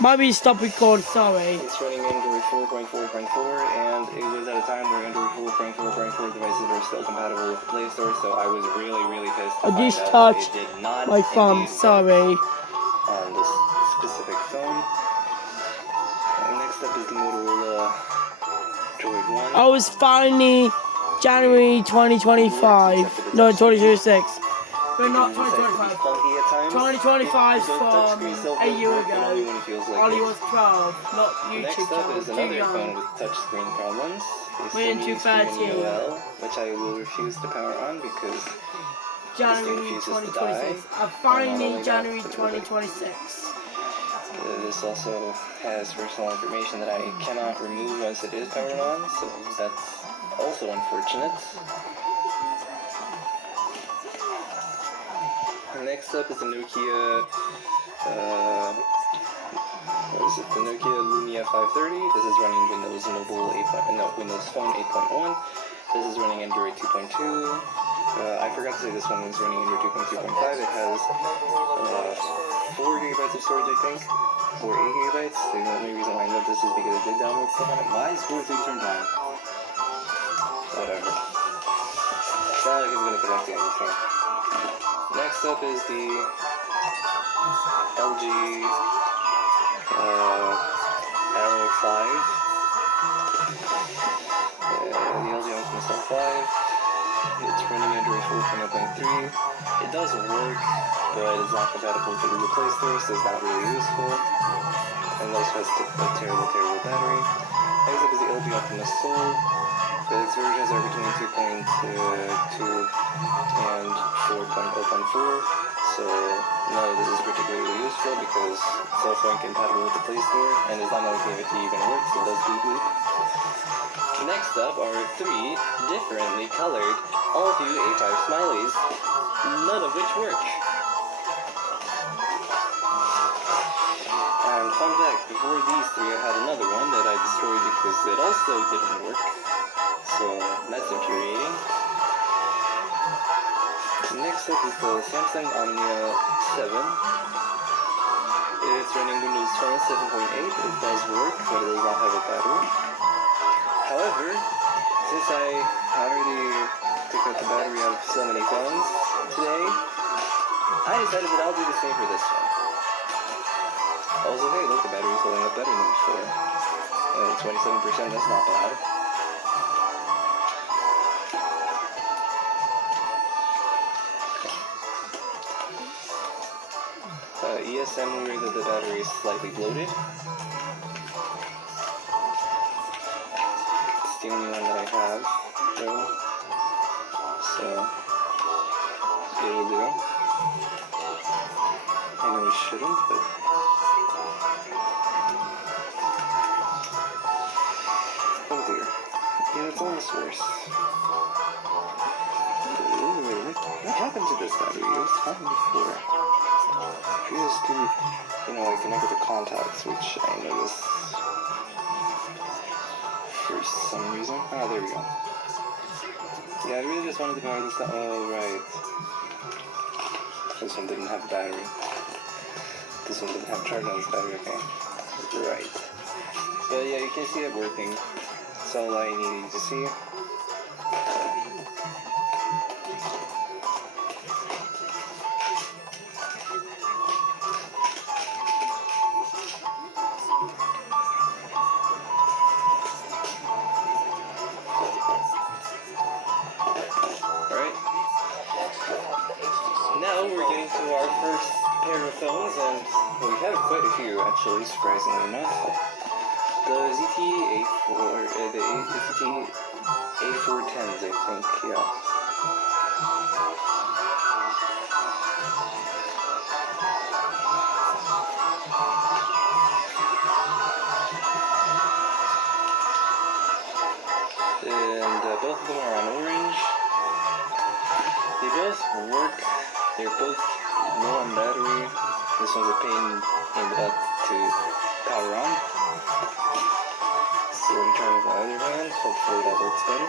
Might be stop record, sorry. It's running Android 4.4.4, and it was at a time where Android 4.4.4 devices are still compatible with the Play Store, so I was really pissed to I find just out touched that it did not my thumb, indeed sorry. work on this specific phone. Next up is the Motorola Droid 1. I was finally January 2025. No, 2026. But not 2025. 2025 from a year ago. Ollie was 12, not YouTube Next up channel. is Too another young. phone with touchscreen problems. We're into 13. Which I will refuse to power on because January this thing refuses to die. 2026. Finally January 2026. This also has personal information that I cannot remove once it is powered on, so that's also unfortunate. Next up is the Nokia, what is it? The Nokia Lumia 530. This is running Windows Windows Phone 8.1. This is running Android 2.2. I forgot to say this one is running Android 2.2.5. It has 4 gigabytes of storage, I think, or 8 gigabytes. The only reason why I know this is because I did download stuff on it. Why is 4 turned on? Whatever. It's not like it's going to connect to anything. Next up is the LG Arrow 5. The LG Optimus L5. It's running Android 4.0.3. It does work, but it's not compatible with the Google Play Store, so it's not really useful. And also has a terrible battery. Next up is the LG Optimus Soul. Its versions are between 2.2 and 4.0.4. So, no, this is particularly useful because it's also incompatible with the Play Store, and it's not likely if it even works, it does boot. Next up are 3 differently colored all-view A5 smileys, none of which work. And fun fact, before these 3 I had another one that I destroyed because it also didn't work, so that's infuriating. Next up is the Samsung Omnia 7. It's running Windows Phone 7.8. It does work, but it does not have a battery. However, since I already took out the battery out of so many phones today, I decided that I'll do the same for this one. Also, hey, look, the battery's holding up better than before. 27%, that's not bad. ESM worried that the battery is slightly bloated. It's the only one that I have, though. So, it'll do. I know it shouldn't, but... Oh dear. Yeah, it's almost worse. What happened to this battery? It was fine before. If you just do, like connect with the contacts, which I noticed for some reason. Ah, there we go. Yeah, I really just wanted to power this down. Oh, right. This one didn't have a battery. This one didn't have charge on its battery, okay. Right. But yeah, you can see it working. That's all I needed to see. Now we're getting to our first pair of phones, and we have quite a few actually, surprisingly enough. The ZT-A4, the ZT-A410s, I think, yeah. And both of them are on orange. They both work. They're both low on battery. This one's a pain in the butt to power on. So I'm trying with my other hand. Hopefully that works better.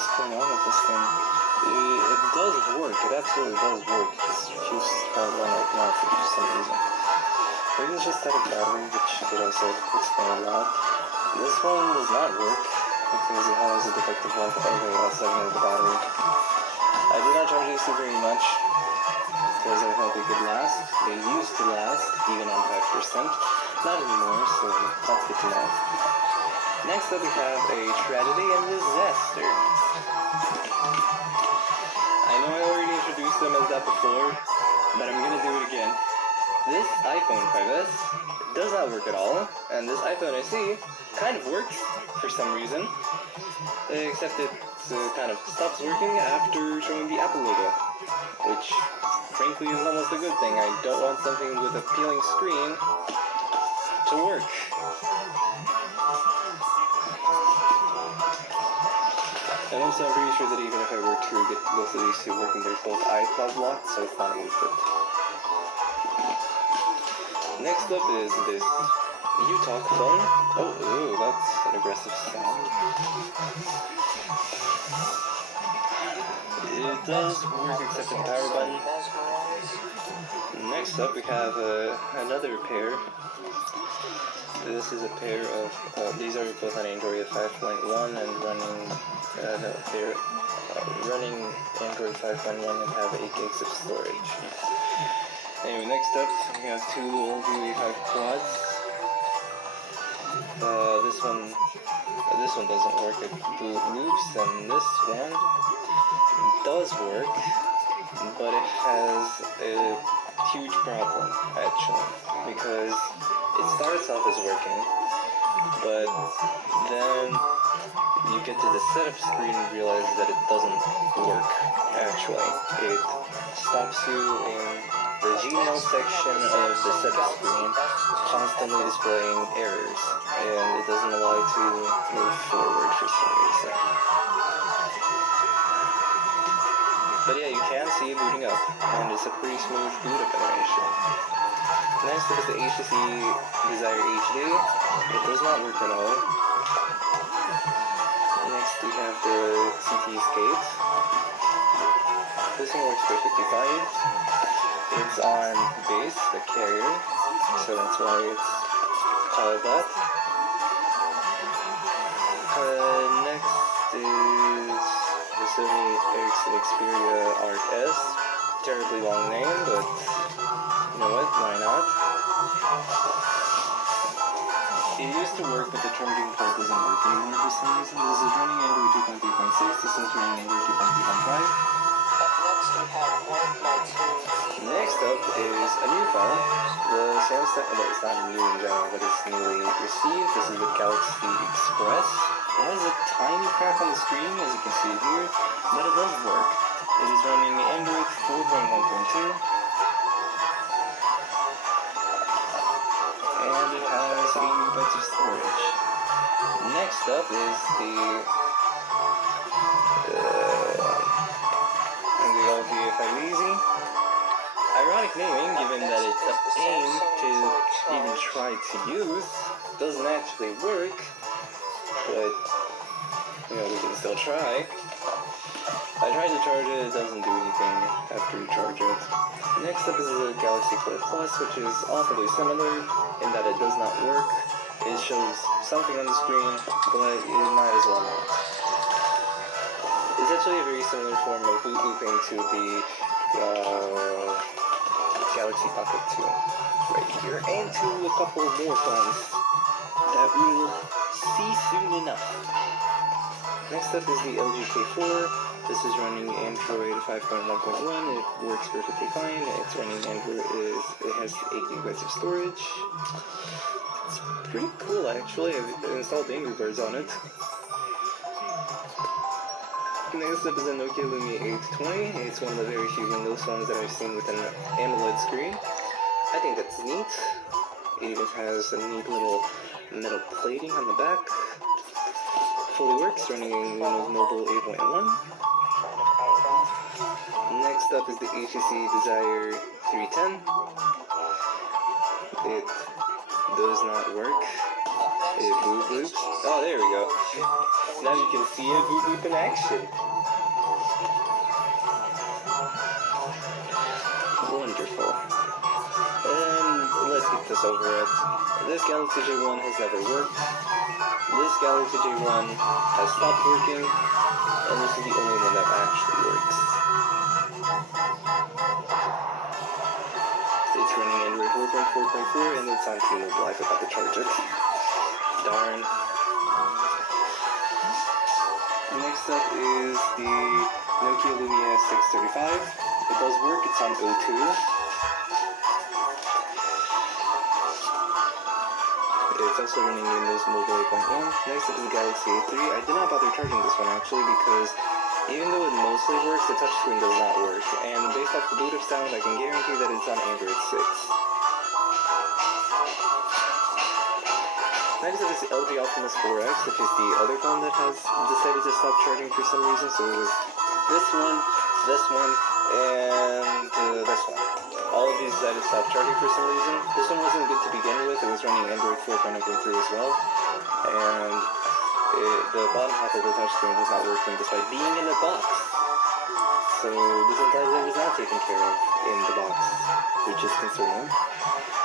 is going on with this thing? It does work. It absolutely does work. It just refuses to power on right now for some reason. Maybe it's just out of battery, which could also explain a lot. This one does not work because it has a defective Wi-Fi. Okay, that's having the battery. I did not charge these two very much because I thought they could last. They used to last, even on 5%. Not anymore, so that's good to know. Next up, we have a tragedy and disaster. I know I already introduced them as that before, but I'm gonna do it again. This iPhone 5S does not work at all, and this iPhone SE kind of works for some reason, except it kind of stops working after showing the Apple logo, which frankly is almost a good thing. I don't want something with a peeling screen to work. And also I'm pretty sure that even if I were to get both of these two working, they're both iCloud locked, so it's not worth it. Next up is this U-Talk phone. Oh, that's an aggressive sound. It does work except for the power button. Next up we have another pair. This is a pair of, these are both on Android 5.1 and running, they're running Android 5.1 and have 8 gigs of storage. Anyway, next up we have two old UE5 quads. This one doesn't work at boot loops, and this one does work, but it has a huge problem actually, because it starts off as working, but then you get to the setup screen and realize that it doesn't work actually. It stops you in the Gmail section of the setup screen, constantly displaying errors, and it doesn't allow you to move forward for some reason. But yeah, you can see it booting up, and it's a pretty smooth boot up animation. Next up is the HTC Desire HD. It does not work at all. Next we have the CT Skate. This one works perfectly fine. It's on base, the carrier, so that's why it's called that. Next is the Sony Ericsson Xperia Art S. Terribly long name, but you know what, why not? It used to work, but the charging port doesn't work anymore for some reason. This is running Android 2.3.6, this is running Android 2.3.5. Next up is a new phone. The Samsung, well, it's not new in general, but it's newly received. This is the Galaxy Express. It has a tiny crack on the screen, as you can see here, but it does work. It is running Android 4.1.2. And it has 8 GB of storage. Next up is the LG Easy. Ironic naming, given that it's a pain to even try to use. Doesn't actually work, but you know, we can still try. I tried to charge it, it doesn't do anything after you charge it. Next up is the Galaxy 4 Plus, which is awfully similar in that it does not work. It shows something on the screen, but it might as well not. It's actually a very similar form of boot looping to the Galaxy Pocket 2 right here, and to a couple more phones that we'll see soon enough. Next up is the LG K4. This is running Android 5.1.1. It works perfectly fine. It's running Android. It has 8 GB of storage. It's pretty cool actually. I've installed Angry Birds on it. Next up is a Nokia Lumia 820. It's one of the very few Windows phones that I've seen with an AMOLED screen. I think that's neat. It even has a neat little metal plating on the back. Fully works, running Windows Mobile 8.1. Next up is the HTC Desire 310. It does not work. It boop boops. Oh, there we go. Now you can see it boop boop in action. Wonderful. And let's get this over with. This Galaxy J1 has never worked. This Galaxy J1 has stopped working. And this is the only one that actually works. It's running Android 4.4.4 and it's on T-Mobile. I forgot to charge it. Darn. Next up is the Nokia Lumia 635. It does work, it's on O2. It's also running Windows Mobile 8.1. Next up is the Galaxy A3. I did not bother charging this one actually because even though it mostly works, the touchscreen does not work. And based off the boot up sound, I can guarantee that it's on Android 6. Next up is the LG Optimus 4X, which is the other phone that has decided to stop charging for some reason. So it was this one, and this one. All of these decided to stop charging for some reason. This one wasn't good to begin with. It was running Android 4.0.3 as well. And the bottom half of the touchscreen was not working despite being in a box. So this entire thing was not taken care of in the box, which is concerning.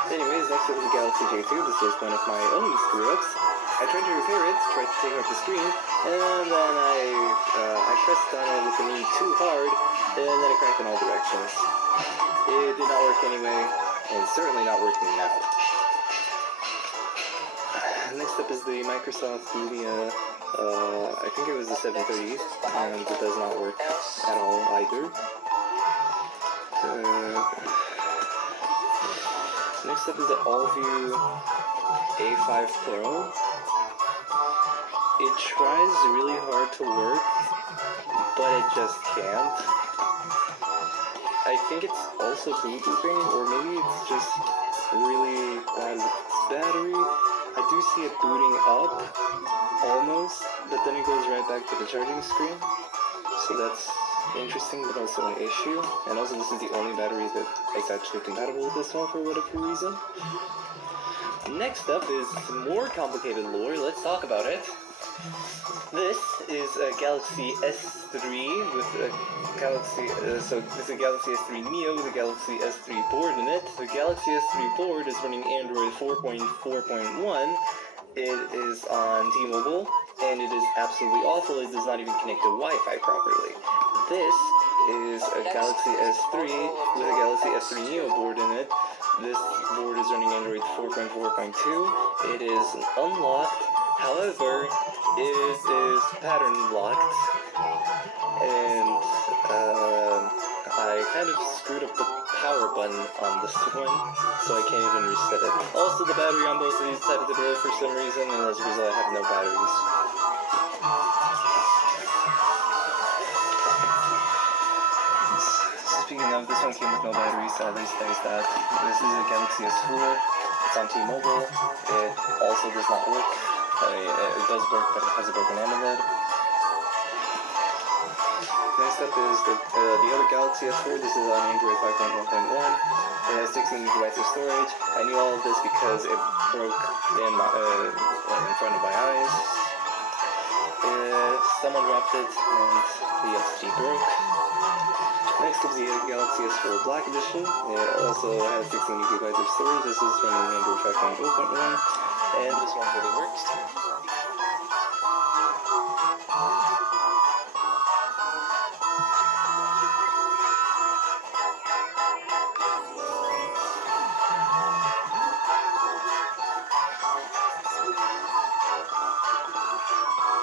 Anyways, next up is the Galaxy J2. This was one of my own screw-ups. I tried to repair it, tried to take off the screen, and then I pressed on it with the knee too hard, and then it cracked in all directions. It did not work anyway, and it's certainly not working now. Next up is the Microsoft Lumia, I think it was the 730, and it does not work at all either. Next up is the Allview A5 Pro. It tries really hard to work, but it just can't. I think it's also boot looping, or maybe it's just really bad with its battery. I do see it booting up, almost, but then it goes right back to the charging screen. So that's interesting, but also an issue. And also this is the only battery that is actually compatible with this one for whatever reason. Next up is more complicated lore. Let's talk about it. This is a Galaxy S3 with a Galaxy, so this is a Galaxy S3 Neo with a Galaxy S3 board in it. The Galaxy S3 board is running Android 4.4.1. It is on T-Mobile, and it is absolutely awful. It does not even connect to Wi-Fi properly. This is a Galaxy S3 with a Galaxy S3 Neo board in it. This board is running Android 4.4.2. It is unlocked. However, it is pattern locked, and I kind of screwed up the power button on this one, so I can't even reset it. Also, the battery on both of these decided to blow for some reason, and as a result, I have no batteries. Speaking of, this one came with no batteries, so at least there's that. This is a Galaxy S4. It's on T-Mobile. It also does not work. It does work, but it has a broken AMOLED. Next up is the other Galaxy S4. This is on Android 5.1.1. It has 16 gigabytes of storage. I knew all of this because it broke in front of my eyes. Someone dropped it, and the LCD broke. Next up is the Galaxy S4 Black Edition. It also has 16 gigabytes of storage. This is running Android 5.0.1. And this one really works.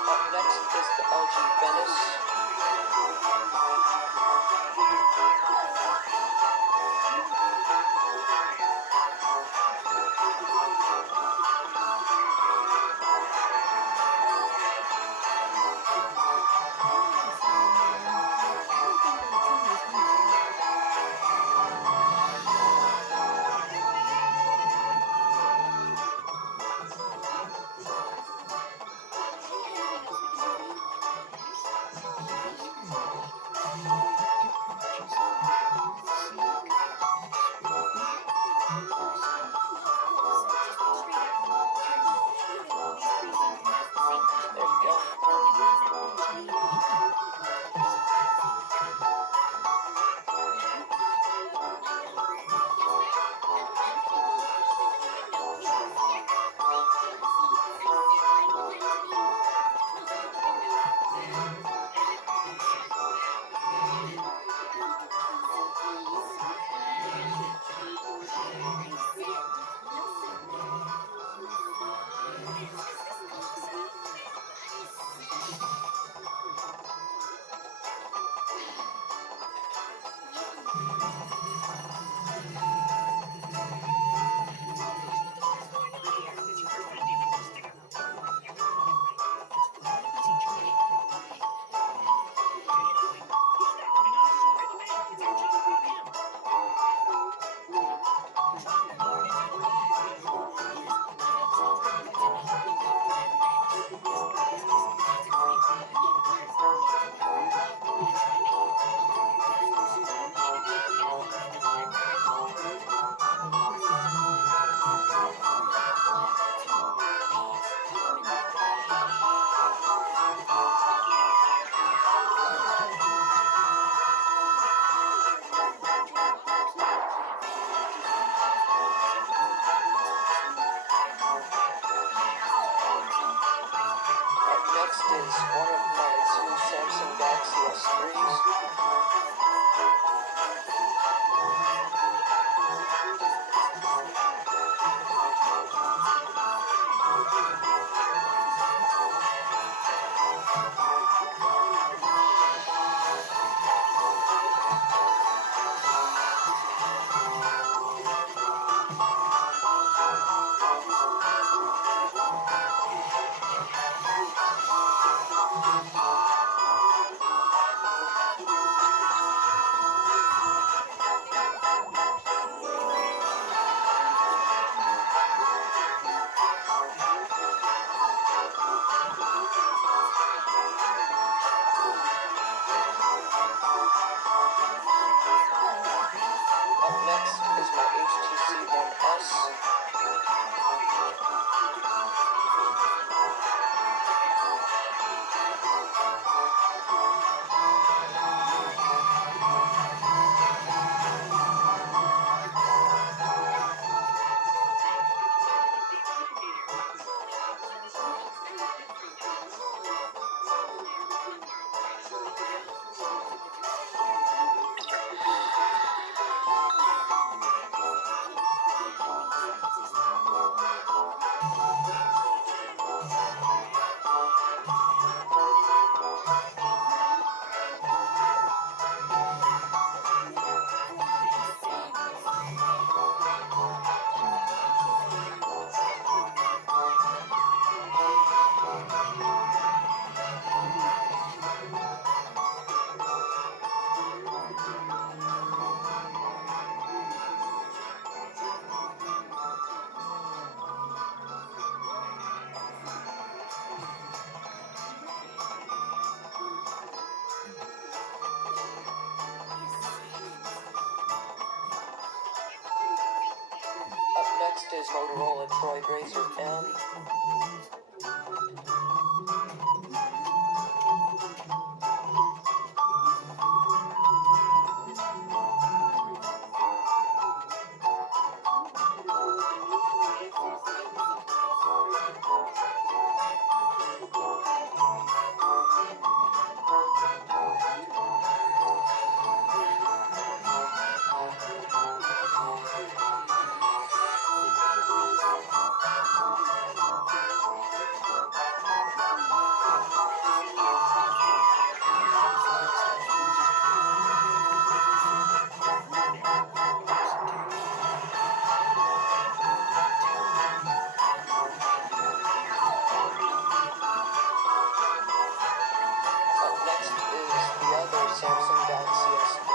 Up next is the LG Venice. is one of my two Samsung Galaxy S3s. Up next is my HTC One S. Up next is Motorola Droid Razr M. Up next is the other Samsung Galaxy S3.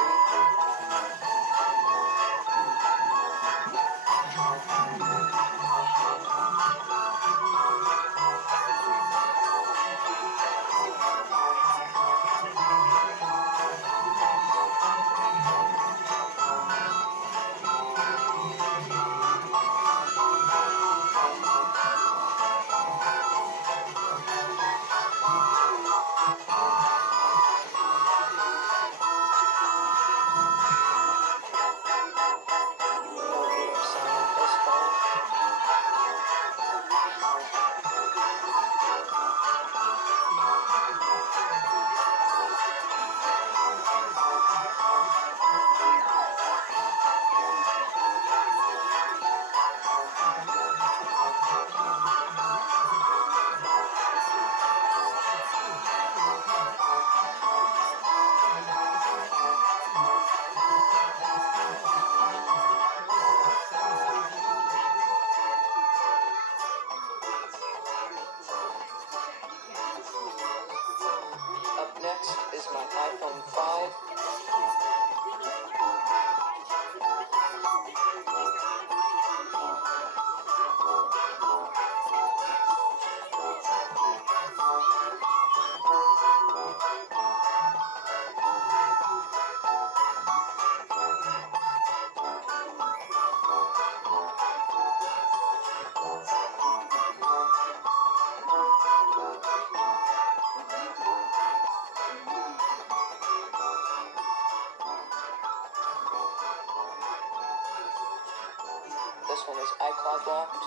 Up next is my iPhone 5. This one is iCloud locked.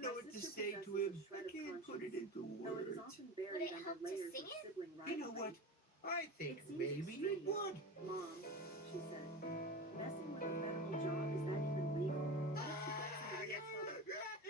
don't know what to say to him. I can't put it into words. Would it help to sing it? You know what? I think maybe it would. Mom, she said, messing with a federal job, is that even legal? What if she gets in real trouble?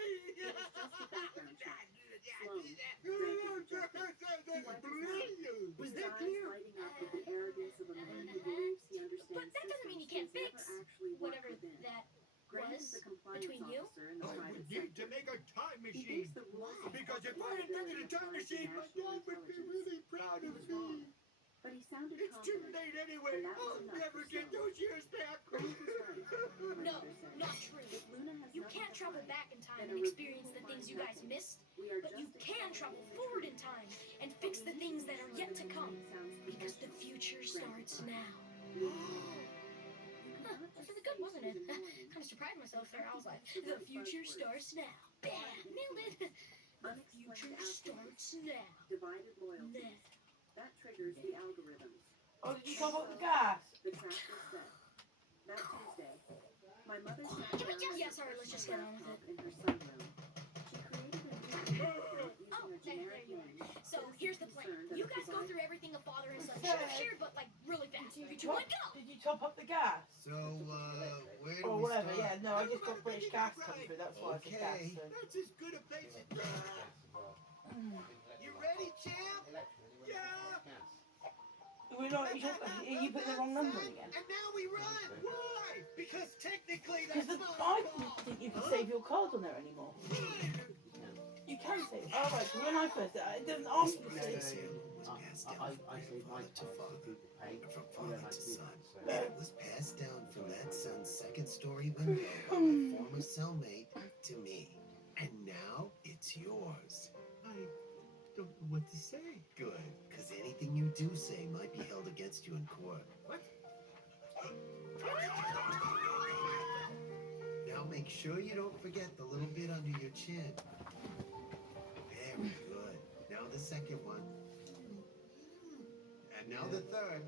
It was just a background check. Sloan, Was that clear? lighting up with the arrogance of a man who believes he understands But that doesn't mean you can't systems fix he's never actually worked whatever within. that Grant was is the compliance between you. officer in the I private would need to sector. make a time He machine. thinks the rules of Because if I corporate invented a liability time apply to machine, my national dad would be intelligence. really proud of He was wrong. me. But he sounded It's too confident. late anyway. And that was I'll enough never for get Sloan. those years back. Grant was right, my No, mother said. not true. If Luna has You nothing can't to travel hide, back in time then and a experience review the will things find you guys nothing. missed, We are but you just can travel forward in time and fix the things that are yet to come. Because the future starts now. Huh, that's really good, wasn't it? Kind of surprised myself there. I was like, the future starts now. Bam! Nailed it! The future starts now. Divided loyalties. That triggers the algorithms. Oh, did you top up the gas? The trap was set. That Tuesday, my mother sat down Yeah, at sorry, let's just get on with laptop it. in her sunroom. She created a new account Oh, using a generic there you name. So here's the plan. You guys go through everything a father and son should have shared, but like really fast. Did you 3, 2, 1, top, go! did you top up the gas? So, where do Or we whatever, start? yeah, no, I just got British gas coming through, that's why I said gas. Okay, So. that's as good a place as... You ready, champ? Yeah. We're not, you put the wrong number again. And now we run. Why? Because technically Because that's I my didn't fault. think you could save your card on there anymore. You can save it. Oh, right, so when I first did it doesn't ask you to save it. I say my cards to people pay. From You father don't like to to do son. that, so. It was passed down from that son's second story window by my former cellmate to me. And now it's yours. I don't know what to say. Good, because anything you do say might be held against you in court. What? Now make sure you don't forget the little bit under your chin. Very good. Now the second one. And now the third.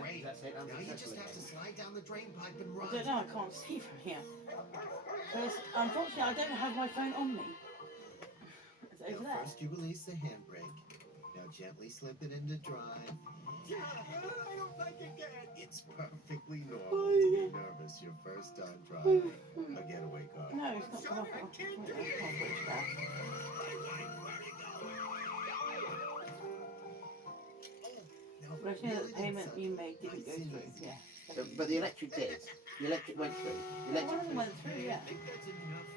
Great. Now you just have to slide down the drain pipe and run. I don't know, I can't see from here. Because unfortunately I don't have my phone on me. It's over Now there. first you release the handbrake. Now gently slip it into drive. Yeah, I don't like it yet. It's perfectly normal to be nervous your first time driving a getaway car. No, it's not come up. Sorry, I can't do It's it. not British gas. Now But I know reel that it the payment in, you son. made didn't Nice go and through. easy. Yeah. So, but the electric did. The electric went through. The One of electric them went through, yeah. I think that's enough.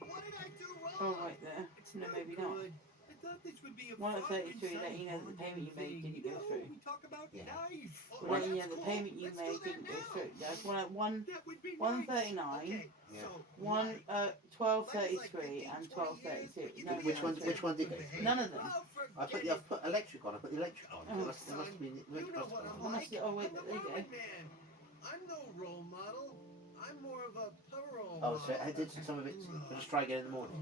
What did I do wrong? Oh, right there. It's No, no maybe not. good. I thought this would be a One at fun 33 and let you know that the sunny payment you made thing. didn't go No, through. we talk about Yeah. life. Well, then, that's yeah, the cool. payment you Let's do made that didn't go now. through. There's one at one, That would be 139, nice. Okay, Yeah. so one life. 1233, and 1232. No, Which one did go through? None of them. Oh, I've forget it. put electric on. I put the electric on. Oh, There must have been. You know what I'm I must like. oh wait, I'm the there you go. ramen man. I'm no role model. I'm more of a role Oh, model. so I did some of it. I'll just try again in the morning.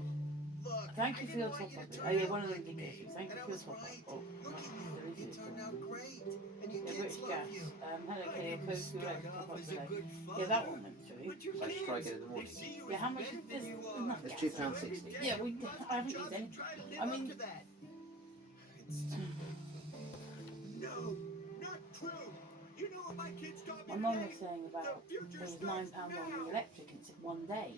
Look, Thank I you for didn't your want top you to up. turn Oh yeah, out one of them like did go me, through. Thank and you I for your was top up. right. Oh, Look at you. deleted You it. turned out great. And your Yeah, kids British love gas. you. Hello, I Kelly. didn't Post to start top off up as a today. good Yeah, that father. one went through. But your So I just try kids, again in the they morning. see you Yeah, as how much better is than this? you There's are. enough It's gas. So £2.60. every day Yeah, you must I haven't jump used and any. try to live I up mean, to that. It's too late. No, not true. You know what my kids taught me my mum was today? saying about The future it was starts £9 on the now. electric and it said 1 day.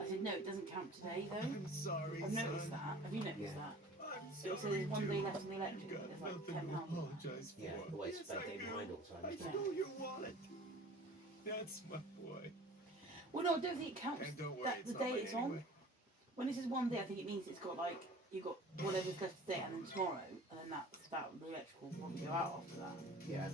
I said no, it doesn't count today though. I'm sorry, I've noticed son. that. Have you noticed Yeah. that? I'm So it says sorry, there's 1 day too. left on the electric. You've got There's like nothing to £10. apologize for. Yeah, always Yes, stay I do. behind all the time. I isn't it? stole your wallet. That's my boy. Well, no, I don't think it counts And don't worry, that it's the not day mine it's on. anyway. When it says 1 day, I think it means it's got like you've got whatever's left today and then tomorrow, and then that the electrical will probably go out after that. Yeah.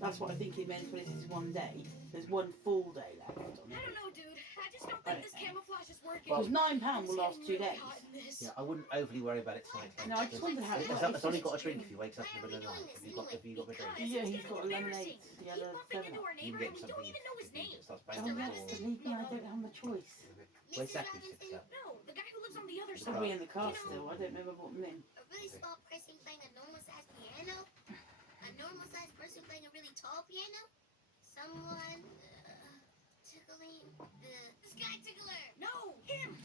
That's what I think it meant when it says 1 day. There's 1 full day left on I it. don't know, dude. I just don't think this camouflage is working. Because £9 I'm will last getting 2 really days. hot in this. Yeah, I wouldn't overly worry about it tonight. No, I just wondered how it It's, works. it's only got a drink if he wakes up in the middle of the night. Have you got a drink? Yeah, he's got a lemonade. The Keep other bumping 7 into up. our You neighbor can and get we don't something even know his if he name. starts Oh, banging the yes, door. believe me, I don't have the choice. Where's Zachary sits up? No, the guy who lives on the other He's side. probably in the car still. I don't know about him in. A really small person playing a normal sized piano? A normal sized person playing a really tall piano? Someone tickling the sky tickler! No, him!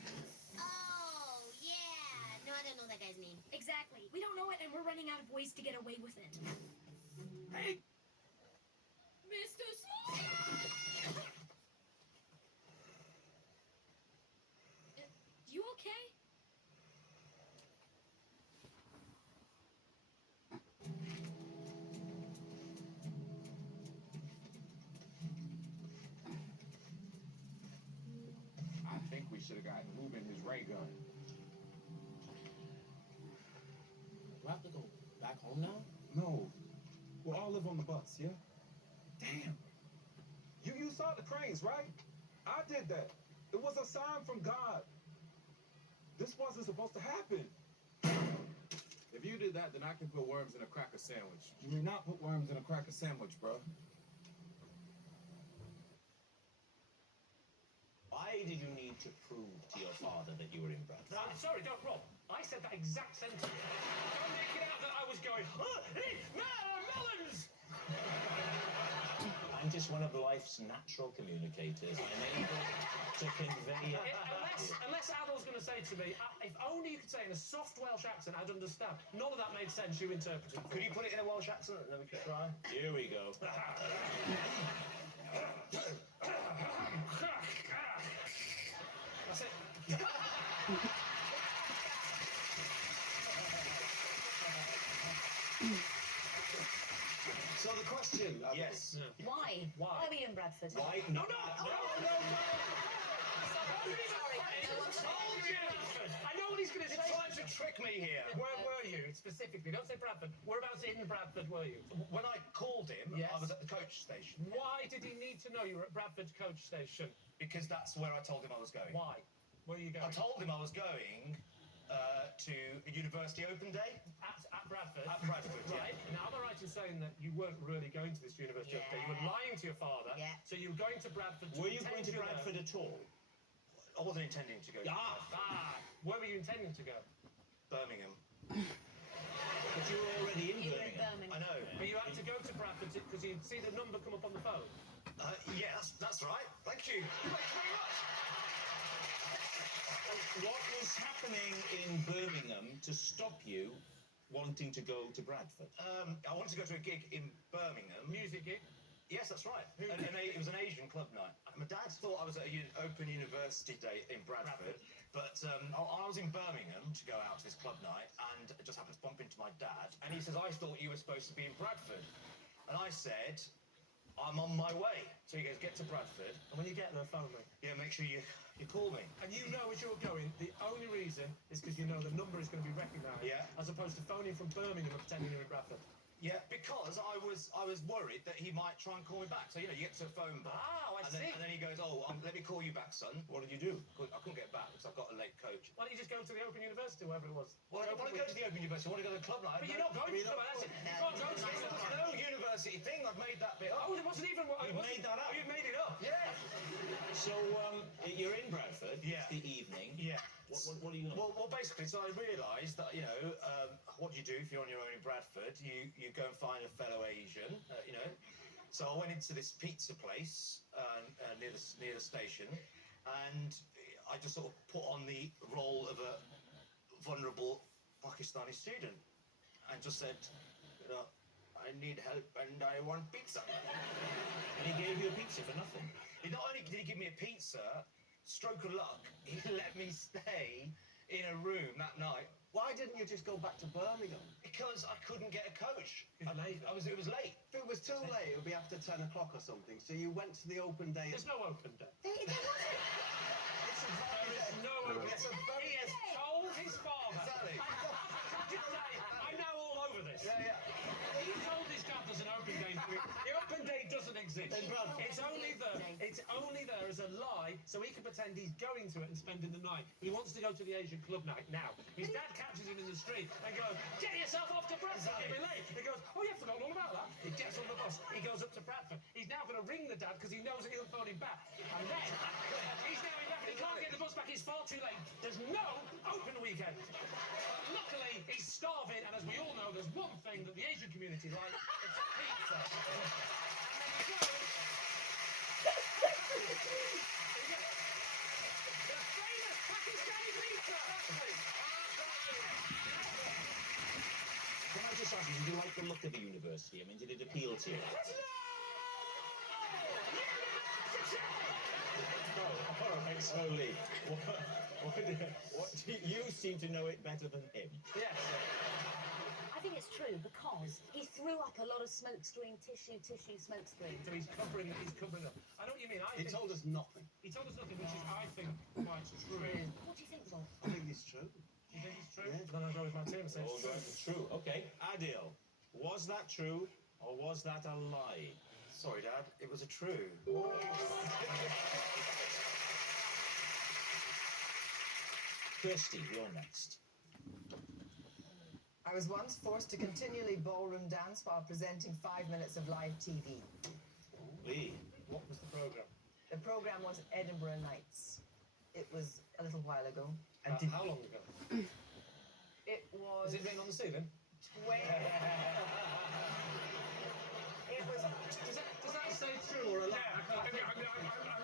running out of ways to get away with it. Hey! Mr. Small! You okay? I think we should have gotten moving his ray gun. Do I have to go back home now? No. We'll all live on the bus, yeah? Damn. You saw the cranes, right? I did that. It was a sign from God. This wasn't supposed to happen. If you did that, then I can put worms in a cracker sandwich. You may not put worms in a cracker sandwich, bro. Why did you need to prove to your father that you were in Bradford? I'm sorry, don't Rob. I said that exact sentence. Don't make it out that I was going, melons! I'm just one of life's natural communicators. I'm able to convey it. Unless Adol's going to say to me, if only you could say it in a soft Welsh accent, I'd understand. None of that made sense, you interpreted. Could you put it in a Welsh accent and then we could try? Here we go. That's it. So the question, yes. Why? Why? Why were you in Bradford? Why? No! I know what he's going to say. You're trying to trick me here. Where were you specifically? Don't say Bradford. Whereabouts in Bradford were you? When I called him, Yes. I was at the coach station. Why did he need to know you were at Bradford coach station? Because that's where I told him I was going. Why? Where are you going? I told him I was going to a university open day At Bradford. at Bradford. Right. Now, am I right in saying that you weren't really going to this university Yeah. update? You were lying to your father. Yeah. So you were going to Bradford. Were you pretend going to were Bradford there. at all? I wasn't intending to go to Where were you intending to go? Birmingham. But you were already in You were in Birmingham. Birmingham. I know. But you had to go to Bradford because you'd see the number come up on the phone. Yeah, that's right. Thank you. Thank you very much. What was happening in Birmingham to stop you wanting to go to Bradford? I wanted to go to a gig in Birmingham. Music gig. Yes, that's right. It was an Asian club night. My dad thought I was at an open university day in Bradford, but I was in Birmingham to go out to this club night, and I just happened to bump into my dad, and he says, I thought you were supposed to be in Bradford. And I said, I'm on my way. So he goes, get to Bradford. And when you get there, phone me. Yeah, make sure you call me. And you know as you're going, the only reason is because you know the number is going to be recognised. Yeah. As opposed to phoning from Birmingham and pretending you're in Bradford. Yeah, because I was worried that he might try and call me back. So, you get to a phone book. Oh, I see. And then he goes, let me call you back, son. What did you do? I couldn't get back because I've got a late coach. Why don't you just go to the Open University, wherever it was? Well, I don't want to go to the Open University. I want to go to the club night. But you're not going to the club night. You can't go to it. No university thing. I've made that bit up. Oh, it wasn't even... You've made that up. Oh, you made it up? Yeah. So, you're in Bradford. Yeah. It's the evening. Yeah. What do you know? Well, basically, so I realised that, what do you do if you're on your own in Bradford? You go and find a fellow Asian, So I went into this pizza place near the station, and I just sort of put on the role of a vulnerable Pakistani student, and just said, I need help and I want pizza. And he gave you a pizza for nothing. Not only did he give me a pizza, stroke of luck, he let me stay in a room that night. Why didn't you just go back to Birmingham? Because I couldn't get a coach. It was late. If it was too late, it would be after 10 o'clock or something. So you went to the open day. There's no open day. It's a There is no open It's a very... He has told his father. Exactly. I'm now all over this. Yeah. He told his dad there's an open day. The open day doesn't exist. It's only there. It's only there as a lie, so he can pretend he's going to it and spending the night. He wants to go to the Asian club night now. His dad catches him in the street and goes, "Get yourself off to Bradford. You'll be late." He goes, "Oh, yeah, forgotten all about that." He gets on the bus. He goes up to Bradford. He's now going to ring the dad because he knows that he'll phone him back. And then he's now in Bradford. He can't get the bus back. He's far too late. There's no open weekend. But luckily, he's starving, and as we all know, there's one thing that the Asian community like. It's pizza. And there you go. The famous Pakistani pizza. Can I of a university? I mean, did it appeal to you? Oh, all right, so Lee, you seem to know it better than him. Yes. I think it's true because he threw up a lot of smokescreen tissue smokescreen. So he's covering up. I know what you mean. He told us nothing. He told us nothing, which is, I think, quite true. What do you think, Bob? I think it's true. You think it's true? Yeah. Then I'll go with my team and say Oh, it's true. it's true. Okay, Adil, was that true or was that a lie? Sorry, Dad. It was a true. Kirsty, you're next. I was once forced to continually ballroom dance while presenting 5 minutes of live TV. Lee. What was the programme? The programme was Edinburgh Nights. It was a little while ago. How long ago? It was... Is it written on the ceiling? It was... Does that say true or a lie?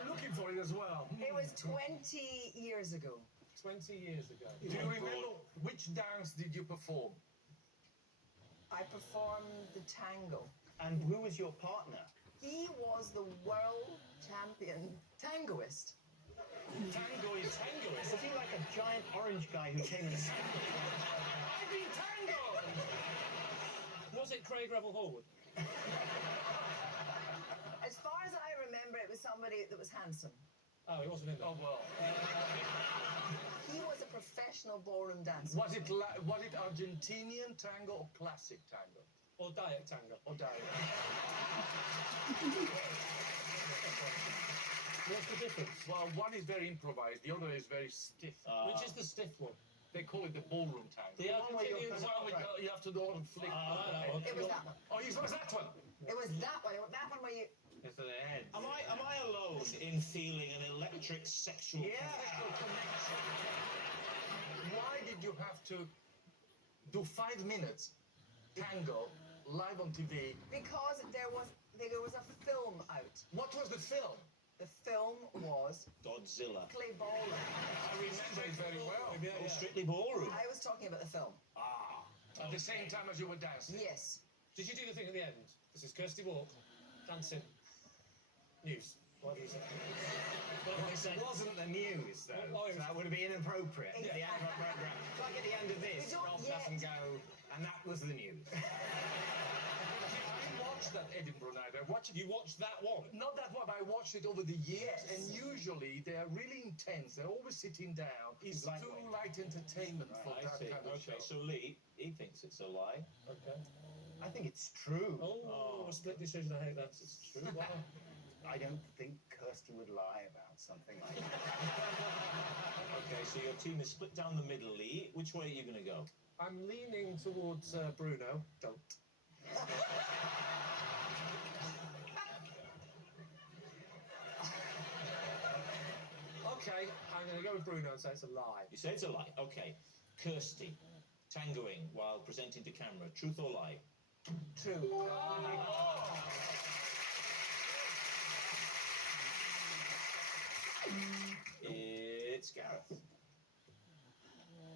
I'm looking for it as well. It was 20 years ago. 20 years ago. Do you remember which dance did you perform? I performed the tango. And who was your partner? He was the world champion tangoist. Tangoist. Was he like a giant orange guy who came and I've been tangoed! Was it Craig Revel Horwood? As far as I remember, it was somebody that was handsome. Oh, he wasn't in there. Oh, well. He was a professional ballroom dancer. Was it Argentinian tango or classic tango? Or diet tango. Or diet? What's the difference? Well, one is very improvised, the other is very stiff. Which is the stiff one? They call it the ballroom tango. The one where Argentinian you have to do all and flick. It was that one. Oh, it was that one? It was that one. That one where you... It's the head. Am I alone in feeling an electric sexual connection? Why did you have to do 5 minutes tango live on TV? Because there was a film out. What was the film? The film was Godzilla. Clay Ballroom. I remember it very well. Oh, Strictly Ballroom. I was talking about the film. At the same time as you were dancing? Yes. Did you do the thing at the end? This is Kirsty Walk, dancing. News. What do you say? It wasn't the news, though. So that would be inappropriate. Exactly. The end of the programme. Like at the end of this, Rob doesn't go, and that was the news. I watched that Edinburgh Night. You watched that one? Not that one, but I watched it over the years. Yes. And usually they are really intense. They're always sitting down. It's too light entertainment for that kind of show. So Lee, he thinks it's a lie. Okay. I think it's true. Oh, a split decision. I hate that. It's true. Wow. I don't think Kirsty would lie about something like that. Okay, so your team is split down the middle, Lee. Which way are you going to go? I'm leaning towards Bruno. Don't. Okay, I'm going to go with Bruno and say it's a lie. You say it's a lie. Okay. Kirsty, tangoing while presenting to camera. Truth or lie? True. It's Gareth.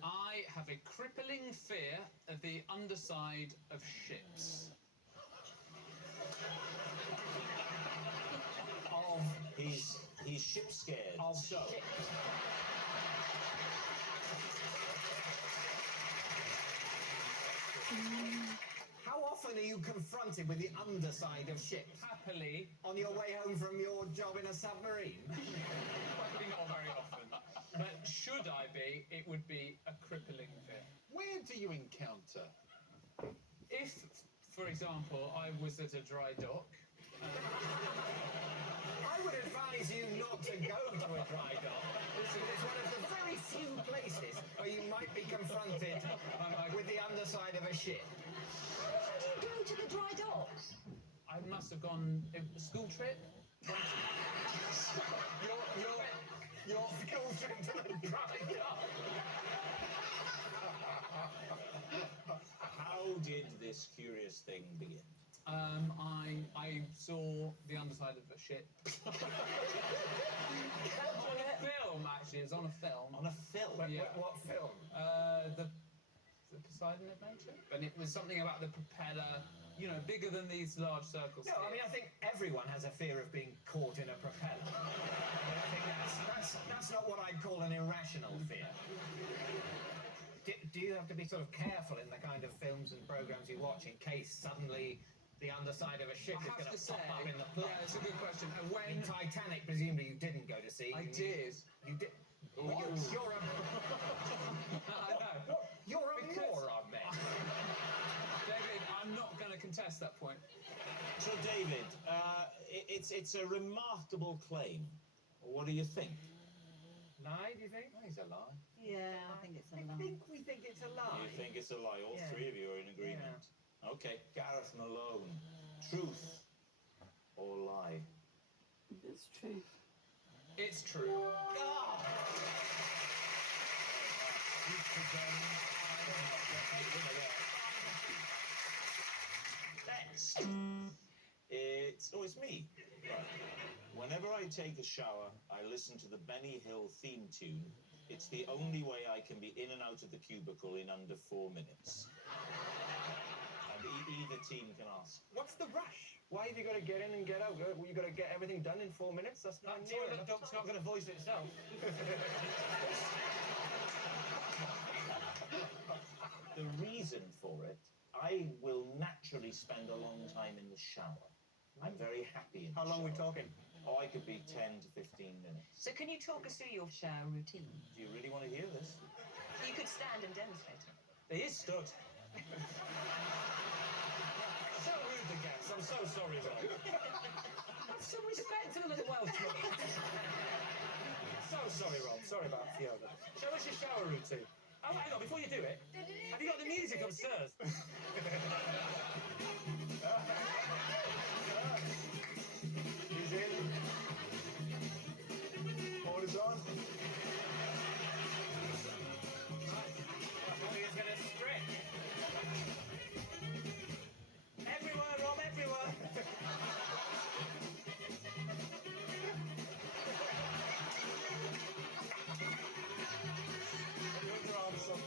I have a crippling fear of the underside of ships. He's ship scared. So. How often are you confronted with the underside of ships? Happily. On your way home from your job in a submarine? Probably not very often. But should I be, it would be a crippling fear. Where do you encounter? If, for example, I was at a dry dock. I would advise you not to go to a dry dock. It's one of the very few places where you might be confronted with the underside of a ship. How do you go to the dry docks? I must have gone a school trip. Your school trip to the dry dock. How did this curious thing begin? I saw the underside of a ship. On a film, actually. It was on a film. On a film? Yeah. What film? The the Poseidon Adventure, and it was something about the propeller, you know, bigger than these large circles. No, I mean, I think everyone has a fear of being caught in a propeller. But I think that's not what I'd call an irrational fear. Do you have to be sort of careful in the kind of films and programs you watch in case suddenly the underside of a ship is going to pop up in the plot? Yeah, it's a good question. And when in Titanic, presumably you didn't go to see. I did. You did. What? You're a. I know. You're a moron, man. David, I'm not going to contest that point. So, David, it's a remarkable claim. What do you think? Lie, do you think? It's a lie. Yeah, I think it's a lie. I think we think it's a lie. You think it's a lie? All Yeah. three of you are in agreement. Okay, Gareth Malone. Truth or lie? It's true. It's true. Next. It's me. Right. Whenever I take a shower, I listen to the Benny Hill theme tune. It's the only way I can be in and out of the cubicle in under 4 minutes. And either team can ask. What's the rush? Why have you got to get in and get out? Well, you got to get everything done in 4 minutes? That's not near toilet enough duct's time. not going to voice itself. The reason for it, I will naturally spend a long time in the shower. I'm very happy in the How long are we shower. talking? Oh, I could be 10 to 15 minutes. So can you talk us through your shower routine? Do you really want to hear this? You could stand and demonstrate it. He is stood. So rude, the guests. I'm so sorry, Rob. Have some respect to the little Welsh boy. So sorry, Rob. Sorry about Fiona. Show us your shower routine. Oh, hang on, before you do it, have you got the music upstairs? He's in. Hold is on. He's going to stretch. Everywhere, Rob, everywhere. Move your arms up.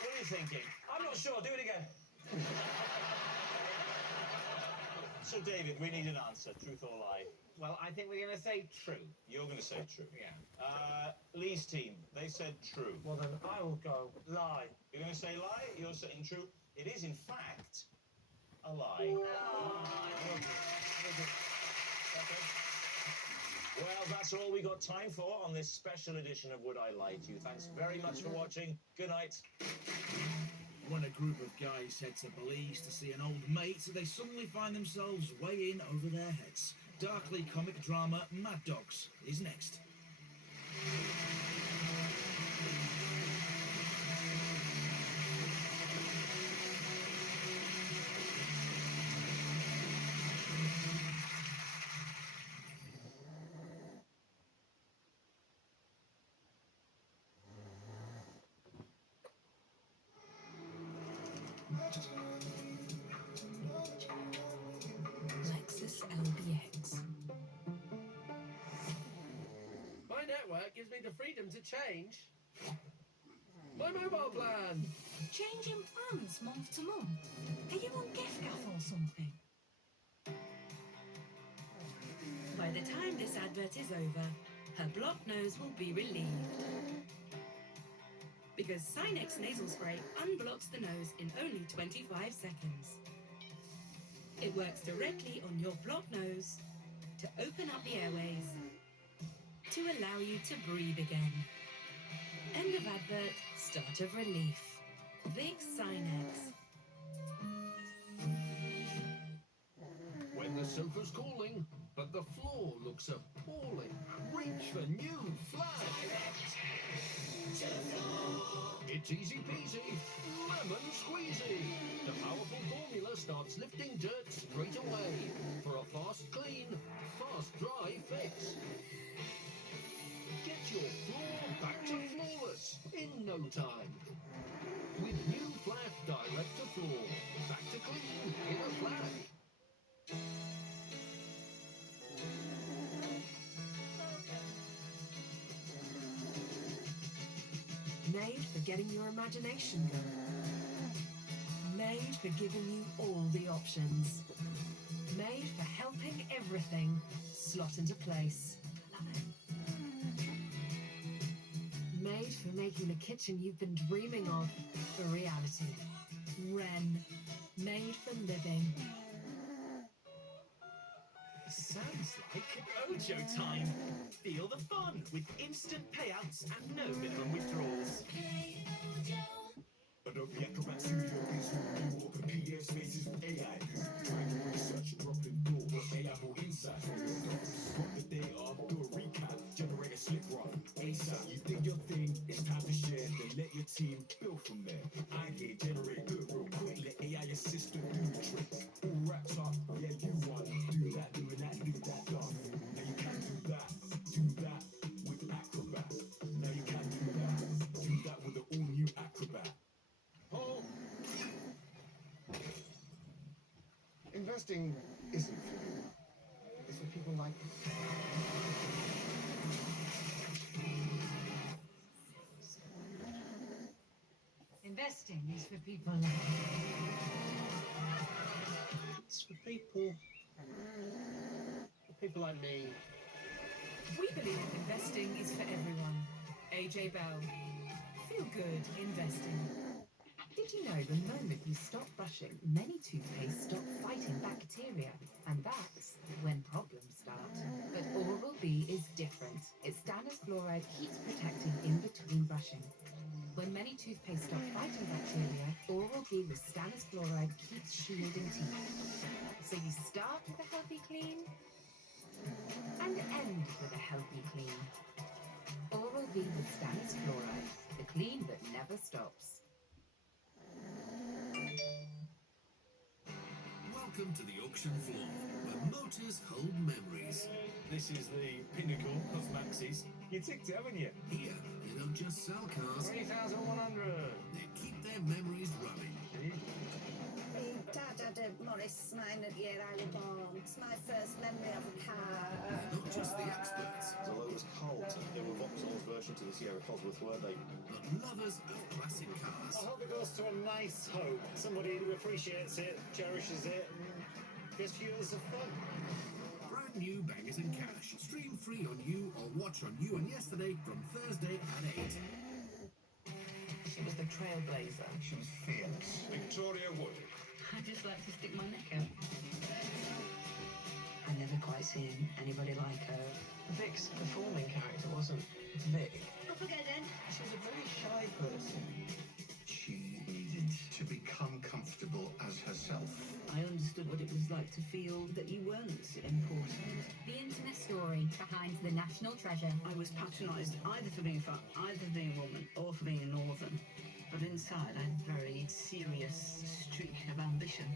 What are you thinking? I'm not sure. Do it again. So, David, we need an answer. Truth or lie? Well, I think we're going to say true. You're going to say true. Yeah. Lee's team, they said true. Well, then I will go lie. You're going to say lie? You're saying true? It is, in fact, a lie. Well, that's all we got time for on this special edition of Would I Lie to You. Thanks very much for watching. Good night. When a group of guys head to Belize to see an old mate, they suddenly find themselves way in over their heads. Darkly comic drama Mad Dogs is next. Lexus LBX. My network gives me the freedom to change my mobile plan. Changing plans month to month. Are you on GiftGaff or something? By the time this advert is over, her blocked nose will be relieved. Because Sinex nasal spray unblocks the nose in only 25 seconds. It works directly on your blocked nose to open up the airways, to allow you to breathe again. End of advert, start of relief. Big Sinex. When the sofa's calling, but the floor looks appalling, reach for new flag. It's easy peasy, lemon squeezy. The powerful formula starts lifting dirt straight away for a fast clean, fast dry fix. Get your floor back to flawless in no time. With new Flash direct to floor, back to clean in a flash. Made for getting your imagination going. Made for giving you all the options. Made for helping everything slot into place. Made for making the kitchen you've been dreaming of a reality. Wren. Made for living. Sounds like Ojo time. Feel the fun with instant payouts and no minimum withdrawals. Adobe Acrobat Studio is who you open PDF spaces with AI. Trying to research and drop in door. AI for insight from your docs. Drop the data, do a recap, generate a slip run. ASAP, you think your thing, it's time to share. Then let your team build from there. Idea, generate, do it real quick. Let AI assistant do the trick. All wrapped up, yeah, you won. Do that, do that, done. Now you can do that with Acrobat. Now you can do that with the all-new Acrobat. Investing isn't for you. It's for people like you. Investing is for people like It's for people like me. We believe investing is for everyone. AJ Bell. Feel good investing. Did you know the moment you stop brushing, many toothpaste stop fighting bacteria? And that's when problems start. But Oral-B is different. Its stannous fluoride keeps protecting in between brushing. When many toothpaste stop fighting bacteria, Oral-B with stannous fluoride keeps shielding teeth. So you start with a healthy clean and end with a healthy clean. Oral-B with stannous fluoride, the clean that never stops. Welcome to the auction floor, where motors hold memories. This is the pinnacle of Maxis. You ticked it, haven't you? Here, they don't just sell cars, 3,100. they keep their memories running. My dad had a Morris mine at the year I was born. It's my first memory of a car. Not just the experts, Although it was cold, they were Vauxhall's version to the Sierra Cosworth, weren't they? but lovers of classic cars. I hope it goes to a nice home. Somebody who appreciates it, cherishes it, and gets years of fun. Brand new Bangers and Cash. Stream free on You or watch on You and Yesterday from Thursday at 8. She was the trailblazer. She was fearless. Victoria Wood. I just like to stick my neck out. I never quite seen anybody like her. Vic's performing character wasn't Vic. Up again. She was a very shy person. She needed to become comfortable as herself. I understood what it was like to feel that you weren't important. The intimate story behind the national treasure. I was patronised either for being fat, either for being a woman, or for being a northern. But inside, I had a very serious streak of ambition.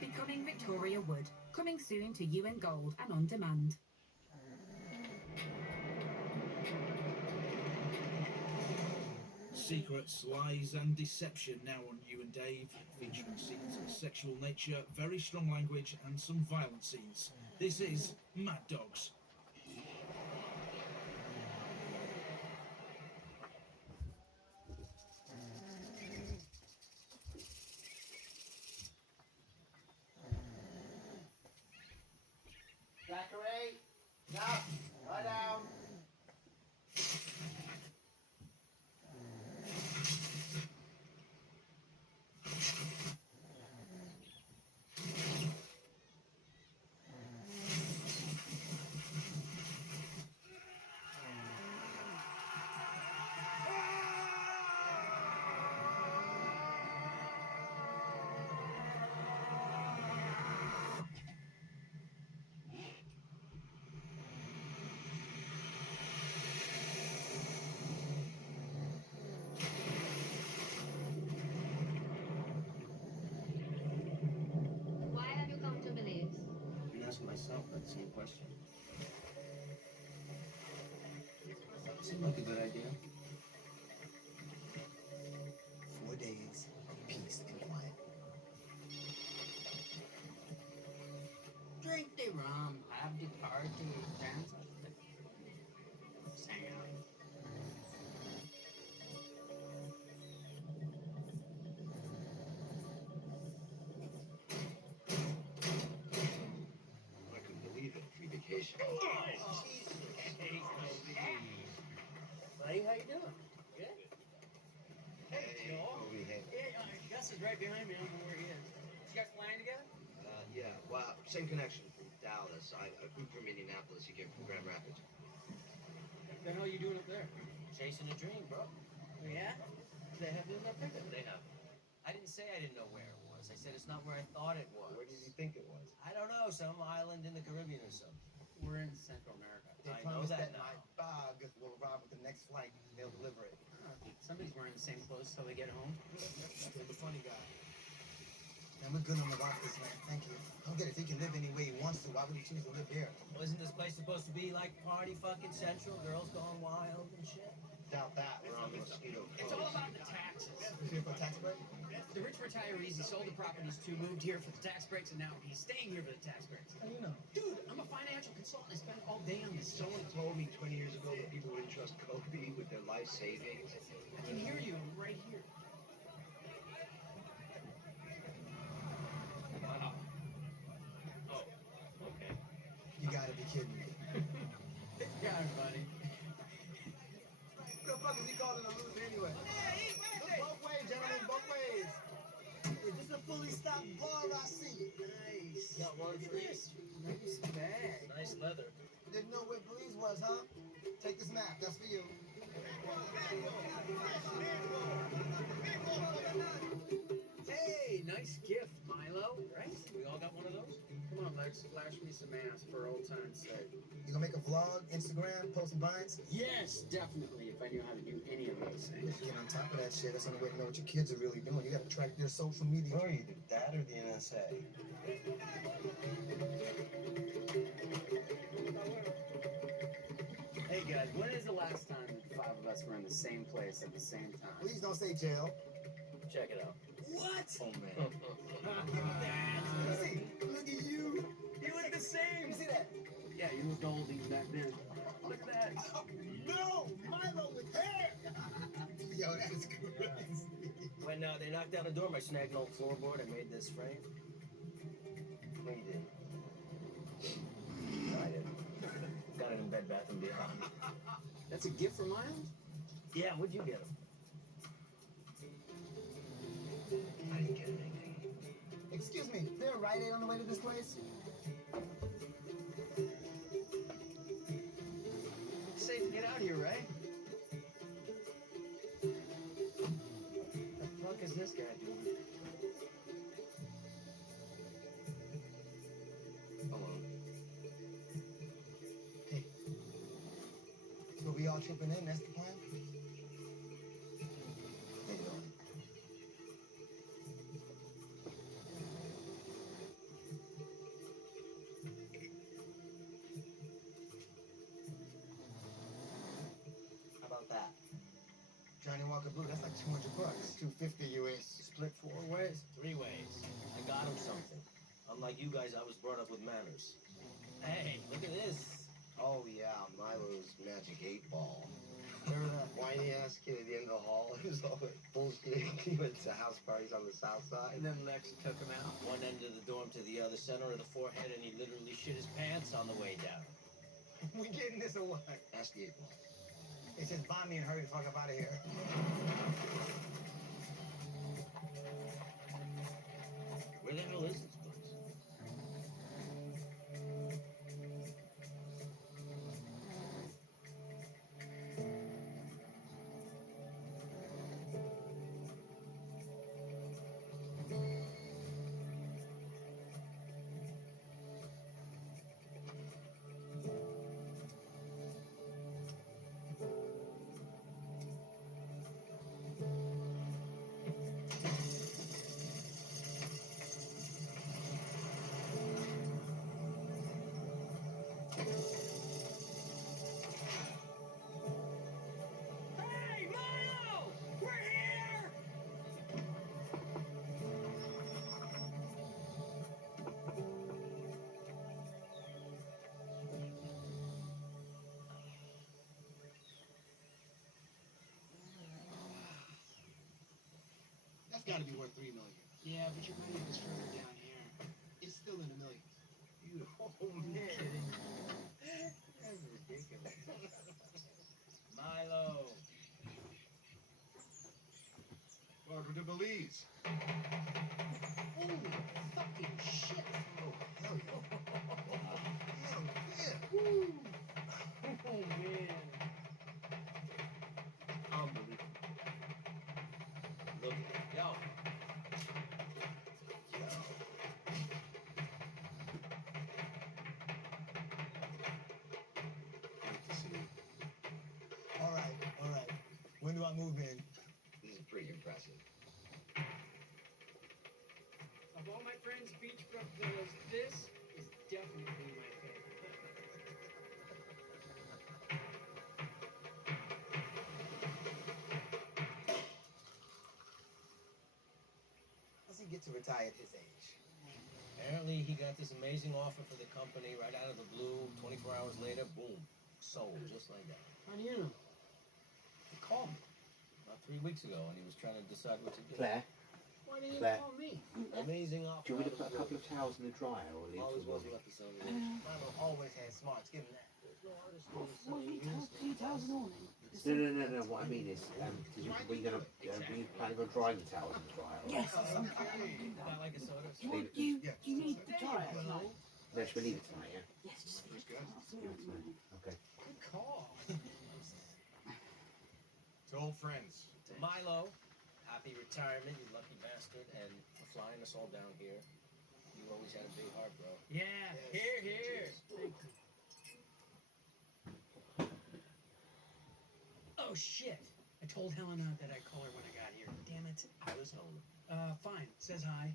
Becoming Victoria Wood. Coming soon to You and Gold and on demand. Secrets, Lies and Deception now on You and Dave, featuring scenes of sexual nature, very strong language and some violent scenes. This is Mad Dogs. Zachary, stop, lie down. Seemed like a good idea. 4 days of peace and quiet. Drink the rum, have the party, dance with the Sam. I couldn't believe it. Free vacation. Oh, Jesus. Hey, buddy, how you doing? Good? Hey, Joel. Kobe, hey. Yeah, Gus is right behind me. I don't know where he is. You guys playing together? Yeah, well, same connection from Dallas. I flew from Indianapolis. You came from Grand Rapids. What the hell are you doing up there? Chasing a dream, bro. Oh, yeah? They have this up there? They have. I didn't say I didn't know where it was. I said it's not where I thought it was. Where did you think it was? I don't know, some island in the Caribbean or something. We're in Central America. They promised that my dog will arrive with the next flight. They'll deliver it. Somebody's wearing the same clothes till they get home. You're the funny guy. Man, we're good on the rock this night. Thank you. I don't get it. If he can live any way he wants to, why would he choose to live here? Wasn't this place supposed to be like party fucking central? Girls going wild and shit? Doubt that. We're on the mosquito. It's all about the taxes. Here for a tax break? The rich retirees, he sold the properties to, moved here for the tax breaks, and now he's staying here for the tax breaks. How do you know? Dude, I'm a financial consultant. I spend all day on this. Someone told me 20 years ago that people wouldn't trust Kobe with their life savings. I can hear you. I'm right here. Wow. Oh, okay. You gotta be kidding me. Yeah, buddy. What the fuck is he calling a loser anyway? Both ways, gentlemen, both ways. Is this a fully stocked bar I see? Nice. Got one for this. Nice bag. Nice leather. Didn't know where Belize was, huh? Take this map, that's for you. Hey, nice gift, Milo. Right? We all got one of those? Come on, Lex. Flash me some ass for old time's sake. You gonna make a vlog, Instagram, post some vines? Yes, definitely. If I knew how to do any of those things. Get on top of that shit. That's the only way to know what your kids are really doing. You gotta track their social media. Where are you, the dad or the NSA? Hey guys, when is the last time the five of us were in the same place at the same time? Please don't say jail. Check it out. What? Oh, man. See, look at you. You look the same. You see that? Yeah, you looked old even back then. Look at that. No, Milo with hair. Yo, that is crazy. When they knocked down the door, I snagged an old floorboard and made this frame. No, you didn't. No, I didn't. Got it in Bed Bath & Beyond. That's a gift from Miles? Yeah, what'd you get him? I didn't get anything. Excuse me, is there a Rite Aid on the way to this place? It's safe to get out here, right? What the fuck is this guy doing? Alone. Hey, so we all tripping in, that's the plan? Hey, yo. How about that? Johnny Walker Blue, that's like $200. $250 US. Split 4 ways? 3 ways. I got him something. Unlike you guys, I was brought up with manners. Hey, look at this. Oh, yeah, Milo's magic 8-ball. Remember that? Whiny ass kid at the end of the hall. He was all like bullshit. He went to house parties on the south side. And then Lex took him out. One end of the dorm to the other, center of the forehead, and he literally shit his pants on the way down. We getting this or what? Ask the 8-ball. It says buy me and hurry the fuck up out of here. Where the hell is this place? That's got to be worth $3 million. Yeah, but your money is further down here. It's still in the millions. You kidding? That's ridiculous. Milo. Barbara de Belize. Holy fucking shit. Oh, hell yeah. Hell yeah. Woo. Oh, man. Unbelievable. Look at it. Yo. Great to see you. All right. When do I move in? This is pretty impressive. Of all my friends' beachfront villas, this is definitely my favorite. How's he get to retire at his age? Apparently, he got this amazing offer for the company right out of the blue. 24 hours later, boom, sold just like that. How do you know? He called me about 3 weeks ago, and he was trying to decide what to do. Claire, Why didn't you Claire. call me? Amazing offer. do you want me to put a couple of towels in the dryer or leave Always it was warm? left this on the Milo always had smarts. Give him that. There's no artist What do you towels in the morning? No. What I mean is, were you planning on drying the towels in the dryer? Or? Yes. About like a soda. Do you need the dryer tonight? No, should we leave it tonight, yeah? Yes, just First guys. Okay. Good call. To old friends. To Milo, happy retirement, you lucky bastard, and for flying us all down here. You always had a big heart, bro. Yeah, here. Cheers. Oh, shit. I told Helena that I'd call her when I got here. Damn it. How is Helena? Fine. Says hi.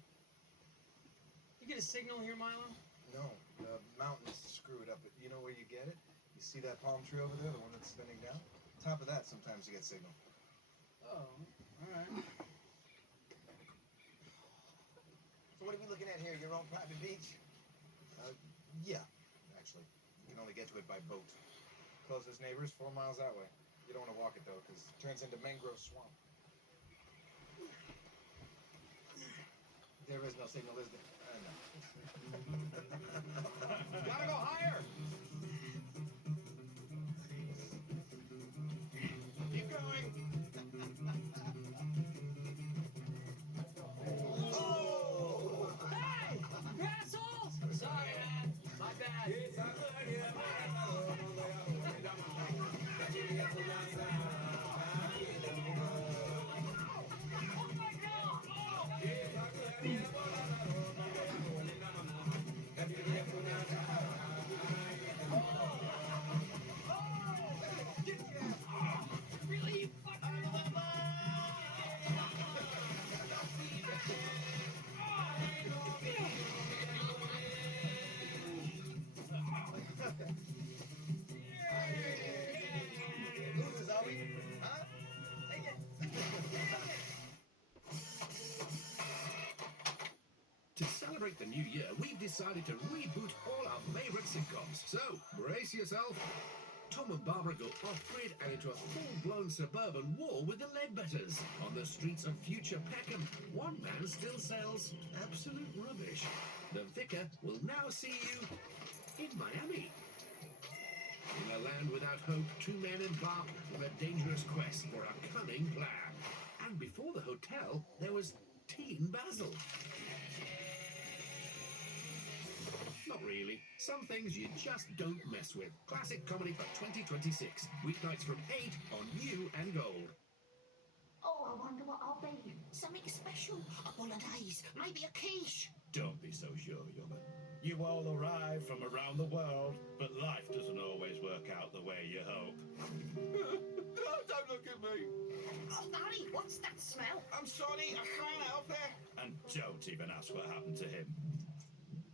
You get a signal here, Milo? No, the mountains screw it up. You know where you get it? You see that palm tree over there, the one that's spinning down? Top of that, sometimes you get signal. Oh, all right. So what are we looking at here? Your own private beach? Yeah, actually. You can only get to it by boat. Closest neighbors 4 miles that way. You don't want to walk it, though, because it turns into mangrove swamp. There is no signal, is there? No. Gotta go higher! Keep going! Oh! Hey! You assholes! Sorry, man. My bad. Really? Losers, are we? Huh? Take it. To celebrate the new year, we've decided to reboot all our favorite sitcoms. So, brace yourself. Tom and Barbara go off-grid and into a full-blown suburban war with the Ledbetters. On the streets of future Peckham, one man still sells absolute rubbish. The vicar will now see you in Miami. In a land without hope, two men embark on a dangerous quest for a cunning plan. And before the hotel, there was Teen Basil. Not really. Some things you just don't mess with. Classic comedy for 2026. Weeknights from 8 on You and Gold. Oh, I wonder what I'll be. Something special. A bolognese, maybe a quiche. Don't be so sure, young'un. You all arrive from around the world, but life doesn't always work out the way you hope. Don't look at me! Oh, Barry, what's that smell? I'm sorry, I can't help it! And don't even ask what happened to him.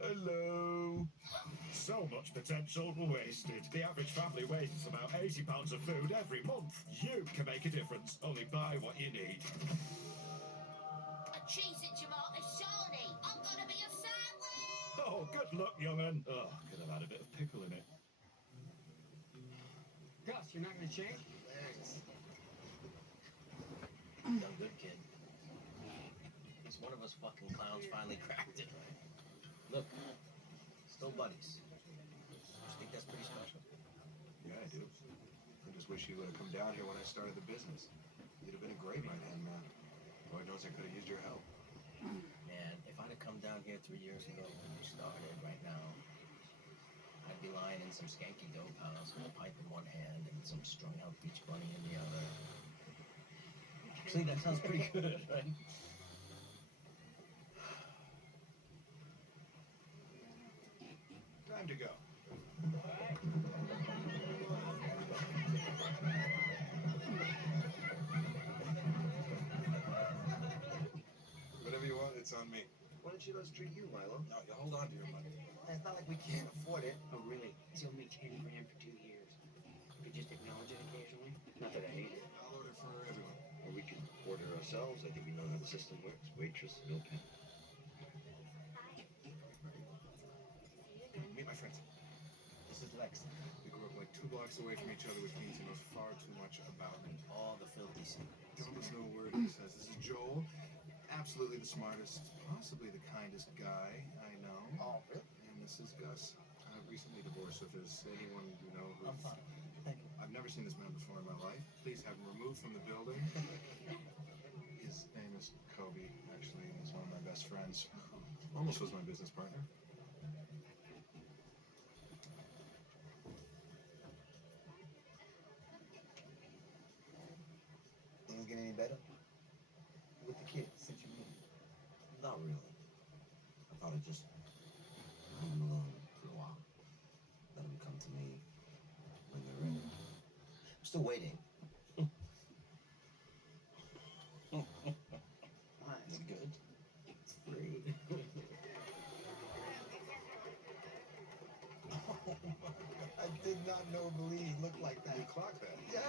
Hello. So much potential wasted. The average family wastes about £80 of food every month. You can make a difference. Only buy what you need. A cheese and tomato sarnie. I'm gonna be a sandwich. Oh, good luck, young'un. Oh, could have had a bit of pickle in it. Gus, you're not gonna change? Done good, kid. one of us fucking clowns finally cracked it, right? Look, still buddies. Just think that's pretty special. Yeah, I do. I just wish you would have come down here when I started the business. You'd have been a great right-hand man. Lord knows I could have used your help. Man, if I'd have come down here 3 years ago when you started, right now, I'd be lying in some skanky dope house with a pipe in one hand and some strung-out beach bunny in the other. Actually, that sounds pretty good, right? Time to go. Whatever you want, it's on me. Why don't you let us treat you, Milo? No, you hold on to your money. It's not like we can't afford it. Oh, really? It's only 10 grand for 2 years. You could just acknowledge it occasionally. Not that I hate it. I'll order for everyone. Or we could order ourselves. I think we know how the system works. Waitress, bill pay. Meet my friends. This is Lex. We grew up like 2 blocks away from each other, which means he knows far too much about me. All the filthy secrets. Don't listen to a word he says. This is Joel. Absolutely the smartest, possibly the kindest guy I know. Oh, really? And this is Gus. Recently divorced, so if there's anyone you know who... I'm fine. Thank you. I've never seen this man before in my life. Please have him removed from the building. His name is Kobe, actually. He's one of my best friends. Almost was my business partner. Things get any better? With the kids, since you moved? Not really. I thought I'd just leave them alone for a while. Let them come to me when they're ready. I'm still waiting. Is it good? It's free. Oh my God, I did not know Belize looked like that. You clocked that? Yeah.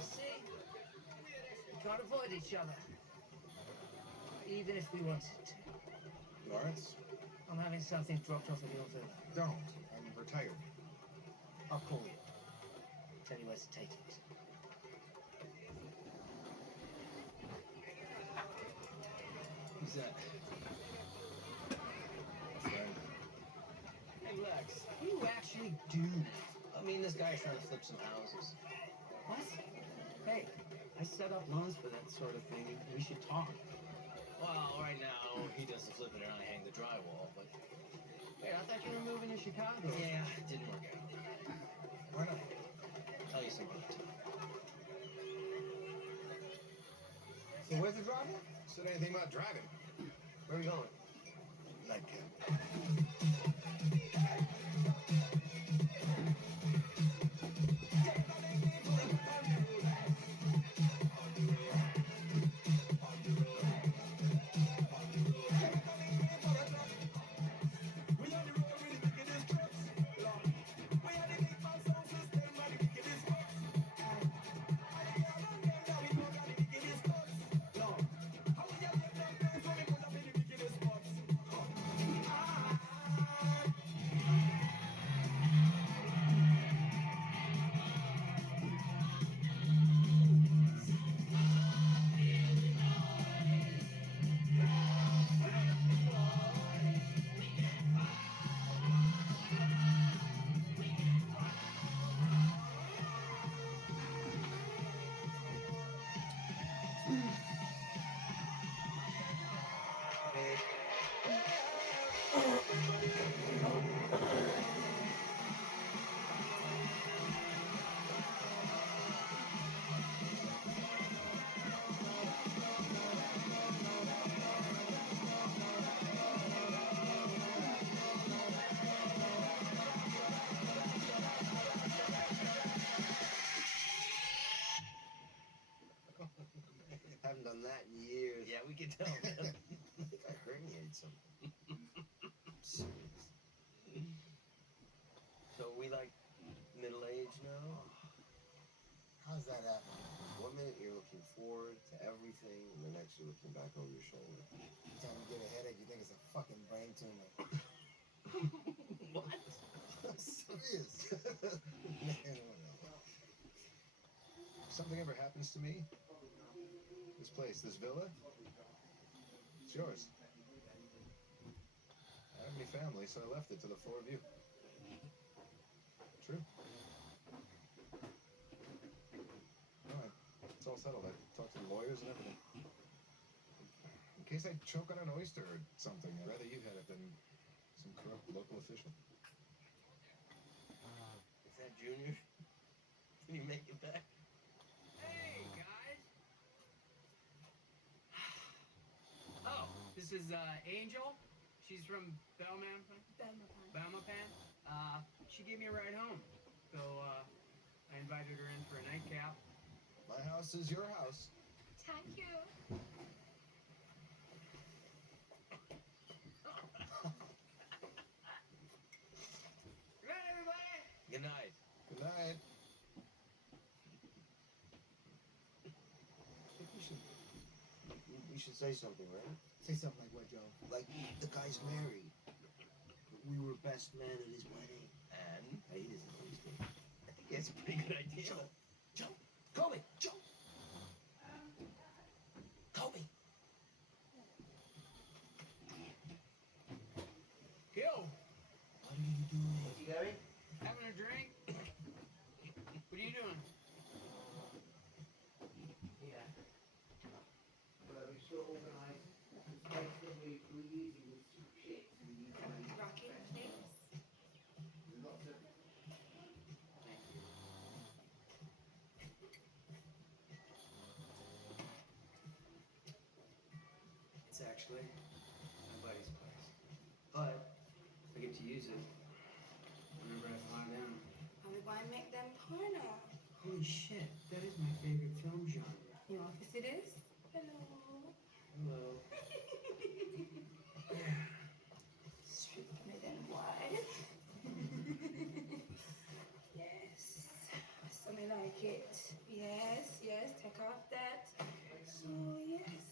See? We can't avoid each other. Even if we wanted to. Lawrence? I'm having something dropped off at your villa. Don't. I'm retired. I'll call you. Tell you where to take it. Who's that? Friend. Hey, Lex, what do you actually do? I mean, this guy's trying to flip some houses. What? Hey, I set up loans for that sort of thing. We should talk. Well, right now, he does the flipping and I hang the drywall, but... Wait, I thought you were moving to Chicago. Yeah, it didn't work out. Why not? I'll tell you some other time. So where's the driver? Said anything about driving. Where are we going? Nightcap. Haven't done that in years. Yeah, we can tell, man. I think I herniated something. Serious. So we like middle-aged now? How's that happen? 1 minute you're looking forward to everything, and the next you're looking back over your shoulder. Every time you get a headache, you think it's a fucking brain tumor. What? something ever happens to me, this place, this villa, it's yours. I don't have any family, so I left it to the four of you. True. All right, it's all settled. I talked to the lawyers and everything. In case I choke on an oyster or something, I'd rather you had it than some corrupt local official. Is that Junior? Can you make it back? Hey, guys. Oh, this is Angel. She's from Belmopan. She gave me a ride home. So, I invited her in for a nightcap. My house is your house. Thank you. Good night, everybody. Good night. Good night. We should say something, right? Say something like what, Joe? Like, the guy's married. We were best men at his wedding. And? Hey, he doesn't know he's good. I think that's a pretty good idea. Joe! Kobe! Joe! Kobe! Yo, What are you doing? What's he doing? having a drink? What are you doing? Yeah. But we still organize the space that we're using with some shit. We need to make Rocket things. lots of. Thank you. It's actually my buddy's place. But I get to use it whenever I fly down. Are we going to make them porno? Holy shit, that is my favorite film genre. You know, yes, it is. Hello. Hello. Strip me then wide. Yes. So me like it. Yes, yes. Take off that. So yes.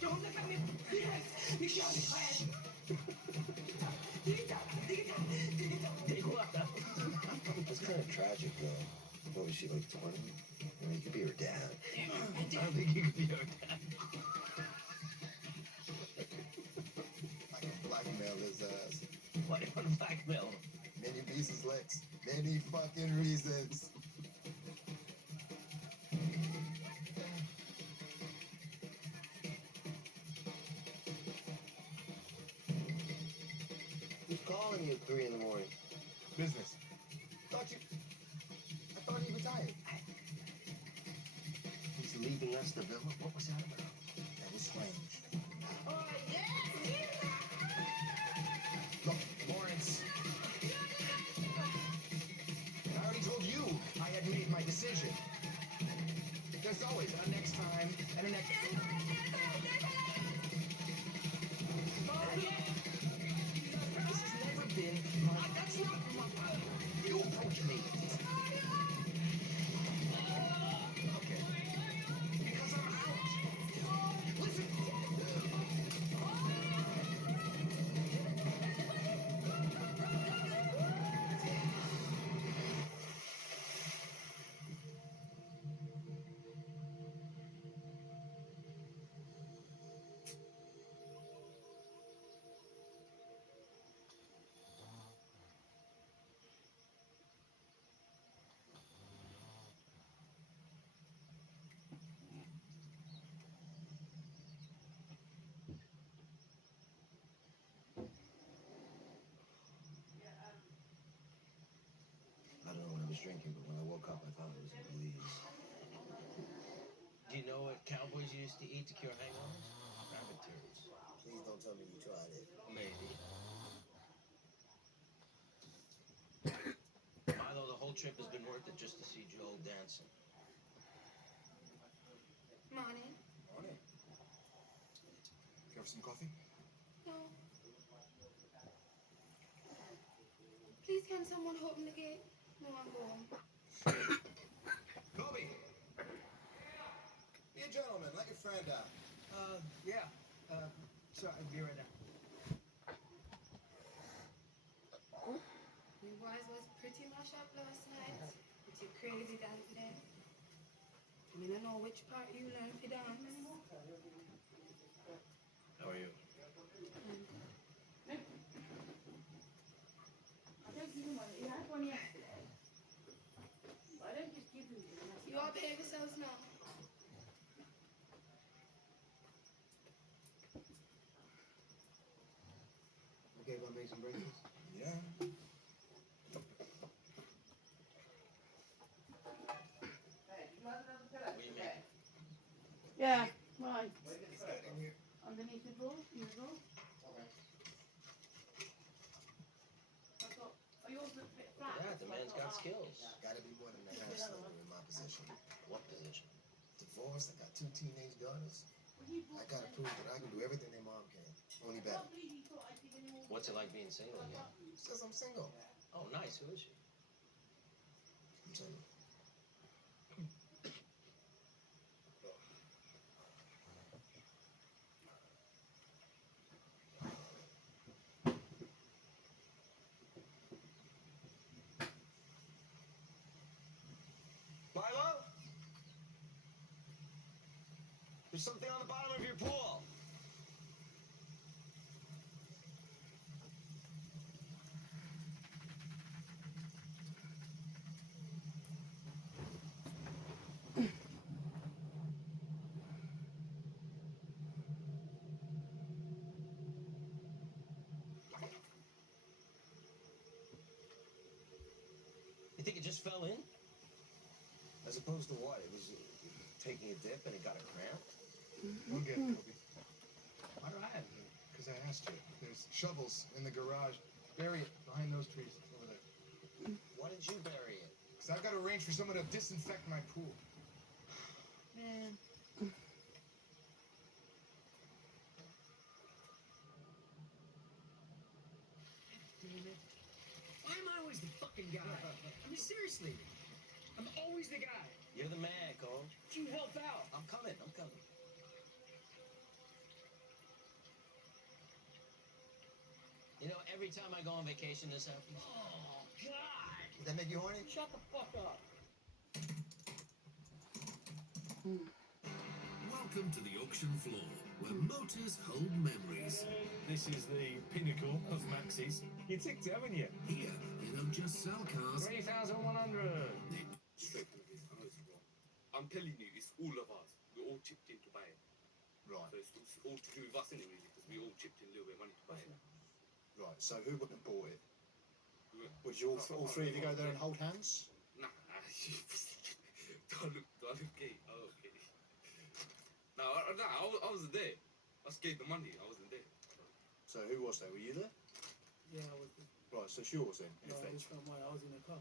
Don't look at me. Yes. You got it. It's kind of tragic, though. What was she, like 20? I mean, you could be her dad. I don't think you could be our dad. I can blackmail his ass. Why do you want to blackmail him? Many reasons, Lex. Many fucking reasons. Who's calling you at 3 in the morning? Business. I thought he retired. He's leaving us the villa? What was that about? That was strange. Oh, yes. Look, Lawrence. I already told you I had made my decision. There's always a next time and a next. This has never been my... That's not my... You approach me. Okay. Because I'm out. Listen. I don't know what I was drinking, but when I woke up, I thought it was a breeze. Do you know what cowboys used to eat to cure hangovers? hurts. Please don't tell me you tried it. Maybe. Milo, the whole trip has been worth it just to see Joel dancing. Morning. Morning. You have some coffee? No. Please can someone open the gate? No, I'm home. Bobby! Be a gentleman, let your friend out. Yeah. Sorry, I'll be right down. You boys was pretty much up last night with your crazy dancing. I mean, I know which part you learned to dance. How are you? You all behave yourselves now. Okay, if I make some breakfast? Yeah. What are you making? Yeah, right. Is that in here? Underneath the drawer, in the drawer. Yeah, the man's got skills. Gotta be more than a half slaver in my position. What position? Divorced, I got 2 teenage daughters. I gotta prove that I can do everything their mom can. Only better. What's it like being single again? Says I'm single. Oh, nice. Who is she? I'm single. Milo? There's something on the bottom of your pool. You think it just fell in? As opposed to what? It was taking a dip and it got a cramp? We'll get it, Kobe. Why do I have it? Because I asked you. There's shovels in the garage. Bury it behind those trees over there. Why did you bury it? Because I've got to arrange for someone to disinfect my pool. Man. Damn it. Why am I always the fucking guy? I mean, seriously. I'm always the guy. You're the man, Cole. You help out. I'm coming. You know, every time I go on vacation, this happens. Oh, God. Did that make you horny? Shut the fuck up. Welcome to the auction floor, where motors hold memories. This is the pinnacle of Maxis. You ticked it, haven't you? Here, they don't just sell cars. 3,100. Straight from the I know it's wrong. I'm telling you, it's all of us. We're all chipped in to buy it. Right. So it's all to do with us anyway, because we all chipped in a little bit of money to buy it. Right, so who wouldn't have bought it? Would you all three of you go there and hold hands? Nah. do I look gay? Oh, okay. No, I wasn't there. I just gave the money. I wasn't there. So who was there? Were you there? Yeah, I was there. Right, so it's yours then, in No, effect. it's not mine. I was in the car.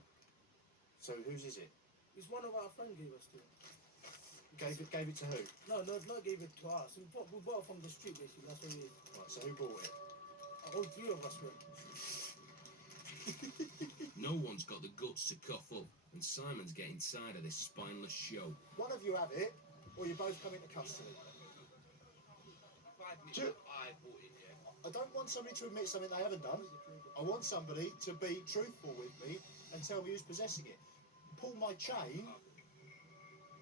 So whose is it? It's one of our friends gave us to it. Gave it to who? No, not gave it to us. We bought it from the street, basically. That's what it is. Right, so who bought it? All 3 of us were. No one's got the guts to cough up, and Simon's getting tired of this spineless show. One of you have it, or you both come into custody. 5 minutes. I bought it, yeah. I don't want somebody to admit something they haven't done. I want somebody to be truthful with me and tell me who's possessing it. Pull my chain.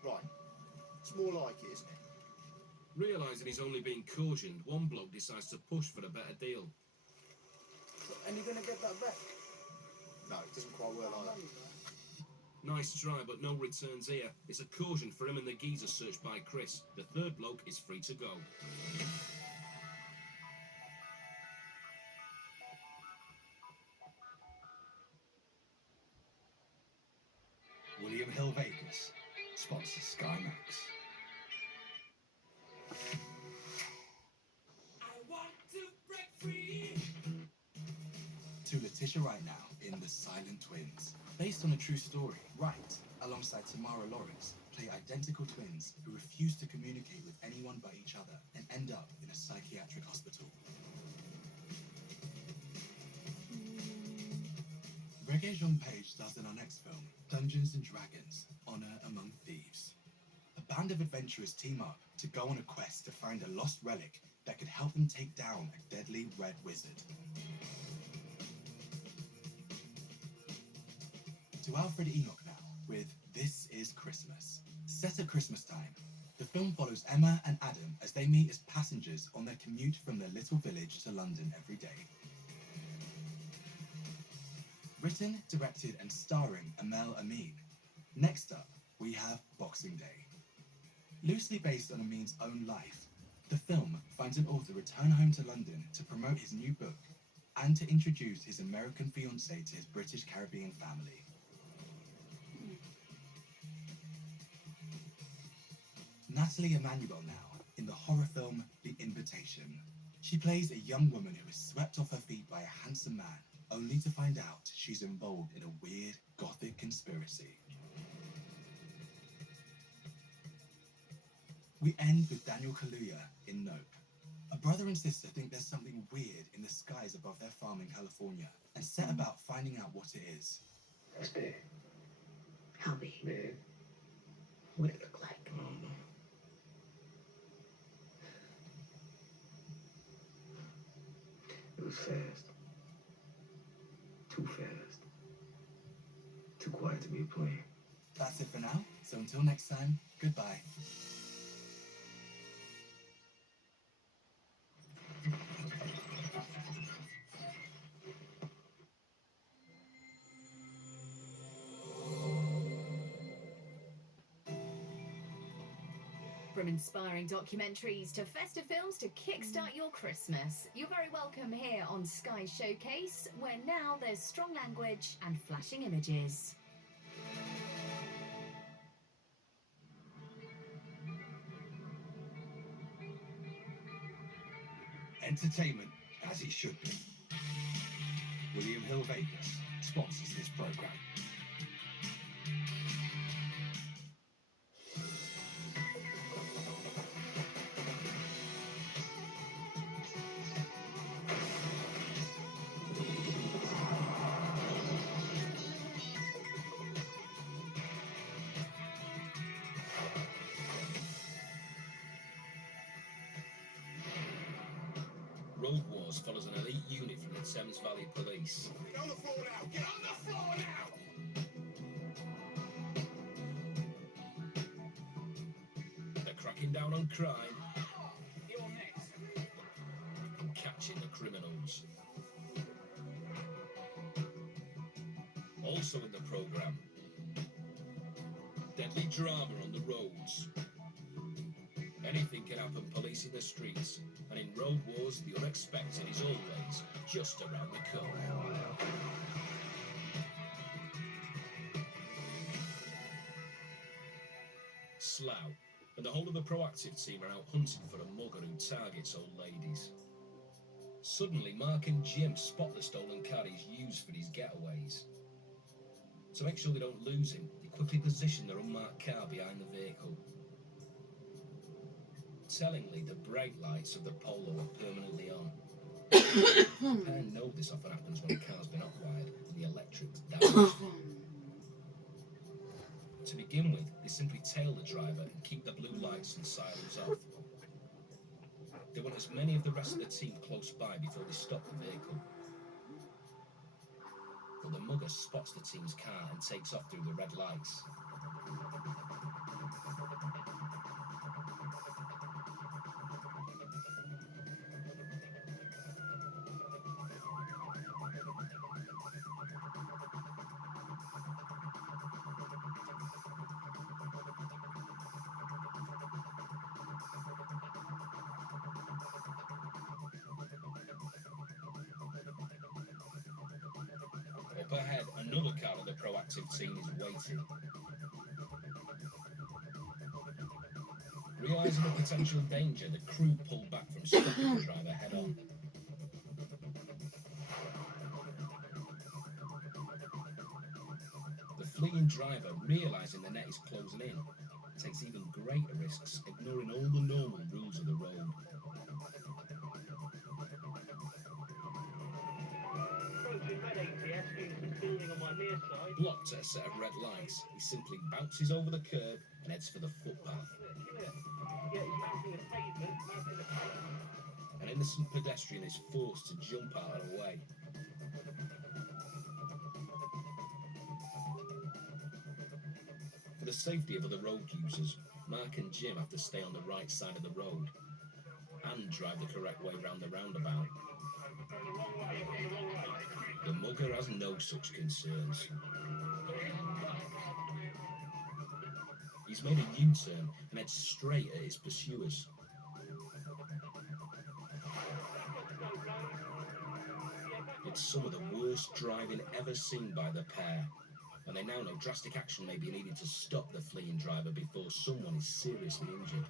Right. It's more like it, isn't it? Realising he's only being cautioned, one bloke decides to push for a better deal. And you're gonna get that back? No, it doesn't quite work like that. Nice try, but no returns here. It's a caution for him and the geezer searched by Chris. The third bloke is free to go. William Hill Vegas sponsors Sky Max. Tisha right now in The Silent Twins. Based on a true story, Wright, alongside Tamara Lawrence, play identical twins who refuse to communicate with anyone but each other and end up in a psychiatric hospital. Regé-Jean Page stars in our next film, Dungeons and Dragons: Honor Among Thieves. A band of adventurers team up to go on a quest to find a lost relic that could help them take down a deadly red wizard. To Alfred Enoch now, with This Is Christmas. Set at Christmas time, the film follows Emma and Adam as they meet as passengers on their commute from their little village to London every day. Written, directed and starring Amel Amin. Next up, we have Boxing Day. Loosely based on Amin's own life, the film finds an author return home to London to promote his new book and to introduce his American fiancée to his British Caribbean family. Natalie Emmanuel now in the horror film The Invitation. She plays a young woman who is swept off her feet by a handsome man, only to find out she's involved in a weird gothic conspiracy. We end with Daniel Kaluuya in Nope. A brother and sister think there's something weird in the skies above their farm in California and set about finding out what it is. That's big. How big? Big. What it look like? It was fast. Too fast. Too quiet to be a plane. That's it for now, so until next time, goodbye. From inspiring documentaries to festive films to kickstart your Christmas, you're very welcome here on Sky Showcase, where now there's strong language and flashing images. Entertainment as it should be. William Hill Vegas sponsors this program. Road Wars follows an elite unit from the Thames Valley Police. Get on the floor now! Get on the floor now! They're cracking down on crime You're next. and catching the criminals. Also in the programme, deadly drama on the roads. Anything can happen policing the streets, and in Road Wars, the unexpected is always just around the corner. Slough and the whole of the proactive team are out hunting for a mugger who targets old ladies. Suddenly, Mark and Jim spot the stolen car he's used for his getaways. To make sure they don't lose him, they quickly position their unmarked car behind the vehicle. Tellingly, the brake lights of the Polo are permanently on. The pair know this often happens when a car's been hot-wired and the electric's damaged. To begin with, they simply tail the driver and keep the blue lights and sirens off. They want as many of the rest of the team close by before they stop the vehicle. But the mugger spots the team's car and takes off through the red lights. Up ahead, another car of the proactive team is waiting. Realising the potential danger, the crew pull back from stopping the driver head on. fleeing driver, realising the net is closing in, takes even greater risks, ignoring all the normal rules of the road. Blocked at a set of red lights, he simply bounces over the curb and heads for the footpath. An innocent pedestrian is forced to jump out of the way. For the safety of other road users, Mark and Jim have to stay on the right side of the road and drive the correct way round the roundabout. The mugger has no such concerns. He's made a U-turn and heads straight at his pursuers. It's some of the worst driving ever seen by the pair, and they now know drastic action may be needed to stop the fleeing driver before someone is seriously injured.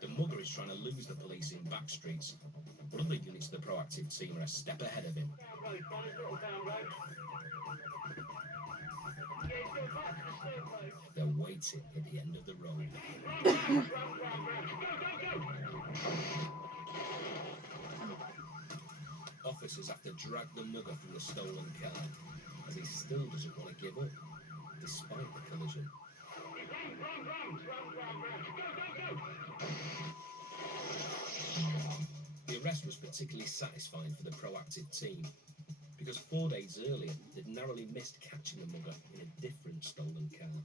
The mugger is trying to lose the police in back streets, but other units of the proactive team are a step ahead of him. They're waiting at the end of the road. Officers have to drag the mugger from the stolen car, as he still doesn't want to give up, despite the collision. The arrest was particularly satisfying for the proactive team, because 4 days earlier they'd narrowly missed catching the mugger in a different stolen car.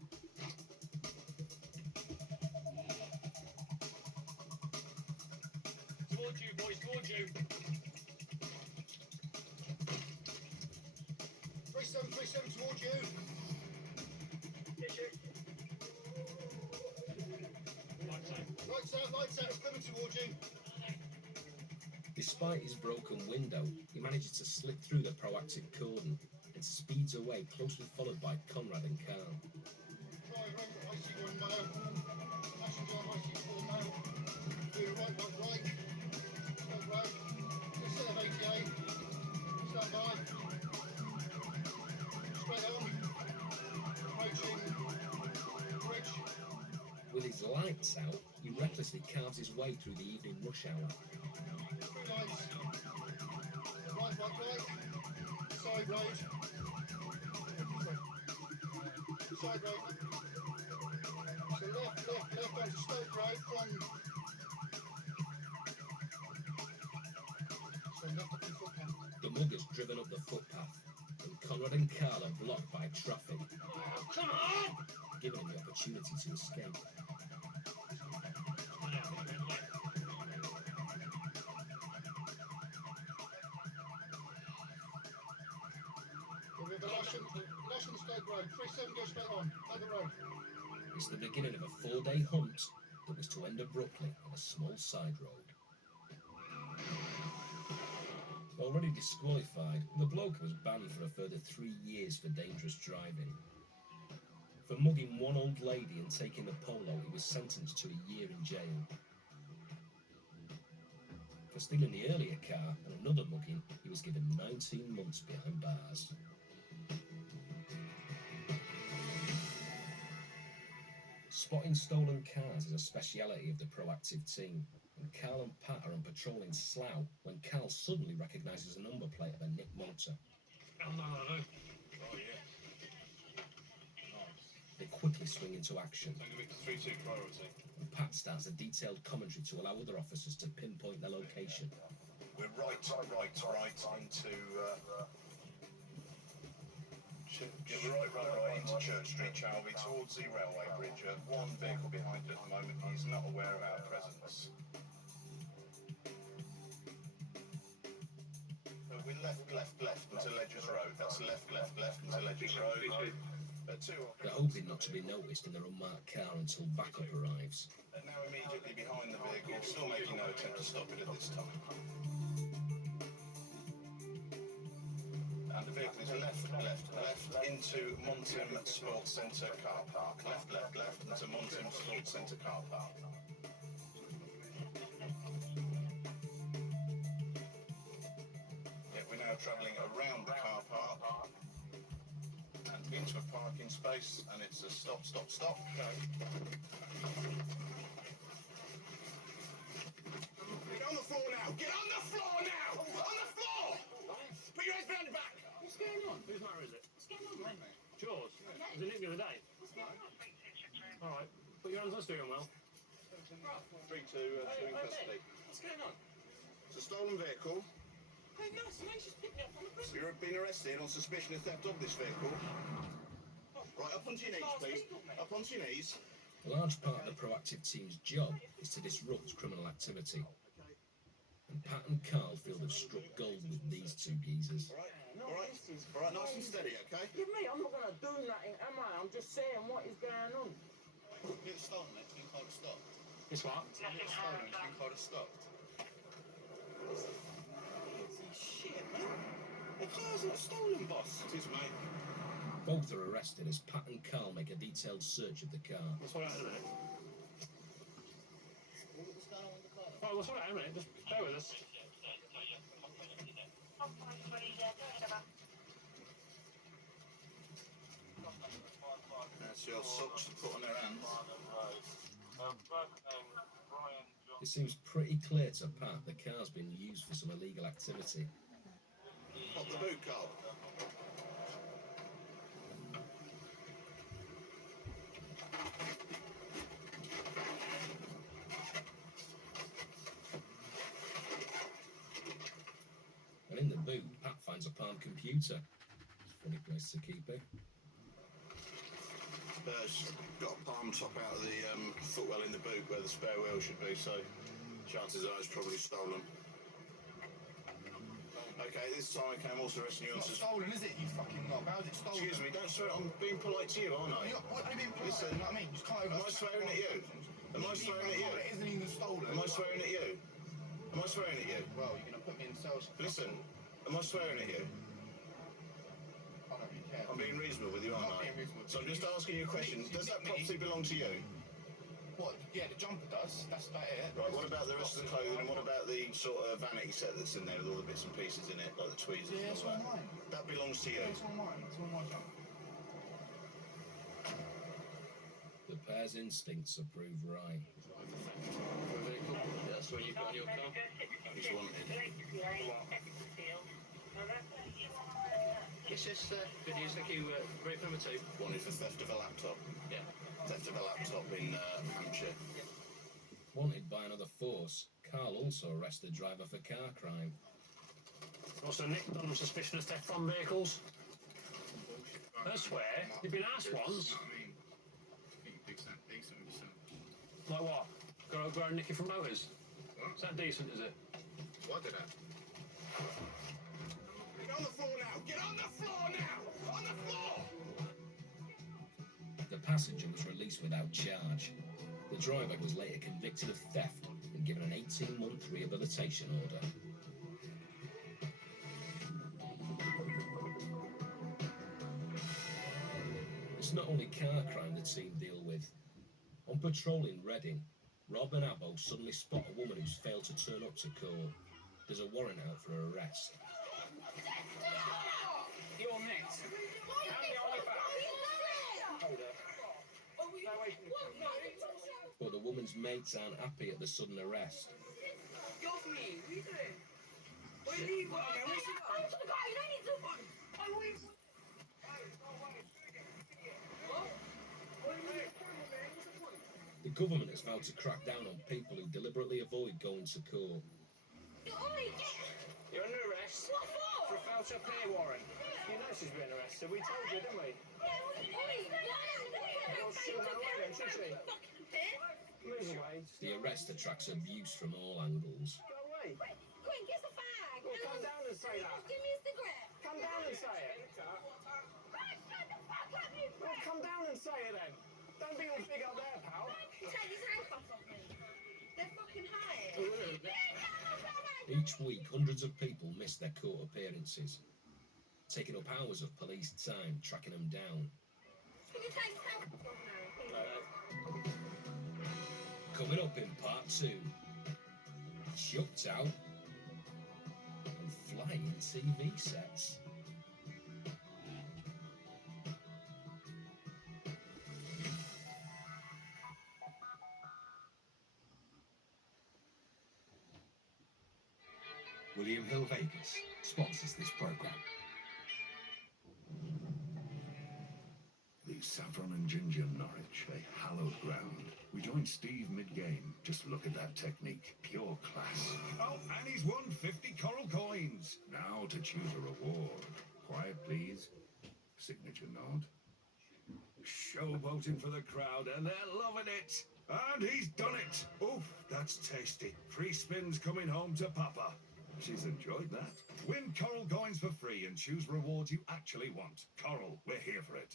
Towards you, boys, towards you. 3737 towards you. Lights out, coming towards you. Despite his broken window, he manages to slip through the proactive cordon and speeds away, closely followed by Conrad and Carl. I see one male. Passenger, I see four male. Do right. Stop right. Set of 88. Stand by. Straight on. Approaching bridge. With his lights out, he recklessly carves his way through the evening rush hour. Three lights. Right. Side road. Side road. So left onto Stoke Road from... So left up the footpath. The mugger's driven up the footpath, and Conrad and Carl are blocked by traffic, giving him the opportunity to escape. Lash on the Stoke Road. 37 go straight on. Other road. It's the beginning of a 4-day hunt that was to end abruptly on a small side road. Already disqualified, the bloke was banned for a further 3 years for dangerous driving. For mugging one old lady and taking the polo, he was sentenced to a year in jail. For stealing the earlier car and another mugging, he was given 19 months behind bars. Spotting stolen cars is a speciality of the proactive team, and Carl and Pat are on patrol in Slough when Carl suddenly recognises a number plate of a nicked motor. Oh, yeah. They quickly swing into action, Victor 3-2 priority. and Pat starts a detailed commentary to allow other officers to pinpoint their location. We're right into right into Church Street, Chalby, towards the railway bridge. One vehicle behind at the moment. He's not aware of our presence. We're left into Ledgers Road. That's left into Ledgers Road. They're hoping not to be noticed in their unmarked car until backup arrives. Now immediately behind the vehicle, still making no attempt to stop it at this time. And the vehicle is left into Montim Sports Centre car park. Left into Montim Sports Centre car park. travelling around the car park and into a parking space, and it's a stop, stop, stop. Go. Get on the floor now! Get on the floor now! On the floor! Put your hands behind your back! What's going on? Whose motor is it? What's going on, mate? Yours? Was it nicked the other day? What's going on? Alright. Put your hands on the steering wheel. 3, 2, 2 in custody. What's going on? It's a stolen vehicle. Hey, no, somebody's just picked me up from the prison. You're being arrested on suspicion of theft of this vehicle. Right, up onto your knees, please. Up onto your knees. A large part of the proactive team's job is to disrupt criminal activity. And Pat and Carl feel they've struck gold with these two geezers. All right, nice and steady, okay? Yeah, mate, I'm not going to do nothing, am I? I'm just saying what is going on. It's stolen, it's been called a stop. It's what? It's stolen, it's been called a stop. Shit, man. The car's not stolen, boss. It is, mate. Both are arrested as Pat and Carl make a detailed search of the car. What's all right in a minute? What's going on with the car? Oh, what's all right in a minute? Just bear with us. That's your socks to put on their hands. It seems pretty clear to Pat the car's been used for some illegal activity. Pop the boot, Carl. And in the boot, Pat finds a palm computer. Funny place to keep it. It's got a palm top out of the footwell in the boot where the spare wheel should be, so chances are it's probably stolen. Okay, this time I came also arresting you on It's not stolen, is it, you fucking knob? How's it stolen? Excuse me, don't swear. I'm being polite to you, aren't I? What do you mean polite? Listen, You know what I mean? Just come over. am I swearing at you? Am I swearing at you? It isn't even stolen. Am I swearing at you? Am I swearing at you? Well, you're going to put me in cells. Listen, am I swearing at you? I don't really care. I'm being reasonable with you, aren't Not I? being reasonable. So I'm just asking you a question. Does that property belong to you? What? Yeah, the jumper does. That's about it. Right, what about the rest of the clothing, and what about the sort of vanity set that's in there with all the bits and pieces in it, like the tweezers Yeah, and it's all all that? mine. That belongs to you. Yeah, it's all mine. It's all my jumper. The pair's instincts are proved right. That's what you've got on your car? He's wanted. It's just good news. Thank you. Break number 2. Wanted for theft of a laptop. Yeah. Theft of a laptop in Hampshire. Wanted by another force, Carl also arrested driver for car crime. Also nicked on suspicion of theft from vehicles. I swear, you've been asked once. Like what? Go and nick it from motors? Is that decent, is it? What did that? Get on the floor now! Get on the floor now! On the floor! The passenger was released without charge. The driver was later convicted of theft and given an 18-month rehabilitation order. It's not only car crime the team deal with. On patrol in Reading, Rob and Abbo suddenly spot a woman who's failed to turn up to court. There's a warrant out for her arrest. You're next. Hand me on your back. Hold up. Stay away from the camera. But the woman's mates aren't happy at the sudden arrest. Get off me! What are you doing? What are you doing? What's the guy? You don't need to. The government has vowed to crack down on people who deliberately avoid going to court. You're under arrest. What for? For a failed to appear warrant. You know she's been arrested. We told you, didn't we? Well, she'll know away then, should she? Move away. The arrest attracts abuse from all angles. Go away. Quick, get the fag. Well, come down and say that. Give me a cigarette. Come down and say it. Well, come down and say it then. Don't be all big up there, pal. Take these handcuffs off me. They're fucking high. Each week, hundreds of people miss their court appearances, taking up hours of police time tracking them down. Can you take these handcuffs off now? Coming up in part 2, chucked out and flat buying TV sets. William Hill Vegas sponsors this program. The saffron and ginger Norwich, a hallowed ground. We joined Steve mid-game. Just look at that technique. Pure class. Oh, and he's won 50 coral coins. Now to choose a reward. Quiet, please. Signature nod. Showboating for the crowd, and they're loving it. And he's done it. Oof, that's tasty. 3 spins coming home to Papa. She's enjoyed that. Win coral coins for free and choose rewards you actually want. Coral, we're here for it.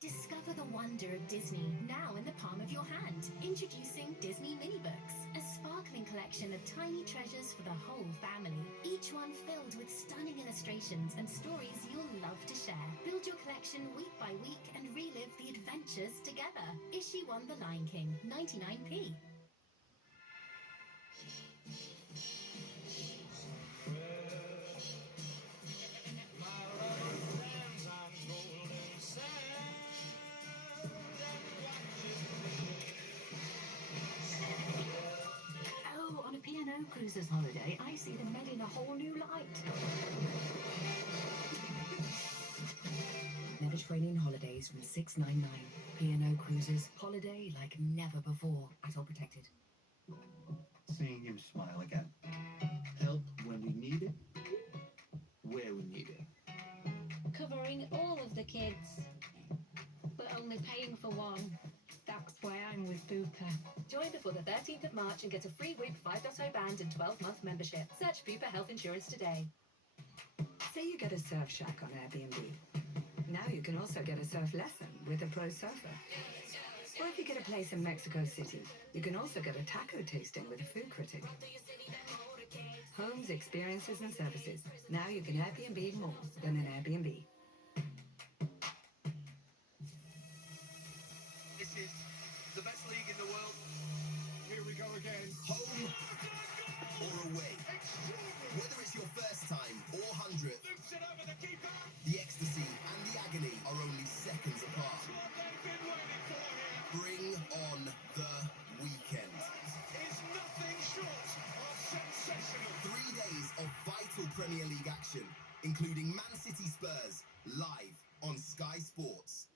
Discover the wonder of Disney, now in the palm of your hand. Introducing Disney Mini Books, a sparkling collection of tiny treasures for the whole family. Each one filled with stunning illustrations and stories you'll love to share. Build your collection week by week and relive the adventures together. Issue 1 The Lion King, 99p. Cruises holiday, I see them made in a whole new light. Mediterranean holidays from $6.99. P&O Cruises, holiday like never before. At all protected. Seeing him smile again. Help when we need it, where we need it. Covering all of the kids, but only paying for one. That's why I'm with Bupa. Join before the 13th of March and get a free WHIP 5.0 band and 12-month membership. Search Bupa Health Insurance today. Say you get a surf shack on Airbnb. Now you can also get a surf lesson with a pro surfer. Or if you get a place in Mexico City, you can also get a taco tasting with a food critic. Homes, experiences and services. Now you can Airbnb more than an Airbnb. This is the best league in the world. Here we go again. Home or away. Whether it's your first time or 100th, the ecstasy and the agony are only seconds apart. Bring on the weekend. Is nothing short of sensational. 3 days of vital Premier League action, including Man City Spurs, live on Sky Sports.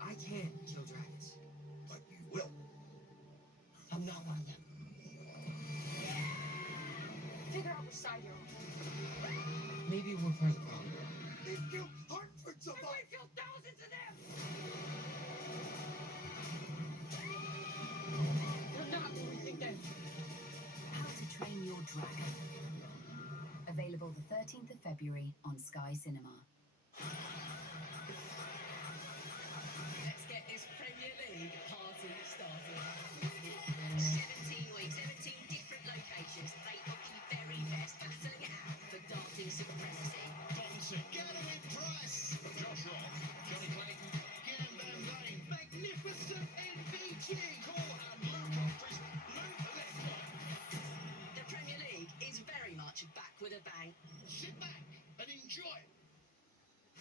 I can't kill dragons. But you will. I'm not one of them. Figure out which side you're on. Maybe we're part of the problem. They've killed hundreds of us. We've killed thousands of them! You're not who we think then. How to Train Your Dragon. Available the 13th of February on Sky Cinema. Let's get this Premier League party started. 17 weeks, 17 different locations. They offer you very best, battling it out for dancing supremacy. Galloway Price, Josh Rock, Johnny Clayton, Guillaume Van Dane, magnificent NVG, Cole and Luke Humphries, Luke Ledford. The Premier League is very much back with a bang. Sit back and enjoy.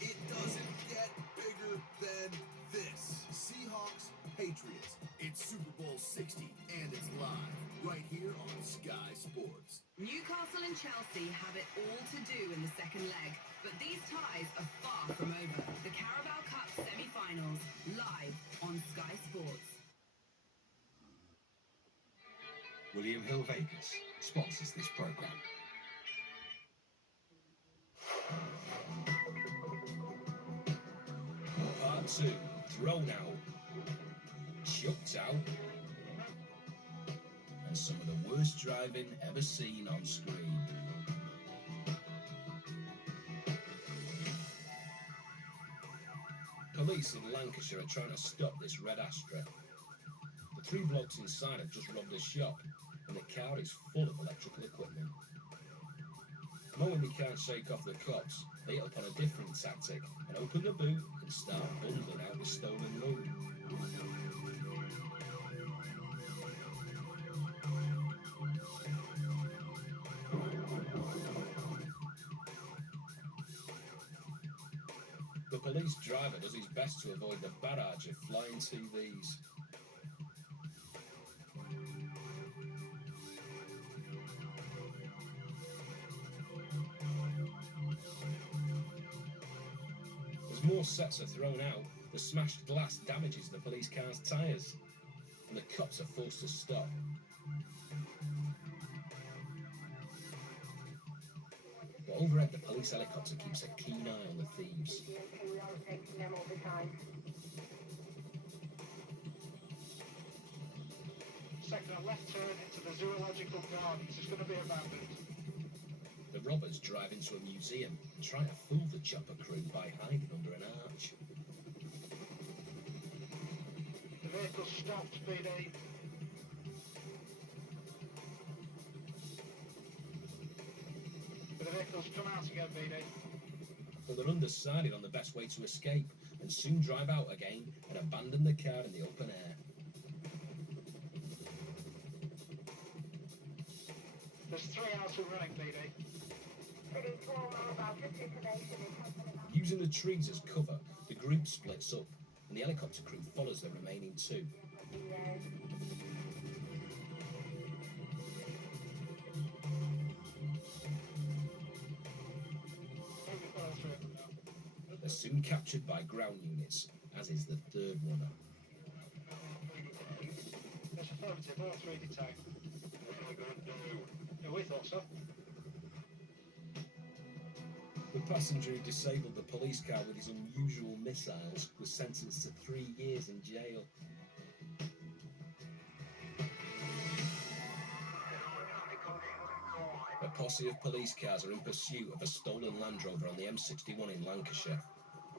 It doesn't get bigger than this. Seahawks, Patriots. It's Super Bowl 60 and it's live right here on Sky Sports. Newcastle and Chelsea have it all to do in the second leg, but these ties are far from over. The Carabao Cup semi-finals, live on Sky Sports. William Hill Vegas sponsors this program. Part 2, thrown out, chucked out, and some of the worst driving ever seen on screen. Police in Lancashire are trying to stop this red Astra. The 3 blokes inside have just robbed a shop, and the car is full of electrical equipment. Knowing they can't shake off the cops, they hit up on a different tactic and open the boot and start bundling out the stolen loot. police driver does his best to avoid the barrage of flying TVs. As more sets are thrown out, the smashed glass damages the police car's tyres, and the cops are forced to stop. But overhead, the police helicopter keeps a keen eye on the thieves. Second and left turn into the zoological gardens. It's going to be abandoned. The robbers drive into a museum and try to fool the chopper crew by hiding under an arch. The vehicle stopped, BD. The vehicle's come out again, BD. But they're undecided on the best way to escape and soon drive out again and abandon the car in the open air. There's 3 hours of running, BD. Using the trees as cover, the group splits up and the helicopter crew follows the remaining 2. They're soon captured by ground units, as is the 3rd runner. That's affirmative, all 3 detained. Yeah, we thought so. The passenger who disabled the police car with his unusual missiles was sentenced to 3 years in jail. A posse of police cars are in pursuit of a stolen Land Rover on the M61 in Lancashire.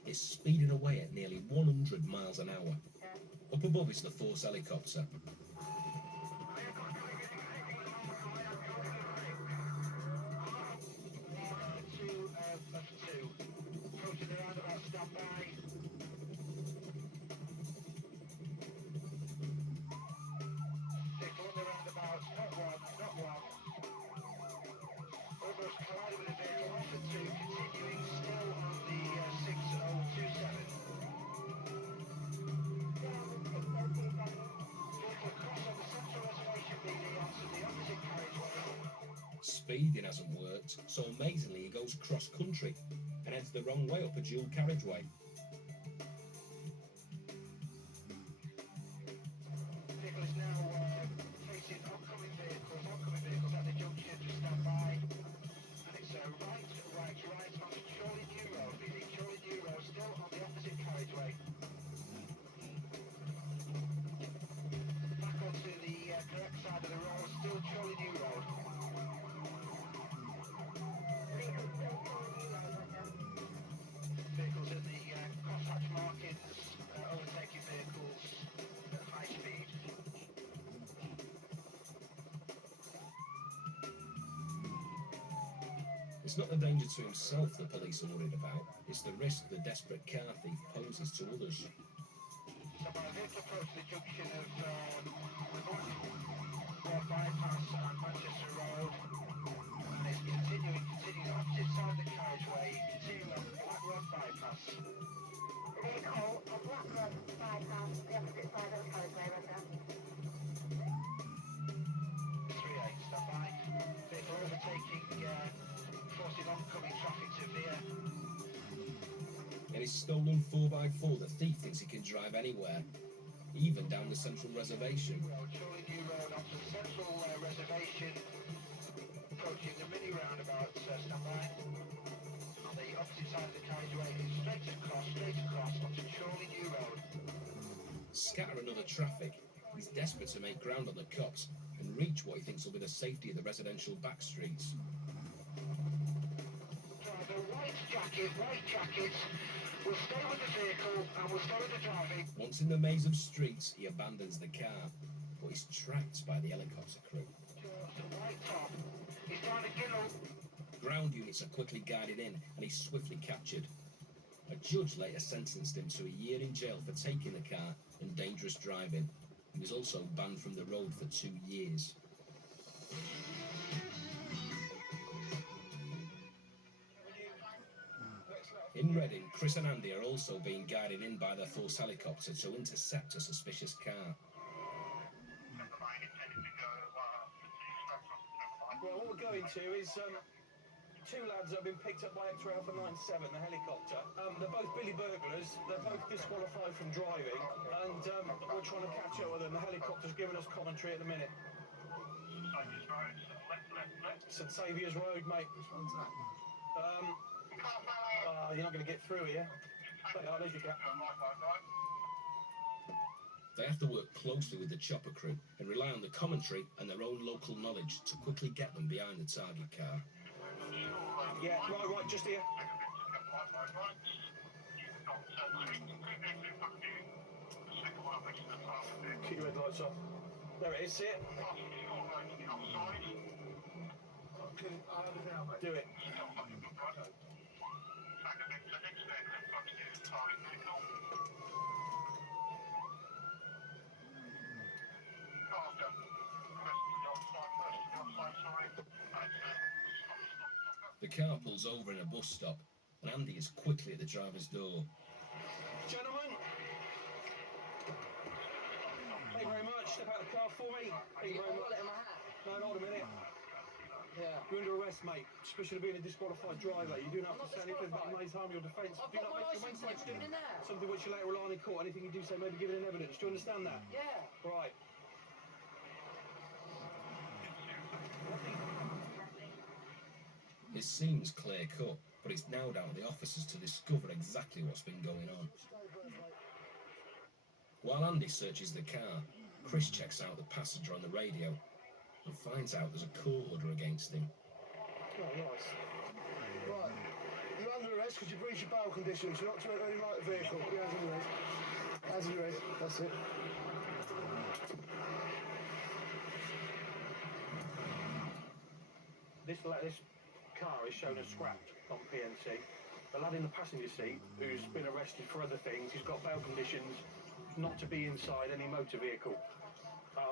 It's speeding away at nearly 100 miles an hour. Up above is the Force helicopter. Approaching the roundabout, stand by. Vehicle on the roundabout, not one. Almost collided with a vehicle off the 2, continuing still on the 6027. Vehicle cross on the central reservation, BD, onto the opposite carriageway. Speeding hasn't worked, so amazingly he goes cross-country and heads the wrong way up a dual carriageway. Vehicle is now facing oncoming vehicles at the junction, just stand by. And it's right onto Chorley New Road, BD, Chorley New Road, still on the opposite carriageway. Back onto the correct side of the road, still Chorley New Road. Vehicles in the crosshatch markings, overtaking vehicles at high speed. It's not the danger to himself the police are worried about, it's the risk the desperate car thief poses to others. So my vehicle approached the junction of Broad Bypass and Manchester Road, and it's continuing opposite side of the carriageway, continuing on Black Road Bypass. Vehicle on Black Road Bypass, the opposite side of the carriageway, right now. 38, stand by. Vehicle overtaking, forcing oncoming traffic to veer. In his stolen 4x4, the thief thinks he can drive anywhere, even down the central reservation. Chorley New Road onto the central reservation, approaching the mini roundabout, stand by. On the opposite side of the carriageway, straight across onto Chorley New Road. Scattering other traffic, he's desperate to make ground on the cops and reach what he thinks will be the safety of the residential back streets. Driver, white jacket, will stay with the vehicle and will stay with the driving. Once in the maze of streets, he abandons the car, but he's tracked by the helicopter crew. White top, he's down a ginnel. Ground units are quickly guided in, and he's swiftly captured. A judge later sentenced him to a year in jail for taking the car and dangerous driving. He was also banned from the road for 2 years. In Reading, Chris and Andy are also being guided in by their force helicopter to intercept a suspicious car. Well, what we're going to is two lads that have been picked up by X-Ray Alpha 97, the helicopter. They're both Billy burglars. They're both disqualified from driving, and we're trying to catch up with them. The helicopter's giving us commentary at the minute. St Saviour's Road, mate. Which one's that? You're not going to get through here. There's your gap. They have to work closely with the chopper crew and rely on the commentary and their own local knowledge to quickly get them behind the target car. Yeah, right, just here. Keep your headlights off. There it is, see it? Do it. The car pulls over in a bus stop, and Andy is quickly at the driver's door. Gentlemen, thank you very much. Step out of the car for me. Thank you very much. No, hold a minute. Yeah. You're under arrest, mate. Especially being a disqualified driver. You do not have to say anything that may harm your defence. Do not make your main question something which you later rely on in court. Anything you do say may be given in evidence. Do you understand that? Yeah. Right. It seems clear-cut, but it's now down to the officers to discover exactly what's been going on. While Andy searches the car, Chris checks out the passenger on the radio and finds out there's a court order against him. Oh, nice. Right. You're under arrest because you breached your bail conditions. You're not to enter any motor vehicle. Your hands on your head. Hands on your head. That's it. This car is shown as scrapped on PNC. The lad in the passenger seat, who's been arrested for other things, he's got bail conditions not to be inside any motor vehicle.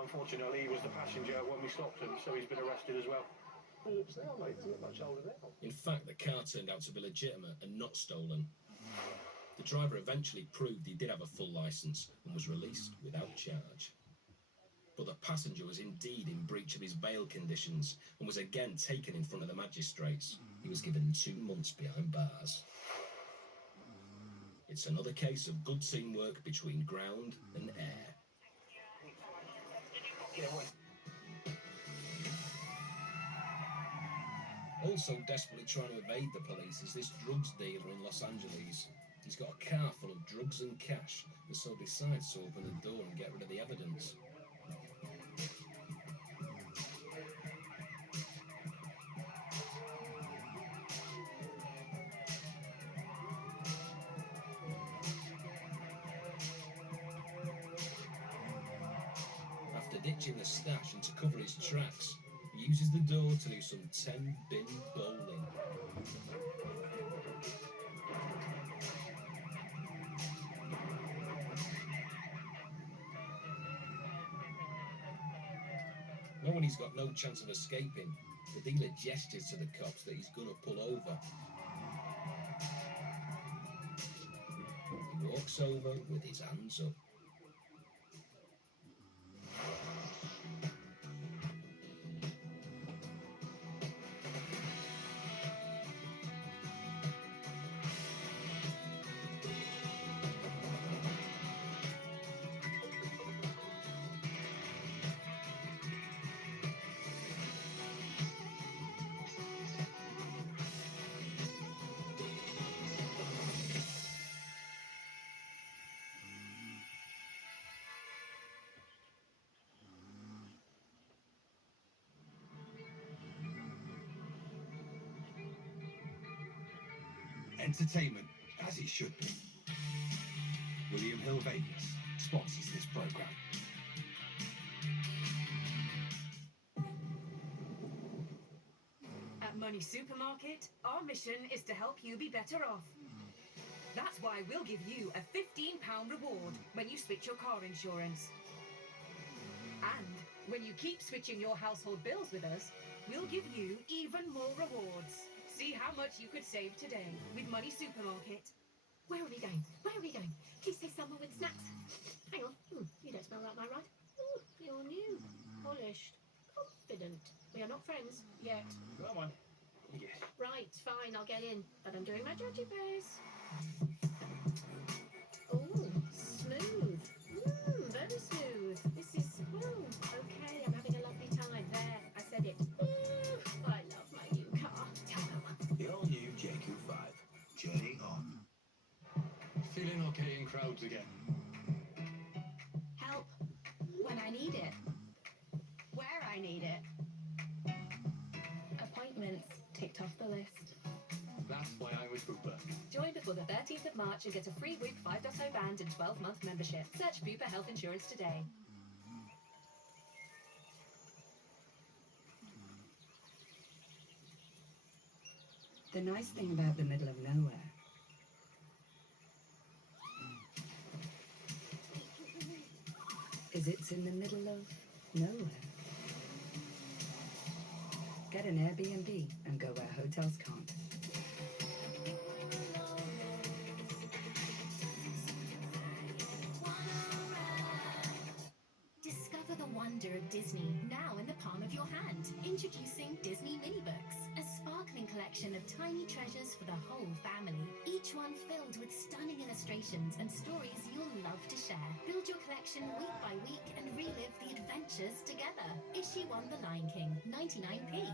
Unfortunately, he was the passenger when we stopped him, so he's been arrested as well. Oops, they are, mate. They're not much older now. In fact, the car turned out to be legitimate and not stolen. The driver eventually proved he did have a full licence and was released without charge. But the passenger was indeed in breach of his bail conditions and was again taken in front of the magistrates. He was given 2 months behind bars. It's another case of good teamwork between ground and air. Also desperately trying to evade the police is this drugs dealer in Los Angeles. He's got a car full of drugs and cash, and so decides to open the door and get rid of the evidence. After ditching the stash and to cover his tracks, he uses the door to do some 10-bin bowling. Knowing he's got no chance of escaping, the dealer gestures to the cops that he's gonna pull over. He walks over with his hands up. Entertainment, as it should be. William Hill Vegas sponsors this program. At Money Supermarket, our mission is to help you be better off. That's why we'll give you a £15 reward when you switch your car insurance. And when you keep switching your household bills with us, we'll give you even more rewards. See how much you could save today with Money Supermarket. Where are we going? Where are we going? Please say somewhere with snacks. Hang on. You don't smell like my ride. You're new, polished, confident. We are not friends yet. Come on. Yes. Right, fine, I'll get in. But I'm doing my judgy face. Oh, smooth. Very smooth. This is, okay, I'm having a lovely time. There, I said it. I love my new car. The all-new JQ5. Journey on. Feeling okay in crowds again. Help when I need it. Where I need it. Appointments ticked off the list. That's why I'm with Bupa. Join before the 13th of March and get a free WHOOP 5.0 band and 12-month membership. Search Bupa Health Insurance today. The nice thing about the middle of nowhere is it's in the middle of nowhere. Get an Airbnb and go where hotels can't. Discover the wonder of Disney, now in the palm of your hand. Introducing Disney Mini Books, a sparkling collection of tiny treasures for the whole family. Each one filled with stunning illustrations and stories you'll love to share. Build your collection week by week and relive the adventures together. Issue 1 The Lion King, 99p.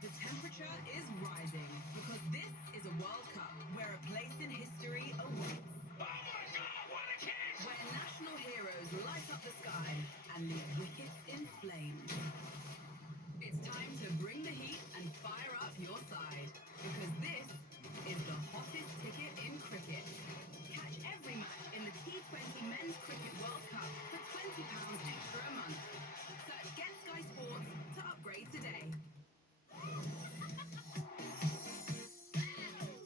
The temperature is rising because this is a World Cup where a place in history awaits. Oh my God, what a kick! Where national heroes light up the sky and leave wickets in flames. It's time to bring the heat and fire up your side because this is the hottest ticket in cricket. Catch every match in the T20 Men's Cricket World Cup for £20 extra a month. Search Get Sky Sports to upgrade today.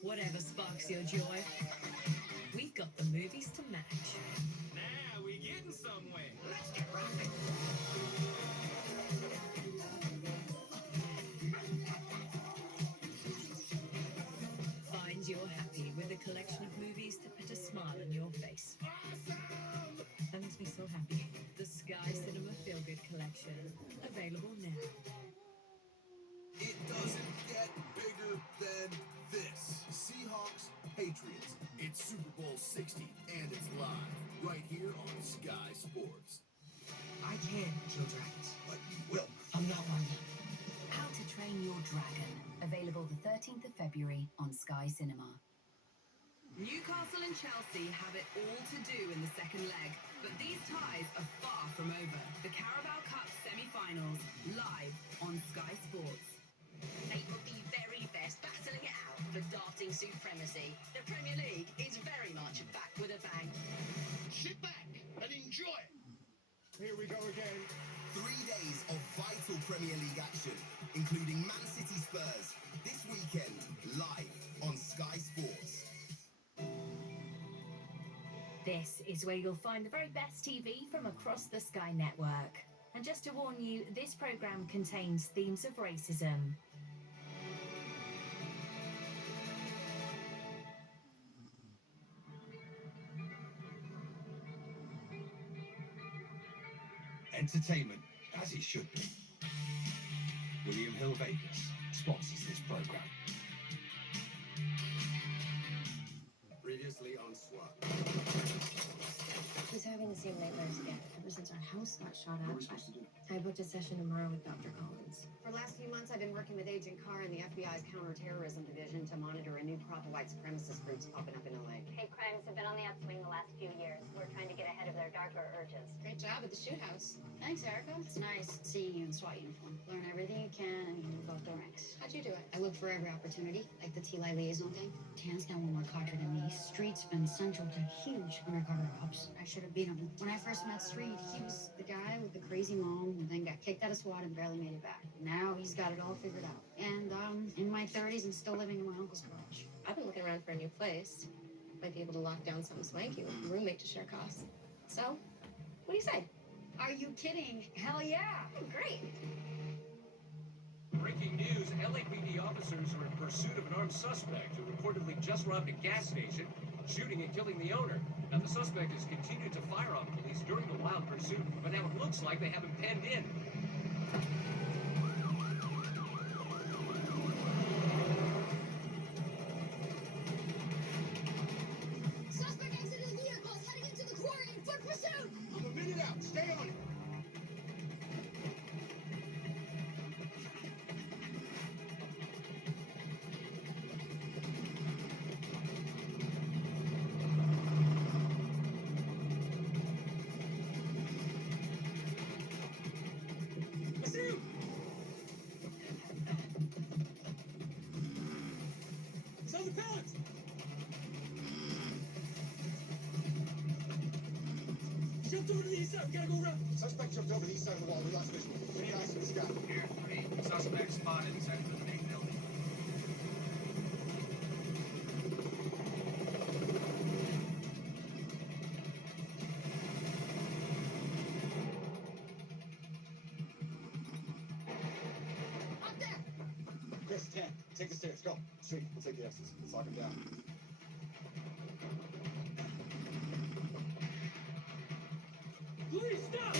Whatever sparks your joy, we've got the movies to match. Now we're getting somewhere. Let's get rocking. Find your happy with a collection of movies to put a smile on your face. That makes me so happy. The Sky Cinema Feel Good Collection, available now. It doesn't get bigger than this. Seahawks, Patriots. It's Super Bowl 60, and it's live right here on Sky Sports. I can't kill dragons. But you will. I'm not one. How to Train Your Dragon. Available the 13th of February on Sky Cinema. Newcastle and Chelsea have it all to do in the second leg, but these ties are far from over. The Carabao Cup semi-finals, live on Sky Sports. They will be very best battling it out for darting supremacy. The Premier League is very much back with a bang. Sit back and enjoy it. Here we go again. 3 days of vital Premier League action, including Man City Spurs, this weekend, live on Sky Sports. This is where you'll find the very best TV from across the Sky network. And just to warn you, this programme contains themes of racism. Entertainment as it should be. William Hill Vegas sponsors this program. Previously on SWAT. She's having the same nightmares again ever since our house got shot What are at. we supposed to do? I booked a session tomorrow with Dr. Collins. For the last few months, I've been working with Agent Carr in the FBI's counterterrorism division to monitor a new crop of white supremacist groups popping up in LA. Hate crimes have been on the upswing the last few years. We're trying to get ahead of their darker urges. Great job at the shoot house. Thanks, Erica. It's nice seeing you in SWAT uniform. Learn everything you can and you move up the ranks. How'd you do it? I look for every opportunity, like the T-Lie liaison thing. Tan's got one more Carter than me. Street's been central to huge undercover ops. I should have beat him. When I first met Street, he was the guy with the crazy mom who then got kicked out of SWAT and barely made it back. Now he's got it all figured out. And in my 30s and still living in my uncle's garage. I've been looking around for a new place. Might be able to lock down something swanky with a roommate to share costs. So, what do you say? Are you kidding? Hell yeah! Great. Breaking news, LAPD Officers are in pursuit of an armed suspect who reportedly just robbed a gas station, shooting and killing the owner. Now, the suspect has continued to fire on police during the wild pursuit, but now it looks like they have him penned in. Suspect exited the vehicle, is heading into the quarry in foot pursuit! I'm a minute out. Stay on it. I see him! He's on the pallets! He jumped over to the east side. We gotta go around. Suspect jumped over the east side of the wall. We lost visual. Any eyes in the sky? Here, 3. Suspect spotted inside the main building. Up there! Chris, 10. Take the stairs. Go. Street. We'll take the extras. Let's lock him down. Please stop!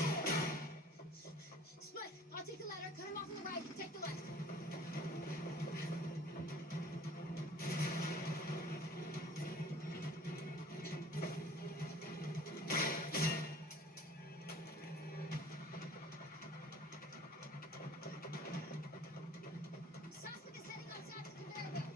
Split! I'll take the ladder, cut him off on the right, take the left. Suspect is heading outside the conveyor belt.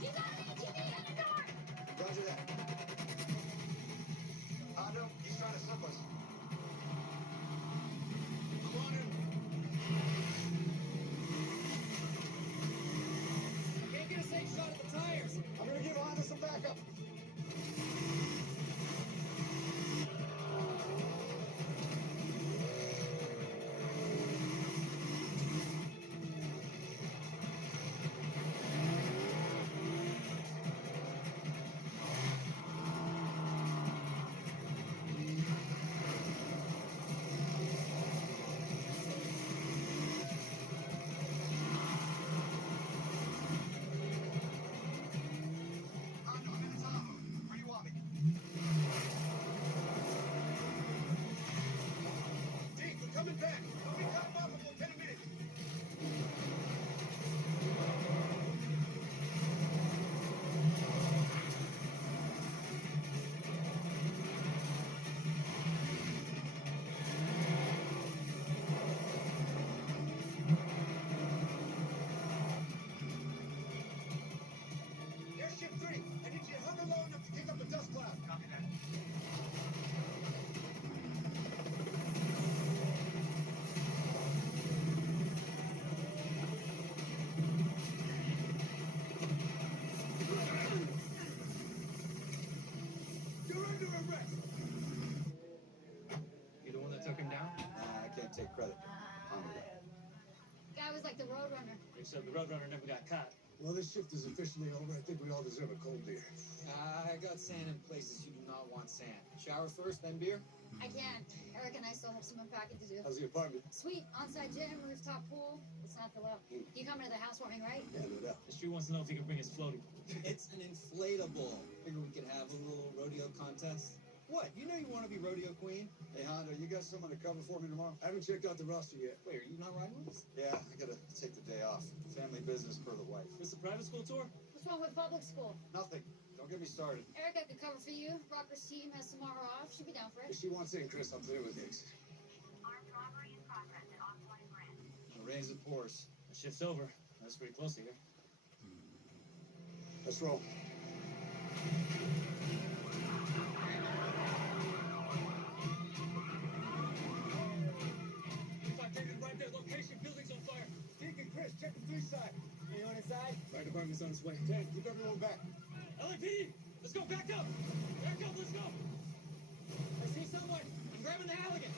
He's on an ATV heading north! Roger that. Hondo, he's trying to slip us. I'm on him. Can't get a safe shot at the tires. I'm gonna give Hondo some backup. Hondo, I'm in the Tahoe. Where do you want me? Deke, we're coming back. Don't be caught up in 10 minutes. Airship 3, I need you to hover low enough to kick up a dust cloud. Copy that. You're under arrest. You the one that took him down? I can't take credit. Hondo. Guy was like the Roadrunner. Except the Roadrunner never got caught. Well, this shift is officially over. I think we all deserve a cold beer. I got sand in places you do not want sand. Shower first, then beer? I can't. Eric and I still have some unpacking to do. How's the apartment? Sweet, on-site gym, rooftop pool. Let's not fill out. You coming to the housewarming, right? Yeah, no doubt. The street wants to know if he can bring his floaty. It's an inflatable. Figure we could have a little rodeo contest. What? You know you want to be rodeo queen? Hey, Hondo, you got someone to cover for me tomorrow? I haven't checked out the roster yet. Wait, are you not riding with us? Yeah, I gotta take the day off. Family business per the wife. This a private school tour? What's wrong with public school? Nothing. Don't get me started. Erica could cover for you. Rocker's team has tomorrow off. She'd be down for If it. she wants in, Chris, I'm through with gigs. The rains and pours. The shift's over. That's pretty close here. Let's roll. Right there, location, building's on fire. Deke and Chris, check the 3 side. Anyone inside? Fire department's on its way. 10, keep everyone back. LAPD, let's go, back up. Back up, let's go. I see someone. I'm grabbing the Halligan.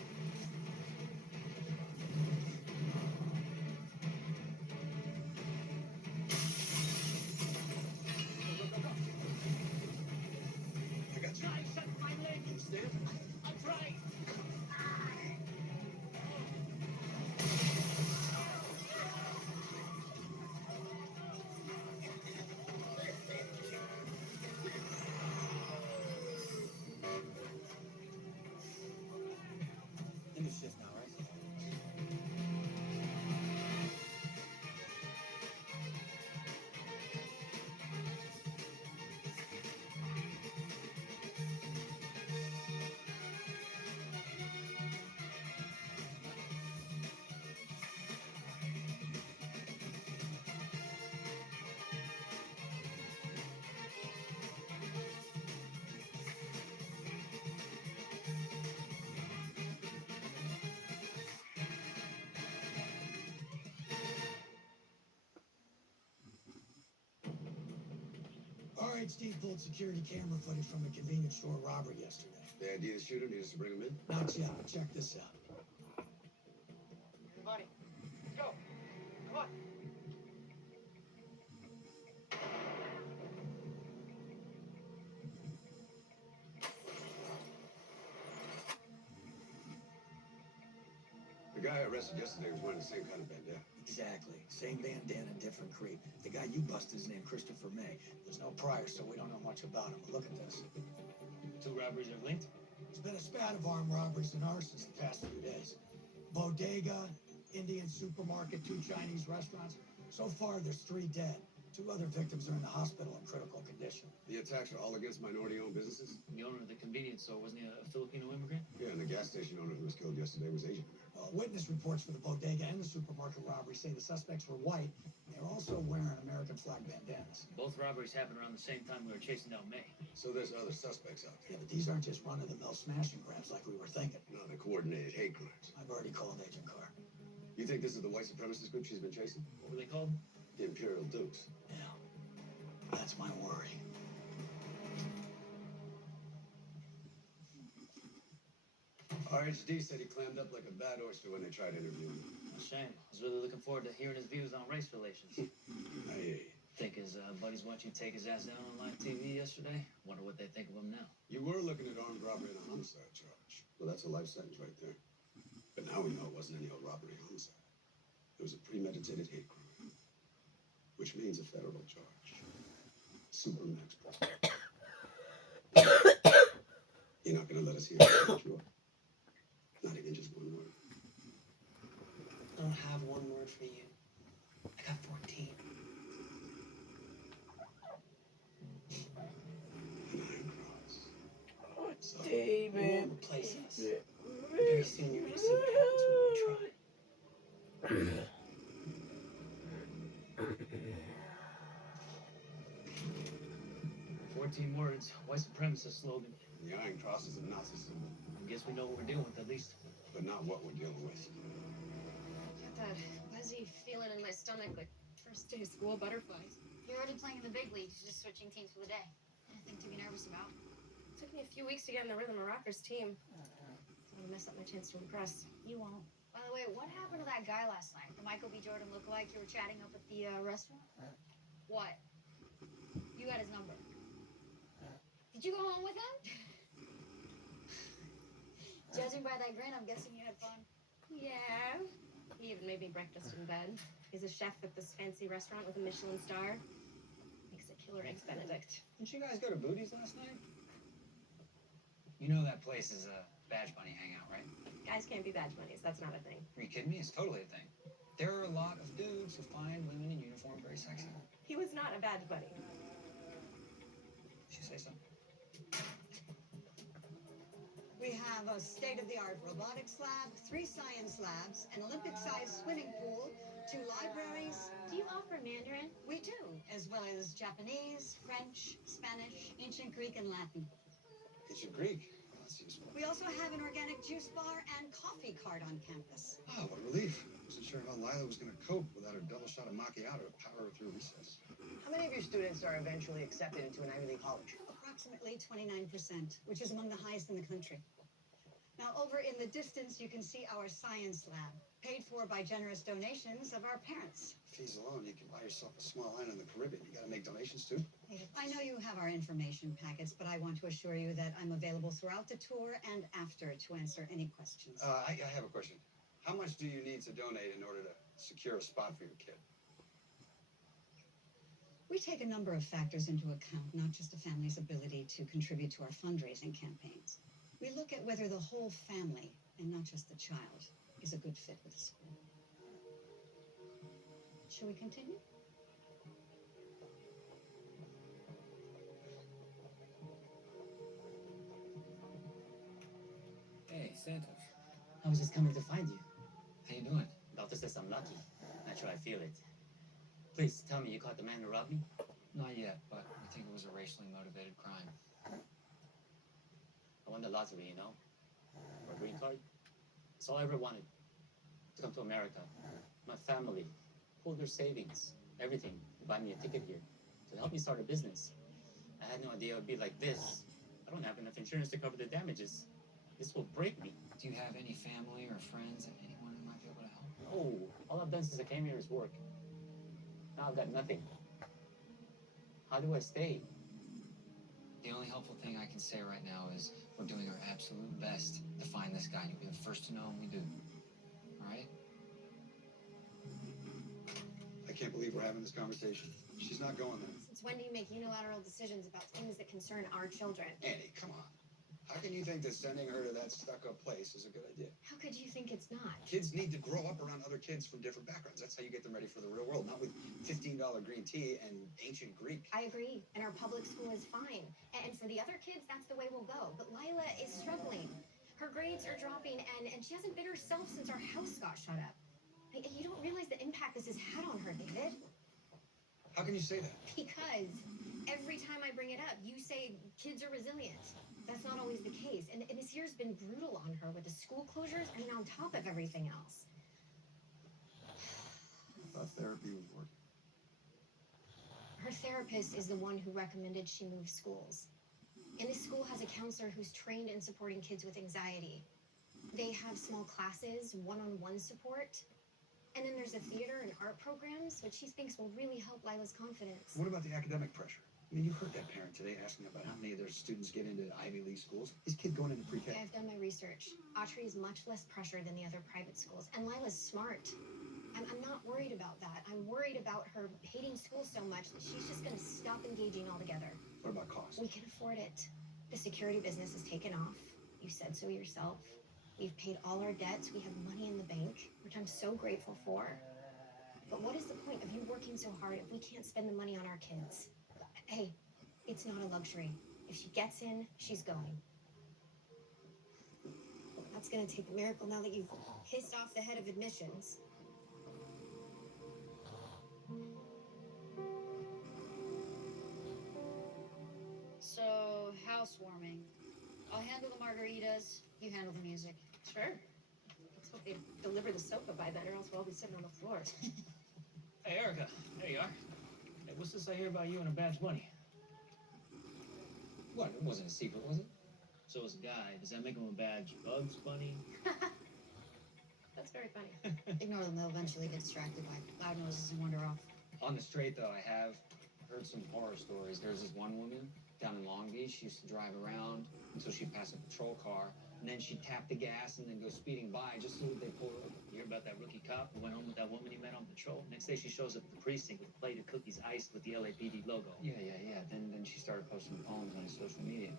RHD pulled security camera footage from a convenience store robbery yesterday. The idea the shooter needs to bring him in? Not yet, but check this out. Everybody, let's go. Come on. The guy arrested yesterday was wearing the same kind of bandana. Exactly. Same bandana, different creep. The guy you busted is named Christopher May. There's no prior, so we don't know much about him. But look at this. Two robberies are linked? There's been a spat of armed robberies and arsons the past few days. Bodega, Indian supermarket, 2 Chinese restaurants. So far, there's 3 dead. 2 other victims are in the hospital in critical condition. The attacks are all against minority-owned businesses? The owner of the convenience store, wasn't he a Filipino immigrant? Yeah, and the gas station owner who was killed yesterday was Asian. Witness reports for the bodega and the supermarket robbery say the suspects were white. They're also wearing American flag bandanas. Both robberies happened around the same time we were chasing down May. So there's other suspects out there? Yeah, but these aren't just run-of-the-mill smash and grabs like we were thinking. No, they're coordinated hate crimes. I've already called Agent Carr. You think this is the white supremacist group she's been chasing? What were they called? The Imperial Dukes. Yeah, that's my worry. RHD said he clammed up like a bad oyster when they tried interviewing him. A shame. I was really looking forward to hearing his views on race relations. I hear you. Think his buddies watched you take his ass down on live TV yesterday? Wonder what they think of him now. You were looking at armed robbery and a homicide charge. Well, that's a life sentence right there. But now we know it wasn't any old robbery or homicide. It was a premeditated hate crime, which means a federal charge. Supermax. You're not going to let us hear it, you are. Not even just one word. I don't have one word for you. I got 14. David. You won't replace us. Very soon you're going to see what happens when we try. 14 words. White supremacist slogan. The Iron Cross is a Nazi symbol. I guess we know what we're dealing with, at least. But not what we're dealing with. Got that fuzzy feeling in my stomach like first day of school butterflies. You're already playing in the big leagues, just switching teams for the day. Anything to be nervous about? It took me a few weeks to get in the rhythm of Rocker's team. I'm gonna mess up my chance to impress. You won't. By the way, what happened to that guy last night? The Michael B. Jordan lookalike you were chatting up at the restaurant? What? You got his number. Did you go home with him? Judging by that grin, I'm guessing you had fun. Yeah. He even made me breakfast in bed. He's a chef at this fancy restaurant with a Michelin star. Makes a killer eggs Benedict. Didn't you guys go to Booty's last night? You know that place is a badge bunny hangout, right? Guys can't be badge bunnies. That's not a thing. Are you kidding me? It's totally a thing. There are a lot of dudes who find women in uniform very sexy. He was not a badge bunny. Did you say so? We have a state-of-the-art robotics lab, 3 science labs, an Olympic-sized swimming pool, 2 libraries. Do you offer Mandarin? We do, as well as Japanese, French, Spanish, ancient Greek, and Latin. Ancient Greek? That's useful. We also have an organic juice bar and coffee cart on campus. Oh, what relief. Wasn't sure how Lila was going to cope without her double shot of macchiato to power her through recess. How many of your students are eventually accepted into an Ivy League college? Approximately 29%, which is among the highest in the country. Now, over in the distance, you can see our science lab, paid for by generous donations of our parents. Fees alone, you can buy yourself a small island in the Caribbean. You got to make donations too? I know you have our information packets, but I want to assure you that I'm available throughout the tour and after to answer any questions. I have a question. How much do you need to donate in order to secure a spot for your kid? We take a number of factors into account, not just a family's ability to contribute to our fundraising campaigns. We look at whether the whole family, and not just the child, is a good fit with the school. Shall we continue? Hey, Santos. I was just coming to find you. How you doing? Doctor says I'm lucky. Not sure I feel it. Please, tell me you caught the man who robbed me? Not yet, but I think it was a racially motivated crime. I won the lottery, you know? For a green card. It's all I ever wanted. To come to America. My family. Pull their savings. Everything. To buy me a ticket here. To help me start a business. I had no idea it would be like this. I don't have enough insurance to cover the damages. This will break me. Do you have any family or friends, anyone who might be able to help? No, all I've done since I came here is work. Now I've got nothing. How do I stay? The only helpful thing I can say right now is we're doing our absolute best to find this guy. You'll be the first to know when we do. All right? I can't believe we're having this conversation. She's not going there. Since when do you make unilateral decisions about things that concern our children? Annie, come on. How can you think that sending her to that stuck-up place is a good idea? How could you think it's not? Kids need to grow up around other kids from different backgrounds. That's how you get them ready for the real world, not with $15 green tea and ancient Greek. I agree, and our public school is fine. And for the other kids, that's the way we'll go. But Lila is struggling. Her grades are dropping, and she hasn't been herself since our house got shut up. You don't realize the impact this has had on her, David. How can you say that? Because every time I bring it up, you say kids are resilient. That's not always the case. And this year's been brutal on her with the school closures, on top of everything else. I thought therapy was working. Her therapist is the one who recommended she move schools. And this school has a counselor who's trained in supporting kids with anxiety. They have small classes, one-on-one support. And then there's a theater and art programs, which she thinks will really help Lila's confidence. What about the academic pressure? I mean, you heard that parent today asking about how many of their students get into Ivy League schools. His kid going into pre-K. I've done my research. Autry is much less pressure than the other private schools. And Lila's smart. I'm not worried about that. I'm worried about her hating school so much that she's just going to stop engaging altogether. What about cost? We can afford it. The security business has taken off. You said so yourself. We've paid all our debts. We have money in the bank, which I'm so grateful for. But what is the point of you working so hard if we can't spend the money on our kids? Hey, it's not a luxury. If she gets in, she's going. That's gonna take a miracle now that you've pissed off the head of admissions. So, housewarming. I'll handle the margaritas, you handle the music. Sure. Let's hope they deliver the sofa by then, or else we'll all be sitting on the floor. Hey, Erica. There you are. Hey, what's this I hear about you and a Badge Bunny? What? It wasn't a secret, was it? So it's a guy. Does that make him a Badge Bugs Bunny? That's very funny. Ignore them, they'll eventually get distracted by loud noises and wander off. On the straight, though, I have heard some horror stories. There's this one woman down in Long Beach. She used to drive around until she'd pass a patrol car, and then she'd tap the gas and then go speeding by just so they pull her over. You hear about that rookie cop who went home with that woman he met on patrol? Next day, she shows up at the precinct with a plate of cookies iced with the LAPD logo. Yeah. Then she started posting poems on his social media,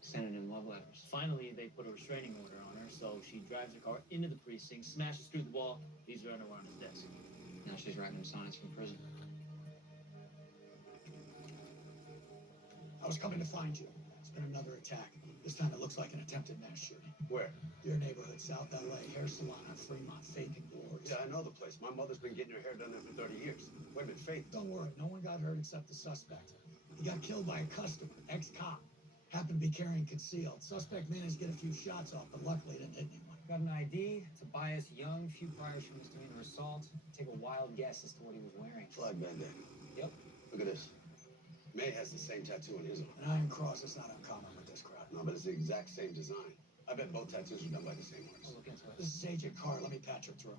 sending him love letters. Finally, they put a restraining order on her, so she drives her car into the precinct, smashes through the wall, leaves her underwear on his desk. Now she's writing him sonnets from prison. I was coming to find you. It's been another attack. This time it looks like an attempted mass shooting. Where? Your neighborhood, South LA, hair salon on Fremont, Faith and Glories. Yeah, I know the place. My mother's been getting her hair done there for 30 years. Wait a minute, Faith. Don't worry, no one got hurt except the suspect. He got killed by a customer, ex-cop. Happened to be carrying concealed. Suspect managed to get a few shots off, but luckily didn't hit anyone. Got an ID, Tobias Young, few prior misdemeanor assault. Take a wild guess as to what he was wearing. Flag bandana. Yep. Look at this. May has the same tattoo on his arm. An iron cross is not uncommon with this crowd. No, but it's the exact same design. I bet both tattoos are done by the same artist. I'll look into it. This is Agent Carr. Let me patch her through.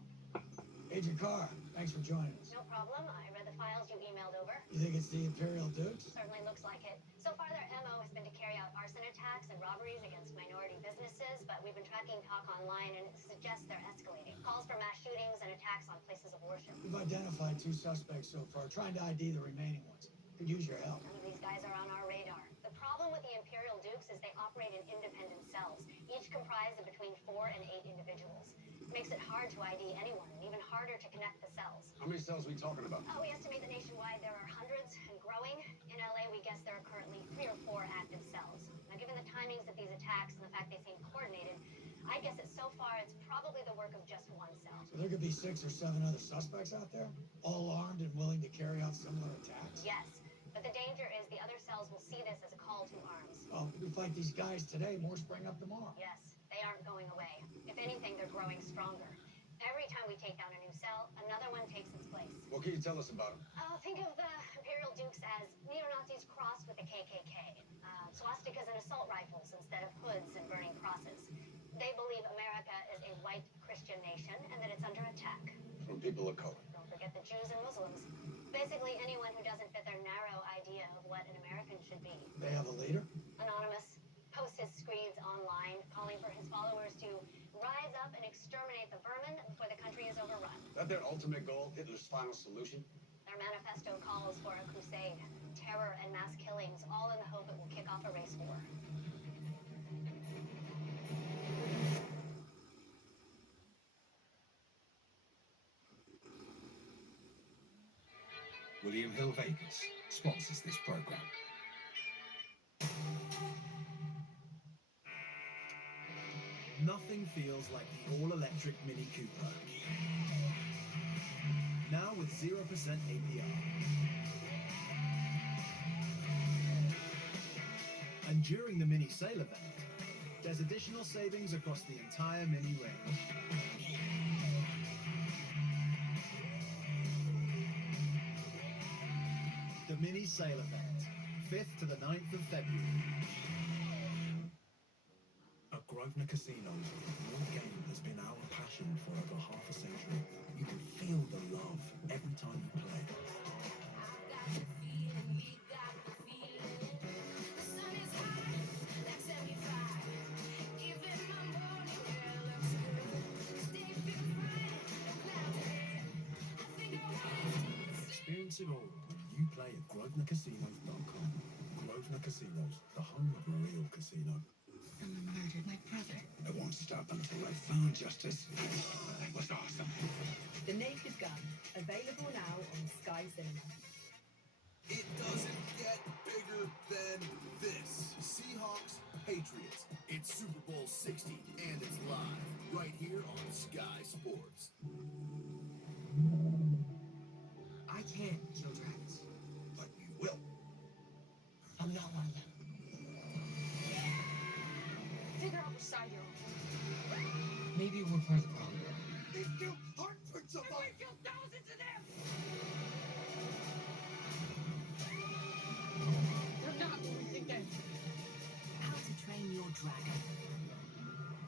Agent Carr, thanks for joining us. No problem. I read the files you emailed over. You think it's the Imperial Dukes? Certainly looks like it. So far, their MO has been to carry out arson attacks and robberies against minority businesses, but we've been tracking talk online and it suggests they're escalating. Calls for mass shootings and attacks on places of worship. We've identified 2 suspects so far, trying to ID the remaining ones. Could use your help. None of these guys are on our radar. The problem with the Imperial Dukes is they operate in independent cells, each comprised of between 4 and 8 individuals. It makes it hard to ID anyone, and even harder to connect the cells. How many cells are we talking about? We estimate that nationwide there are hundreds and growing. In LA, we guess there are currently 3 or 4 active cells. Now, given the timings of these attacks and the fact they seem coordinated, I guess that so far it's probably the work of just one cell. So there could be 6 or 7 other suspects out there, all armed and willing to carry out similar attacks? Yes, but the danger is the other cells will see this as a call to arms. Well, we fight these guys today, more spring up tomorrow. Yes, they aren't going away. If anything, they're growing stronger. Every time we take down a new cell, another one takes its place. What can you tell us about them? Think of the Imperial Imperial Dukes as neo-Nazis crossed with the KKK, swastikas and assault rifles instead of hoods and burning crosses. They believe America is a white Christian nation and that it's under attack. From people of color. Don't forget the Jews and Muslims. Basically anyone who doesn't fit their narrow idea of what an American should be. They have a leader? Anonymous posts his screeds online, calling for his followers to rise up and exterminate the vermin before the country is overrun. Is that their ultimate goal? Hitler's final solution? Their manifesto calls for a crusade, terror and mass killings, all in the hope it will kick off a race war. William Hill Vegas sponsors this program. Nothing feels like the all-electric Mini Cooper. Now with 0% APR. And during the Mini sale event, there's additional savings across the entire Mini range. The Mini sale event, 5th to the 9th of February. At Grosvenor Casinos, your game has been our passion for over half a century. You can feel the love every time you play. Experience it all when you play at GrosvenorCasinos.com. Grosvenor Casinos, the home of a real casino. Someone murdered my brother. I won't stop until I found justice. That was awesome. The Naked Gun, available now on Sky Cinema. It doesn't get bigger than this. Seahawks, Patriots. It's Super Bowl 60, and it's live right here on Sky Sports. I can't kill dragons. But you will. I'm not one of them. Figure out which side you're on. Maybe we're part of the problem. These two Hartfords of We killed thousands of them! They're not what we think they are. How to Train Your Dragon.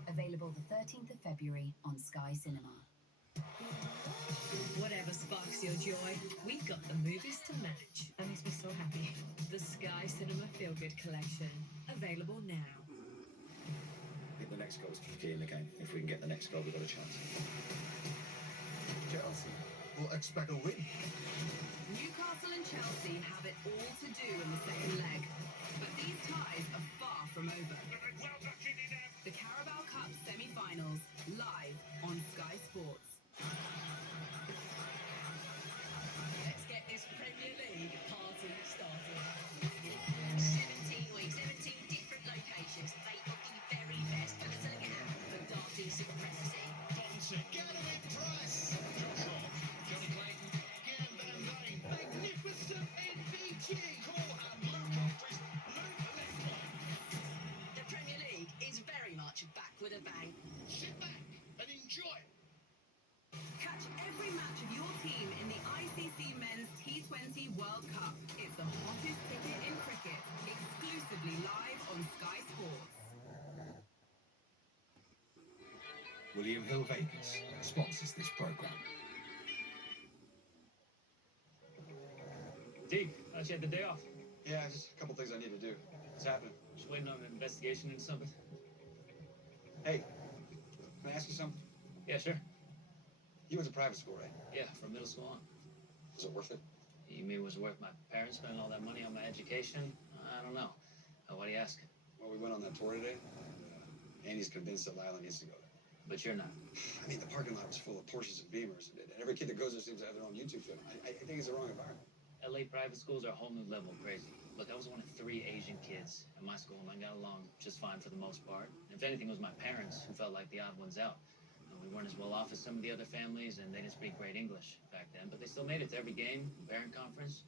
Available the 13th of February on Sky Cinema. Whatever sparks your joy, we've got the movies to match. That makes me so happy. The Sky Cinema Feel Good Collection. Available now. I think the next goal is key in the game. If we can get the next goal, we've got a chance. Chelsea will expect a win. Newcastle and Chelsea have it all to do in the second leg. But these ties are far from over. The Carabao Cup semi-finals, live on Sky Sports. Let's get this Premier League party started. 17 weeks, 17 different locations. They got the very best battling it out for darting supremacy. Galloway Price. Johnny Clayton. Gian Van Veen. Magnificent NVG. Cole and Luke Humphries. Luke left. The Premier League is very much back with a bang. Sit back and enjoy. Catch every match of your team in the ICC Men's T20 World Cup. It's the hottest ticket in cricket, exclusively live on Sky Sports. William Hill Vegas sponsors this program. Deke, thought you had the day off. Yeah, just a couple things I need to do. What's happening? Just waiting on an investigation into something. Hey, can I ask you something? Yeah, sure. You went to private school, right? Yeah, from middle school on. Was it worth it? You mean was it worth my parents spending all that money on my education? I don't know. Why do you ask? Well, we went on that tour today. Andy's convinced that Lila needs to go there. But you're not. I mean, the parking lot was full of Porsches and Beamers, and every kid that goes there seems to have their own YouTube channel. I think it's the wrong environment. LA private schools are a whole new level of crazy. Look, I was one of 3 Asian kids at my school, and I got along just fine for the most part. If anything, it was my parents who felt like the odd ones out. We weren't as well off as some of the other families, and they didn't speak great English back then, but they still made it to every game, parent conference.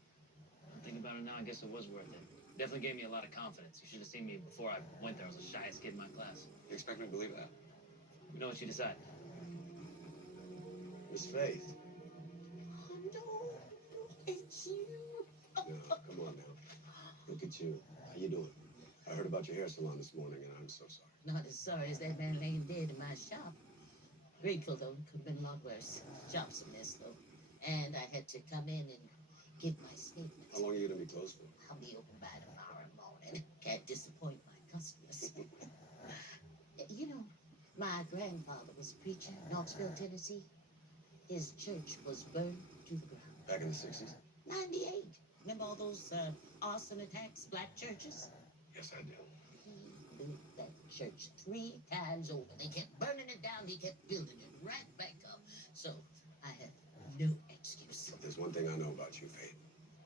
Thinking about it now, I guess it was worth it. Definitely gave me a lot of confidence. You should have seen me before I went there. I was the shyest kid in my class. You expect me to believe that? You know what you decide. Miss Faith. Oh no, it's you. No, come on now. Look at you. How you doing? I heard about your hair salon this morning, and I'm so sorry. Not as sorry as that man laying dead in my shop. Grateful, though. Could have been a lot worse. Shop's a mess, though. And I had to come in and give my statement. How long are you going to be closed for? I'll be open by tomorrow morning. Can't disappoint my customers. You know, my grandfather was a preacher in Knoxville, Tennessee. His church was burned to the ground. Back in the 60s? 98. Remember all those arson attacks, black churches? Yes, I do. He built that church 3 times over. They kept burning it down. He kept building it right back up. So I have no excuse. But there's one thing I know about you, Faith,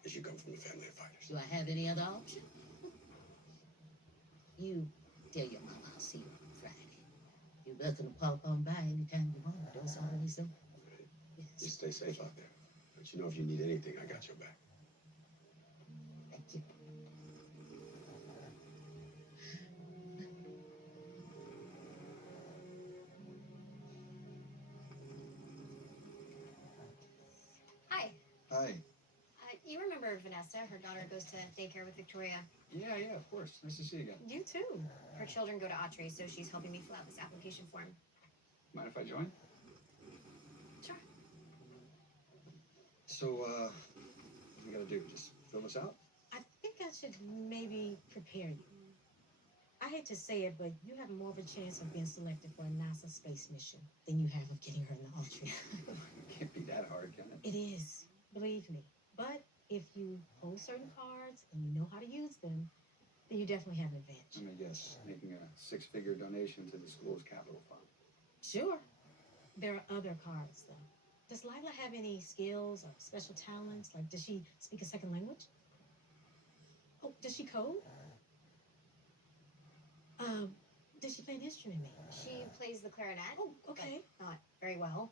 is you come from a family of fighters. Do I have any other option? You tell your mama I'll see you on Friday. You're welcome to pop on by anytime you want. The door's always open. Right. You stay safe out there. But you know, if you need anything, I got your back. Thank you. Hi. Hi. You remember Vanessa? Her daughter goes to daycare with Victoria. Yeah, of course. Nice to see you again. You too. Her children go to Autry, so she's helping me fill out this application form. Mind if I join? Sure. So, what do we gotta do? Just fill this out? I think I should maybe prepare you. I hate to say it, but you have more of a chance of being selected for a NASA space mission than you have of getting her in the Ultra. It can't be that hard, can it? It is, believe me. But if you hold certain cards and you know how to use them, then you definitely have an advantage. Let me guess, making a 6-figure donation to the school's capital fund. Sure. There are other cards, though. Does Lila have any skills or special talents? Like, does she speak a second language? Oh, does she code? Does she play an instrument, maybe? She plays the clarinet. Oh, okay. But not very well.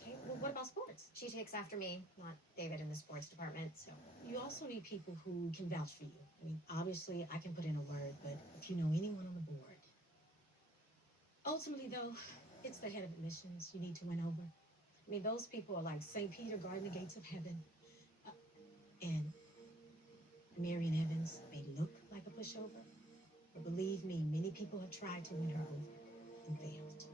Okay, well, what about sports? She takes after me, not David in the sports department, so. You also need people who can vouch for you. I mean, obviously, I can put in a word, but if you know anyone on the board. Ultimately, though, it's the head of admissions you need to win over. I mean, those people are like St. Peter guarding the gates of heaven. And Marion Evans may look like a pushover, but believe me, many people have tried to win her over and failed.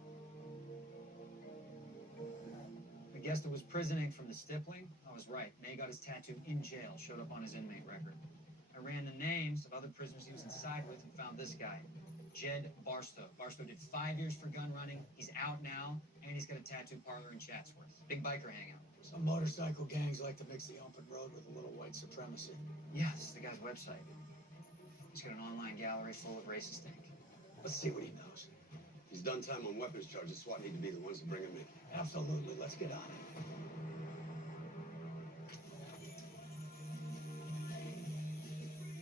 I guessed it was prison ink from the stippling. I was right. May got his tattoo in jail, showed up on his inmate record. I ran the names of other prisoners he was inside with and found this guy, Jed Barstow. Barstow did 5 years for gun running. He's out now, and he's got a tattoo parlor in Chatsworth. Big biker hangout. Some motorcycle gangs like to mix the open road with a little white supremacy. Yeah, this is the guy's website. He's got an online gallery full of racist ink. Let's see what he knows. He's done time on weapons charges. SWAT need to be the ones to bring him in. Absolutely. Let's get on it.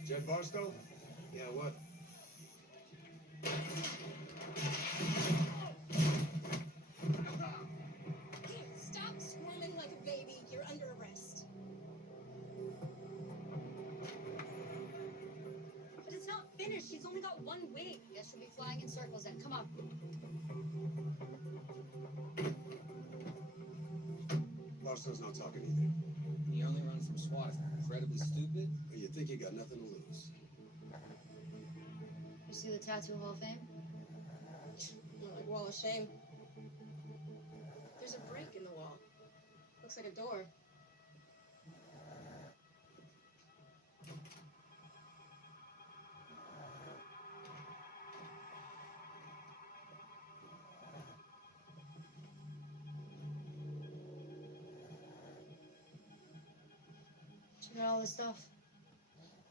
Jed Barstow? Yeah, what? Stop squirming like a baby. You're under arrest. But it's not finished. She's only got one wig. Guess she'll be flying in circles then. Come on. Barstow's not talking either. You only run from SWAT if you're incredibly stupid? Or you think you got nothing to lose? You see the Tattoo Hall of Fame? Like wall of shame. There's a break in the wall. Looks like a door. Check out all this stuff.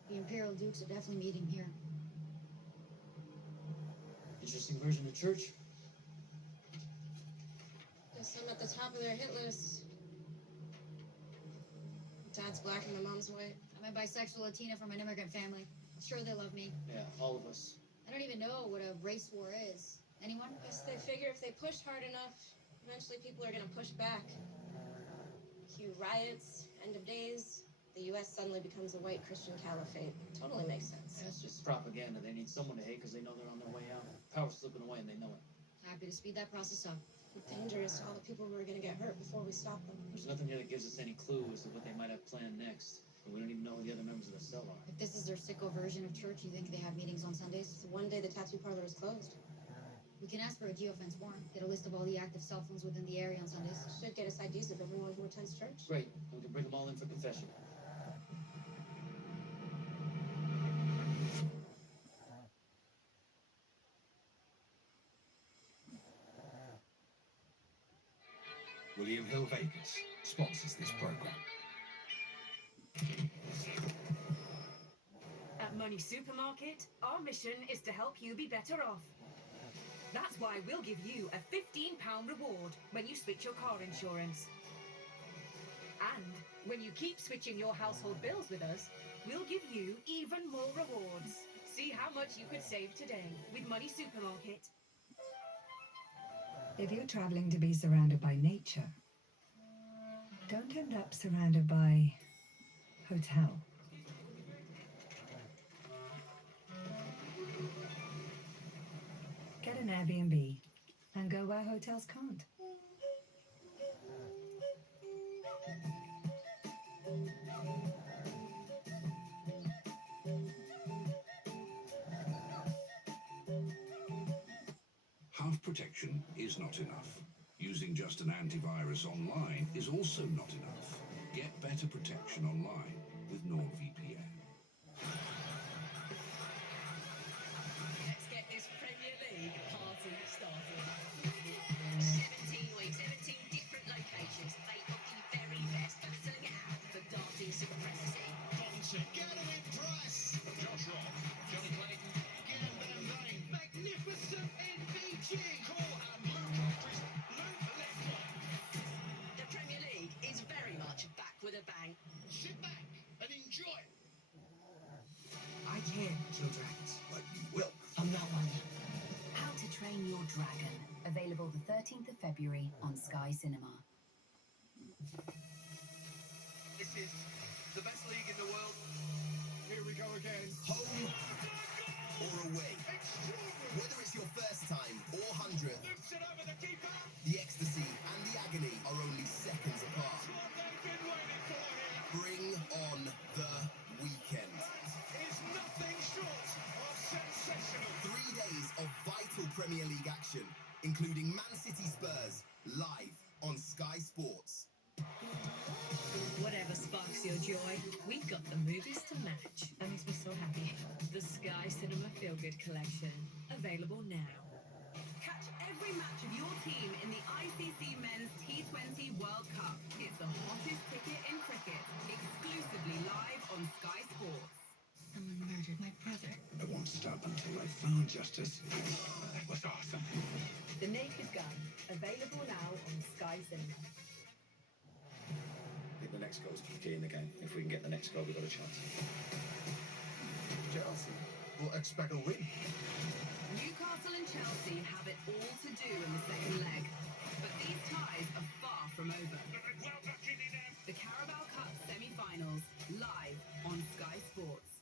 The Imperial Dukes are definitely meeting here. Interesting version of church. Guess I'm at the top of their hit list. Dad's black and my mom's white. I'm a bisexual Latina from an immigrant family. Sure, they love me. Yeah, all of us. I don't even know what a race war is. Anyone? Guess they figure if they push hard enough, eventually people are gonna push back. Cue riots, end of days. The U.S. suddenly becomes a white Christian caliphate. Totally makes sense. Yeah, it's just propaganda. They need someone to hate because they know they're on their way out. Power's slipping away and they know it. Happy to speed that process up. Dangerous to all the people who are gonna get hurt before we stop them. There's nothing here that gives us any clue as to what they might have planned next. And we don't even know who the other members of the cell are. If this is their sicko version of church, you think they have meetings on Sundays? It's the one day the tattoo parlor is closed. We can ask for a geofence warrant. Get a list of all the active cell phones within the area on Sundays. Should get us IDs of everyone who attends church. Great. We can bring them all in for confession. William Hill Vegas sponsors this program. At Money Supermarket, our mission is to help you be better off. That's why we'll give you a £15 reward when you switch your car insurance. And when you keep switching your household bills with us, we'll give you even more rewards. See how much you could save today with Money Supermarket. If you're traveling to be surrounded by nature, don't end up surrounded by hotel. Get an Airbnb and go where hotels can't. Half protection is not enough. Using just an antivirus online is also not enough. Get better protection online with NordVPN. Let's get this Premier League party started. 17 weeks, 17 different locations, made of the very best, battling it out for darting supremacy. Bonson, get him in press. Josh Rock, Johnny Clayton, Gavin Van Dane, magnificent NPG. Cole and Luke Humphries, Luke Ledford. The Premier League is very much back with a bang. Sit back and enjoy. I can't kill dragons, but you will. I'm not one. How to Train Your Dragon. Available the 13th of February on Sky Cinema. This is the best league in the world. Here we go again. Home or away. Whether it's your first time or 100th, Loops it over the keeper. the ecstasy and the agony are only seconds apart. That's what they've been waiting for here. Bring on the weekend. That is nothing short of sensational. 3 days of vital Premier League action, including Man City Spurs, live on Sky Sports. Whatever sparks your joy, we've got the movies to match. That makes me so happy. The Sky Cinema Feel Good Collection. Available now. Catch every match of your team in the ICC Men's T20 World Cup. It's the hottest ticket in cricket. Exclusively live on Sky Sports. Someone murdered my brother. I won't stop until I found justice. That was awesome. The Naked Gun. Available now on Sky Cinema. I think the next goal's key in the game. If we can get the next goal, we've got a chance. Chelsea will expect a win. Newcastle and Chelsea have it all to do in the second leg. But these ties are far from over. The Carabao Cup semi-finals, live on Sky Sports.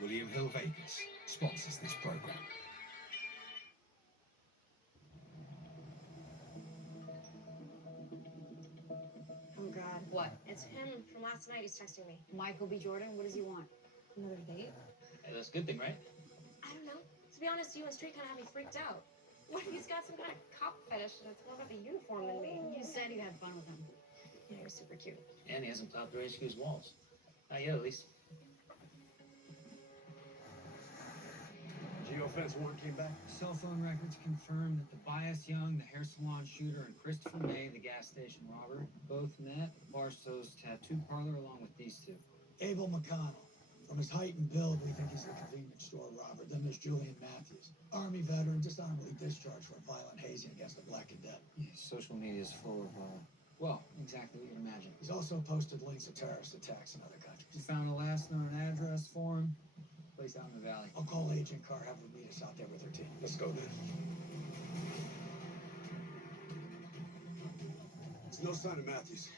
William Hill Vegas sponsors this program. Oh God. What? It's him from last night. He's texting me. Michael B. Jordan, what does he want? Another date? Hey, that's a good thing, right? I don't know. To be honest, you and Street kind of had me freaked out. What if he's got some kind of cop fetish and it's more about the uniform than me? You said you had fun with him. Yeah, you're super cute. And he hasn't topped the HQ's walls. Not yet, at least. Geofence warrant came back. Cell phone records confirm that the Bias Young, the hair salon shooter, and Christopher May, the gas station robber, both met at Barstow's tattoo parlor along with these two. Abel McConnell. From his height and build, we think he's a convenience store robber. Then there's Julian Matthews, Army veteran, dishonorably discharged for a violent hazing against a Black Cadet. Yeah, social media is full of, well, exactly what you'd imagine. He's also posted links of terrorist attacks in other countries. We found a last known address for him, place out in the valley. I'll call Agent Carr, have her meet us out there with her team. Let's go then. There's no sign of Matthews.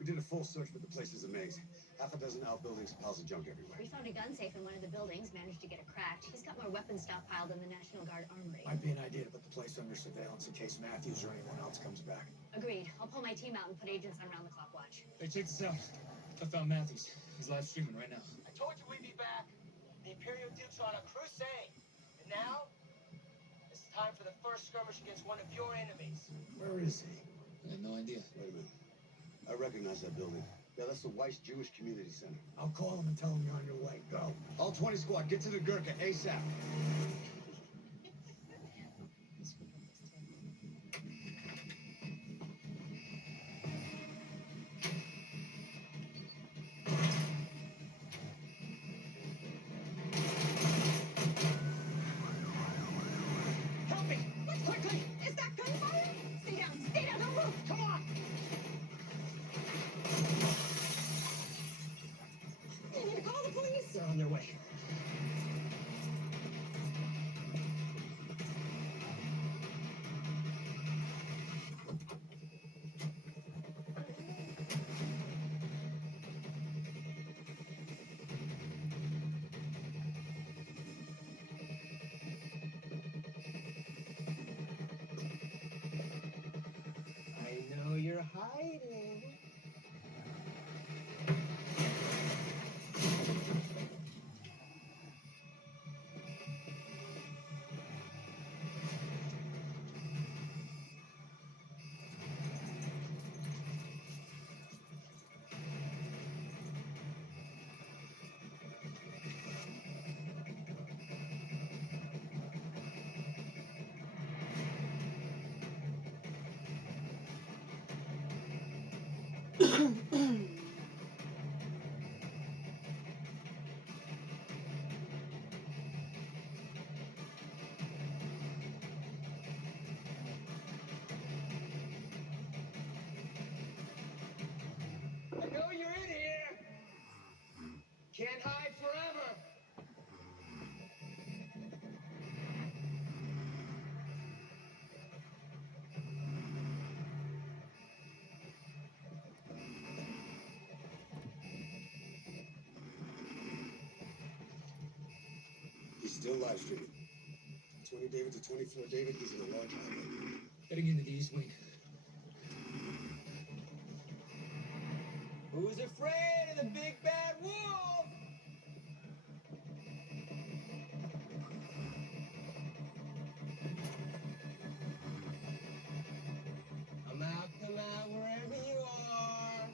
We did a full search, but the place is a maze. Half a dozen outbuildings, piles of junk everywhere. We found a gun safe in one of the buildings, managed to get it cracked. He's got more weapons stockpiled than the National Guard armory. Might be an idea to put the place under surveillance in case Matthews or anyone else comes back. Agreed. I'll pull my team out and put agents on round-the-clock watch. Hey, check this out. I found Matthews. He's live streaming right now. I told you we'd be back. The Imperial Duke's on a crusade. And now, it's time for the first skirmish against one of your enemies. Where is he? I have no idea. Wait a minute. I recognize that building. Yeah, that's the Weiss Jewish Community Center. I'll call him and tell him you're on your way. Go. All 20 squad, get to the Gurkha ASAP. Help me! Quickly! Is that gunfire? Stay down, don't move! Come on! You need to call the police. They're on their way. I know you're hiding. I know you're in here. Can't hide forever. He's still live streaming. 20 David to 24 David, he's in a large highway. Heading into the East Wing. Who's afraid of the big bad wolf? Come out wherever you are.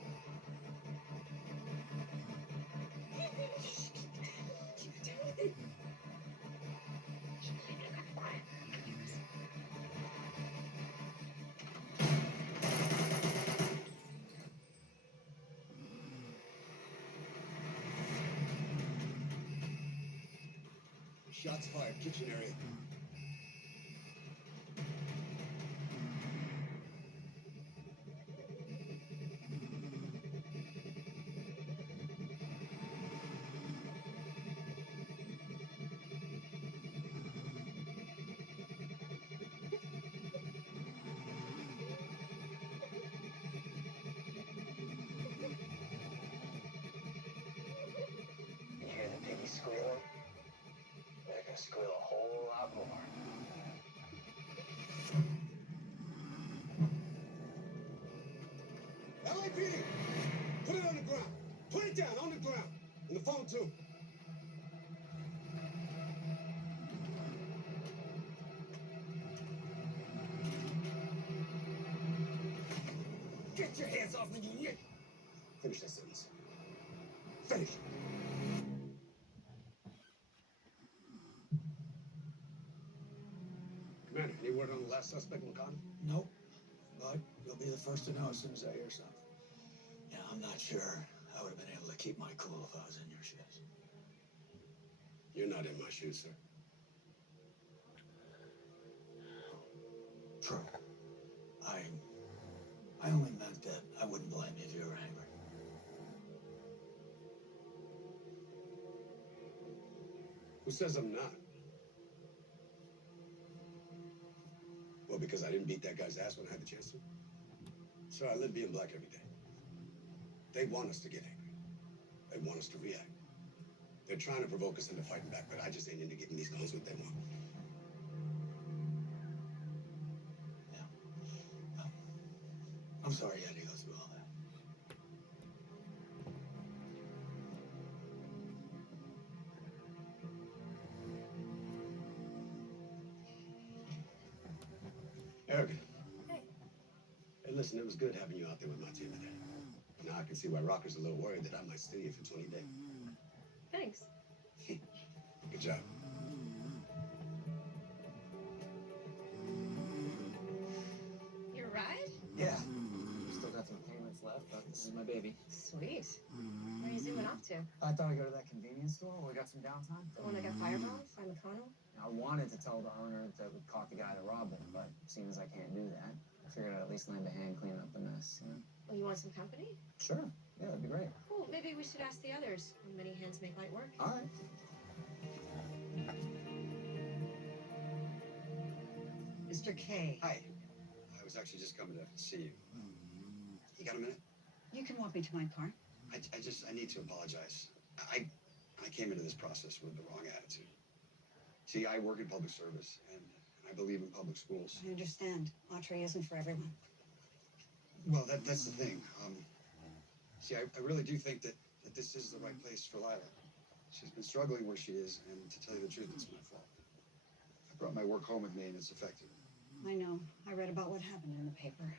Shots fired, kitchen area. You hear the piggy squealing? They're gonna squeal a whole lot more. LAPD! Put it on the ground. Put it down on the ground. And the phone too. Get your hands off me, you nick! Finish that sentence. Finish. Commander, any word on the last suspect, McConnell? Nope. But you'll be the first to know as soon as I hear something. Yeah, I'm not sure I would have been able to keep my cool if I was in your shoes. You're not in my shoes, sir. True. I only meant that I wouldn't blame you if you were angry. Who says I'm not? Well, because I didn't beat that guy's ass when I had the chance to. So I live being black every day. They want us to get angry. they want us to react. They're trying to provoke us into fighting back, but I just ain't into giving these guys what they want. I'm sorry you had to go through all that. Erica. Hey. Hey, listen, it was good having you out there with my team today. Now I can see why Rocker's a little worried that I might steal you for 20 days. Thanks. Good job. Your ride? Yeah. Still got some payments left, but this is my baby. Sweet. Where are you zooming off to? I thought I'd go to that convenience store where we got some downtime. The one that got firebombed by McConnell? I wanted to tell the owner that we caught the guy that robbed it, but seeing as I can't do that, I figured I'd at least lend a hand cleaning up the mess. You know? Well, you want some company? Sure. Yeah, that'd be great. Cool. Maybe we should ask the others. Many hands make light work. All right. Mr. K. Hi. I was actually just coming to see you. You got a minute? You can walk me to my car. I need to apologize. I came into this process with the wrong attitude. See, I work in public service, and I believe in public schools. I understand. Autry isn't for everyone. Well, that's the thing. See, I really do think that this is the right place for Lila. She's been struggling where she is, and to tell you the truth, it's my fault. I brought my work home with me, and it's affected her. I know. I read about what happened in the paper.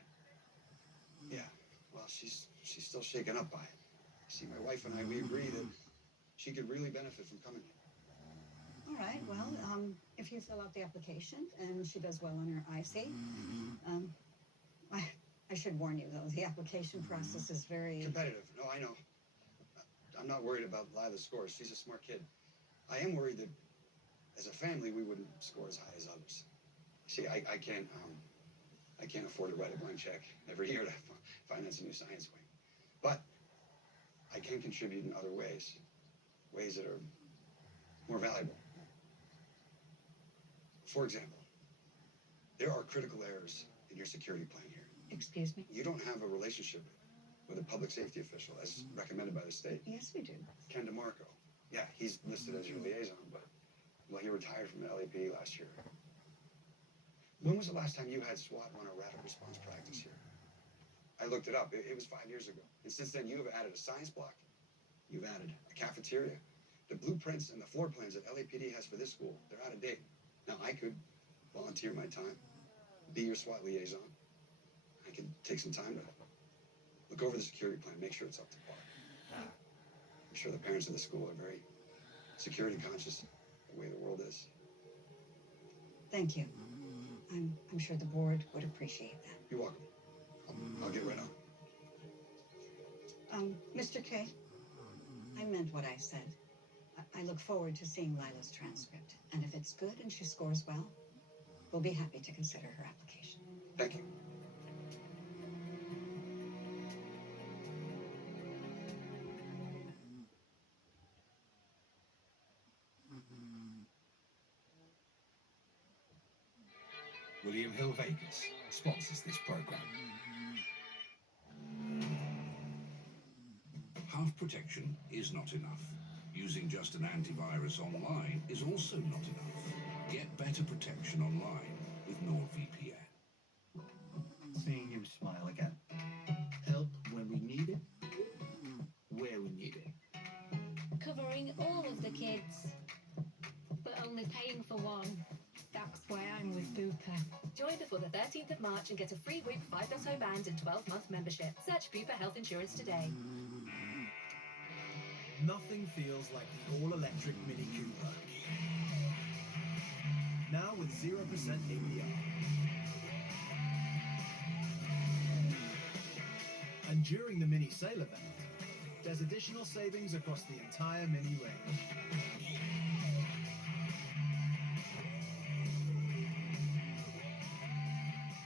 Yeah, well, she's still shaken up by it. See, my wife and I, we agree that she could really benefit from coming here. All right, well, if you fill out the application and she does well on her IC, I should warn you, though, the application process is very... Competitive. No, I know. I'm not worried about Lila's scores. She's a smart kid. I am worried that as a family, we wouldn't score as high as others. See, I can't afford to write a blank check every year to finance a new science wing. But I can contribute in other ways that are more valuable. For example, there are critical errors in your security plan here. Excuse me? You don't have a relationship with a public safety official as recommended by the state. Yes, we do. Ken DeMarco. Yeah, he's listed as your liaison, but, well, he retired from the LAPD last year. When was the last time you had SWAT run a rapid response practice here? I looked it up. It was 5 years ago. And since then, you have added a science block. You've added a cafeteria. The blueprints and the floor plans that LAPD has for this school, they're out of date. Now, I could volunteer my time, be your SWAT liaison. I could take some time to look over the security plan, make sure it's up to par. I'm sure the parents of the school are very security conscious the way the world is. Thank you. I'm sure the board would appreciate that. You're welcome. I'll get right on. Mr. K, I meant what I said. I look forward to seeing Lila's transcript. And if it's good and she scores well, we'll be happy to consider her application. Thank you. William Hill Vegas sponsors this program. Half protection is not enough. Using just an antivirus online is also not enough. Get better protection online with NordVPN. Seeing him smile again. Help when we need it, where we need it. Covering all of the kids, but only paying for one. That's why I'm with Bupa. Join before the 13th of March and get a free week 5.0 band and 12-month membership. Search Bupa Health Insurance today. Nothing feels like the all-electric Mini Cooper. Now with 0% APR. And during the Mini sale event, there's additional savings across the entire Mini range.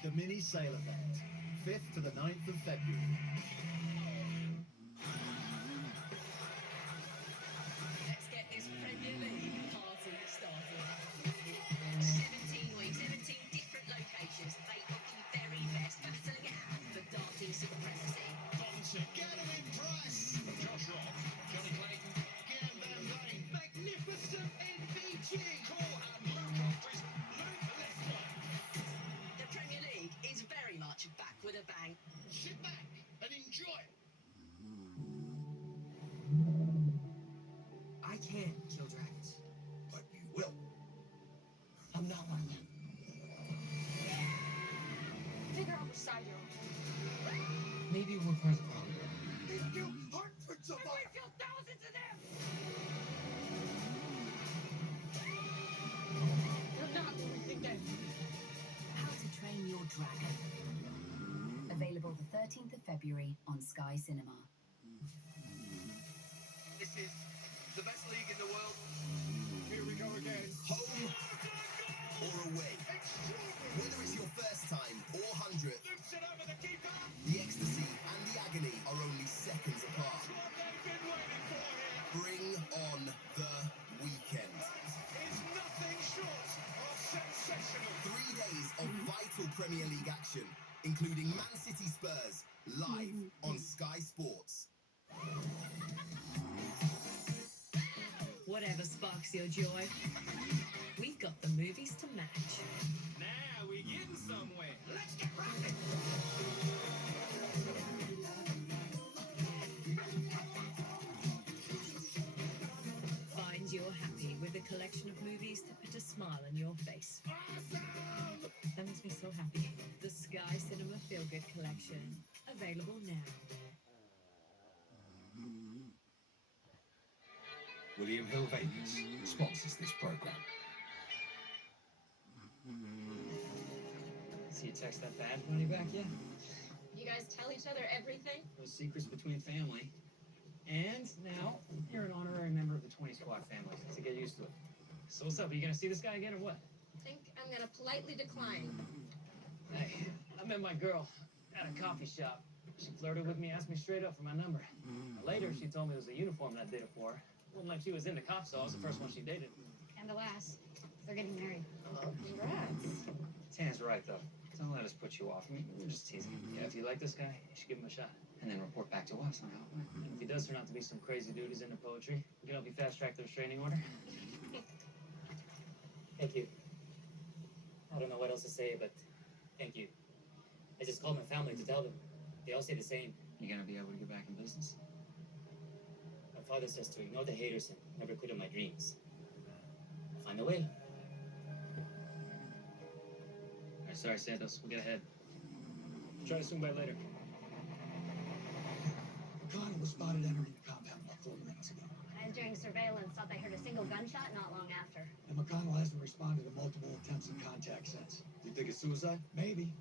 The Mini sale event, 5th to the 9th of February. Let's get this Premier League party started. 17 weeks, 17 different locations. They got the very best battling it out for darting supremacy. Get him in price. Josh Rock, Johnny Clay bang. Sit back and enjoy it. I can't kill dragons. But you will. I'm not one of them. Figure out which side you're on. Maybe we're part of the problem. They kill hundreds of us. We killed thousands of them. You're not who we think they are. How to Train Your Dragon. Available the 13th of February on Sky Cinema. This is the best league in the world. Here we go again. Home or away. Whether it's your first time or 100th, the ecstasy and the agony are only seconds apart. Bring on the weekend. Is nothing short of sensational. 3 days of vital Premier League action, including Man City Spurs, live on Sky Sports. Whatever sparks your joy, we've got the movies to match. Now we're getting somewhere. Let's get rocking. Find your happy with a collection of movies to put a smile on your face. That makes me so happy. The Sky Cinema Feel Good Collection. Available now. William Hill Vegas sponsors this program. See you text that badge money back yet? You guys tell each other everything? No secrets between family. And now, you're an honorary member of the 20 Squad family, so get used to it. So what's up? Are you gonna see this guy again or what? I think I'm gonna politely decline. Hey, I met my girl at a coffee shop. She flirted with me, asked me straight up for my number. Later, she told me it was a uniform that did it for her. Wasn't like she was into cops, so I was the first one she dated. And the last. They're getting married. Oh, congrats. Tan's right, though. Don't let us put you off. I mean, we're just teasing. Yeah, if you like this guy, you should give him a shot. And then report back to us on how it went. And if he does turn out to be some crazy dude who's into poetry, we can help you fast-track the restraining order. Thank you. I don't know what else to say, but thank you. I just called my family to tell them. They all say the same. You gonna be able to get back in business? My father says to ignore the haters and never quit on my dreams. I'll find a way. All right, sorry, Santos. We'll get ahead. Try to swing by later. McConnell was spotted entering the compound about 40 minutes ago. Guys during surveillance thought they heard a single gunshot not long after. And McConnell hasn't responded to multiple attempts at contact since. You think it's suicide? Maybe.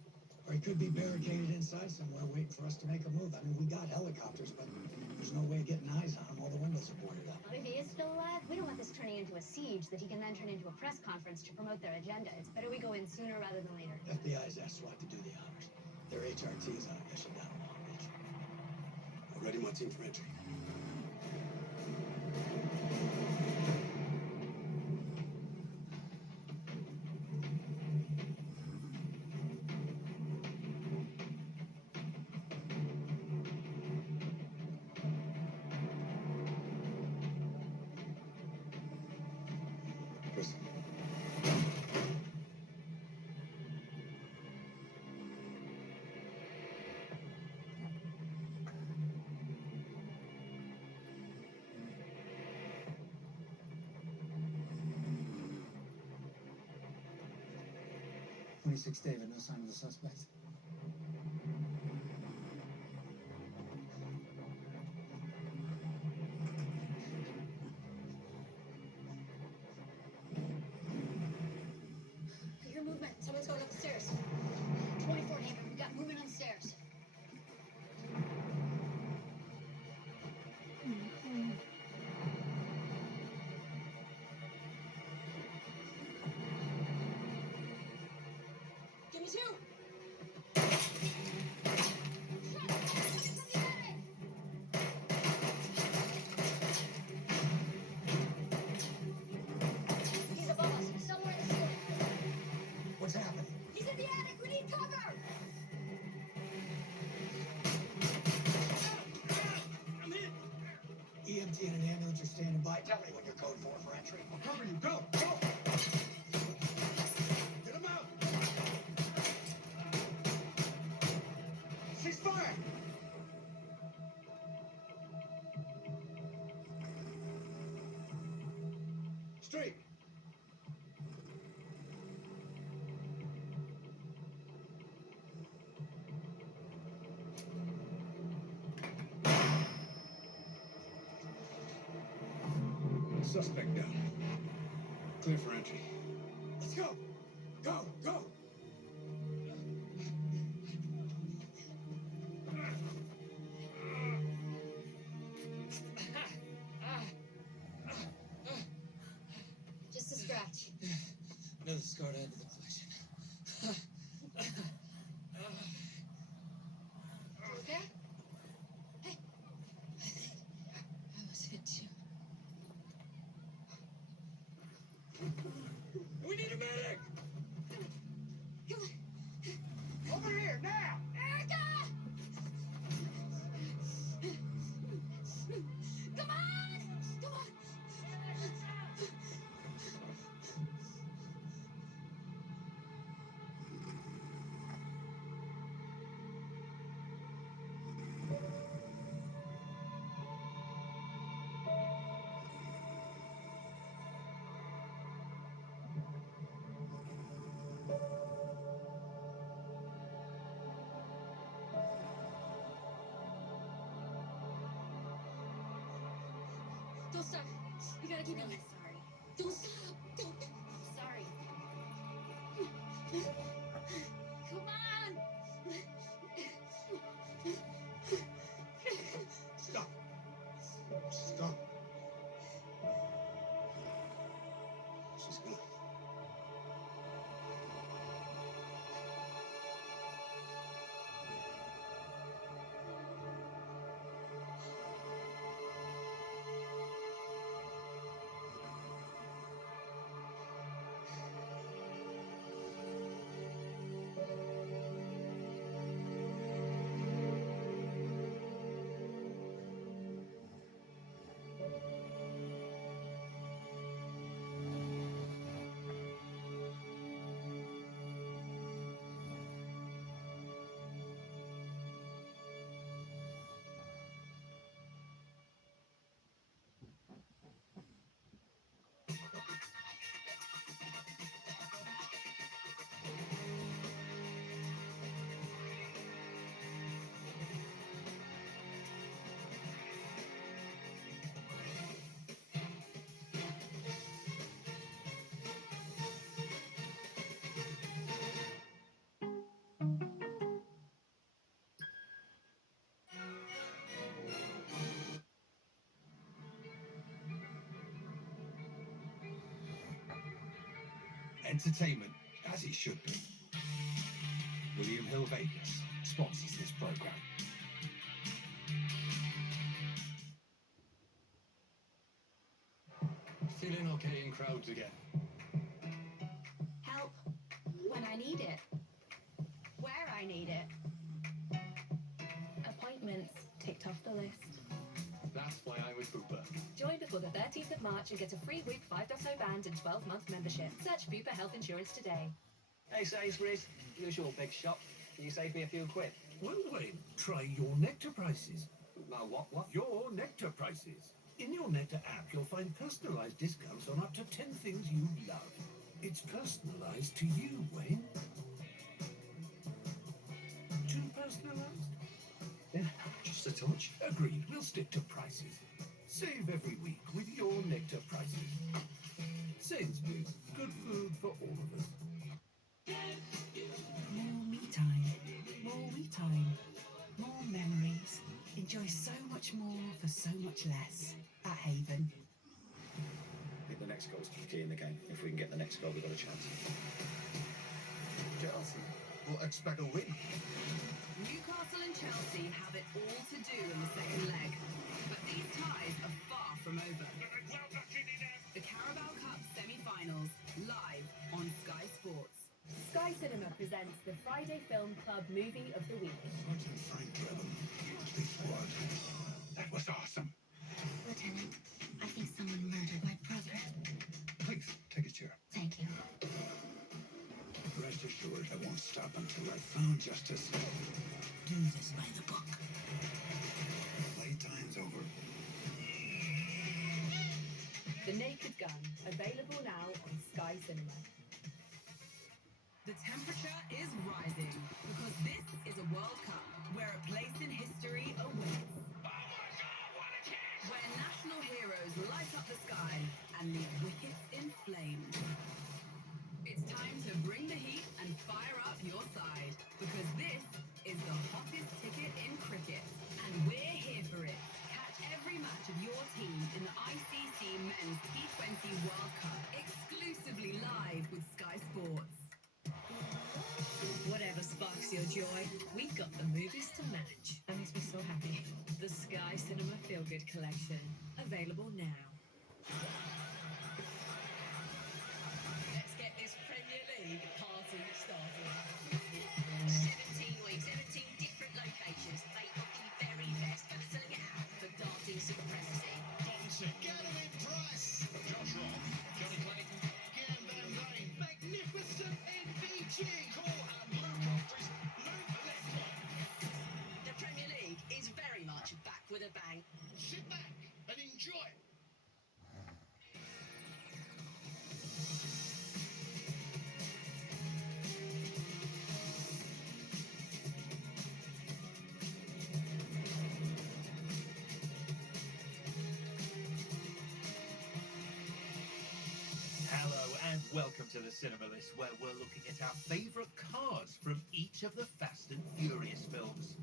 Or he could be barricaded inside somewhere waiting for us to make a move. I mean, we got helicopters, but there's no way of getting eyes on him. All the windows are boarded up. But if he is still alive, we don't want this turning into a siege that he can then turn into a press conference to promote their agenda. It's better we go in sooner rather than later. FBI's asked SWAT to do the honors. Their HRT is on a mission down in Long Beach. We're ready, my team, for entry. Listen. David, no sign of the suspect. I hear movement. Someone's going up the stairs. 24 Haven. We got movement on the stairs. Give me two. He's above us, somewhere in the ceiling. What's happening? He's in the attic. We need cover. I'm in. EMT and an ambulance are standing by. Tell me what your code for entry. I'll cover you. Go. Go. Get him out. Suspect down. Clear for entry. Let's go! Go! Go! Just a scratch. Another scar to add to the collection. You okay? Hey. I was hit too. We need a medic! Come on. Over here, now! Erica! Come on! Come on! Don't stop. You gotta keep going. Sorry. Don't stop. Don't. Sorry. Come on. Stop! Stop! She's gone. Entertainment, as it should be. William Hill Vegas sponsors this program. Feeling okay in crowds again. Help when I need it. Where I need it. Appointments ticked off the list. That's why I'm with Booper. Join before the 13th of March and get a free WHOOP 5.0 band and 12-month membership. Search Bupa Health Insurance today. Hey Sainsbury's, usual big shop. Can you save me a few quid? Well, Wayne, try your Nectar prices. What? Your Nectar prices. In your Nectar app, you'll find personalised discounts on up to 10 things you love. It's personalised to you, Wayne. Too personalised? Yeah, just a touch. Agreed, we'll stick to prices. Save every week with your Nectar prices. Sainsbury's, good food for all of us. More me time, more we time, more memories. Enjoy so much more for so much less at Haven. I think the next goal's the key in the game. If we can get the next goal, we've got a chance. Chelsea will expect a win. Newcastle and Chelsea have it all to do in the second leg, but these ties are far from over. The Carabao Cup semi-finals, live on Sky Sports. Sky Cinema presents the Friday Film Club Movie of the Week. Sergeant Frank Drebin, Police Squad. That was awesome. Lieutenant, I think someone murdered my brother. Please, take a chair. Thank you. Rest assured, I won't stop until I've found justice. Do this by the book. Playtime's over. The Naked Gun, available now on Sky Cinema. The temperature is rising because this is a World Cup where a place in history awaits. Where national heroes light up the sky and leave wickets inflamed. It's time to bring the heat and fire up your side, because this is the hottest ticket in cricket, and we're here for it. Catch every match of your team in the ICC Men's T20 World Cup, exclusively live with Sky Sports. Whatever sparks your joy, we've got the movies to match. That makes me so happy. The Sky Cinema Feel Good Collection, available now. Let's get this Premier League party started. 17 weeks, 17 different locations, 8 of the very best. Go selling it out for dancing supremacy. Bonson, Gavin Price, Josh Rock, Johnny Clayton, Gian Van Veen, magnificent NVG, Cole and Luke Humphries, Luke Ledford. The Premier League is very much back with a bang. Sit back and enjoy. Hello and welcome to the Cinema List, where we're looking at our favourite cars from each of the Fast and Furious films.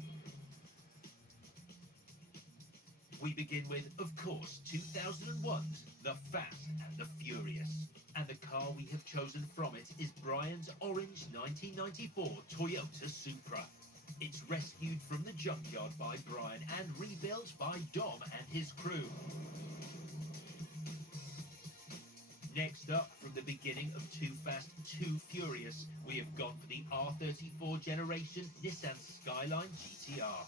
We begin with, of course, 2001's The Fast and the Furious. And the car we have chosen from it is Brian's orange 1994 Toyota Supra. It's rescued from the junkyard by Brian and rebuilt by Dom and his crew. Next up, from the beginning of Too Fast, Too Furious, we have gone for the R34 generation Nissan Skyline GTR.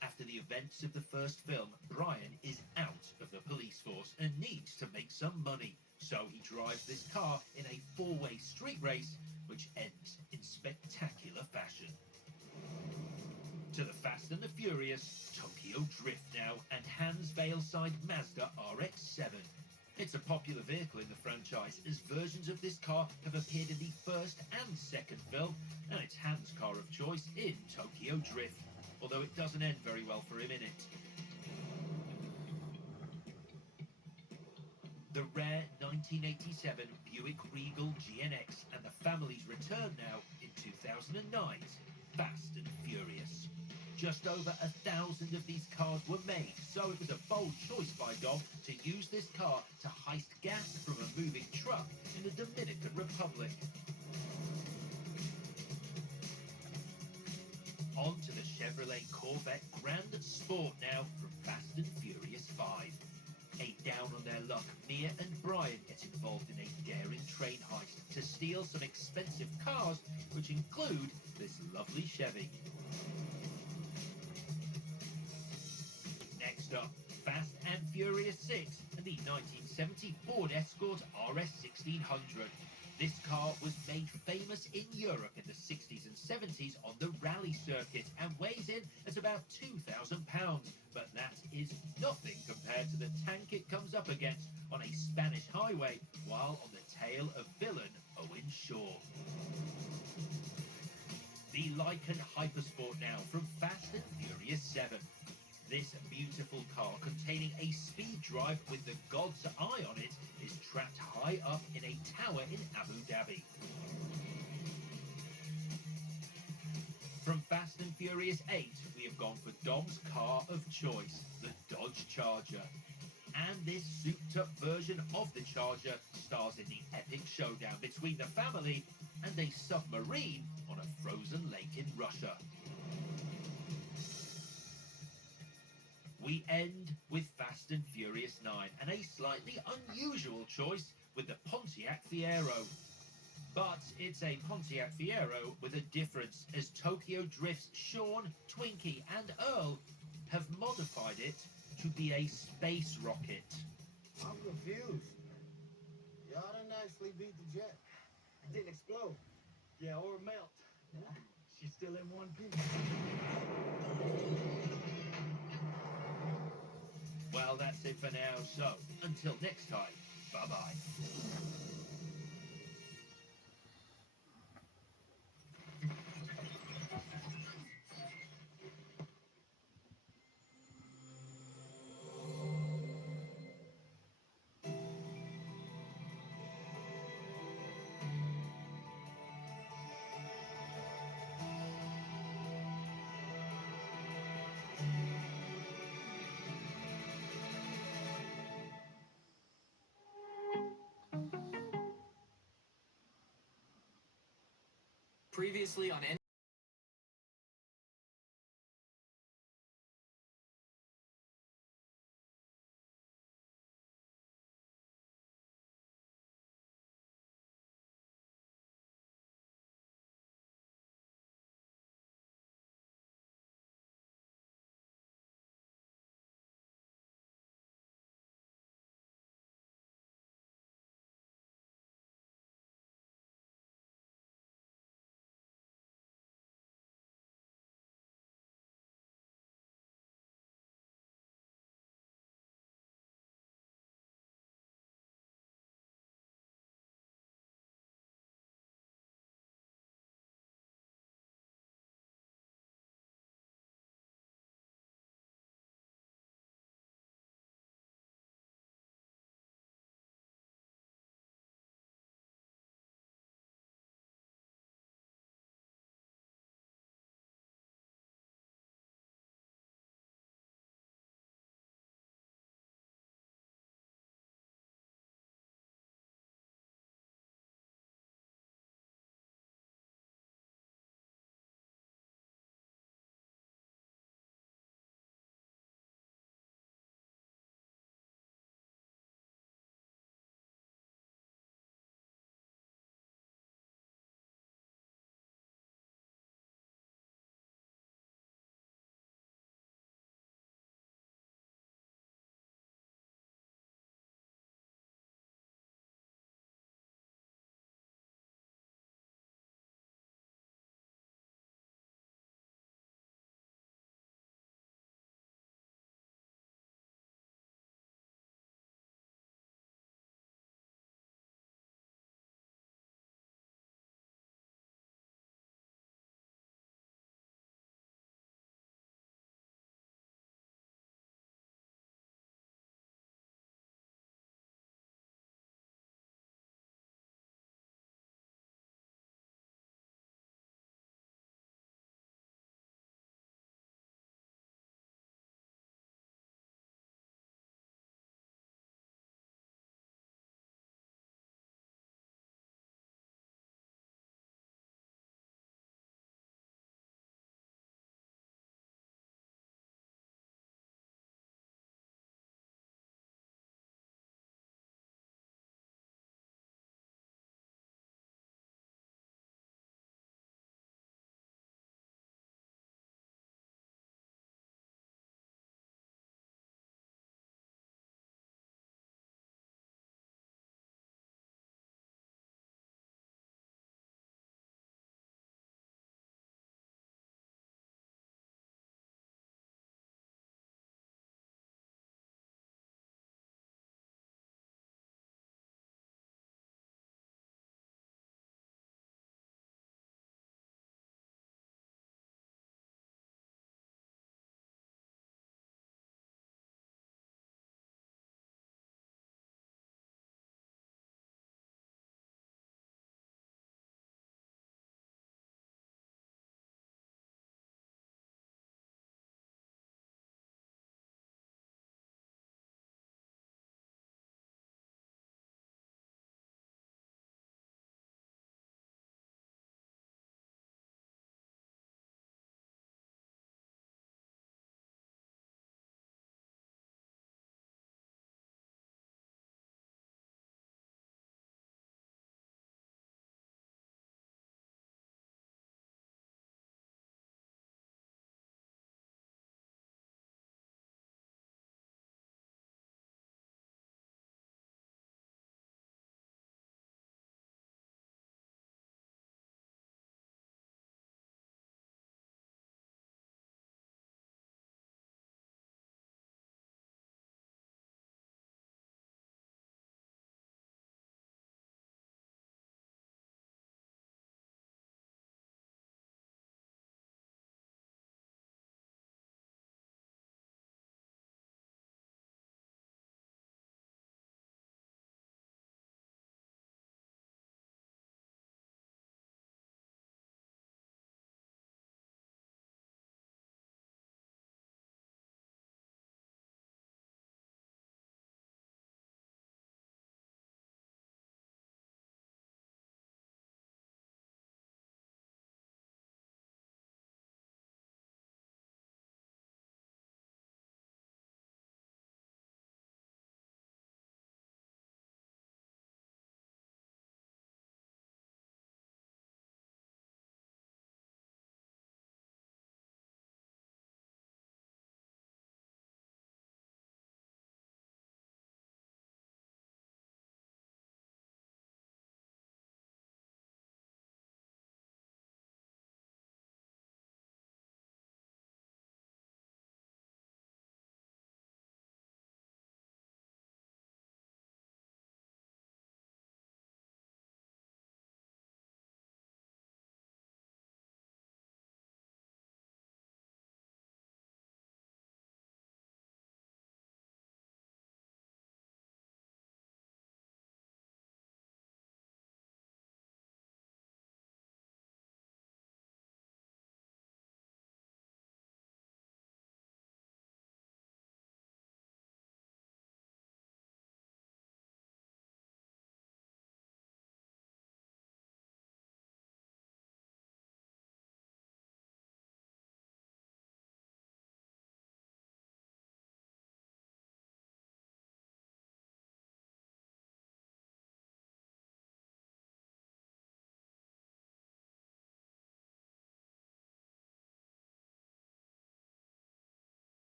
After the events of the first film, Brian is out of the police force and needs to make some money. So he drives this car in a four-way street race, which ends in spectacular fashion. To the Fast and the Furious, Tokyo Drift now, and Hans Veilside Mazda RX-7. It's a popular vehicle in the franchise, as versions of this car have appeared in the first and second film, and it's Hans' car of choice in Tokyo Drift, although it doesn't end very well for him in it. The rare 1987 Buick Regal GNX and the family's return now in 2009's Fast and Furious. Just over 1,000 of these cars were made, so it was a bold choice by Dom to use this car to heist gas from a moving truck in the Dominican Republic. On to the Chevrolet Corvette Grand Sport now from Fast and Furious 5. A down-on-their-luck Mia and Brian get involved in a daring train heist to steal some expensive cars, which include this lovely Chevy. Next up, Fast and Furious 6 and the 1970 Ford Escort RS 1600. This car was made famous in Europe in the 60s and 70s on the rally circuit and weighs in at about 2,000 pounds, but that is nothing compared to the tank it comes up against on a Spanish highway while on the tail of villain Owen Shaw. The Lycan Hypersport now from Fast and Furious 7. This beautiful car, containing a speed drive with the God's Eye on it, is trapped high up in a tower in Abu Dhabi. From Fast and Furious 8, we have gone for Dom's car of choice, the Dodge Charger. And this souped-up version of the Charger stars in the epic showdown between the family and a submarine on a frozen lake in Russia. We end with Fast and Furious 9, and a slightly unusual choice with the Pontiac Fiero. But it's a Pontiac Fiero with a difference, as Tokyo Drift's Sean, Twinkie and Earl have modified it to be a space rocket. I'm confused. Y'all done actually beat the jet. It didn't explode. Yeah, or melt. She's still in one piece. Well, that's it for now, so until next time, bye-bye. Previously on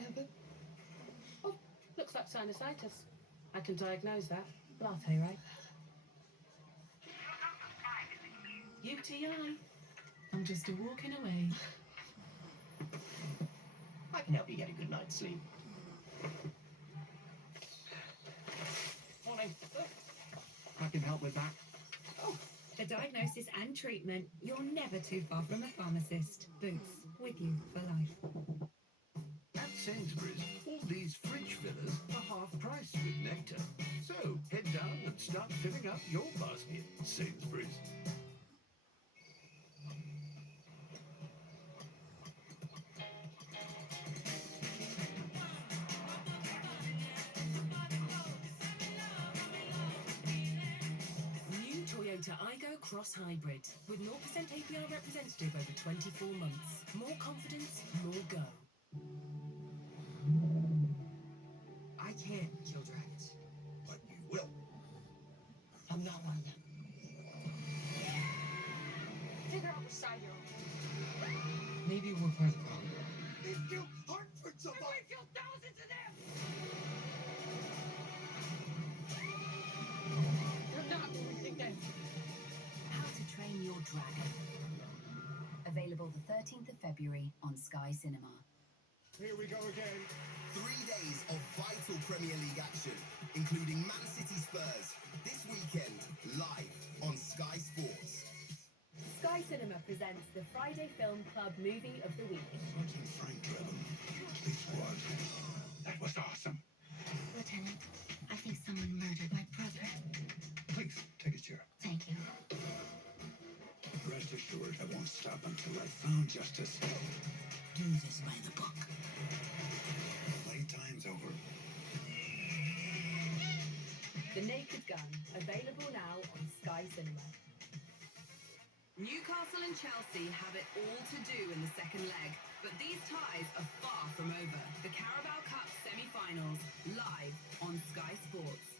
Heather. Oh, looks like sinusitis. I can diagnose that. Latte, right? UTI. I'm just a walking away. I can help you get a good night's sleep. Morning. I can help with that. For diagnosis and treatment, you're never too far from a pharmacist. Boots, with you for life. At Sainsbury's, all these fridge fillers are half price with Nectar. So head down and start filling up your basket. Sainsbury's. New Toyota Igo Cross Hybrid with 0% APR representative over 24 months. More confidence, more go. I can't kill dragons. But you will. I'm not one of them. Figure out which side you're on. Maybe we're part of the problem. They've killed hundreds of us. We've killed thousands of them. They're not what we think they are. How to Train Your Dragon. Available the 13th of February on Sky Cinema. Here we go again. 3 days of vital Premier League action, including Man City Spurs, this weekend, live on Sky Sports. Sky Cinema presents the Friday Film Club Movie of the Week. Sergeant Frank Drebin, Kingsley Squad. That was awesome. Lieutenant, I think someone murdered my brother. Please, take a chair. Thank you. Rest assured, I won't stop until I've found justice. Do this by the book. Playtime's over. The Naked Gun, available now on Sky Cinema. Newcastle and Chelsea have it all to do in the second leg, but these ties are far from over. The Carabao Cup semi-finals, live on Sky Sports.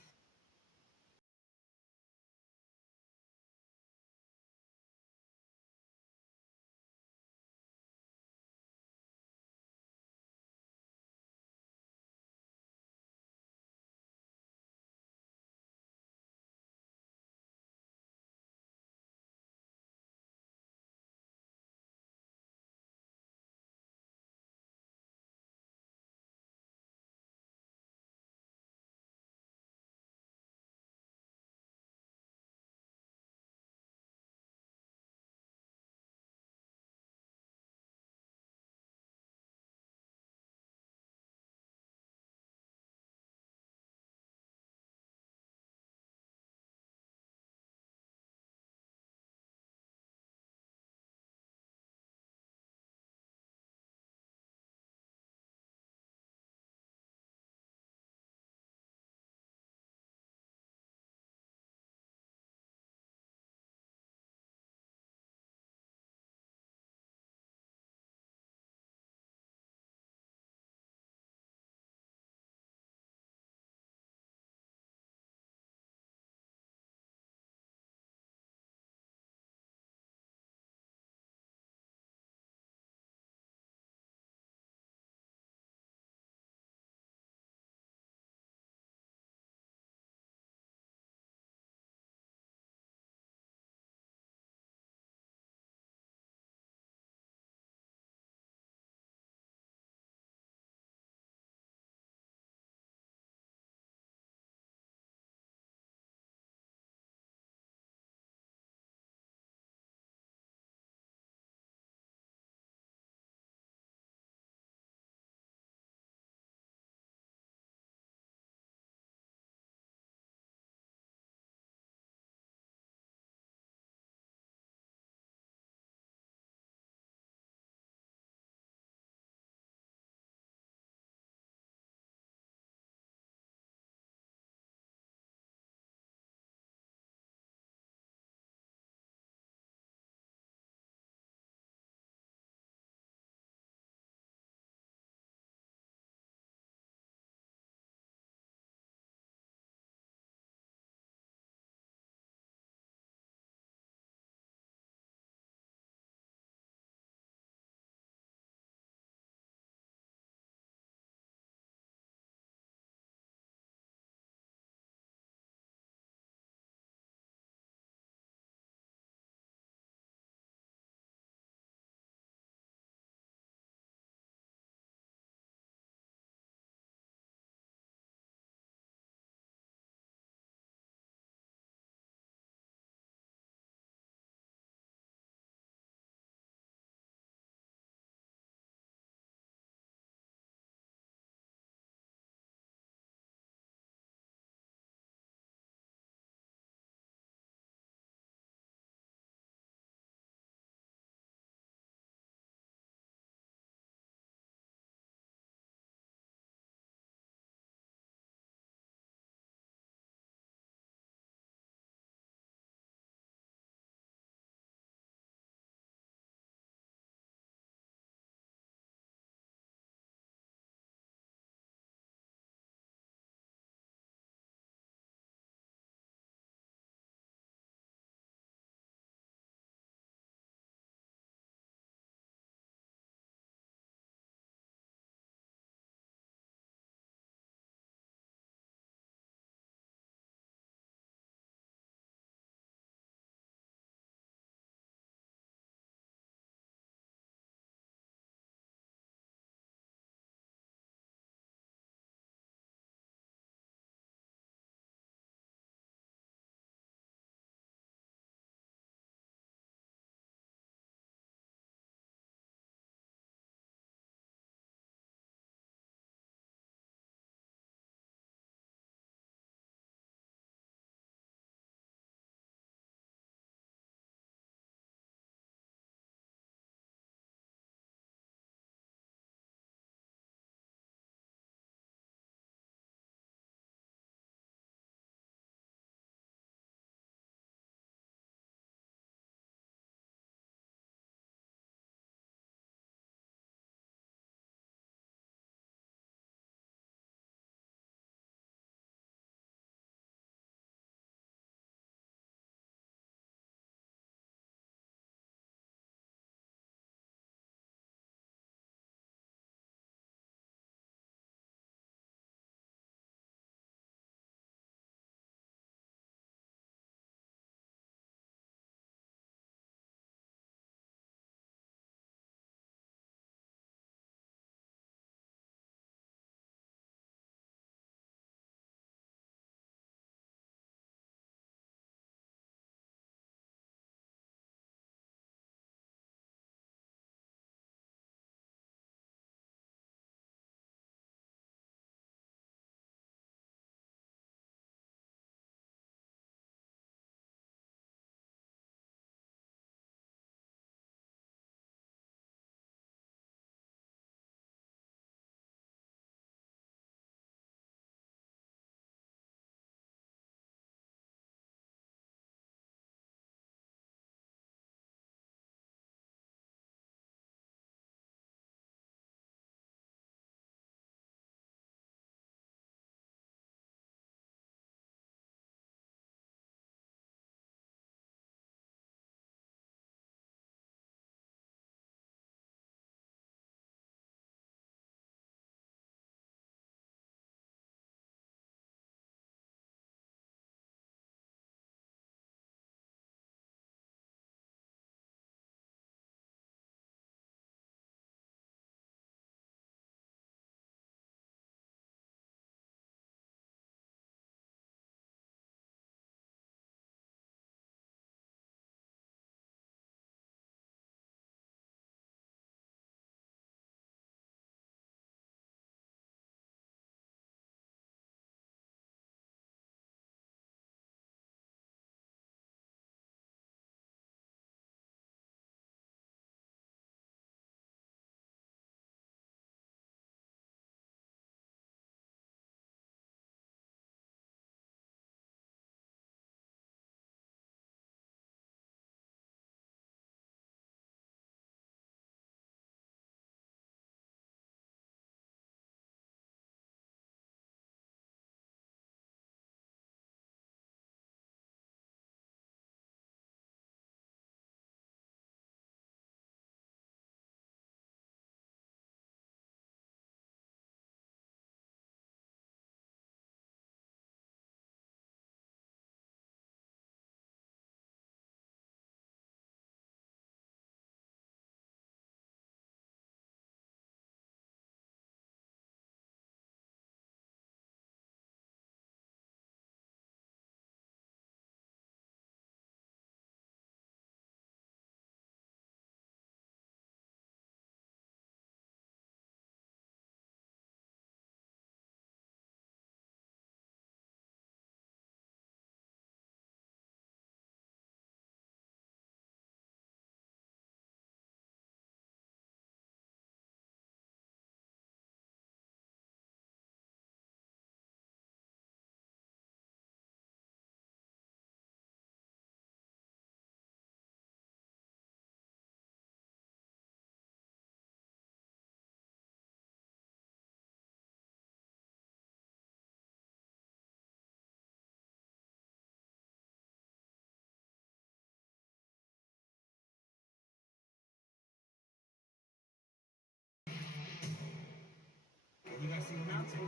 You guys see the mountain?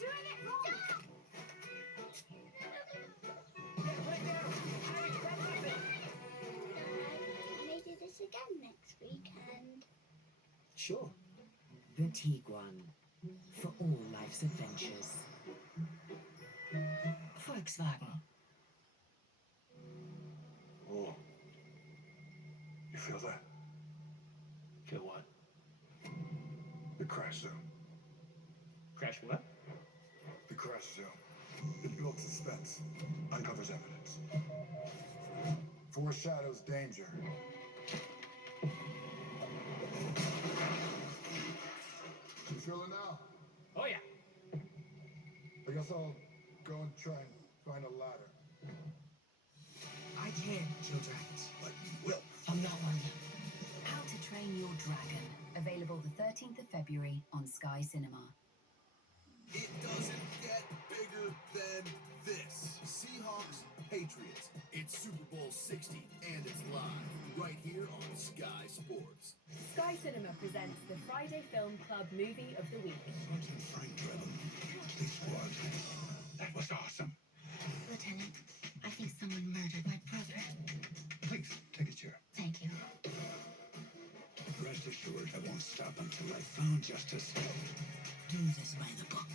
Doing it wrong! Can they do this again next weekend? Sure. The Tiguan. For all life's adventures. Volkswagen. Oh. You feel that? Feel what? The crash zone. Crash what? The crash zone. It builds suspense, uncovers evidence, foreshadows danger. You feel it now? Oh yeah. I guess I'll go and try and find a ladder. I can't kill dragons. But you will. I'm not one of them. How to Train Your Dragon. Available the 13th of February on Sky Cinema. It doesn't get bigger than this. Seahawks, Patriots. It's Super Bowl 60, and it's live right here on Sky Sports. Sky Cinema presents the Friday Film Club Movie of the Week. Sergeant Frank Drebin, Police Squad. That was awesome. Lieutenant, I think someone murdered my brother. Please, take a chair. Thank you. Rest assured, I won't stop until I've found justice. Do this by the book.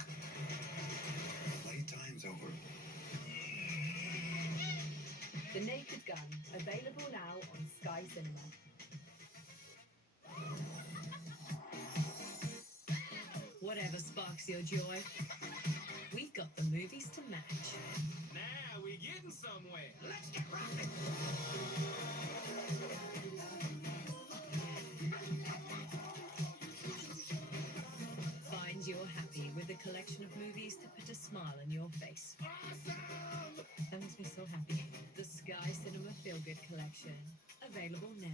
Playtime's over. The Naked Gun, available now on Sky Cinema. Whatever sparks your joy, we've got the movies to match. Now we're getting somewhere. Let's get rocking. Find you're happy with a collection of movies to put a smile on your face. Awesome! That makes me so happy. The Sky Cinema Feel Good Collection, available now.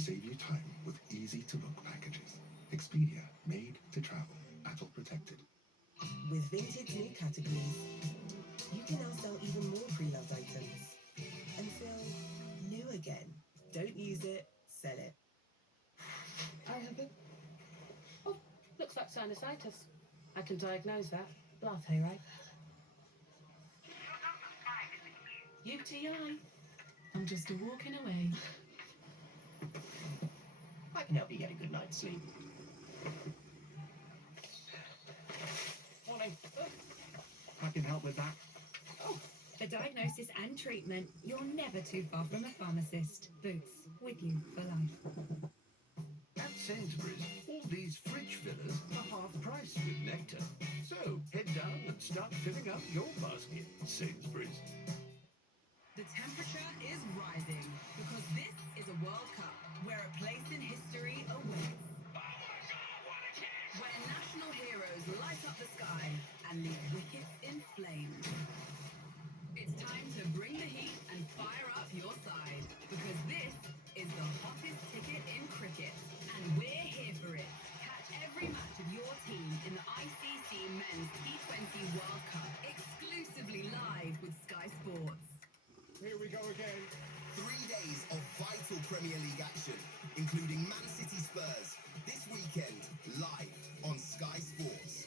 save you time with easy-to-book packages. Expedia, made to travel, Apple protected. With Vintage new categories, you can now sell even more pre-loved items and feel new again. Don't use it, sell it. I have it. Oh, looks like sinusitis. I can diagnose that. Latte, right? UTI. I'm just walking away. I can help you get a good night's sleep. Morning. I can help with that. For diagnosis and treatment, you're never too far from a pharmacist. Boots, with you for life. At Sainsbury's, all these fridge fillers are half price with Nectar. So head down and start filling up your basket. Sainsbury's. The temperature is rising because this is a World Cup where a place in history awaits. Where national heroes light up the sky and leave wickets in flames. It's time to bring the heat and fire up your side because this is the hottest ticket in cricket and we're here for it. Catch every match of your team in the ICC Men's T20 World Cup exclusively live with Sky Sports. Here we go again. 3 days of vital Premier League action, including Man City Spurs, this weekend, live on Sky Sports.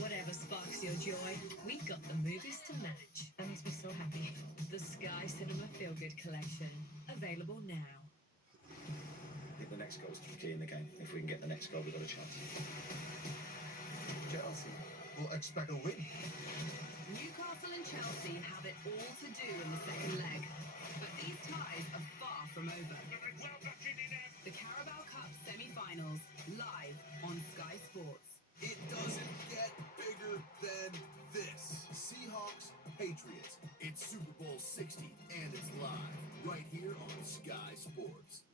Whatever sparks your joy, we got the movies to match. That makes me so happy. The Sky Cinema Feel Good Collection, available now. I think the next goal's key in the game. If we can get the next goal, we've got a chance. Chelsea will expect a win. Newcastle and Chelsea have it all to do in the second leg, but these ties are far from over. The Carabao Cup semi-finals, live on Sky Sports. It doesn't get bigger than this. Seahawks, Patriots. It's Super Bowl 60, and it's live right here on Sky Sports.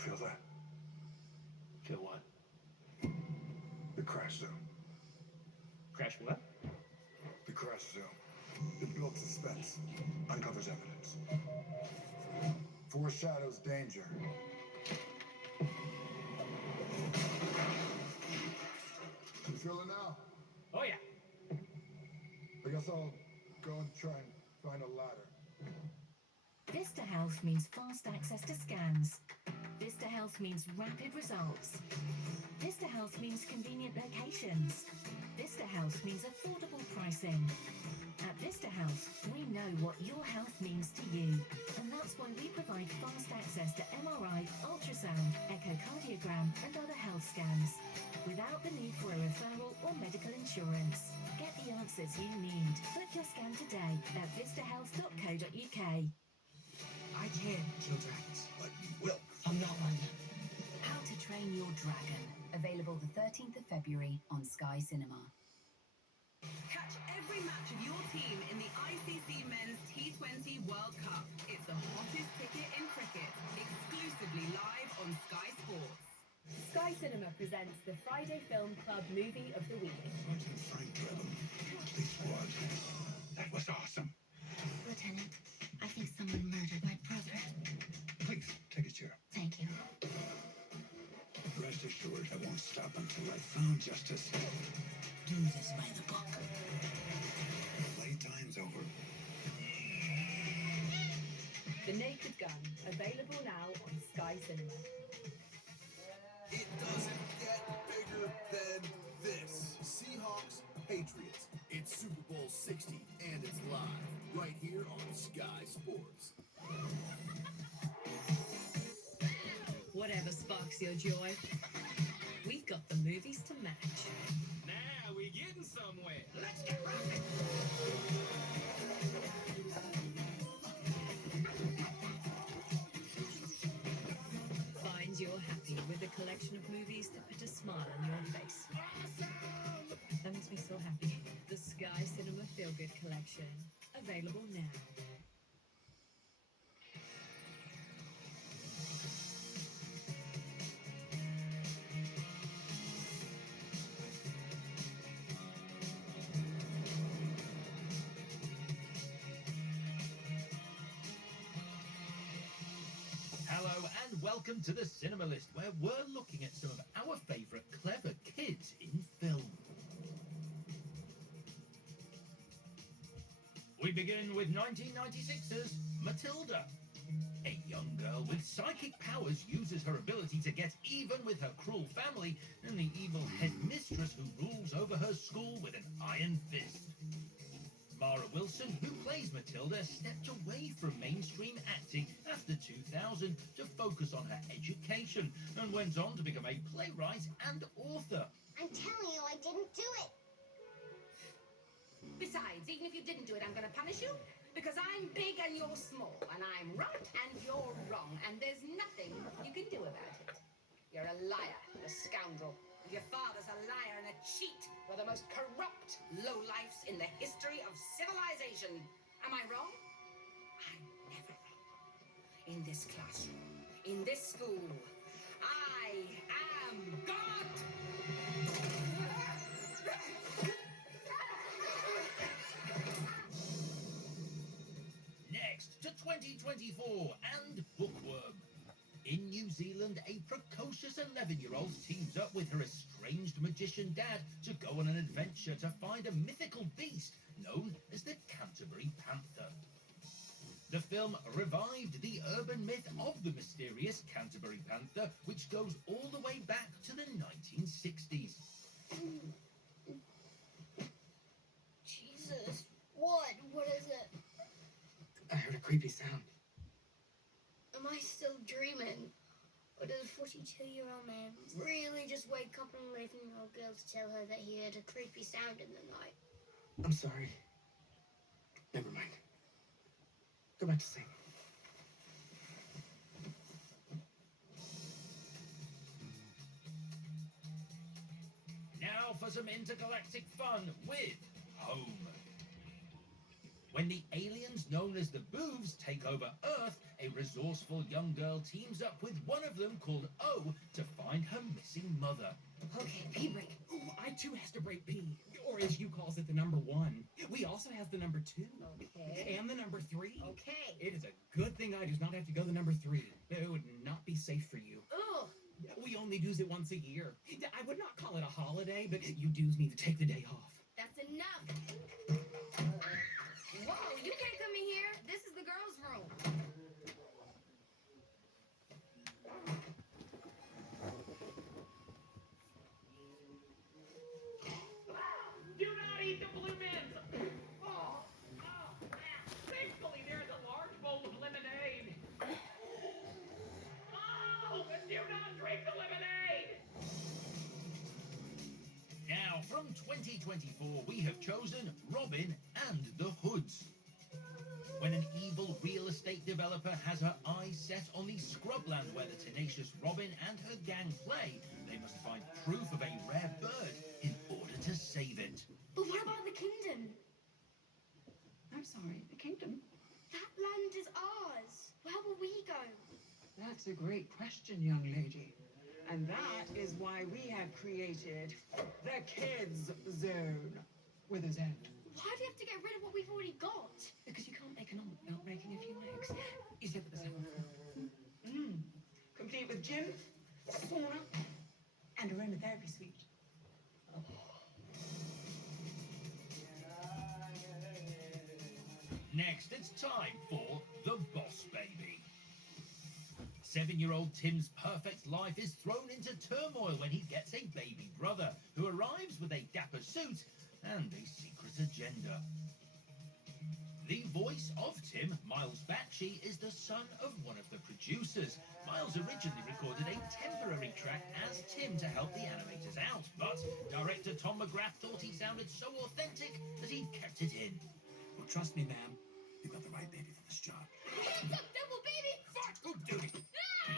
feel that? Feel what? The crash zone. Crash what? The crash zone. It builds suspense, uncovers evidence, foreshadows danger. You feel it now? Oh yeah. I guess I'll go and try and find a ladder. Vista Health means fast access to scans. Vista Health means rapid results. Vista Health means convenient locations. Vista Health means affordable pricing. At Vista Health, we know what your health means to you. And that's why we provide fast access to MRI, ultrasound, echocardiogram, and other health scans, without the need for a referral or medical insurance. Get the answers you need. Book your scan today at vistahealth.co.uk. I can't kill dragons. But you will. I'm not one. How to Train Your Dragon. Available the 13th of February on Sky Cinema. Catch every match of your team in the ICC Men's T20 World Cup. It's the hottest ticket in cricket, exclusively live on Sky Sports. Sky Cinema presents the Friday Film Club Movie of the Week. Sergeant Frank Drebin. Police squad. That was awesome. Lieutenant, I think someone murdered my brother. Please, take a chair. Thank you. Rest assured, I won't stop until I've found justice. Do this by the book. Playtime's over. The Naked Gun, available now on Sky Cinema. It doesn't get bigger than this. Seahawks, Patriots. It's Super Bowl 60, and it's live, right here on Sky Sports. Whatever sparks your joy, we've got the movies to match. Now we're getting somewhere. Let's get rocking. Find you're happy with a collection of movies to put a smile on your face. That makes me so happy. The Sky Cinema Feel Good Collection, available now. Hello and welcome to the Cinema List, where we're looking at some of our favourite clever kids in film. We begin with 1996's Matilda. A young girl with psychic powers uses her ability to get even with her cruel family and the evil headmistress who rules over her school with an iron fist. Mara Wilson, who plays Matilda, stepped away from mainstream acting after 2000 to focus on her education and went on to become a playwright and author. I'm telling you, I didn't do it. Besides, even if you didn't do it, I'm going to punish you. Because I'm big and you're small, and I'm right and you're wrong, and there's nothing you can do about it. You're a liar, a scoundrel, and your father's a liar and a cheat. You're the most corrupt lowlifes in the history of civilization. Am I wrong? I'm never wrong. In this classroom, in this school, I am God! Next to 2024 and Bookworm. In New Zealand, a precocious 11-year-old teams up with her estranged magician dad to go on an adventure to find a mythical beast known as the Canterbury Panther. The film revived the urban myth of the mysterious Canterbury Panther, which goes all the way back to the 1960s. Jesus. What? What is it? I heard a creepy sound. Am I still dreaming? Or does a 42-year-old man really just wake up an 11-year-old girl to tell her that he heard a creepy sound in the night? I'm sorry. Never mind. Go back to sleep. Now for some intergalactic fun with Home. When the aliens known as the Boovs take over Earth, a resourceful young girl teams up with one of them called O to find her missing mother. Okay, pee break. Ooh, I too has to break pee. Or as you calls it, the number 1. We also has the number 2. Okay. And the number 3. Okay. It is a good thing I does not have to go the number 3. It would not be safe for you. Ugh. We only do's it once a year. I would not call it a holiday, but you do's need to take the day off. That's enough. Whoa, you can't come in here. This is the girls' room. Do not eat the blue mints! Thankfully, there's a large bowl of lemonade. Oh, but do not drink the lemonade! Now, from 2024, we have chosen Robin and the Hoods. When an evil real estate developer has her eyes set on the scrubland where the tenacious Robin and her gang play, they must find proof of a rare bird in order to save it. But what about the kingdom? I'm sorry, the kingdom? That land is ours. Where will we go? That's a great question, young lady. And that is why we have created the Kids Zone with a Z. Why do you have to get rid of what we've already got? Because you can't make an omelet without breaking a few eggs. You said with the complete with gym, sauna, and a aromatherapy suite. Next, it's time for The Boss Baby. 7-year-old Tim's perfect life is thrown into turmoil when he gets a baby brother who arrives with a dapper suit and a secret agenda. The voice of Tim, Miles Bakshi, is the son of one of the producers. Miles originally recorded a temporary track as Tim to help the animators out, but director Tom McGrath thought he sounded so authentic that he kept it in. Well, trust me, ma'am. You got the right baby for this job. Hands up, devil baby! Fuck! Good duty! I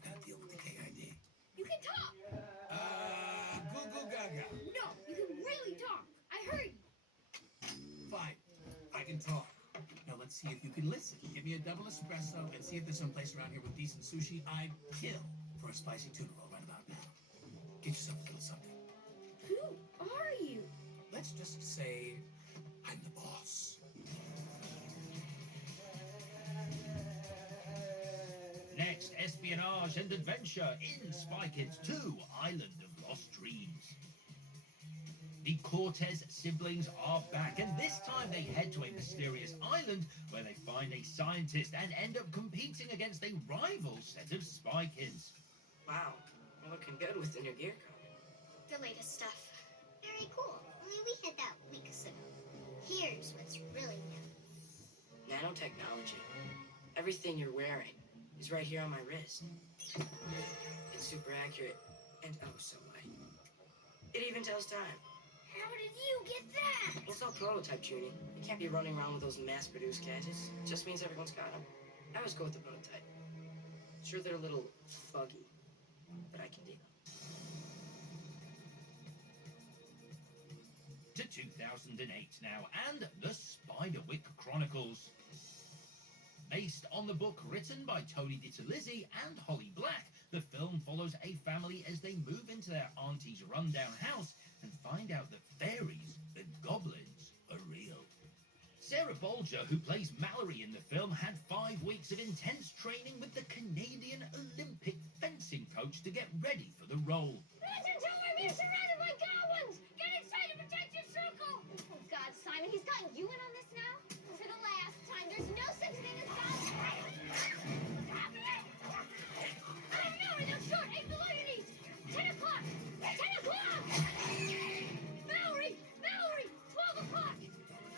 gotta deal with the KID. You can talk! Goo goo gaga. No, you can really talk. I heard. Fine. I can talk. Now let's see if you can listen. Give me a double espresso and see if there's some place around here with decent sushi. I'd kill for a spicy tuna roll right about now. Get yourself a little something. Who are you? Let's just say I'm the boss. Next, espionage and adventure in Spy Kids 2, Island of Lost Dreams. The Cortez siblings are back, and this time they head to a mysterious island where they find a scientist and end up competing against a rival set of Spy Kids. Wow, you're looking good with the new gear coming. The latest stuff. Very cool. Only we had that weeks ago. Here's what's really new. Nanotechnology. Everything you're wearing is right here on my wrist. It's super accurate and oh so light. It even tells time. How did you get that? It's all prototype tuning. You can't be running around with those mass-produced gadgets. It just means everyone's got them. I always go with the prototype. Sure, they're a little fuggy, but I can dig them. To 2008 now, and The Spiderwick Chronicles. Based on the book written by Tony DiTerlizzi and Holly Black, the film follows a family as they move into their auntie's rundown house and find out that fairies and goblins are real. Sarah Bolger, who plays Mallory in the film, had 5 weeks of intense training with the Canadian Olympic fencing coach to get ready for the role. Listen to me, we're surrounded by goblins! Get inside and protect your circle! Oh God, Simon, he's gotten you in on this now? For the last time, there's no such thing as God's right! What's happening? I don't know, and they're short, 8 below your knees! 10 o'clock! 10 o'clock! Mallory! Mallory! 12 o'clock!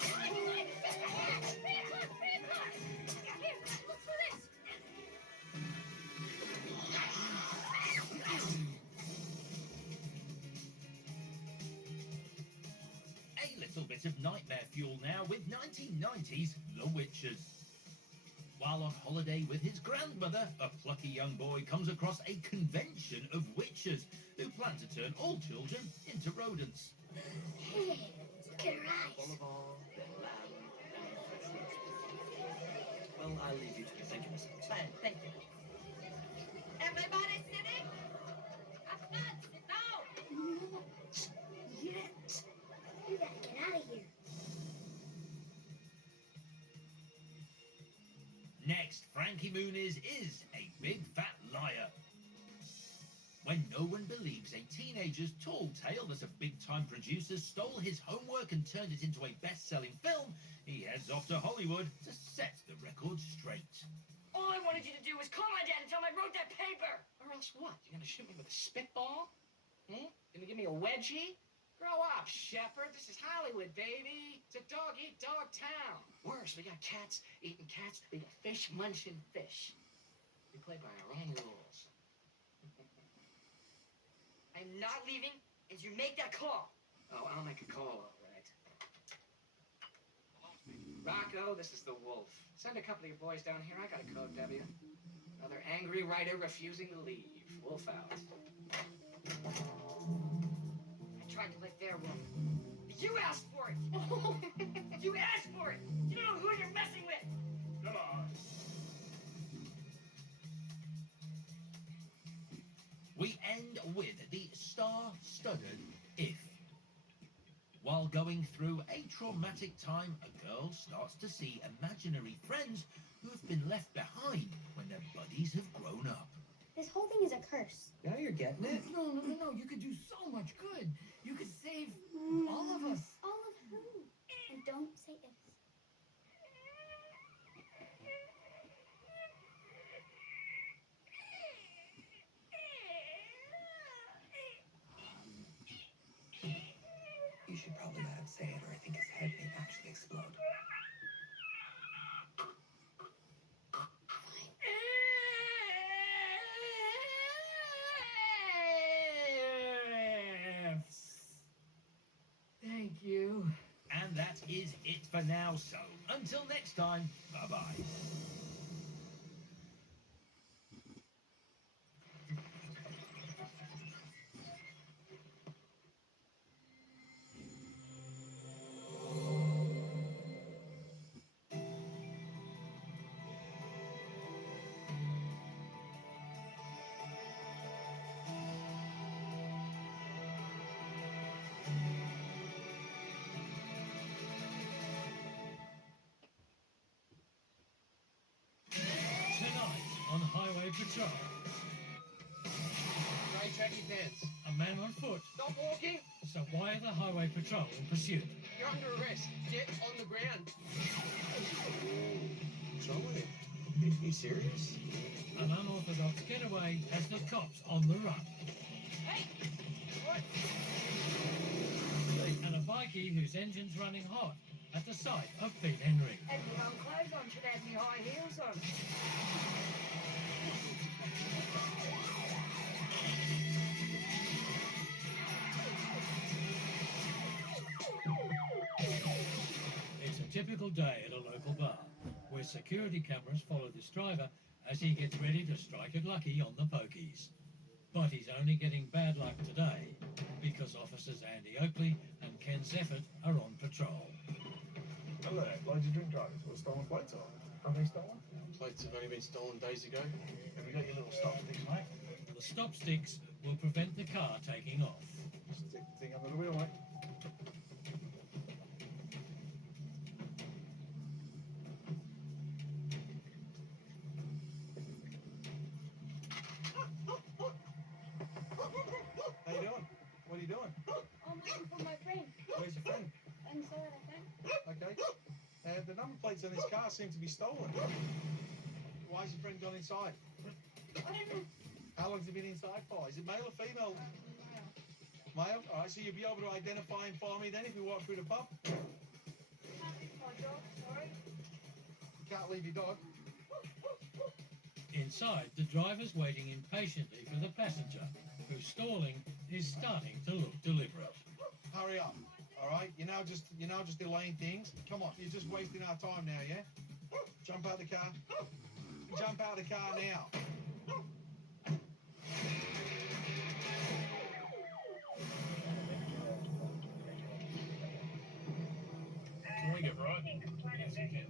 Come on, you guys! Just ahead! 3 o'clock! 3 o'clock! Here, look for this! A little bit of nightmare fuel now with 1990's The Witches. While on holiday with his grandmother, a plucky young boy comes across a convention of witches who plan to turn all children into rodents. Hey, look at her eyes. Well, I'll leave you to it. Thank you, Miss Ellis. Fine, thank you. Everybody sitting? Up front, sit down. No. Yet. You gotta get out of here. Next, Frankie Muniz is a big fat liar. When no one believes a teenager's tall tale that a big-time producer stole his homework and turned it into a best-selling film, he heads off to Hollywood to set the record straight. All I wanted you to do was call my dad and tell him I wrote that paper. Or else what? You gonna shoot me with a spitball? Gonna give me a wedgie? Grow up, Shepherd. This is Hollywood, baby. It's a dog-eat-dog town. Worse, we got cats eating cats. We got fish munching fish. We play by our own rules. I'm not leaving as you make that call. Oh, I'll make a call, all right. Rocco, this is the Wolf. Send a couple of your boys down here. I got a code W. Another angry writer refusing to leave. Wolf out. I tried to play fair, Wolf. But you asked for it. You asked for it. You don't know who you're messing with. Come on. We end with the star-studded If. While going through a traumatic time, a girl starts to see imaginary friends who have been left behind when their buddies have grown up. This whole thing is a curse. Now you're getting it. No. You could do so much good. You could save all of us. All of who? And don't say ifs. You should probably let him say it, or I think his head may actually explode. Thank you. And that is it for now, so until next time, bye-bye. On Highway Patrol. Right, check your pants. A man on foot. Stop walking. So why are the Highway Patrol in pursuit? You're under arrest. Get on the ground. Charlie, are you serious? An unorthodox getaway has the cops on the run. Hey! What? And a bikie whose engine's running hot at the sight of Pete Henry. Had the wrong clothes on, should have me high heels on. It's a typical day at a local bar, where security cameras follow this driver as he gets ready to strike it lucky on the pokies. But he's only getting bad luck today, because officers Andy Oakley and Ken Zeffert are on patrol. Hello, loads of drink drivers with stolen plates on. Have they stolen? Plates have only been stolen days ago. Have you got your little stop sticks, mate? The stop sticks will prevent the car taking off. Stick the thing under the wheel, mate. How you doing? What are you doing? I'm looking for my friend. Where's your friend? Inside, I think. Okay. The number plates on this car seem to be stolen. Why's your friend gone inside? I don't know. How long has he been inside for? Is it male or female? Male? Alright, so you'll be able to identify him for me then if you walk through the pub? My dog, sorry. You can't leave your dog. Inside, the driver's waiting impatiently for the passenger, whose stalling is starting to look deliberate. Hurry up. Alright? You're now just delaying things. Come on, you're just wasting our time now, yeah? Jump out the car. Jump out the car now. Can we get right? Yes, we can.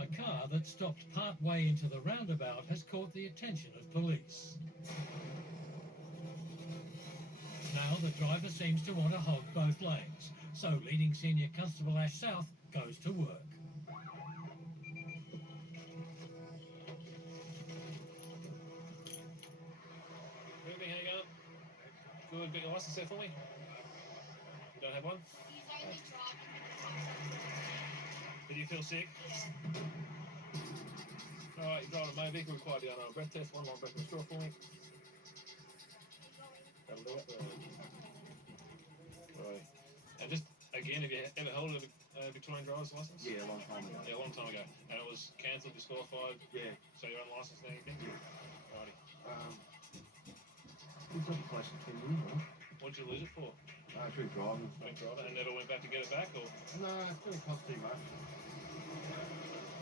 A car that stopped part-way into the roundabout has caught the attention of police. Now the driver seems to want to hog both lanes, so leading Senior Constable Ash South goes to work. Moving, hang on. Good, get your license there for me. You don't have one? He's only driving. Did you feel sick? Alright, you're driving a motor vehicle, required to go on a breath test. One long breath in the straw for me. That'll do it. Right. And just, again, have you ever held a Victorian driver's license? Yeah, a long time ago. Yeah, a long time ago. And it was cancelled, disqualified? Yeah. So you're unlicensed and anything? Yeah. Righty. It's not close to 10 years, huh? What'd you lose it for? Through driving. Drink driver, and never went back to get it back, or? No, it didn't cost too much.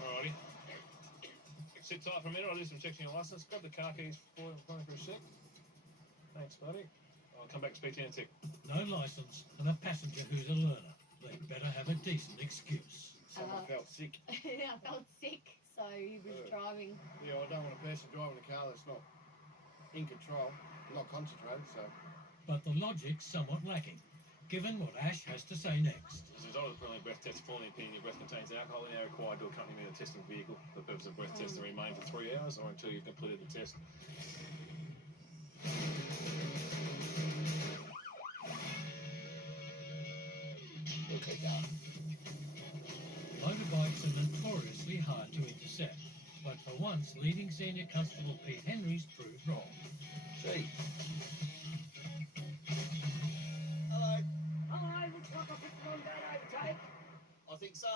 Alrighty. Sit tight for a minute, I'll do some checks on your license. Grab the car keys for you for a sec. Thanks, buddy. I'll come back and speak to you in a tick. No licence and a passenger who's a learner. They better have a decent excuse. Someone felt sick. I felt sick, so he was driving. Yeah, I don't want a person driving a car that's not in control, not concentrated, so. But the logic's somewhat lacking, given what Ash has to say next. As a result of the preliminary breath test, formally opinion your breath contains alcohol, you are required to accompany me to testing vehicle for the purpose of breath test and remain for 3 hours or until you've completed the test. Okay, down. Motorbikes are notoriously hard to intercept, but for once, leading Senior Constable Pete Henry's proved wrong. See. Hello. Hi, looks like I picked the wrong day to overtake. I think so.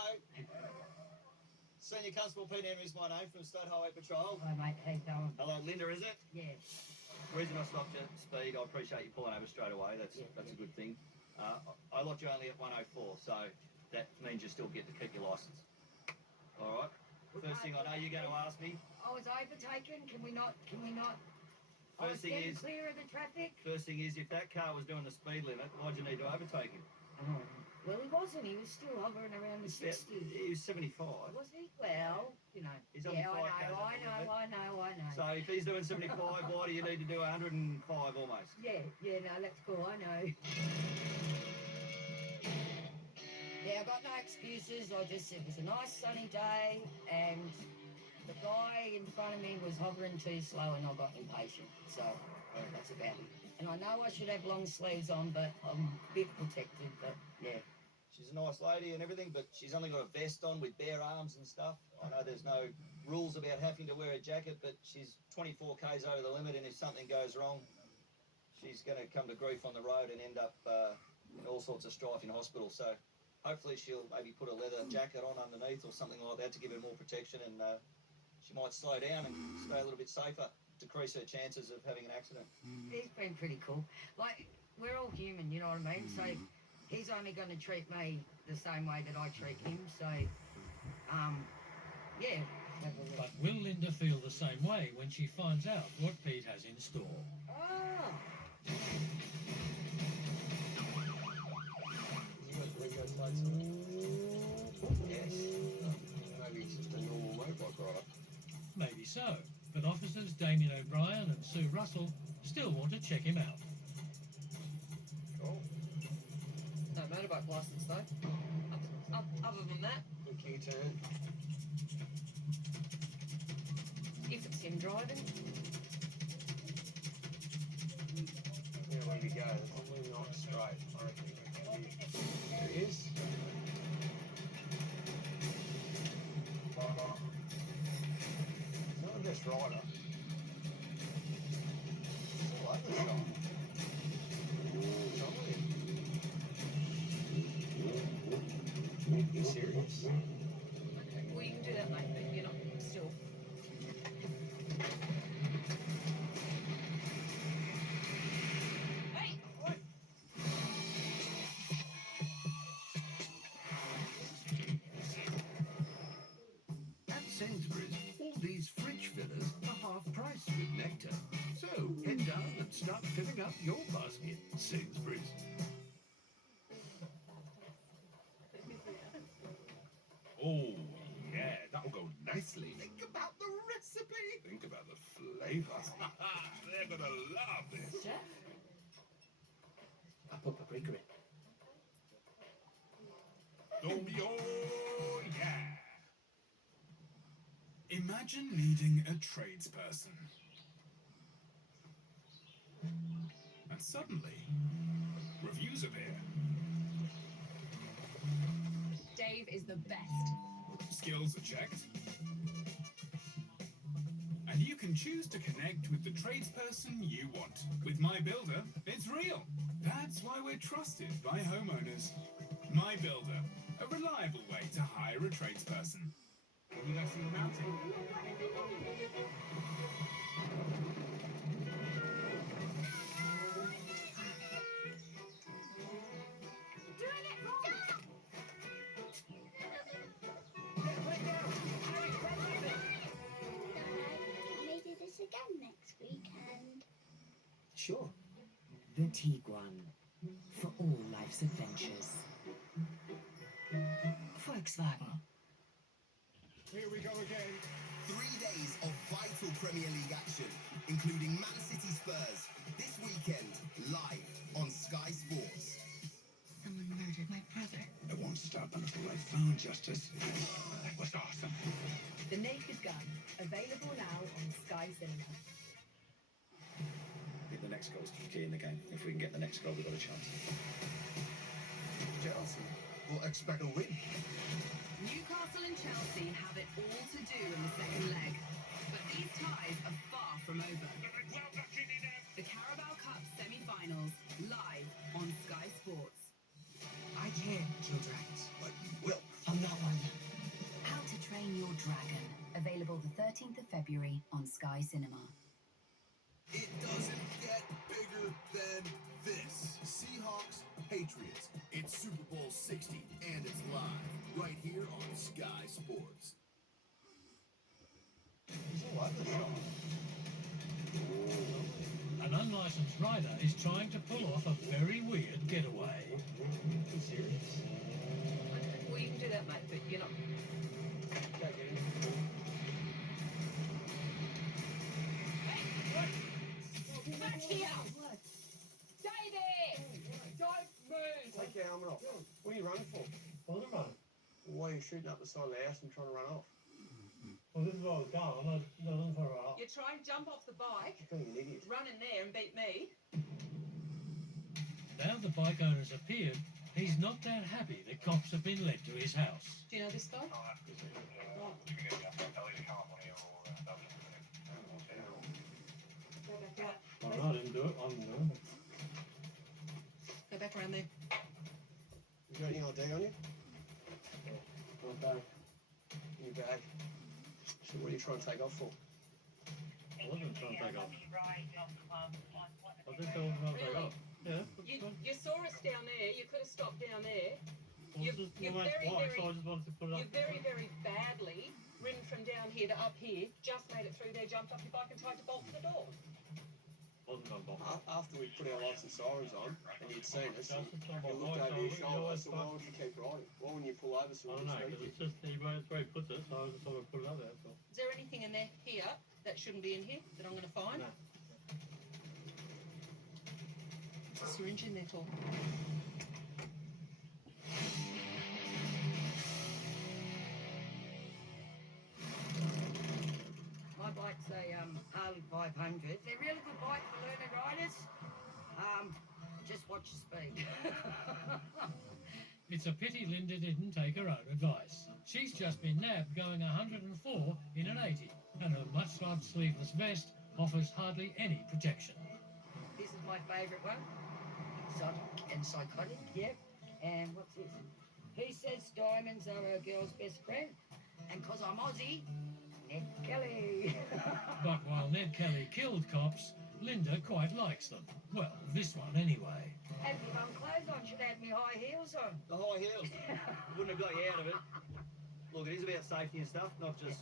Senior Constable Pete Henry's my name from State Highway Patrol. Hi, mate. How you going? Hello, Linda, is it? Yeah. The reason I stopped you at speed, I appreciate you pulling over straight away. That's a good thing. I locked you only at 104, so that means you still get to keep your licence. All right. First thing I know you're going to ask me. I was overtaken. Can we not? I was First thing getting is. clear of the traffic. First thing is, if that car was doing the speed limit, why'd you need to overtake him? Oh, well, he wasn't. He was still hovering around the 60. He was 75. Was he? Well, you know. He's on the 5 I know. So if he's doing 75, why do you need to do 105 almost? Yeah, no, that's cool. I know. Yeah, I got no excuses. It was a nice sunny day, and the guy in front of me was hovering too slow, and I got impatient. So that's about it. And I know I should have long sleeves on, but I'm a bit protected. But yeah. She's a nice lady and everything, but she's only got a vest on with bare arms and stuff. I know there's no rules about having to wear a jacket, but she's 24 k's over the limit, and if something goes wrong, she's going to come to grief on the road and end up in all sorts of strife in hospital. So hopefully she'll maybe put a leather jacket on underneath or something like that to give her more protection, and she might slow down and stay a little bit safer, decrease her chances of having an accident. He's been pretty cool. Like, we're all human, you know what I mean? So he's only going to treat me the same way that I treat him. So, yeah. But will Linda feel the same way when she finds out what Pete has in store? Oh. Yes. Maybe he's just a normal motorbike rider. Maybe so, but officers Damien O'Brien and Sue Russell still want to check him out. Cool. No motorbike licence though. Other than that, Good key turn. if it's him driving, Yeah, where we go. Probably not straight. I reckon. There he is. He's not the best rider. Still over the shop. You serious? okay, well you can do that, mate, but you're not still. Hey, what? price with Nectar. So head down and start filling up your basket, Sainsbury's. Oh, yeah, that'll go nicely. Think about the recipe. Think about the flavor. They're gonna love this. Chef? I put paprika in. Oh, yeah. Imagine needing a tradesperson. And suddenly, reviews appear. Dave is the best. Skills are checked. And you can choose to connect with the tradesperson you want. With My Builder, it's real. That's why we're trusted by homeowners. My Builder, a reliable way to hire a tradesperson. You guys see the mountain? Can we do this again next weekend? Sure. The Tiguan. For all life's adventures. Volkswagen. Here we go again. 3 days of vital Premier League action, including Man City Spurs, this weekend, live on Sky Sports. Someone murdered my brother. I won't stop until I found justice. That was awesome. The Naked Gun, available now on Sky Cinema. I think the next goal's key in the game. If we can get the next goal, we've got a chance. Chelsea will expect a win. Newcastle and Chelsea have it all to do in the second leg. But these ties are far from over. The Carabao Cup semi-finals, live on Sky Sports. I can't kill dragons. But you will. I'm not one. How to Train Your Dragon. Available the 13th of February on Sky Cinema. It doesn't get bigger than this. Seahawks, Patriots. It's Super Bowl 60, and it's live right here on Sky Sports. An unlicensed rider is trying to pull off a very weird getaway. Serious? Well, you can do that, mate, but you're not. Back here! David! Don't move! Take your helmet off. What are you running for? What's the run? Why are you shooting up the side of the house and trying to run off? Well, this is where I was going. I'm not looking for a run. You try and jump off the bike, You're being an idiot. run in there and beat me. Now the bike owner's appeared, he's not that happy that cops have been led to his house. Do you know this guy? Oh, no, I didn't do it. I'm doing it. Go back around there. You got any ID on you? Not bad. In your bag. So what are you trying to take off for? I wasn't trying to take off. I just told him to take off. Yeah. You saw us down there. You could have stopped down there. Well, You just you my mate's very, wife, very, so I just wanted to put it you up. very, very badly ridden from down here to up here. Just made it through there, jumped off your bike and tried to bolt for the door. Wasn't on box. After we put our lights and sirens on, and you'd seen us, Just it's not you on looked box, over your so shoulder. look, So why would you keep riding? Why wouldn't you pull over so I we don't know, can because speak it's just that's where he puts it, so I just thought I'd put it up there, so. Is there anything in there here that shouldn't be in here that I'm going to find? No. Syringe in there, Tor. My bike's a Harley 500. They're really good bike for learner riders. Just watch your speed. It's a pity Linda didn't take her own advice. She's just been nabbed going 104 in an 80, and her much-loved sleeveless vest offers hardly any protection. This is my favourite one. Exotic and psychotic, yep. And what's this? He says diamonds are a girl's best friend. And 'cause I'm Aussie, Ned Kelly. But while Ned Kelly killed cops, Linda quite likes them. Well, this one anyway. Had me mum clothes on, should have had me high heels on. The high heels wouldn't have got you out of it. Look, it is about safety and stuff, not just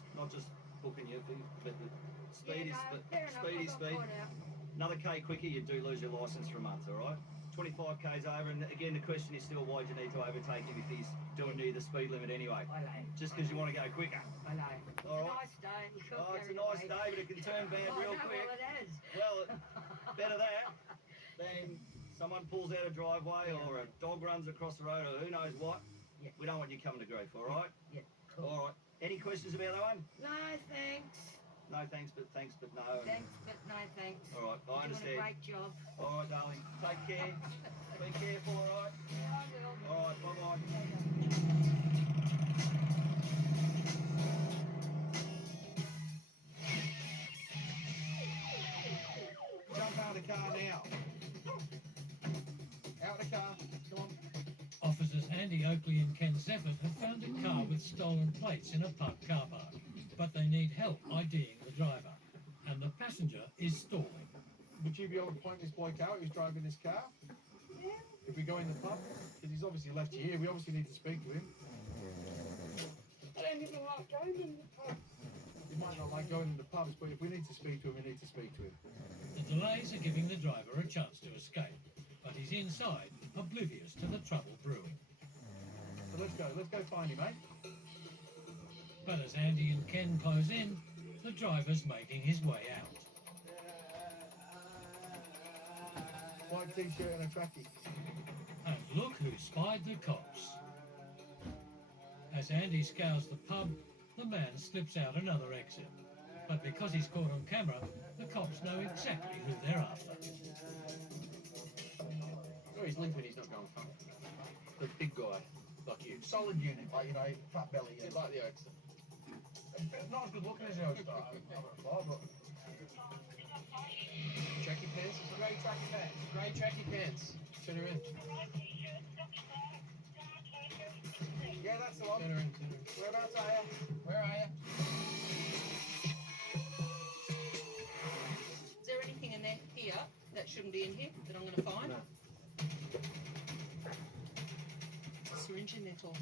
hooking you, but the speed Yeah, no, fair enough, speed I is got speed. caught out. Another K quicker, you do lose your licence for a month, all right? 25 Ks over, and again, the question is still why do you need to overtake him if he's doing near the speed limit anyway? I know. Just because you want to go quicker. I know. It's All a right. nice day. You feel Oh, it's a carried nice away. day, but it can turn bad Oh, real no, quick. well, it is. Well, better that than someone pulls out a driveway or a dog runs across the road or who knows what. Yeah. We don't want you coming to grief, all right? Yeah, cool. All right. Any questions about that one? No, thanks. No thanks, but no. Thanks, but no thanks. All right, I You're understand. doing a great job. All right, darling. Take care. Be careful, all right? Yeah, I will. All right, bye-bye. Jump out of the car now. Out of the car. Come on. Officers Andy Oakley and Ken Zeffert have found a car with stolen plates in a pub car park, but they need help IDing the driver, and the passenger is stalling. Would you be able to point this bloke out who's driving this car? If we go in the pub? Because he's obviously left you here. We obviously need to speak to him. I don't even like going in the pub. You might not like going in the pubs, but if we need to speak to him, we need to speak to him. The delays are giving the driver a chance to escape, but he's inside, oblivious to the trouble brewing. So let's go find him, eh? But as Andy and Ken close in, the driver's making his way out. White t-shirt and a trackie. And look who spied the cops. As Andy scours the pub, the man slips out another exit. But because he's caught on camera, the cops know exactly who they're after. Oh, he's limping, he's not going far. The big guy, like you. Solid unit, like, you know, fat belly. Yeah. Like the Oaks. Not as good looking as the Oaks, but but... Tracky pants? Grey tracky pants. Grey tracky pants. Turn her in. Yeah, that's the one. Turn her in. Whereabouts are you? Where are you? Is there anything in there here that shouldn't be in here that I'm going to find? No. Syringe in there, Tom.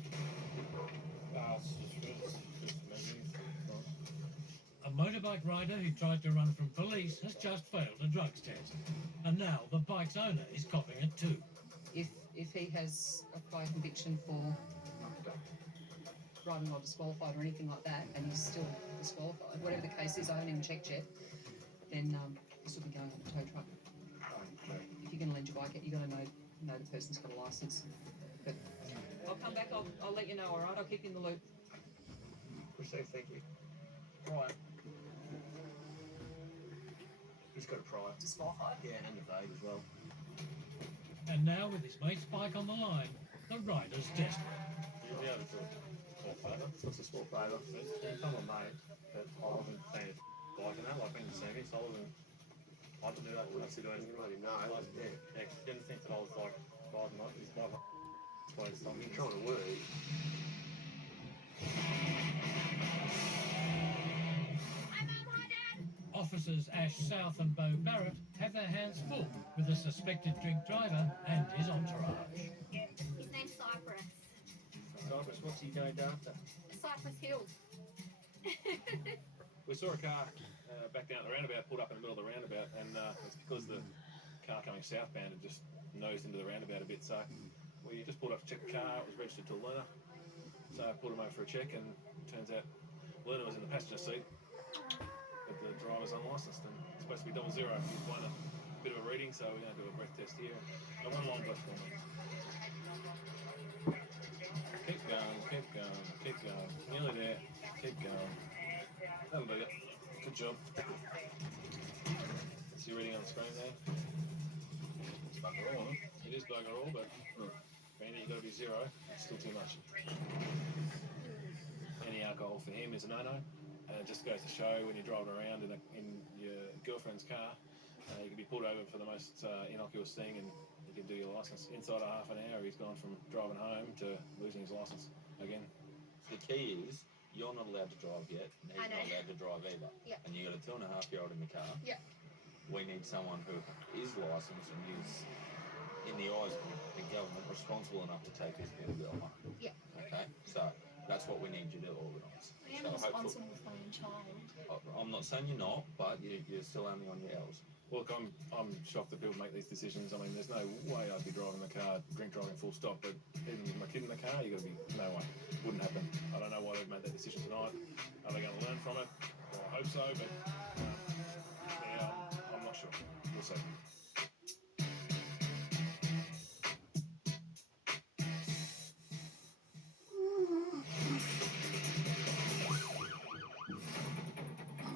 A motorbike rider who tried to run from police has just failed a drugs test. And now the bike's owner is copping it too. If he has a prior conviction for riding while disqualified or anything like that, and he's still disqualified, whatever the case is, I haven't even checked yet, then this will be going on the tow truck. If you're going to lend your bike out, you've got to know the person's got a licence. But I'll come back, I'll let you know, all right? I'll keep you in the loop. Appreciate it, thank you. Right. He's got a prior. Disqualified? Yeah, and a vague as well. And now with his mate's bike on the line, the rider's desperate. You'll be able to do a small favour. What's a small favour? I'm a mate, but I wasn't saying it like that, like when you see me, so I didn't do that. I actually do anything about him. No, yeah, because he didn't think that I was like riding like this, like place something. You're trying to work. Officers Ash South and Bo Barrett have their hands full with a suspected drink driver and his entourage. His name's Cypress. Cypress, what's he going after? Cypress Hill. We saw a car back down at the roundabout, pulled up in the middle of the roundabout, and it's because the car coming southbound had just nosed into the roundabout a bit. So we just pulled up to check the car. It was registered to Luna. So I pulled him over for a check, and it turns out Luna was in the passenger seat, but the driver's unlicensed, and it's supposed to be 00. He's blown a bit of a reading, so we're going to do a breath test here. I one long breath for me. Keep going, keep going, keep going. Nearly there. Keep going. That'll do it. Good job. That's your reading on the screen there. It's bugger all, isn't it? It is bugger all, but Randy, you've got to be 0. It's still too much. Any alcohol for him is a no-no. And it just goes to show when you're driving around in your girlfriend's car, you can be pulled over for the most innocuous thing and you can do your licence. Inside of half an hour, he's gone from driving home to losing his licence again. The key is you're not allowed to drive yet, and he's not allowed to drive either. Yep. And you got a 2.5-year-old in the car. Yep. We need someone who is licensed and is, in the eyes of the government, responsible enough to take this little girl home. Yep. Okay, so That's what we need you to organise. I am responsible for my own child. I'm not saying you're not, but you're still only on your L's. Look, I'm shocked that people make these decisions. I mean, there's no way I'd be driving the car, drink driving full stop, but even with my kid in the car, you got to be, no way. Wouldn't happen. I don't know why they've made that decision tonight. Are they going to learn from it? Well, I hope so, but yeah, I'm not sure. We'll see.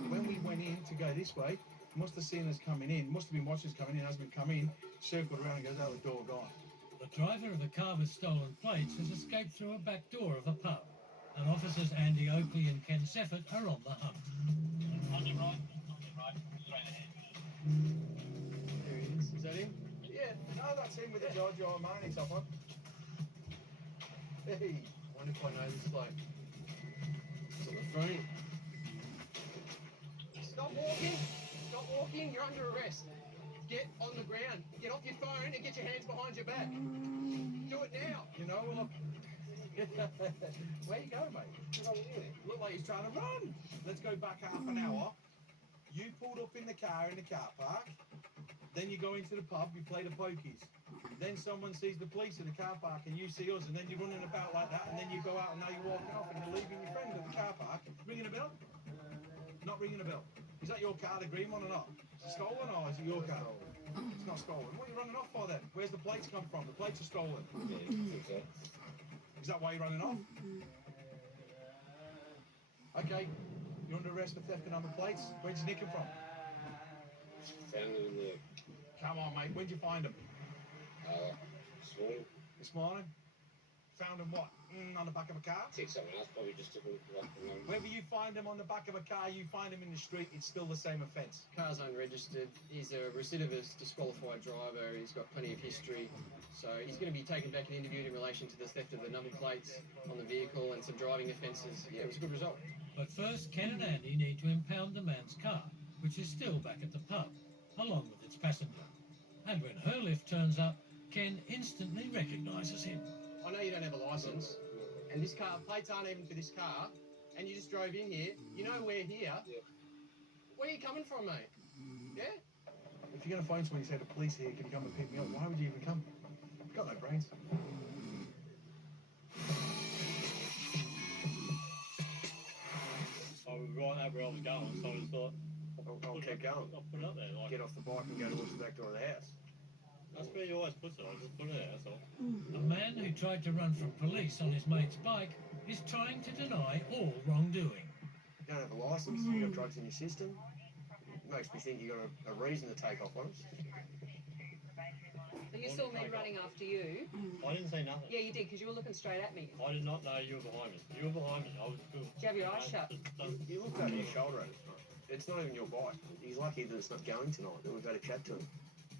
When we went in to go this way, must have seen us coming in, must have been watching us coming in, as we come in, circled around and goes out the door, gone. The driver of the car with stolen plates has escaped through a back door of a pub, and officers Andy Oakley and Ken Seffert are on the hunt. On your right, straight ahead. There he is. Is that him? Yeah, no, that's him with the Giorgio Armani top on. Hey, wonder if I know this bloke. It's on the phone. Stop walking. Stop walking. You're under arrest. Get on the ground. Get off your phone and get your hands behind your back. Do it now. You know, well, where you going, mate? Look like he's trying to run. Let's go back half an hour. You pulled up in the car park. Then you go into the pub, you play the pokies. Then someone sees the police in the car park and you see us, and then you're running about like that, and then you go out and now you're walking off and you're leaving your friend at the car park. Ringing a bell? Not ringing a bell. Is that your car, the green one, or not? Is it stolen or is it your car? It's not stolen. What are you running off for then? Where's the plates come from? The plates are stolen. Yeah, Is that why you're running off? Okay, you're under arrest for theft of number plates. Where'd you nick them from? Found them in the... Come on, mate. Where'd you find them? This morning. This morning? Found them what? On the back of a car? I think someone else probably just took them. Whether you find them on the back of a car, you find them in the street, it's still the same offence. Car's unregistered. He's a recidivist, disqualified driver. He's got plenty of history. So he's going to be taken back and interviewed in relation to the theft of the number plates on the vehicle and some driving offences. Yeah, it was a good result. But first, Ken and Andy need to impound the man's car, which is still back at the pub, along with its passenger. And when her lift turns up, Ken instantly recognises him. I know you don't have a licence, and this car, plates aren't even for this car, and you just drove in here. You know we're here. Yeah. Where are you coming from, mate? Yeah? If you're going to phone someone and say the police here, can you come and pick me up? Why would you even come? You've got no brains. I was right over where I was going, so I just thought... I'll keep going. I'll put it up there. Like, Get off the bike and go towards the back door of the house. that's where you always put it. I just put it there, that's all. A man who tried to run from police on his mate's bike is trying to deny all wrongdoing. You don't have a licence, you've got drugs in your system. It makes me think you've got a reason to take off on us. So you saw me running after you? I didn't say nothing. Yeah, you did, because you were looking straight at me. I did not know you were behind me. You were behind me. I was good. Did you have your eyes shut? You looked over your shoulder at us, mate. It's not even your bike. He's lucky that it's not going tonight, that we've had a chat to him.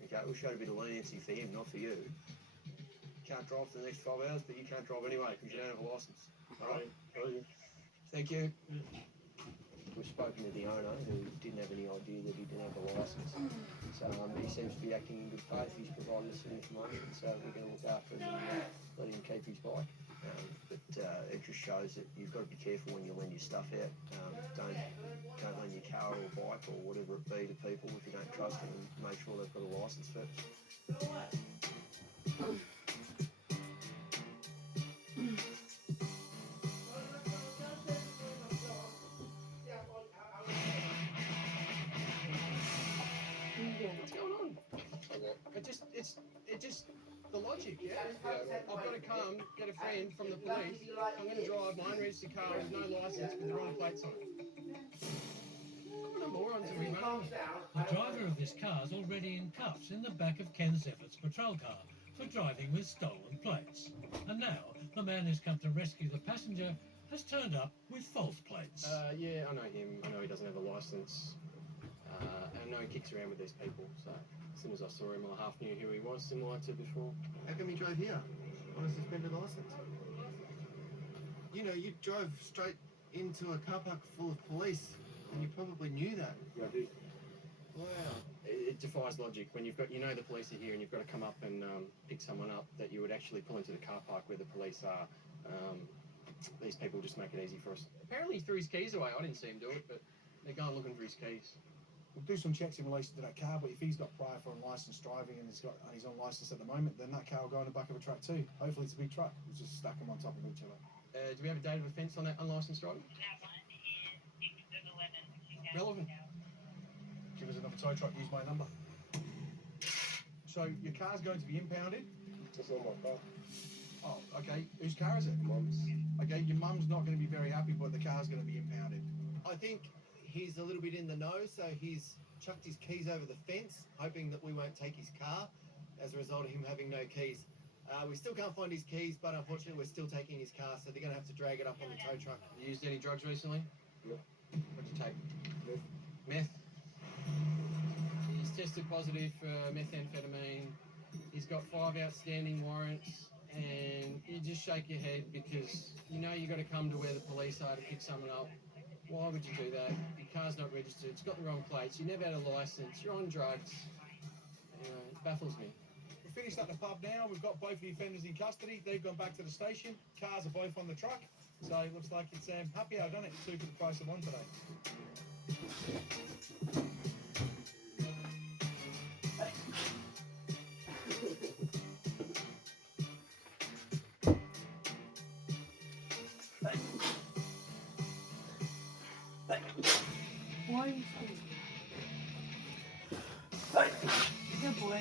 Okay, we showed a bit of leniency for him, not for you. Can't drive for the next 12 hours, but you can't drive anyway because you don't have a licence. All right? Thank you. We've spoken to the owner who didn't have any idea that he didn't have a licence. So he seems to be acting in good faith. He's provided us some information, so we're going to look after him and let him keep his bike. But it just shows that you've got to be careful when you lend your stuff out. Don't lend your car or bike or whatever it be to people if you don't trust them, and make sure they've got a licence first. What's going on? It just, the logic, yeah? I've got to come, get a friend from the police. I'm going to drive my unregistered car with no licence with the wrong plates on it. What a morons are we, mate? The driver of this car is already in cuffs in the back of Ken Seffert's patrol car for driving with stolen plates. And now, the man who's come to rescue the passenger has turned up with false plates. Yeah, I know him. I know he doesn't have a licence. And I know he kicks around with these people, so as soon as I saw him, I half knew who he was, similar to before. How come you drove here on a suspended licence? You know, you drove straight into a car park full of police, and you probably knew that. Yeah, I do. Wow. It defies logic when you've got, you know, the police are here and you've got to come up and pick someone up, that you would actually pull into the car park where the police are. these people just make it easy for us. Apparently he threw his keys away. I didn't see him do it, but they're going looking for his keys. We'll do some checks in relation to that car, but if he's got prior for unlicensed driving and he's on licence at the moment, then that car will go in the back of a truck too. Hopefully it's a big truck. We'll just stack them on top of each other. Do we have a date of offence on that unlicensed driving? Relevant. Give us another tow truck, use my number. So your car's going to be impounded? It's not my car. Oh, okay. Whose car is it? Mum's. Okay, your mum's not going to be very happy, but the car's going to be impounded. I think he's a little bit in the know, so he's chucked his keys over the fence, hoping that we won't take his car as a result of him having no keys. We still can't find his keys, but unfortunately we're still taking his car, so they're going to have to drag it up on the tow truck. You used any drugs recently? No. What'd you take? Meth. Meth? He's tested positive for methamphetamine. He's got 5 outstanding warrants, and you just shake your head because you know you got to come to where the police are to pick someone up. Why would you do that? Your car's not registered, it's got the wrong plates, you never had a licence, you're on drugs. Anyway, it baffles me. We're finished at the pub now. We've got both the offenders in custody. They've gone back to the station. Cars are both on the truck. So it looks like it's happy hour, doesn't it? 2 for the price of 1 today. Why are you sleeping? Good boy.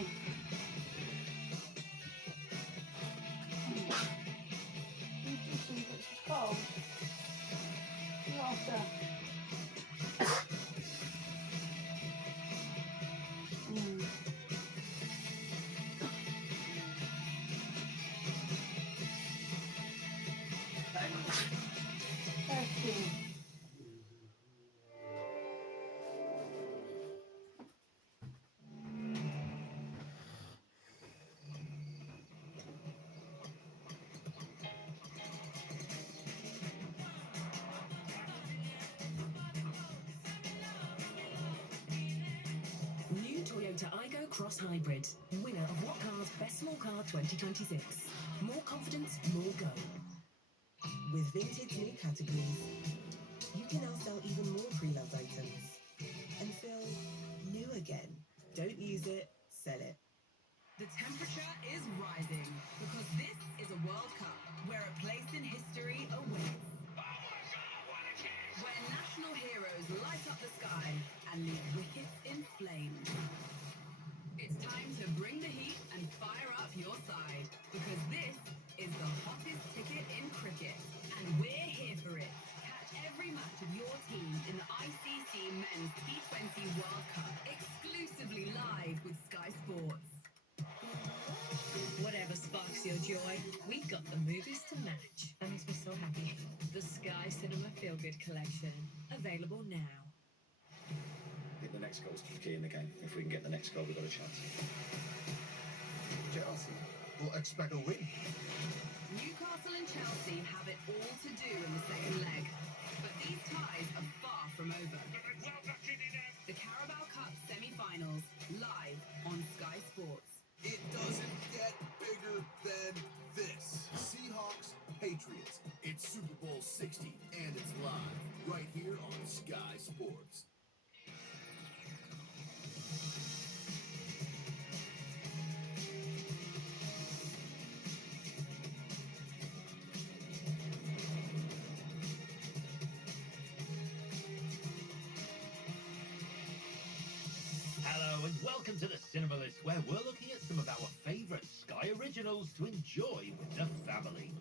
You just think it's cold. You're after. New Toyota Aygo Cross Hybrid, winner of What Car's Best Small Car 2026. More confidence, more go. With vintage new categories, you can now sell even more pre-loved items and feel new again. Don't use it, sell it. The temperature is rising because this is a World Cup where a place in history awaits. Where national heroes light up the sky and leave wickets in flames. It's time to bring the heat and fire up your side because this is the hottest ticket in cricket and we're here for it. Catch every match of your team in the ICC Men's T20 World Cup exclusively live with Sky Sports. Whatever sparks your joy, we've got the movies to match. That makes me so happy. The Sky Cinema Feel Good Collection, available now. I think the next goal's key in the game. If we can get the next goal, we've got a chance. Chelsea will expect a win. Newcastle and Chelsea have it all to do in the second leg, but these ties are far from over. The Carabao Cup semi-finals, live on Sky Sports. It doesn't get bigger than this. Seahawks, Patriots. It's Super Bowl 60, and it's live right here on Sky Sports. Hello and welcome to the Cinema List, where we're looking at some of our favourite Sky originals to enjoy with the family.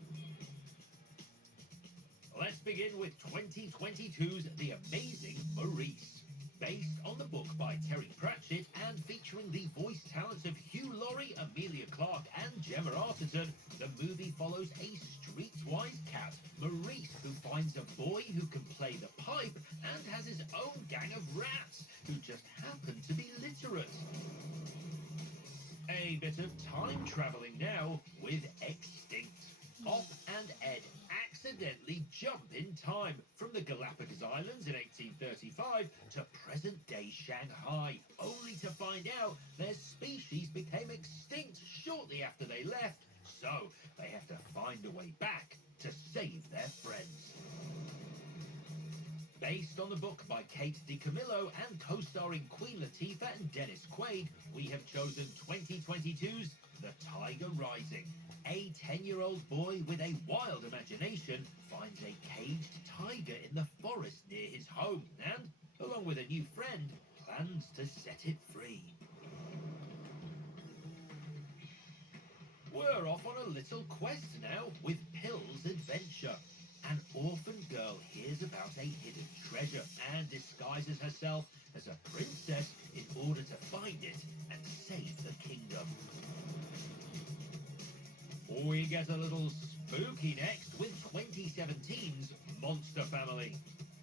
Let's begin with 2022's The Amazing Maurice. Based on the book by Terry Pratchett and featuring the voice talents of Hugh Laurie, Amelia Clarke and Gemma Arterton, the movie follows a streetwise cat, Maurice, who finds a boy who can play the pipe and has his own gang of rats who just happen to be literate. A bit of time travelling now with Extinct. Op and Ed accidentally jump in time from the Galapagos Islands in 1835 to present-day Shanghai, only to find out their species became extinct shortly after they left, so they have to find a way back to save save their friends. Based on the book by Kate DiCamillo and co-starring Queen Latifah and Dennis Quaid, we have chosen 2022's The Tiger Rising. A 10-year-old boy with a wild imagination finds a caged tiger in the forest near his home and, along with a new friend, plans to set it free. We're off on a little quest now with Pill's Adventure. An orphan girl hears about a hidden treasure and disguises herself as a princess in order to find it and save the kingdom. We get a little spooky next with 2017's Monster Family.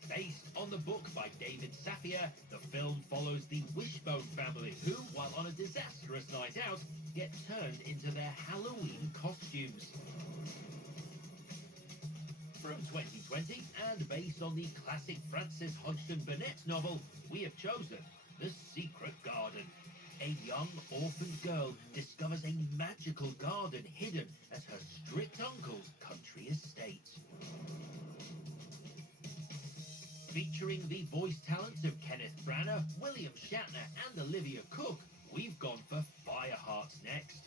Based on the book by David Safier, the film follows the Wishbone family who, while on a disastrous night out, get turned into their Halloween costumes. From 2020, and based on the classic Frances Hodgson Burnett novel, we have chosen The Secret Garden. A young orphaned girl discovers a magical garden hidden at her strict uncle's country estate. Featuring the voice talents of Kenneth Branagh, William Shatner and Olivia Cook, we've gone for Firehearts next.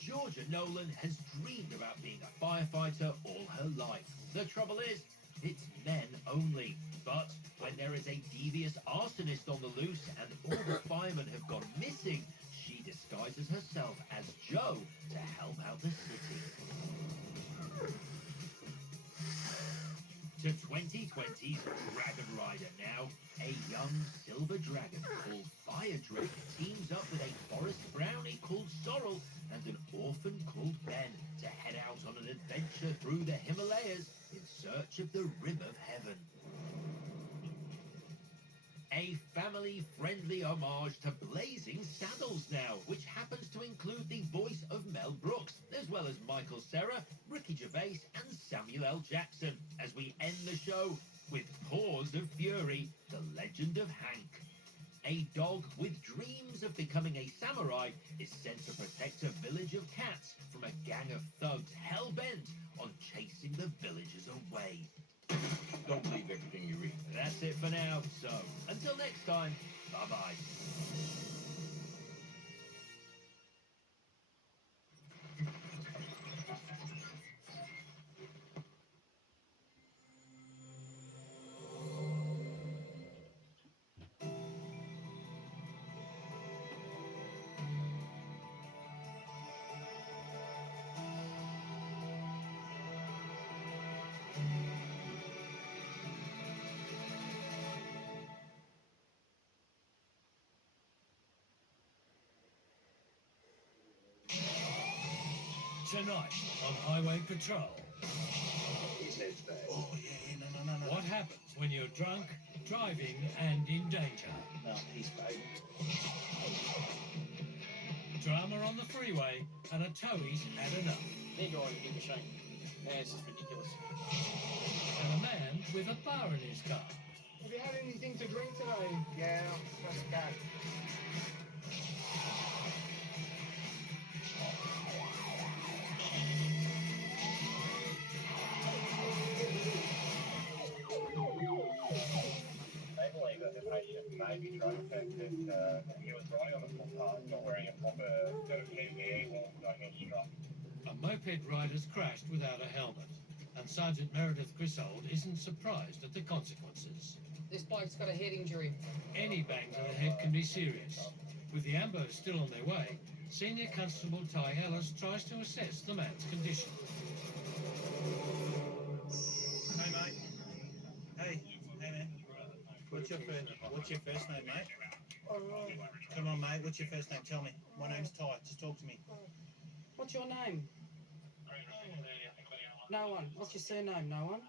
Georgia Nolan has dreamed about being a firefighter all her life. The trouble is, it's men only. But when there is a devious arsonist on the loose and all the firemen have gone missing, she disguises herself as Joe to help out the city. To 2020's Dragon Rider now. A young silver dragon called Fire Drake teams up with a forest brownie called Sorrel and an orphan called Ben to head out on an adventure through the Himalayas in search of the Rim of Heaven. A family-friendly homage to Blazing Saddles now, which happens to include the voice of Mel Brooks, as well as Michael Cera, Ricky Gervais, and Samuel L. Jackson, as we end the show with Paws of Fury, The Legend of Hank. A dog with dreams of becoming a samurai is sent to protect a village of cats from a gang of thugs hell-bent on chasing the villagers away. Don't believe everything you read. That's it for now, so until next time, bye-bye. Tonight on Highway Patrol. Oh, yeah, no. What happens when you're drunk, driving, and in danger? No, he's baby. Drama on the freeway, and a towie's had enough. They're driving a big machine. Yeah, it's just ridiculous. And a man with a bar in his car. Have you had anything to drink today? Yeah, that's okay. Maybe drug affected. He was riding on the footpath, not wearing a proper set of PPE while going eavesdrop. A moped rider's crashed without a helmet, and Sergeant Meredith Griswold isn't surprised at the consequences. This bloke's got a head injury. Any bang to the head can be serious. With the ambos still on their way, Senior Constable Ty Ellis tries to assess the man's condition. Hey, mate. Hey, man. What's your first name, mate? Come on, mate. What's your first name? Tell me. My name's Ty. Just talk to me. What's your name? No one. What's your surname? No one?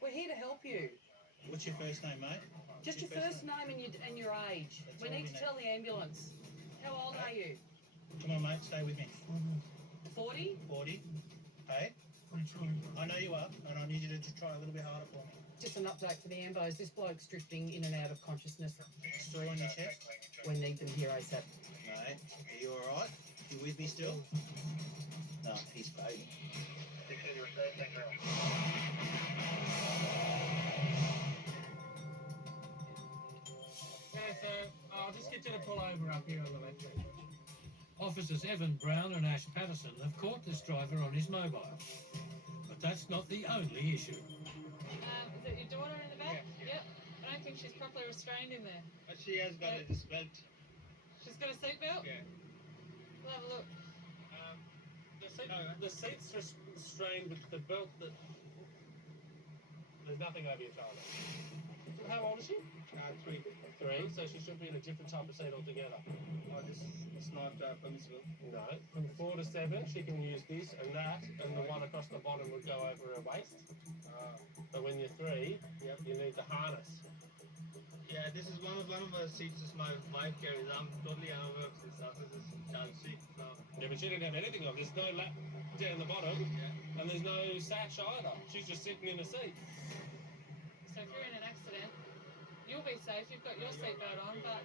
We're here to help you. What's your first name, mate? Just your first name and your age. We need to tell the ambulance. How old are you? Come on, mate. Stay with me. 40? 40. Hey? I know you are, and I need you to just try a little bit harder for me. Just an update for the ambos. This bloke's drifting in and out of consciousness. Still on your chest? We need them here ASAP. Mate, are you alright? You with me still? No, he's fading. Thank you. Yeah, so I'll just get you to pull over up here on the left. Officers Evan Brown and Ash Patterson have caught this driver on his mobile. But that's not the only issue. Is it your daughter in the back? Yep. I don't think she's properly restrained in there. But she has got a belt. She's got a seatbelt? Yeah. We'll have a look. The seat's restrained with the belt that... There's nothing over your shoulder. How old is she? 3. 3, so she should be in a different type of seat altogether. Oh, this is not permissible. No, from 4 to 7 she can use this and that, and the one across the bottom would go over her waist. But when you're 3, you need the harness. Yeah, this is one of the seats that my wife carries. I'm totally unaware of this. After this child seat. So. Yeah, but she didn't have anything on. There's no lap down the bottom, and there's no satch either. She's just sitting in a seat. So if you're in an accident, you'll be safe. You've got your seatbelt on, but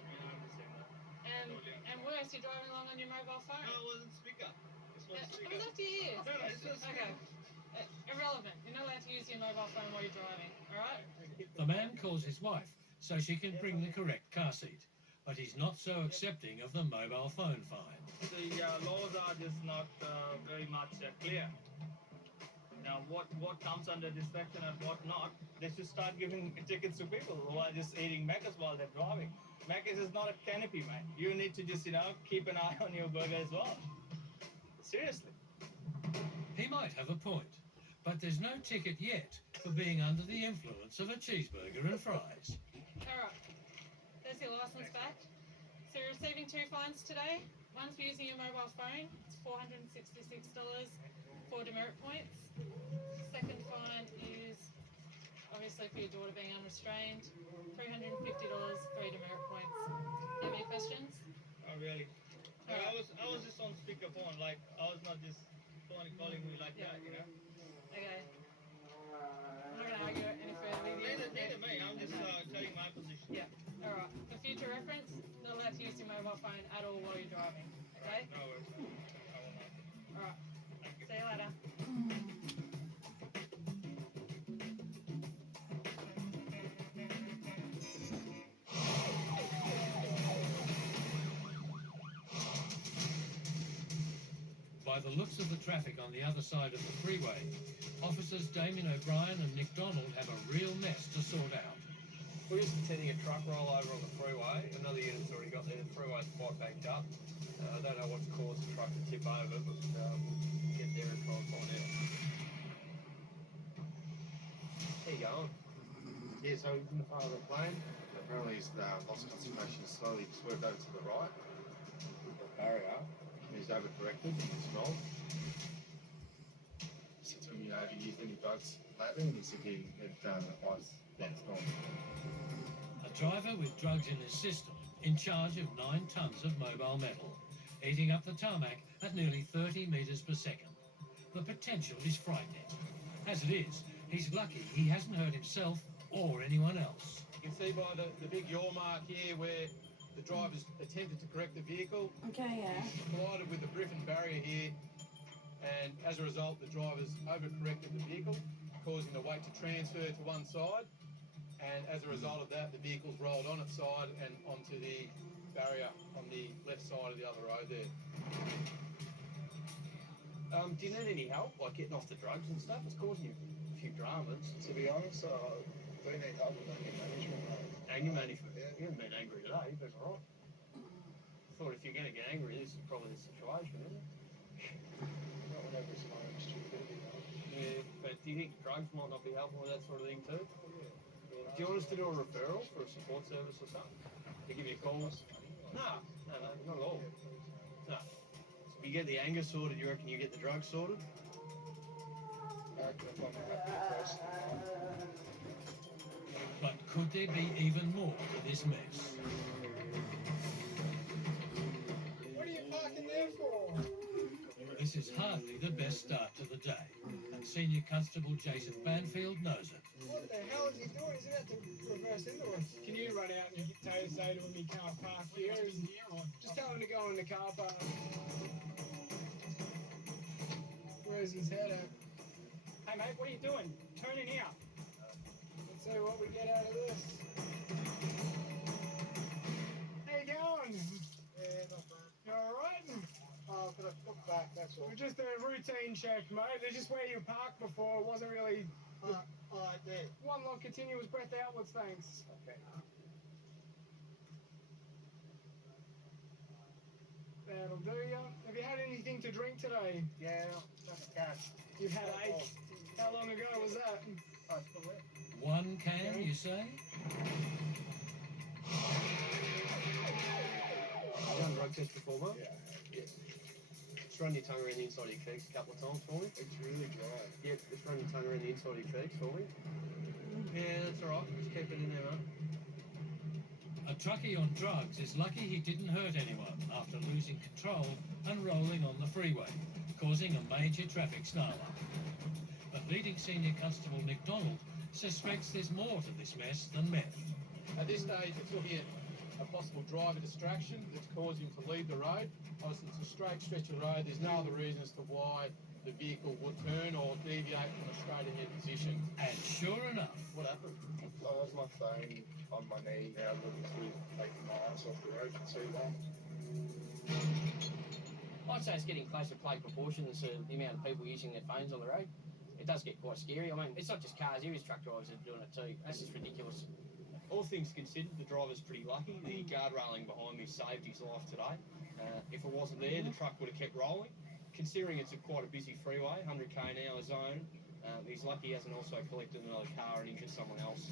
and worse, you're driving along on your mobile phone. No, it wasn't speaker. This was It speaker. was up to you. No, this was speaker. Okay. Irrelevant. You're not allowed to use your mobile phone while you're driving. All right. The man calls his wife so she can bring the correct car seat. But he's not so accepting of the mobile phone fine. The laws are just not very much clear. Now, what comes under distraction and what not, they should start giving tickets to people who are just eating Macca's while they're driving. Macca's is not a canopy, man. You need to just, keep an eye on your burger as well. Seriously. He might have a point, but there's no ticket yet for being under the influence of a cheeseburger and fries. All right. There's your license back. So you're receiving 2 fines today. One's for using your mobile phone. It's $466, 4 demerit points. Second fine is obviously for your daughter being unrestrained. $350, 3 demerit points. Have any questions? Oh, really? No, I was just on speakerphone. Like, I was not just calling me like that, Okay. I'm not going to argue any further with you. Neither me. I'm just telling my position. Yeah. All right. For future reference, not allowed to use your mobile phone at all while you're driving. Okay? No worries. I will not. All right. See you later. By the looks of the traffic on the other side of the freeway, officers Damien O'Brien and Nick Donald have a real mess to sort out. We're just attending a truck rollover on the freeway. Another unit's already got there. The freeway's quite banked up. I don't know what's caused the truck to tip over, but we'll get there and try and find out. How you going? Yeah, so in the part of the plane, apparently he's lost concentration, slowly swerved over to the right, the barrier, and he's overcorrected in his role. I said to him, have you used any drugs lately? And he said he had ice gone. A driver with drugs in his system, in charge of 9 tons of mobile metal, eating up the tarmac at nearly 30 metres per second. The potential is frightening. As it is, he's lucky he hasn't hurt himself or anyone else. You can see by the big yaw mark here where the driver's attempted to correct the vehicle. Okay, yeah. Collided with the Griffin barrier here, and as a result, the driver's overcorrected the vehicle, causing the weight to transfer to one side. And as a result of that, the vehicle's rolled on its side and onto the barrier on the left side of the other road there. Do you need any help, like getting off the drugs and stuff? It's causing you a few dramas. To be honest, I do need help with anger management. Anger management? Yeah. You haven't been angry today, you've been alright. I thought if you're going to get angry, this is probably the situation, isn't it? Not whenever it's my own stupidity. Yeah, but do you think drugs might not be helping with that sort of thing too? Do you want us to do a referral for a support service or something? To give you a call? No, not at all. No. So if you get the anger sorted, you reckon you get the drugs sorted? But could there be even more to this mess? What are you parking there for? This is hardly the best start to the day, and Senior Constable Jason Banfield knows it. What the hell is he doing? He's about to reverse into us. Can you run out and say to him he can't park here? Just tell him to go in the car park. Where's his head at? Hey mate, what are you doing? Turn in here. Let's see what we get out of this. How you going? Yeah, not bad. You alright? Oh, could I look back, that's all. We're just a routine check, mate. This is where you parked before. It wasn't really... Alright, there. One long continuous breath outwards, thanks. Okay. That'll do ya. Have you had anything to drink today? Yeah, just a gas. You've had 8? How long ago was that? Oh, it's still there. One can, you say? You done drug test before, Mark? Yeah. Just run your tongue around the inside of your cheeks a couple of times for me. It's really dry. Yep, just run your tongue around the inside of your cheeks for me. Yeah, that's alright. Just keep it in there, man. A truckie on drugs is lucky he didn't hurt anyone after losing control and rolling on the freeway, causing a major traffic snarl-up. But leading senior constable Nick Donald suspects there's more to this mess than meth. At this stage, it's looking at a possible driver distraction that's caused him to leave the road. Obviously, it's a straight stretch of road. There's no other reason as to why the vehicle would turn or deviate from a straight ahead position. And sure enough, what happened? I was my phone on my knee, now looking to take my eyes off the road for too long. I'd say it's getting closer plate proportions to the amount of people using their phones on the road. It does get quite scary. I mean, it's not just cars, there is truck drivers that are doing it too. That's just ridiculous. All things considered, the driver's pretty lucky. The guard railing behind me saved his life today. If it wasn't there, the truck would have kept rolling. Considering it's quite a busy freeway, 100k an hour zone, he's lucky he hasn't also collected another car and injured someone else.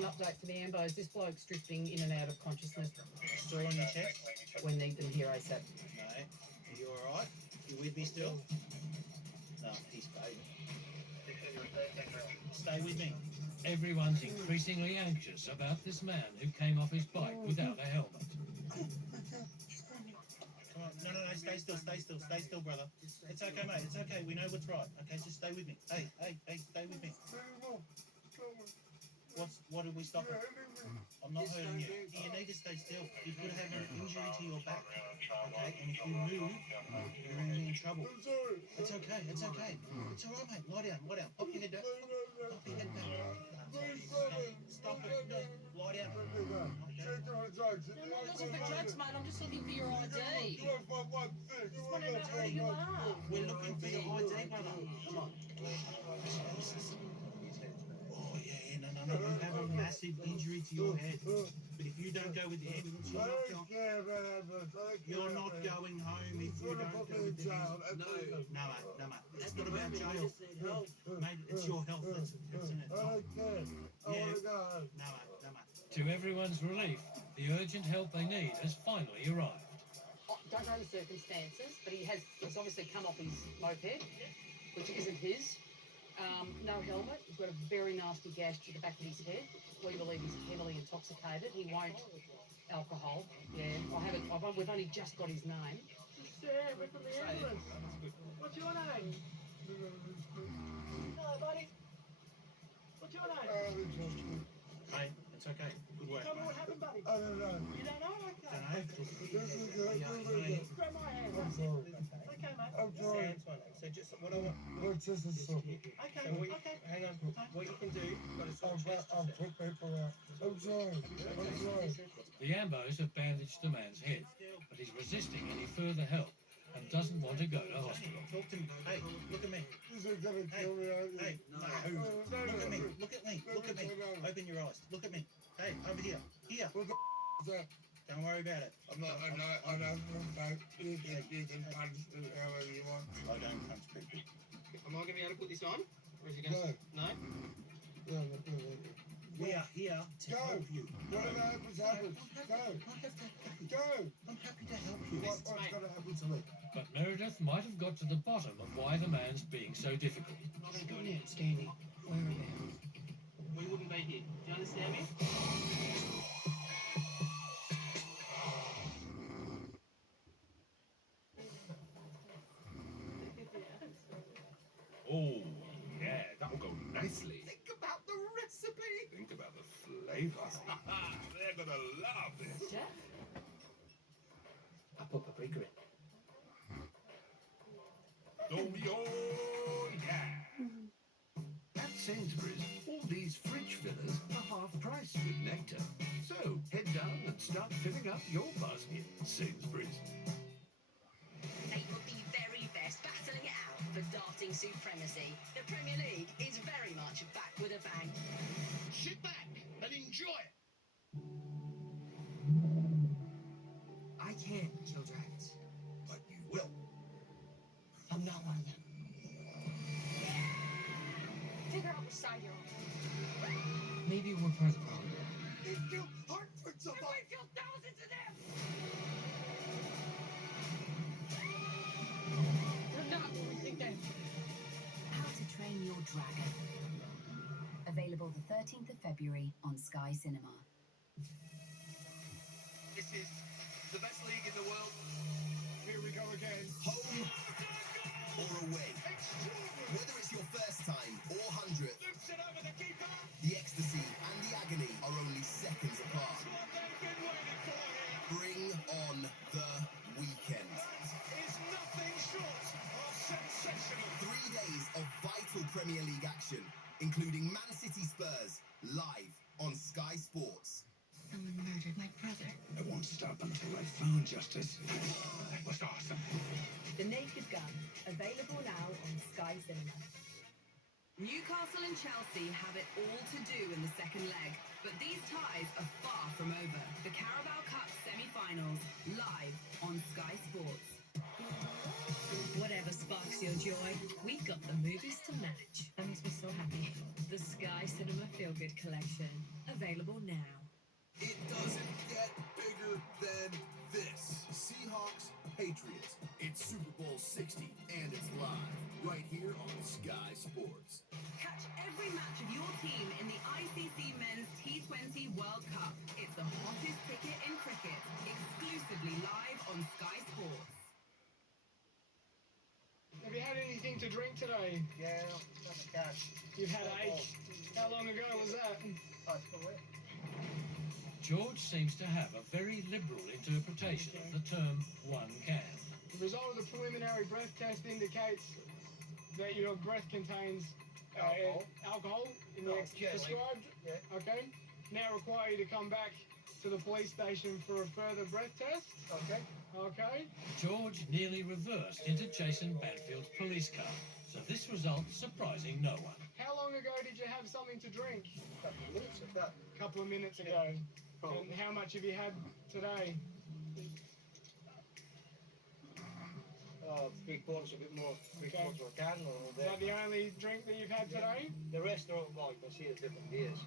Update for the Ambos. This bloke's drifting in and out of consciousness. Still on your chest? We need them here ASAP. No. Are you alright? You with me still? No, he's fading. Stay with me. everyone's increasingly anxious about this man who came off his bike without a helmet. Come on, no, stay still, brother. It's okay, mate, it's okay, we know what's right. Okay, just stay with me. Hey, stay with me. What did we stop at? I'm not hurting you. You need to stay still. You could have an injury to your back. Okay, and if you move, you're going to be in trouble. It's okay. It's alright, mate. Lie down. Pop your head down. Pop your head down. Stop it. No. Lie down. I'm not looking for drugs, mate. I'm just looking for your ID. Just want to know who you are. We're looking for your ID, brother. Come on. Oh, yeah, no. You have a massive injury to your head. But if you don't go with the ambulance, you're not going home if you don't go with the ambulance. No, mate. It's not about jail. Mate, it's your health that's in it. No, mate. To everyone's relief, the urgent help they need has finally arrived. Don't know the circumstances, but he's obviously come off his moped, which isn't his. No helmet. He's got a very nasty gash to the back of his head. We believe he's heavily intoxicated. He won't alcohol. Yeah, we've only just got his name. Yeah, we're from the ambulance. What's your name? Hello, buddy. What's your name? Mate, it's okay. Good work. Tell me what happened, buddy. I don't know. You don't know? Okay. Don't know. Grab my hand. That's it. Okay, mate. I'm sorry. So just what I want. What's this? Okay. Hang on. What you can do? I'll put people out. I'm sorry. The ambos have bandaged the man's head, but he's resisting any further help and doesn't want to go to hospital. Talk to me. Hey, look at me. Hey, no. Look at me. Open your eyes. Look at me. Hey, over here. Here. Don't worry about it. I know. You can punch however you want. I don't punch people. Am I going to be able to put this on? Or is it going to... No? We are here to help you. Whatever happens, happens. Go. I'm happy to help you. What's going to happen to me? But Meredith might have got to the bottom of why the man's being so difficult. Not a good outstanding. Whereabouts? We wouldn't be here. Do you understand me? Regret. Oh, yeah! At Sainsbury's, all these fridge fillers are half price with Nectar. So head down and start filling up your basket. Sainsbury's. They will be very best battling it out for darting supremacy. The Premier League is very much back with a bang. Sit back and enjoy it. I can't kill dragons. But you will. I'm not one of them. Figure out which side you're on. Maybe we're part of the problem. They killed hundreds of us. We killed thousands of them! They're not what we think they are. How to Train Your Dragon. Available the 13th of February on Sky Cinema. This is the best league in the world. Here we go again. Home or away. Whether it's your first time or 100th, the ecstasy and the agony are only seconds apart. Bring on the weekend. Is nothing short of sensational. 3 days of vital Premier League action, including Man City Spurs, live on Sky Sports. Someone murdered my brother. I won't stop until I found justice. That was awesome. The Naked Gun, available now on Sky Cinema. Newcastle and Chelsea have it all to do in the second leg, but these ties are far from over. The Carabao Cup semi-finals, live on Sky Sports. Whatever sparks your joy, we got the movies to match. That makes me so happy. The Sky Cinema Feel Good Collection, available now. It doesn't get bigger than this. Seahawks, Patriots. It's Super Bowl 60, and it's live right here on Sky Sports. Catch every match of your team in the ICC Men's T20 World Cup. It's the hottest ticket in cricket, exclusively live on Sky Sports. Have you had anything to drink today? Yeah, not a cash. You've had 8. How long ago was that? George seems to have a very liberal interpretation of the term one can. The result of the preliminary breath test indicates that your breath contains alcohol in the prescribed. Yeah. Okay. Now require you to come back to the police station for a further breath test. Okay. Okay. George nearly reversed into Jason Banfield's police car, so this result surprising no one. How long ago did you have something to drink? A Couple of minutes ago. And how much have you had today? 3/4, a bit more, 3/4 of a can. Is that the only drink that you've had today? The rest are all, well, you can see the different beers.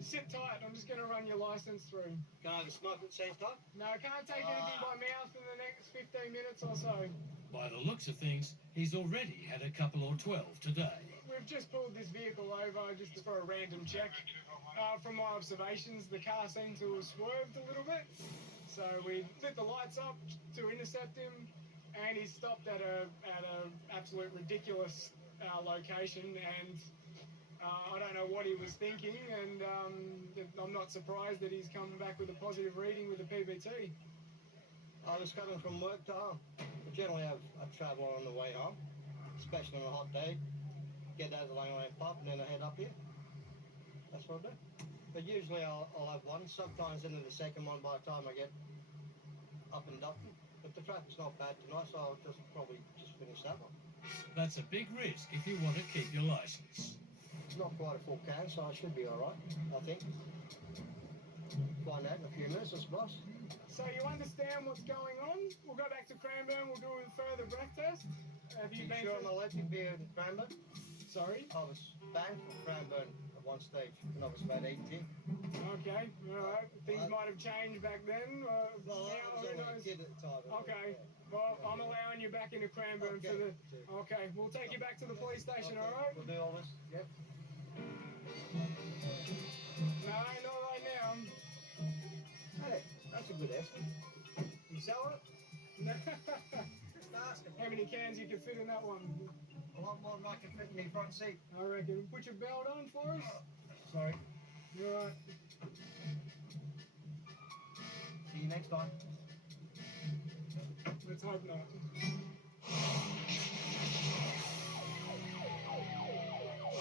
Sit tight, I'm just going to run your license through. Can I have a smoke at the same time? No, I can't take anything by mouth in the next 15 minutes or so. By the looks of things, he's already had a couple or 12 today. We've just pulled this vehicle over just for a random check. From my observations, the car seemed to have swerved a little bit. So we lit the lights up to intercept him, and he stopped at a absolute ridiculous location, and I don't know what he was thinking, and I'm not surprised that he's come back with a positive reading with the PBT. I was coming from work to home. I generally have a travel on the way home, especially on a hot day. Get out of the Langland pub and then I head up here. That's what I do. But usually I'll have one, sometimes into the second one by the time I get up and Dublin. But the traffic's not bad tonight, so I'll probably just finish that one. That's a big risk if you want to keep your license. It's not quite a full can, so I should be alright, I think. Find out in a few minutes, I suppose. So you understand what's going on? We'll go back to Cranbourne, we'll do a further breath test. Have you been sure I'm allowed to be in Cranbourne? Sorry? I was banned from Cranbourne at one stage when I was about 18. Okay, alright. Things might have changed back then. Well, I was only a kid at the time. Okay, well, I'm allowing you back into Cranbourne for the... Okay, we'll take you back to the police station, alright? We'll do all this? Yep. No, not right now. Hey, that's a good estimate. You sell it? How many cans you can fit in that one? A lot more than I can fit in my front seat. I reckon. Put your belt on for us. Sorry. You're right. See you next time. hope not.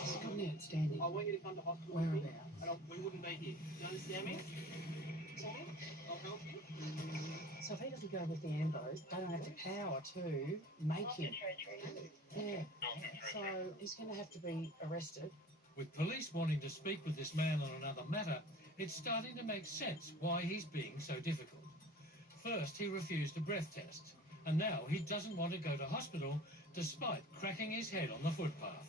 It's gotten outstanding. I want you to come to hospital. Whereabouts? We wouldn't be here. You understand me? I'll help you. So if he doesn't go with the ambos, they don't have the power to make him. Yeah. So he's going to have to be arrested. With police wanting to speak with this man on another matter, it's starting to make sense why he's being so difficult. First, he refused a breath test, and now he doesn't want to go to hospital despite cracking his head on the footpath.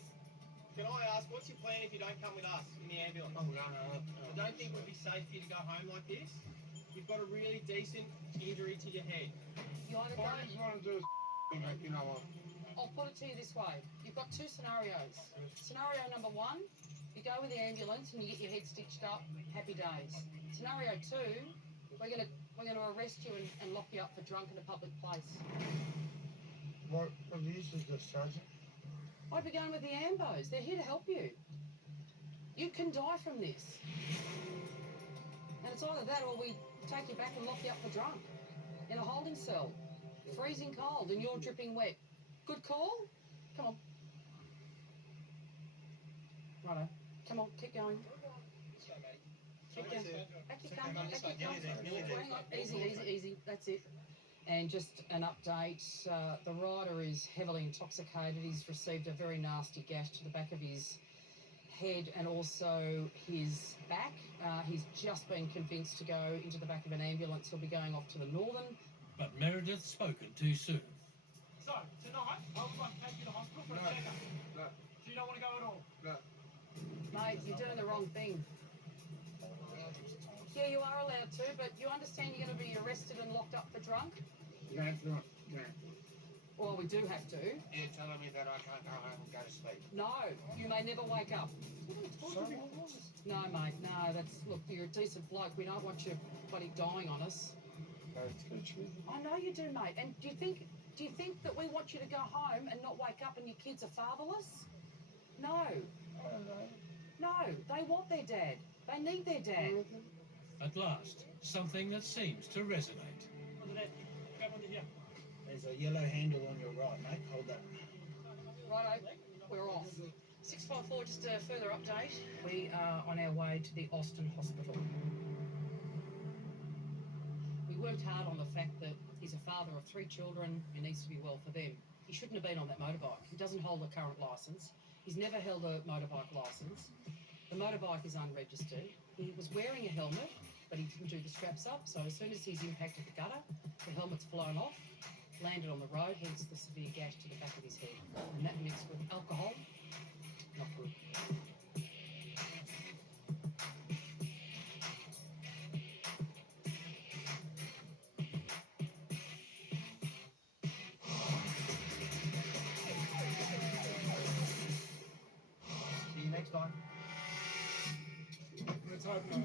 Can I ask, what's your plan if you don't come with us in the ambulance? Oh, no. I don't think it would be safe for you to go home like this. You've got a really decent injury to your head. You either go... I just want to do but you know what? I'll put it to you this way. You've got two scenarios. Scenario number one, you go with the ambulance and you get your head stitched up, happy days. Scenario two, we're gonna arrest you and lock you up for drunk in a public place. What use is this, Sergeant? I'd be going with the ambos. They're here to help you. You can die from this. And it's either that or we take you back and lock you up for drunk in a holding cell, freezing cold and you're dripping wet. Good call? Come on. Righto. Come on, keep going. Keep going. Back you come. Back you come. Hang on. Easy. That's it. And just an update, the rider is heavily intoxicated. He's received a very nasty gash to the back of his head and also his back. He's just been convinced to go into the back of an ambulance. He'll be going off to the Northern. But Meredith's spoken too soon. So, tonight, I would like to take you to hospital for a checkup. No. So you don't want to go at all? No. Mate, you're doing the wrong thing. Yeah, you are allowed to, but you understand you're going to be arrested and locked up for drunk? You have to. Yeah. Well, we do have to. You're telling me that I can't go home and go to sleep. No, you may never wake up. No, mate, no, look, you're a decent bloke. We don't want you bloody dying on us. I know you do, mate. And do you think that we want you to go home and not wake up and your kids are fatherless? No. No, they want their dad. They need their dad. At last, something that seems to resonate. There's a yellow handle on your right, mate. Hold that. Righto, we're off. 654, just a further update. We are on our way to the Austin Hospital. We worked hard on the fact that he's a father of 3 children who needs to be well for them. He shouldn't have been on that motorbike. He doesn't hold a current licence. He's never held a motorbike licence. The motorbike is unregistered. He was wearing a helmet, but he didn't do the straps up, so as soon as he's impacted the gutter, the helmet's flown off, landed on the road, hence the severe gash to the back of his head. And that mixed with alcohol, not good. See you next time. Let's hope not.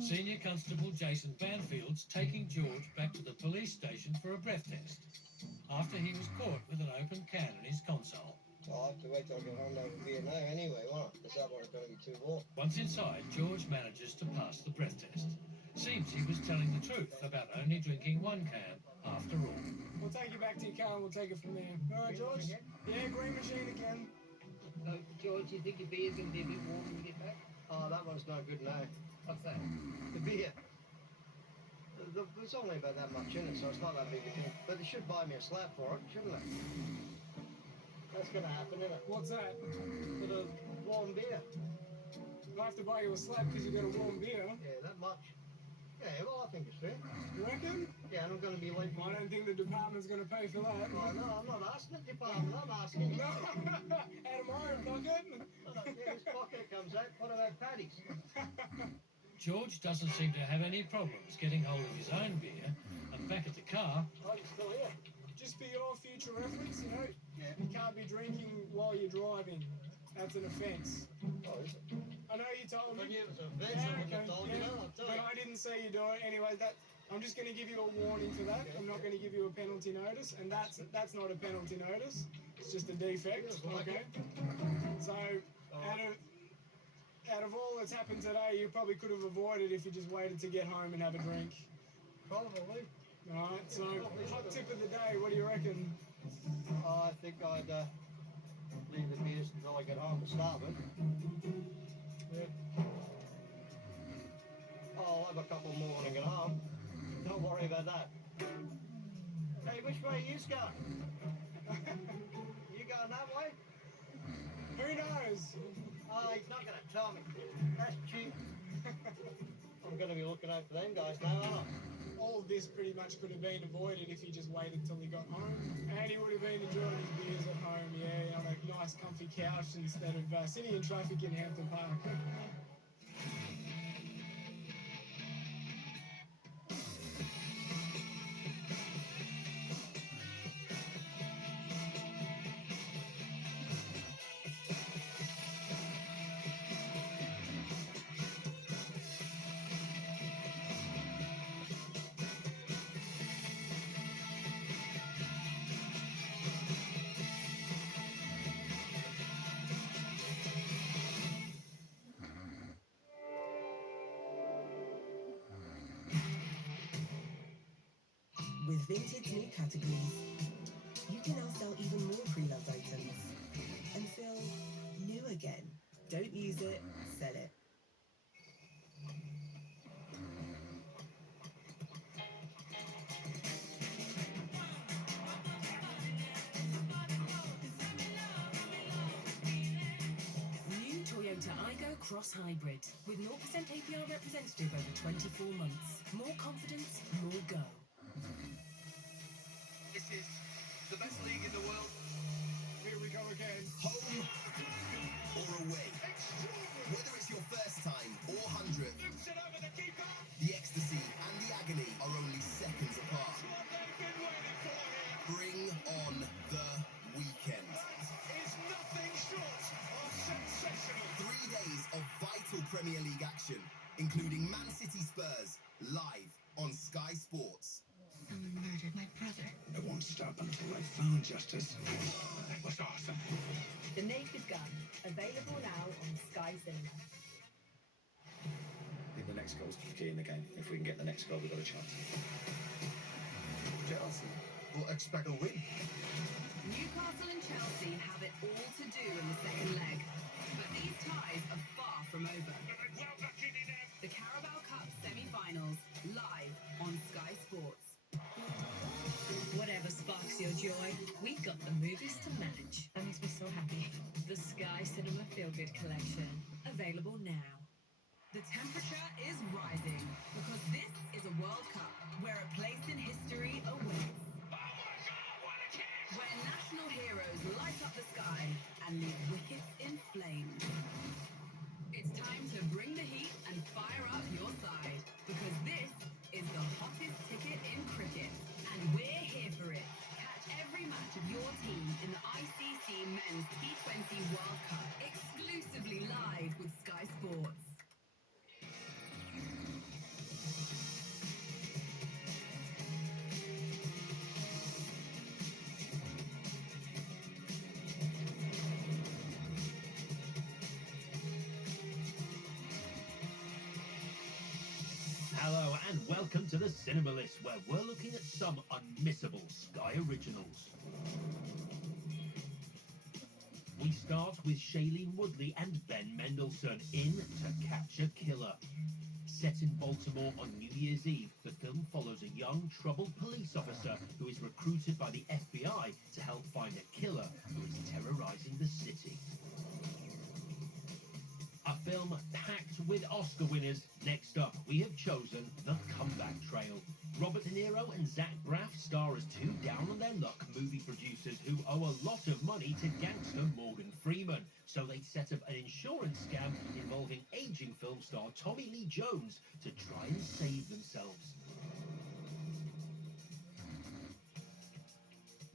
Senior Constable Jason Banfield's taking George back to the police station for a breath test after he was caught with an open can in his console. I'll have to wait till I get home to have a beer now anyway, won't I? Because that one's going to be too warm. Once inside, George manages to pass the breath test. Seems he was telling the truth about only drinking 1 can after all. We'll take you back to your car and we'll take it from there. All right, George? Yeah, green machine again. George, you think your beer's going to be a bit warm when we get back? Oh, that one's no good now. What's that? The beer. There's only about that much in it, so it's not that big a thing. But they should buy me a slab for it, shouldn't they? That's going to happen, isn't it? What's that? For the warm beer. I'll have to buy you a slab because you got a warm beer. Yeah, that much. Yeah, well, I think it's fair. You reckon? Yeah, and I'm going to be late. I don't think the department's going to pay for that. Oh, no, I'm not asking the department, I'm asking you. No, out of my own pocket. Yeah, this pocket comes out, what about Paddy's? George doesn't seem to have any problems getting hold of his own beer, and back at the car, I'm still here. Just for your future reference, you know, you can't be drinking while you're driving. That's an offence. Oh, is it? I know you told me. It was an offence, I wouldn't have told you that, I'll tell But you. I didn't say you do it. Anyway, I'm just going to give you a warning for that. I'm not going to give you a penalty notice, and that's not a penalty notice. It's just a defect. Okay. So, out of all that's happened today, you probably could have avoided if you just waited to get home and have a drink. Probably. Alright, so hot tip of the day, what do you reckon? I think I'd leave the beers until I get home to start with. Yep. I'll have a couple more when I get home. Don't worry about that. Hey, which way are you going? You going that way? Who knows? Oh, he's not going to tell me. That's cheap. I'm going to be looking out for them guys now, aren't I? All of this pretty much could have been avoided if he just waited till he got home. And he would have been enjoying his beers at home, yeah, on a nice comfy couch instead of sitting in traffic in Hampton Park. With Vinted's new categories, you can now sell even more pre-loved items and feel new again. Don't use it, sell it. New Toyota Aygo Cross Hybrid with 0% APR representative over 24 months. More confidence, more go. This is the best league in the world. Here we go again. Home or away. Whether it's your first time or 100, the ecstasy and the agony are only seconds apart. Bring on the weekend. Is nothing short of sensational. 3 days of vital Premier League action, including Man City Spurs, live on Sky Sports. Someone murdered my brother. I won't stop until I found justice. That was awesome. The Naked Gun, available now on Sky Cinema. I think the next goal's key in the game. If we can get the next goal, we've got a chance. Chelsea will expect a win. Newcastle and Chelsea have it all to do in the second leg, but these ties are far from over. The Carabao Cup semi-finals, live on Sky Sports. Whatever sparks your joy, we got the movies to match. That makes me so happy. The Sky Cinema Feel Good Collection, available now. The temperature is rising because this is a World Cup where a place in history awaits. Where national heroes light up the sky and leave wickets in flames. It's time to bring the heat and fire up your side because this is the hottest ticket in cricket and we're here for it. Catch every match of your team in the ICC Men's T20 World Cup exclusively live with Sky Sports. Hello and welcome to the Cinema List, where we're looking at some unmissable Sky originals. We start with Shailene Woodley and Ben Mendelsohn in To Catch a Killer. Set in Baltimore on New Year's Eve, the film follows a young, troubled police officer who is recruited by the FBI to help find a killer who is terrorizing the city. A film packed with Oscar winners. Next up, we have chosen The Comeback Trail. Robert De Niro and Zach Braff star as two down-on-their-luck movie producers who owe a lot of money to gangster Morgan Freeman. So they set up an insurance scam involving aging film star Tommy Lee Jones to try and save themselves.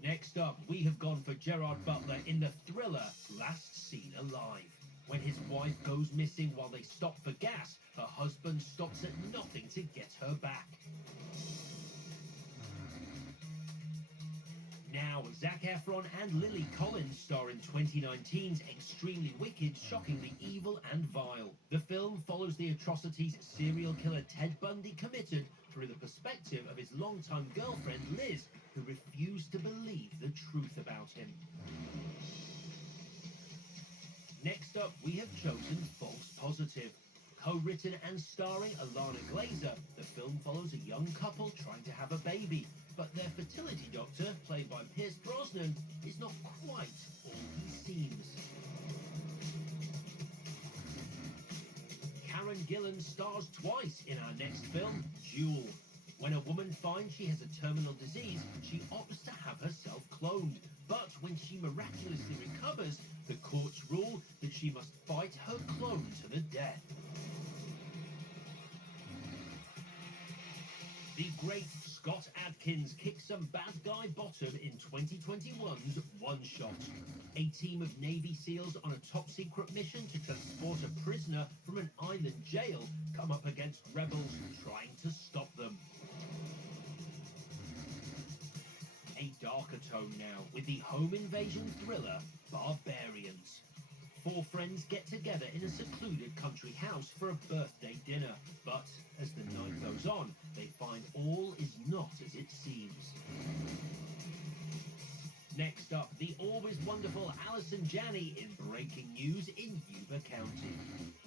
Next up, we have gone for Gerard Butler in the thriller Last Seen Alive. When his wife goes missing while they stop for gas, her husband stops at nothing to get her back. Now, Zac Efron and Lily Collins star in 2019's Extremely Wicked, Shockingly Evil and Vile. The film follows the atrocities serial killer Ted Bundy committed through the perspective of his longtime girlfriend Liz, who refused to believe the truth about him. Next up, we have chosen False Positive. Co-written and starring Alana Glazer, the film follows a young couple trying to have a baby, but their fertility doctor, played by Pierce Brosnan, is not quite all he seems. Karen Gillan stars twice in our next film, Jewel. When a woman finds she has a terminal disease, she opts to have herself cloned. But when she miraculously recovers, the courts rule that she must fight her clone to the death. The great Scott Adkins kicks some bad guy bottom in 2021's One Shot. A team of Navy SEALs on a top-secret mission to transport a prisoner from an island jail come up against rebels trying to stop them. A darker tone now, with the home invasion thriller Barbarians. 4 friends get together in a secluded country house for a birthday dinner, but as the night goes on, they find all is not as it seems. Next up, the always wonderful Alison Janney in breaking news in Yuba County.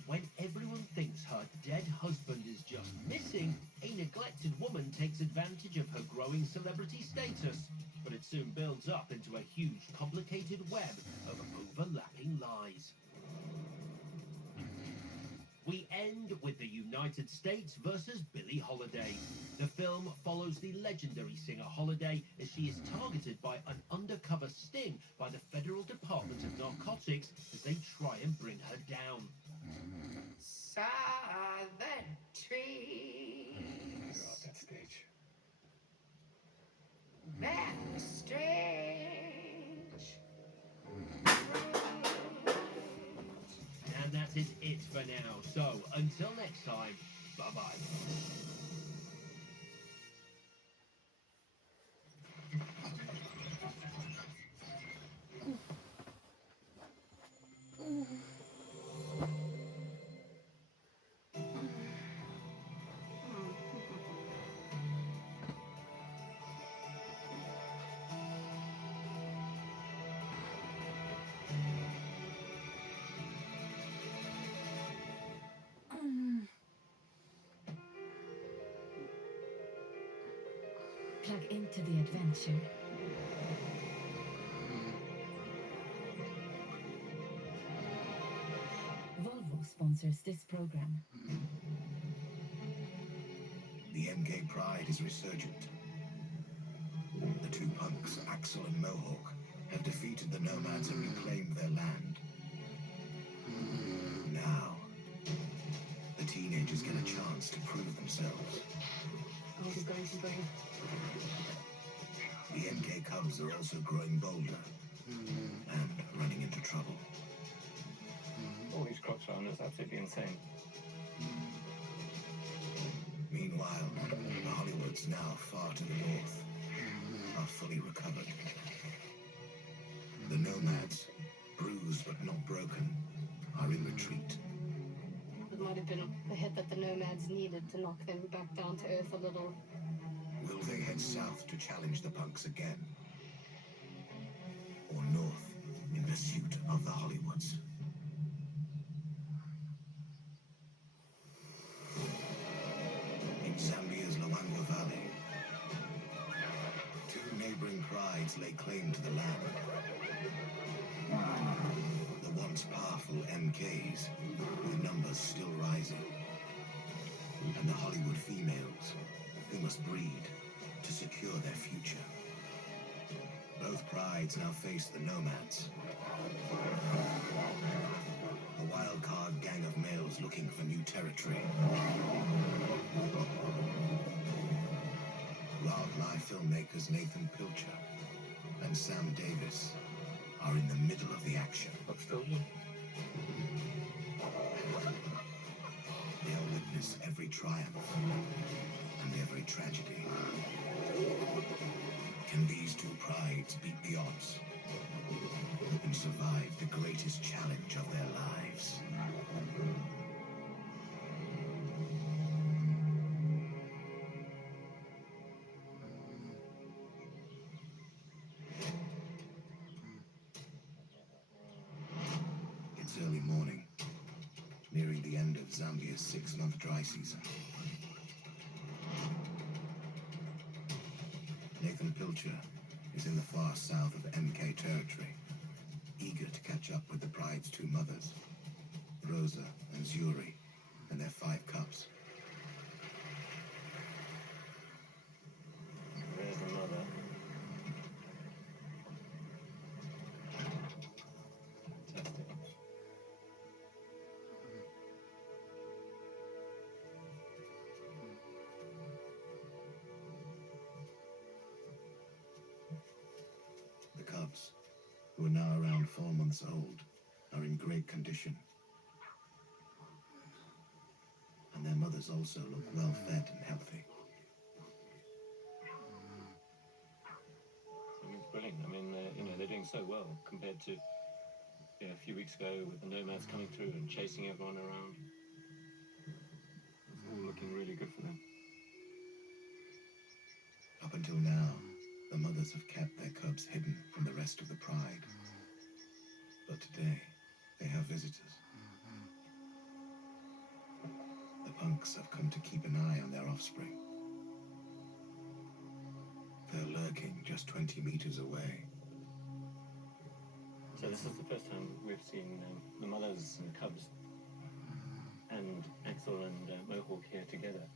When everyone thinks her dead husband is just missing, a neglected woman takes advantage of her growing celebrity status, but it soon builds up into a huge, complicated web of overlapping lies. We end with the United States versus Billie Holiday. The film follows the legendary singer Holiday as she is targeted by an undercover sting by the Federal Department of Narcotics as they try and bring her down. Southern trees. God, that stage. Very strange. And that is it for now. So, until next time, bye-bye. Plug into the adventure. Volvo sponsors this program. The MK Pride is resurgent. The 2 punks, Axel and Mohawk, have defeated the nomads and reclaimed their land. Now, the teenagers get a chance to prove themselves. Oh, he's going to bring. The MK Cubs are also growing bolder and running into trouble. All these cops are absolutely insane. Meanwhile, the Hollywoods, now far to the north, are fully recovered. The nomads, bruised but not broken, are in retreat. It might have been the hit that the nomads needed to knock them back down to earth a little. Will they head south to challenge the punks again? Or north in pursuit of the Hollywoods? In Zambia's Luangwa Valley, 2 neighboring prides lay claim to the land. The once powerful MKs, with numbers still rising, and the Hollywood females, who must breed to secure their future. Both prides now face the nomads, a wild-card gang of males looking for new territory. Wildlife filmmakers Nathan Pilcher and Sam Davis are in the middle of the action. They'll witness every triumph and every tragedy. Can these 2 prides beat the odds and survive the greatest challenge of their lives? Zambia's 6-month dry season. Nathan Pilcher is in the far south of MK territory, eager to catch up with the bride's 2 mothers, Rosa and Zuri, and their 5 cubs. There's the mother. Fantastic. The cubs, who are now around 4 months old, are in great condition. And their mothers also look well fed and healthy. I mean, it's brilliant. I mean, they're doing so well compared to a few weeks ago with the nomads coming through and chasing everyone around. It's all looking really good for them. Up until now, the mothers have kept their cubs hidden from the rest of the pride. But today, they have visitors. The punks have come to keep an eye on their offspring. They're lurking just 20 meters away. So this is the first time we've seen the mothers and cubs and Axel and Mohawk here together.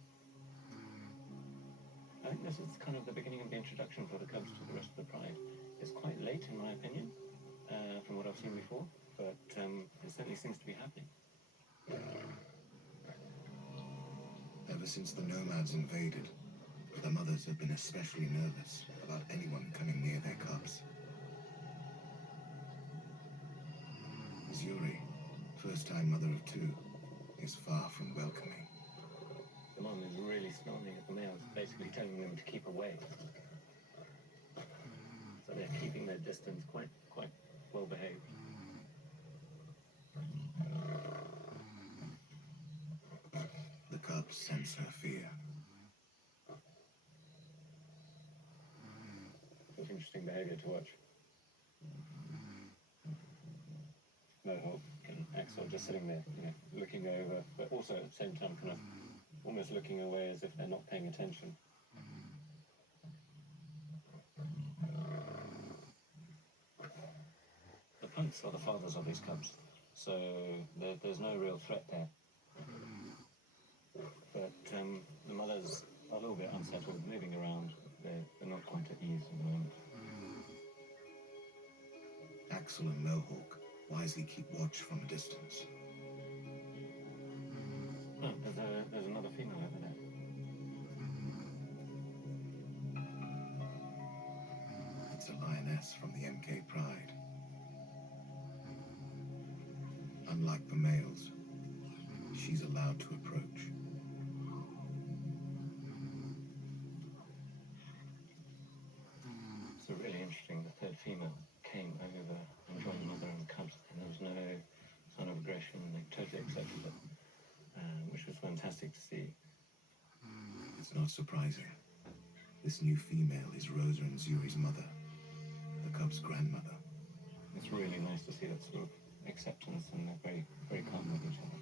I think this is kind of the beginning of the introduction for the cubs to the rest of the pride. It's quite late, in my opinion, from what I've seen before, but it certainly seems to be happening. Ever since the nomads invaded, the mothers have been especially nervous about anyone coming near their cubs. Zuri, first-time mother of 2, is far from welcoming. The mom is really snarling at the males, basically telling them to keep away. So they're keeping their distance quite well behaved. The cubs sense her fear. It's interesting behavior to watch. Mohawk and Axel just sitting there, looking over, but also at the same time kind of almost looking away as if they're not paying attention. The punks are the fathers of these cubs, so there's no real threat there. But the mothers are a little bit unsettled, moving around. They're not quite at ease at the moment. Axel and Mohawk wisely keep watch from a distance. Oh, there's another female over there. It's a lioness from the MK Pride. Unlike the males, she's allowed to approach. So really interesting, the third female came over and joined the mother and cubs, and there was no sign of aggression. They totally accepted it, which was fantastic to see. It's not surprising. This new female is Rosa and Zuri's mother, the cub's grandmother. It's really nice to see that sort of acceptance, and they're very, very calm with each other.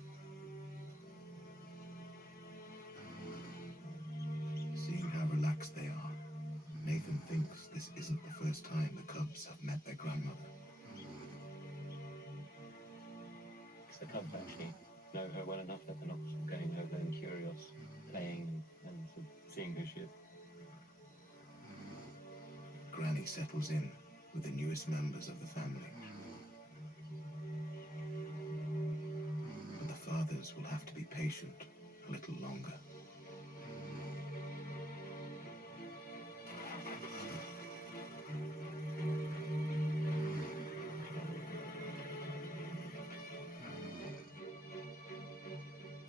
Seeing how relaxed they are, Nathan thinks this isn't the first time the cubs have met their grandmother. Because the cubs actually know her well enough that they're not going over and curious, playing and sort of seeing who she is. Granny settles in with the newest members of the family. But the fathers will have to be patient a little longer.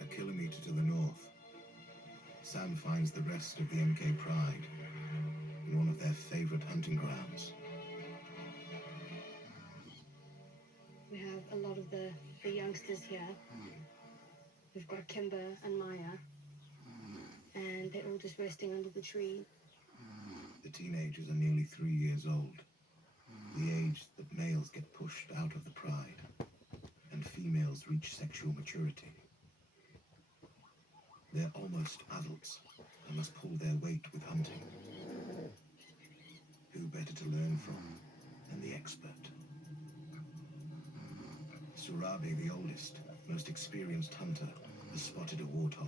A kilometer to the north, Sam finds the rest of the MK Pride in one of their favorite hunting grounds. We have a lot of the youngsters here. We've got Kimber and Maya, and they're all just resting under the tree. The teenagers are nearly 3 years old, the age that males get pushed out of the pride and females reach sexual maturity. They're almost adults and must pull their weight with hunting. Who better to learn from than the expert? Surabi, the oldest, most experienced hunter, has spotted a warthog.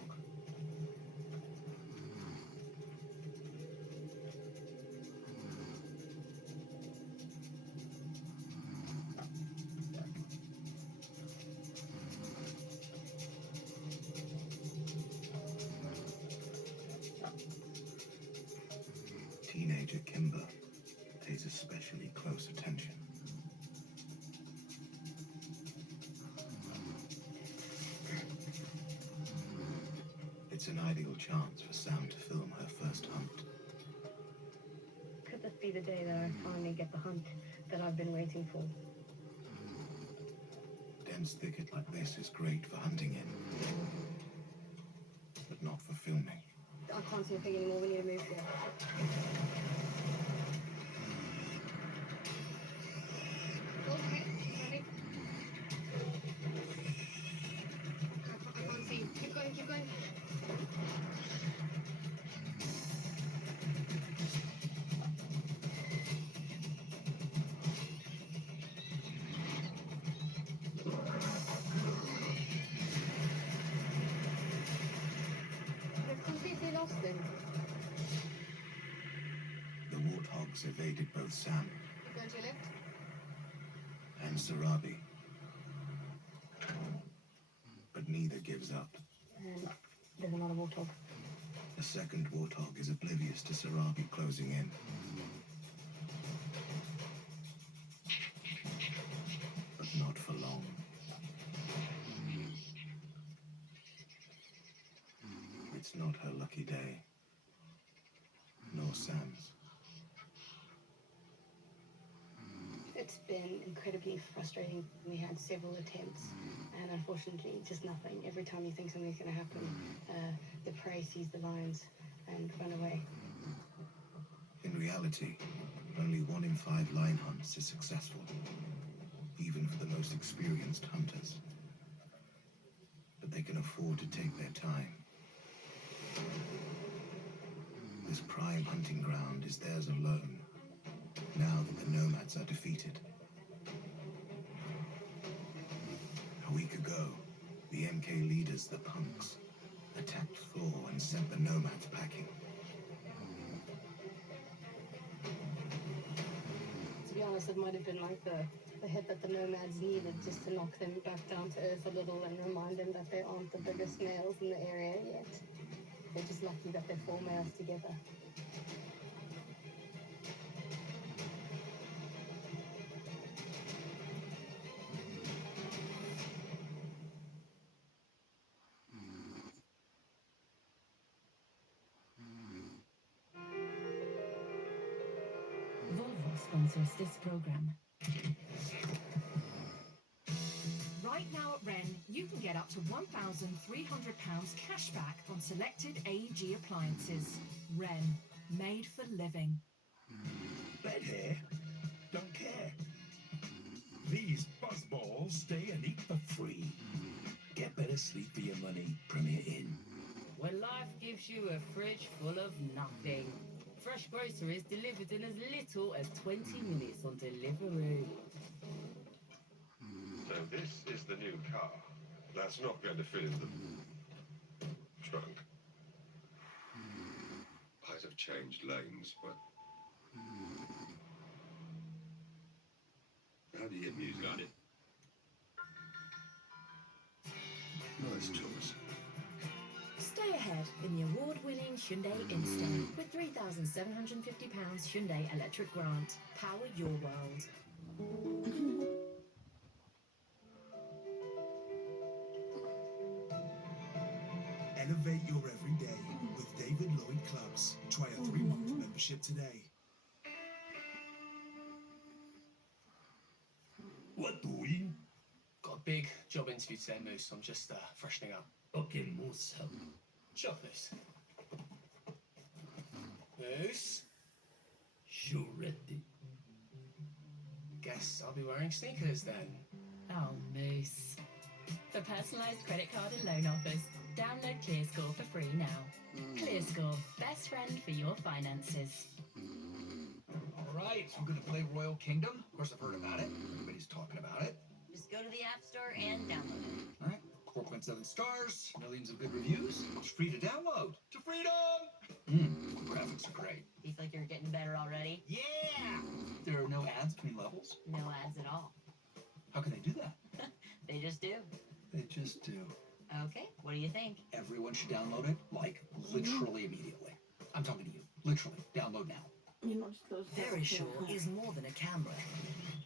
Teenager Kimber pays especially close attention. It's an ideal chance for Sam to film her first hunt. Could this be the day that I finally get the hunt that I've been waiting for? Dense thicket like this is great for hunting in, but not for filming. I can't see a pig anymore. We need to move here. Okay, ready? I can't see. Keep going, keep going. They've completely lost him. The warthogs evaded both Sam Keep going to your left. and Sarabi, but neither gives up. And there's another warthog. The second warthog is oblivious to Sarabi closing in. But not for long. It's not her lucky day, nor Sam's. It's been incredibly frustrating. We had several attempts, and unfortunately, just nothing. Every time you think something's going to happen, the prey sees the lions and run away. In reality, only 1 in 5 lion hunts is successful, even for the most experienced hunters. But they can afford to take their time. This prime hunting ground is theirs alone, now that the nomads are defeated. A week ago, the MK leaders, the punks, attacked Thor and sent the nomads packing. To be honest, it might have been like the hit that the nomads needed just to knock them back down to earth a little and remind them that they aren't the biggest males in the area yet. They're just lucky that they're 4 males together. Volvo sponsors this program. Right now at Wren, you can get up to £1,300 cash back on selected AEG appliances. Wren, made for living. Bed hair? Don't care. These buzzballs stay and eat for free. Get better sleep for your money, Premier Inn. When life gives you a fridge full of nothing. Fresh groceries delivered in as little as 20 minutes on delivery. So this is the new car. That's not going to fit in the trunk. Might have changed lanes, but... How do you get music on it? Nice choice. Stay ahead in the award-winning Hyundai Insta with £3,750 Hyundai Electric Grant. Power your world. Elevate your everyday with David Lloyd Clubs. Try a 3-month membership today. What doing? Got a big job interview today, Moose. I'm just freshening up. Okay, Moose. Sure, Moose. Moose? Sure, ready. Guess I'll be wearing sneakers then. Oh, Moose. For personalised credit card and loan offers, Download ClearScore for free now. ClearScore, best friend for your finances. Alright, so we're gonna play Royal Kingdom. Of course, I've heard about it. Everybody's talking about it. Just go to the App Store and download it. Alright, 4.7 stars, millions of good reviews. It's free to download. To freedom! Graphics are great. Do you feel like you're getting better already? Yeah! There are no ads between levels. No ads at all. How can they do that? They just do. They just do. Okay, what do you think? Everyone should download it, like, literally immediately. I'm talking to you. Literally. Download now. Verisure is more than a camera.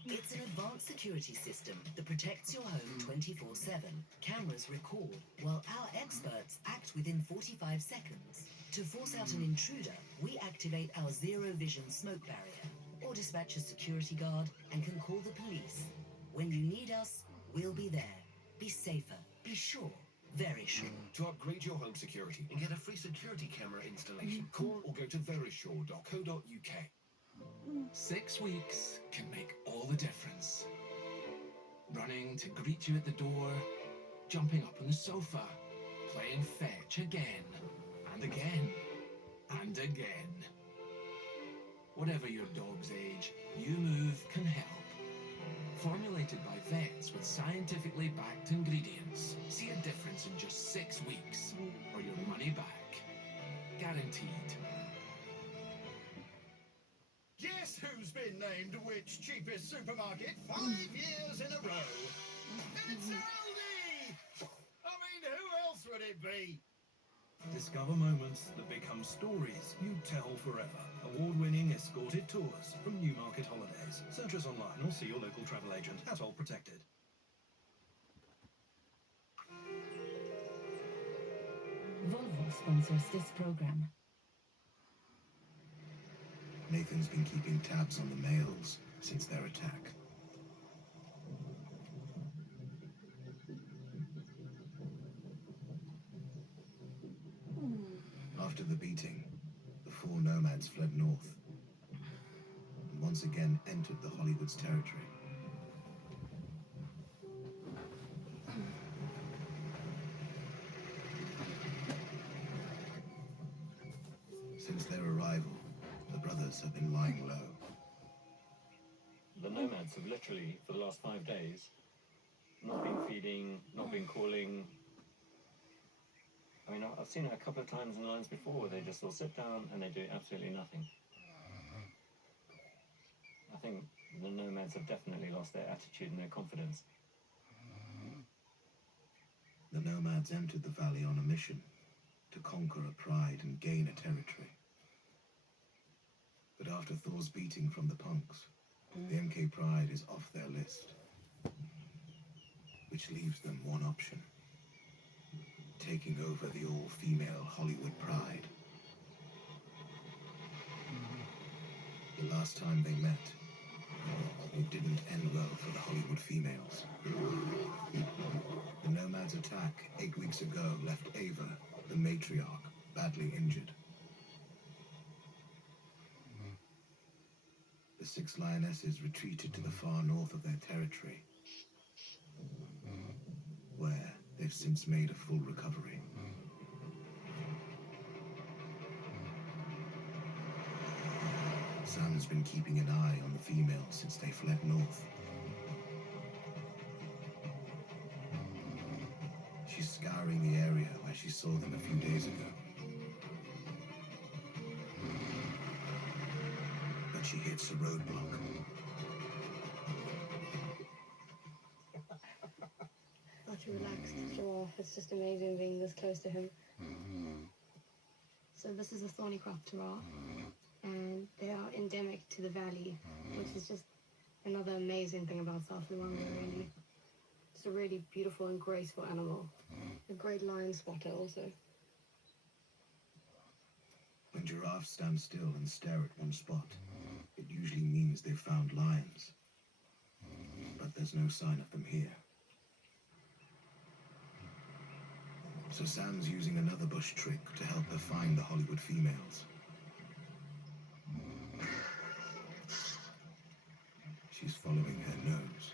It's an advanced security system that protects your home 24/7. Cameras record, while our experts act within 45 seconds. To force out an intruder, we activate our zero vision smoke barrier, or dispatch a security guard and can call the police. When you need us, we'll be there. Be safer. Be sure. Verisure. To upgrade your home security and get a free security camera installation, call or go to verisure.co.uk. 6 weeks can make all the difference. Running to greet you at the door, jumping up on the sofa, playing fetch again, and again, and again. Whatever your dog's age, U-Move can help. Formulated by vets with scientifically backed ingredients. See a difference in just 6 weeks, or your money back. Guaranteed. Guess who's been named which cheapest supermarket 5 years in a row? It's Aldi! I mean, who else would it be? Discover moments that become stories you tell forever. Award-winning escorted tours from Newmarket Holidays. Search us online or see your local travel agent. Atoll protected. Volvo sponsors this program. Nathan's been keeping tabs on the males since their attack. After the beating, the 4 nomads fled north and once again entered the Hollywood's territory. Since their arrival, the brothers have been lying low. The nomads have literally, for the last 5 days, not been feeding, not been calling. I mean, I've seen it a couple of times in lines before where they just all sit down and they do absolutely nothing. I think the nomads have definitely lost their attitude and their confidence. The nomads entered the valley on a mission to conquer a pride and gain a territory. But after Thor's beating from the punks, the MK Pride is off their list, which leaves them one option: taking over the all-female Hollywood Pride. The last time they met, it didn't end well for the Hollywood females. The nomads' attack 8 weeks ago left Ava, the matriarch, badly injured. The 6 lionesses retreated to the far north of their territory, where they've since made a full recovery. Sam's been keeping an eye on the females since they fled north. She's scouring the area where she saw them a few days ago. But she hits a roadblock. Such a relaxed giraffe. It's just amazing being this close to him. So this is a thorny-cropped giraffe, and they are endemic to the valley, which is just another amazing thing about South Luangwa, really. It's a really beautiful and graceful animal. A great lion spotter also. When giraffes stand still and stare at one spot, it usually means they've found lions. But there's no sign of them here. So Sam's using another bush trick to help her find the Hollywood females. She's following her nose.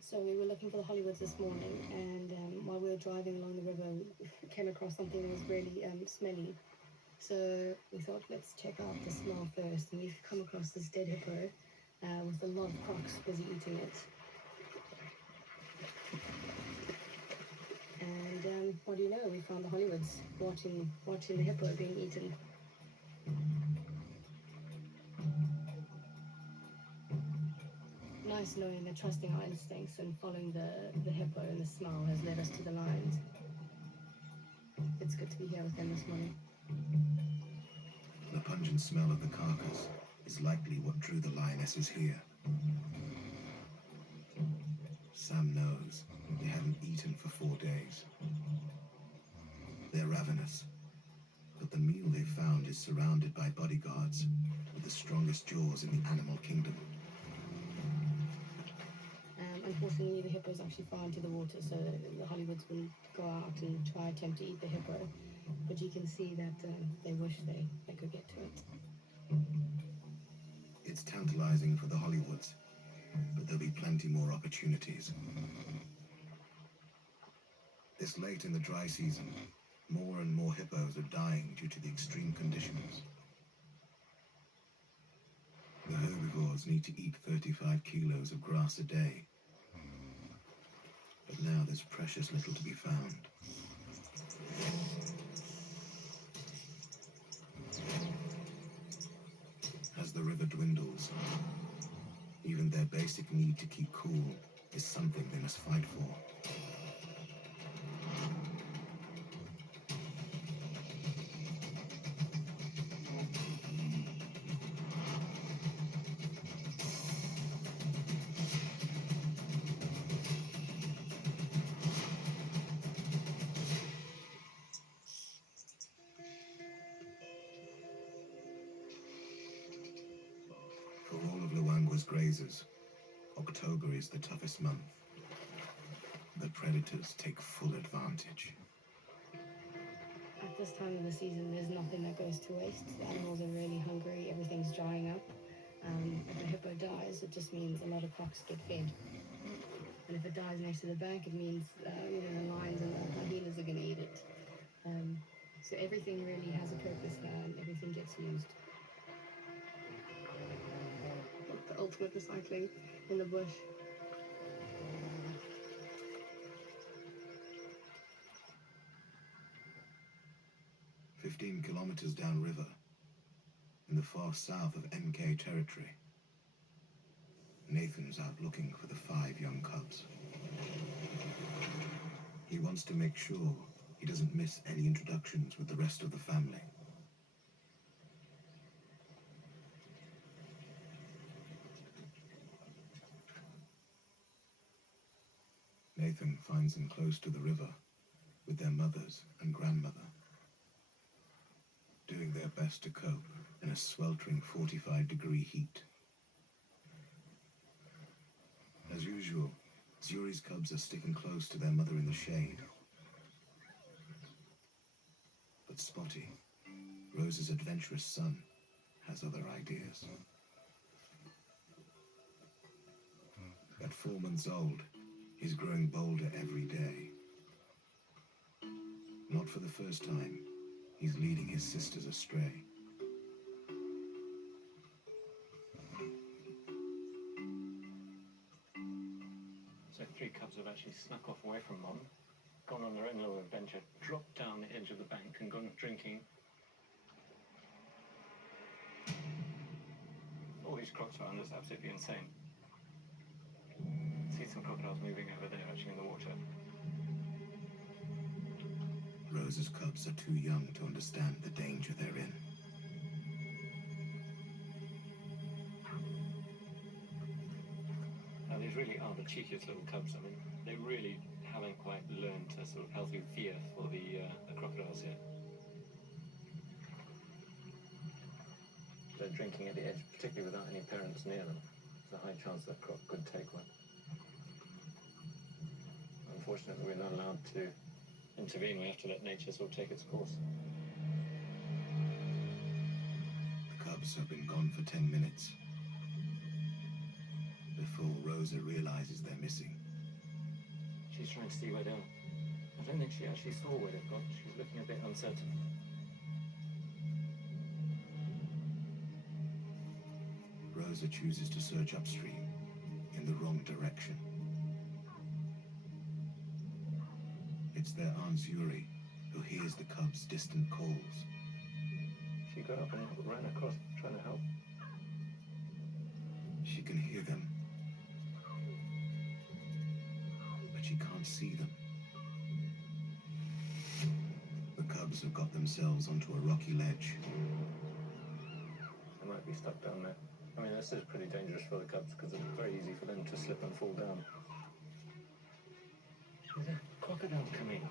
So So we were looking for the Hollywoods this morning, and while we were driving along the river, we came across something that was really smelly. So we thought, let's check out the smell first. And we've come across this dead hippo with a lot of crocs busy eating it. And what do you know? We found the Hollywoods watching the hippo being eaten. Nice knowing that trusting our instincts and following the hippo and the smell has led us to the lions. It's good to be here with them this morning. The pungent smell of the carcass is likely what drew the lionesses here. Sam knows they haven't eaten for 4 days. They're ravenous, but the meal they found is surrounded by bodyguards with the strongest jaws in the animal kingdom. Unfortunately, the hippo's actually far into the water, so the Hollywoods wouldn't go out and try attempt to eat the hippo. But you can see that they wish they could get to it. It's tantalizing for the Hollywoods, but there'll be plenty more opportunities. This late in the dry season, more and more hippos are dying due to the extreme conditions. The herbivores need to eat 35 kilos of grass a day. But now there's precious little to be found. As the river dwindles, even their basic need to keep cool is something they must fight for. For all of Luangwa's grazers, October is the toughest month. The predators take full advantage. At this time of the season, there's nothing that goes to waste. The animals are really hungry, everything's drying up. If a hippo dies, it just means a lot of crocs get fed. And if it dies next to the bank, it means the lions and the hyenas are going to eat it. So everything really has a purpose now, and everything gets used. The ultimate recycling in the bush. "15 kilometers downriver, in the far south of MK territory, Nathan's out looking for the 5 young cubs. He wants to make sure he doesn't miss any introductions with the rest of the family. Nathan finds them close to the river with their mothers and grandmother, doing their best to cope in a sweltering 45-degree heat. As usual, Zuri's cubs are sticking close to their mother in the shade. But Spotty, Rose's adventurous son, has other ideas. At 4 months old, he's growing bolder every day. Not for the first time, he's leading his sisters astray. So 3 cubs have actually snuck off away from Mum, gone on their own little adventure, dropped down the edge of the bank and gone drinking. All these crocs around is absolutely insane. See some crocodiles moving over there actually in the water. Rose's cubs are too young to understand the danger they're in. Now these really are the cheekiest little cubs. I mean, they really haven't quite learned a sort of healthy fear for the crocodiles yet. They're drinking at the edge, particularly without any parents near them. There's a high chance that croc could take one. Unfortunately, we're not allowed to intervene. We have to let nature sort of take its course. The cubs have been gone for 10 minutes before Rosa realizes they're missing. She's trying to see where they are. I don't think she actually saw where they've gone. She's looking a bit uncertain. Rosa chooses to search upstream, in the wrong direction. It's their Aunt Yuri who hears the cubs' distant calls. She got up and ran across, trying to help. She can hear them, but she can't see them. The cubs have got themselves onto a rocky ledge. They might be stuck down there. I mean, this is pretty dangerous for the cubs because it's very easy for them to slip and fall down. There's a crocodile coming.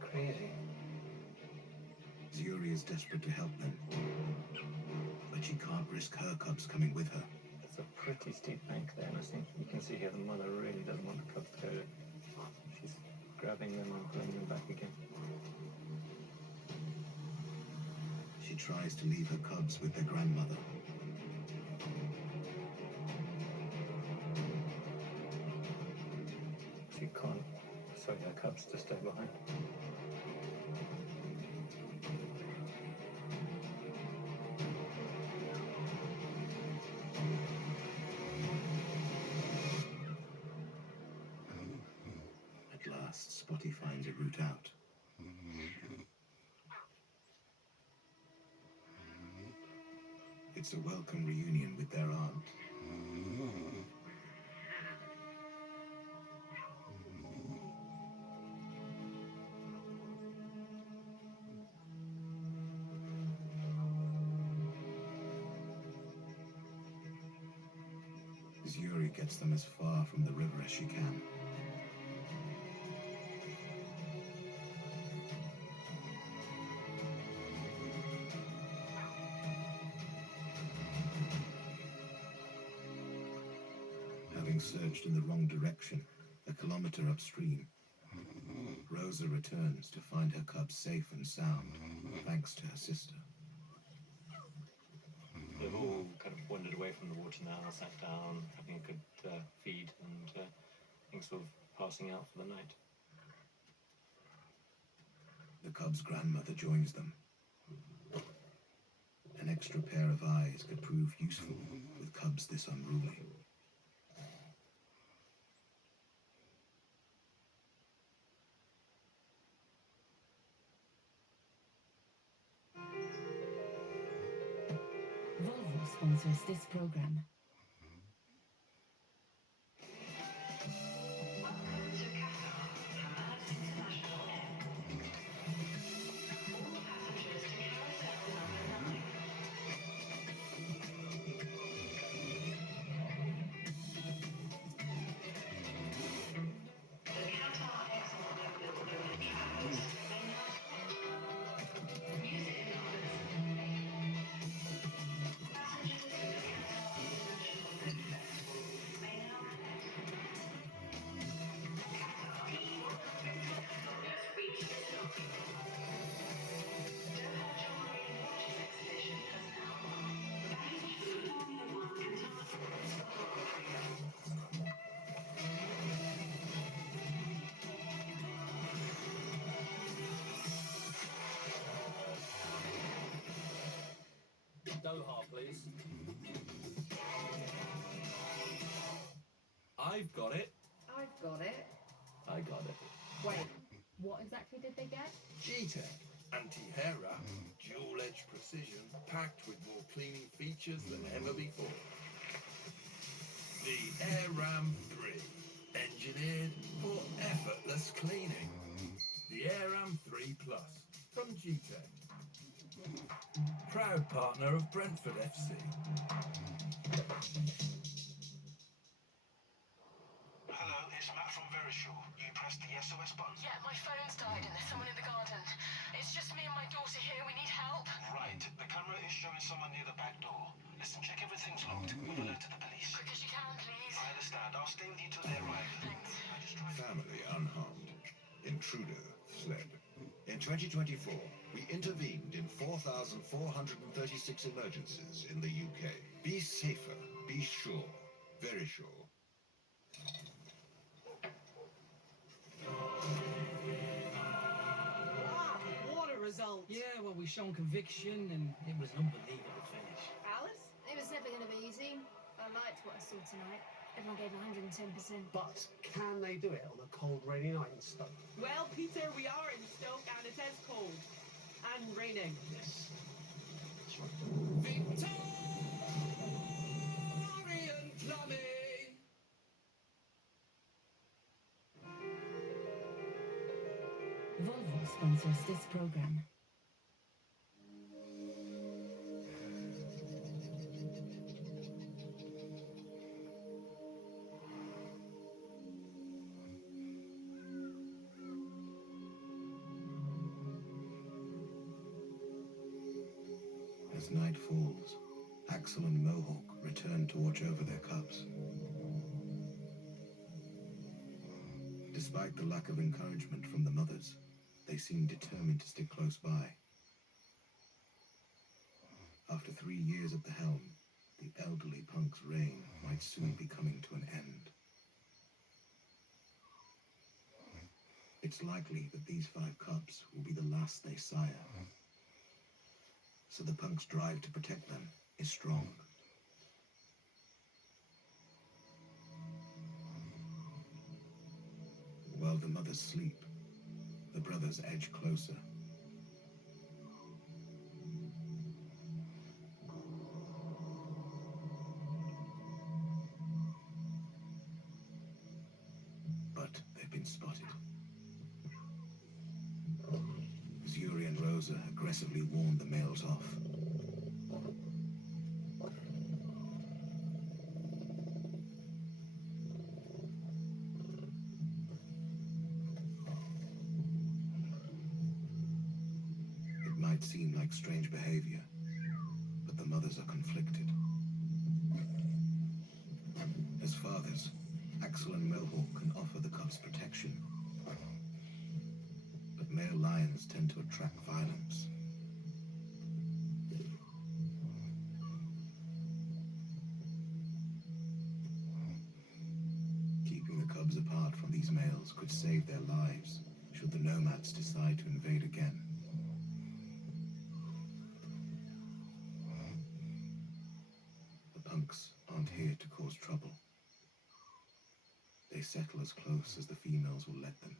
Crazy. Yuri is desperate to help them, but she can't risk her cubs coming with her. It's a pretty steep bank there, and I think you can see here the mother really doesn't want the cubs to go. She's grabbing them and pulling them back again. She tries to leave her cubs with their grandmother. She can't persuade her cubs to stay behind. At last, Spotty finds a route out. It's a welcome reunion with their aunt. Yuri gets them as far from the river as she can. Having searched in the wrong direction, a kilometer upstream, Rosa returns to find her cubs safe and sound, thanks to her sister. They've all kind of wandered away from the water now, sat down, having a good feed, and I think sort of passing out for the night. The cub's grandmother joins them. An extra pair of eyes could prove useful with cubs this unruly. Volvo sponsors this program. Doha, please. I've got it. I've got it. I got it. Wait, what exactly did they get? G-Tech, anti-hair wrap, dual-edge precision, packed with more cleaning features than ever before. The Air Ram 3, engineered for effortless cleaning. The Air Ram 3 Plus from G-Tech. Proud partner of Brentford FC. Hello, it's Matt from Verisure. You pressed the SOS button. Yeah, my phone's died and there's someone in the garden. It's just me and my daughter here. We need help. Right, the camera is showing someone near the back door. Listen, check everything's locked. We've alerted the police. Quick as you can, please. I understand. I'll stay with you till they arrive. Thanks. Family unharmed. Intruder fled. In 2024, we intervened in 4,436 emergencies in the UK. Be safer, be sure, very sure. well, we shown conviction, and it was an unbelievable finish. Alice? It was never going to be easy. I liked what I saw tonight. Everyone gave 110%. But can they do it on a cold, rainy night in Stoke? Well, Peter, we are in Stoke and it is cold. And raining. Yes. That's right. Victorian plumbing! Volvo sponsors this program. As night falls, Axel and Mohawk return to watch over their cubs. Despite the lack of encouragement from the mothers, they seem determined to stick close by. After 3 years at the helm, the elderly punk's reign might soon be coming to an end. It's likely that these 5 cubs will be the last they sire. So the punk's drive to protect them is strong. While the mothers sleep, the brothers edge closer. But they've been spotted. Zuri and Rosa aggressively warn the males off. It might seem like strange behavior, but the mothers are conflicted. As fathers, Axel and Mohawk can offer the cubs protection, but male lions tend to attract violence. Keeping the cubs apart from these males could save their lives should the nomads decide to invade again. The punks aren't here to cause trouble. They settle as close as the females will let them.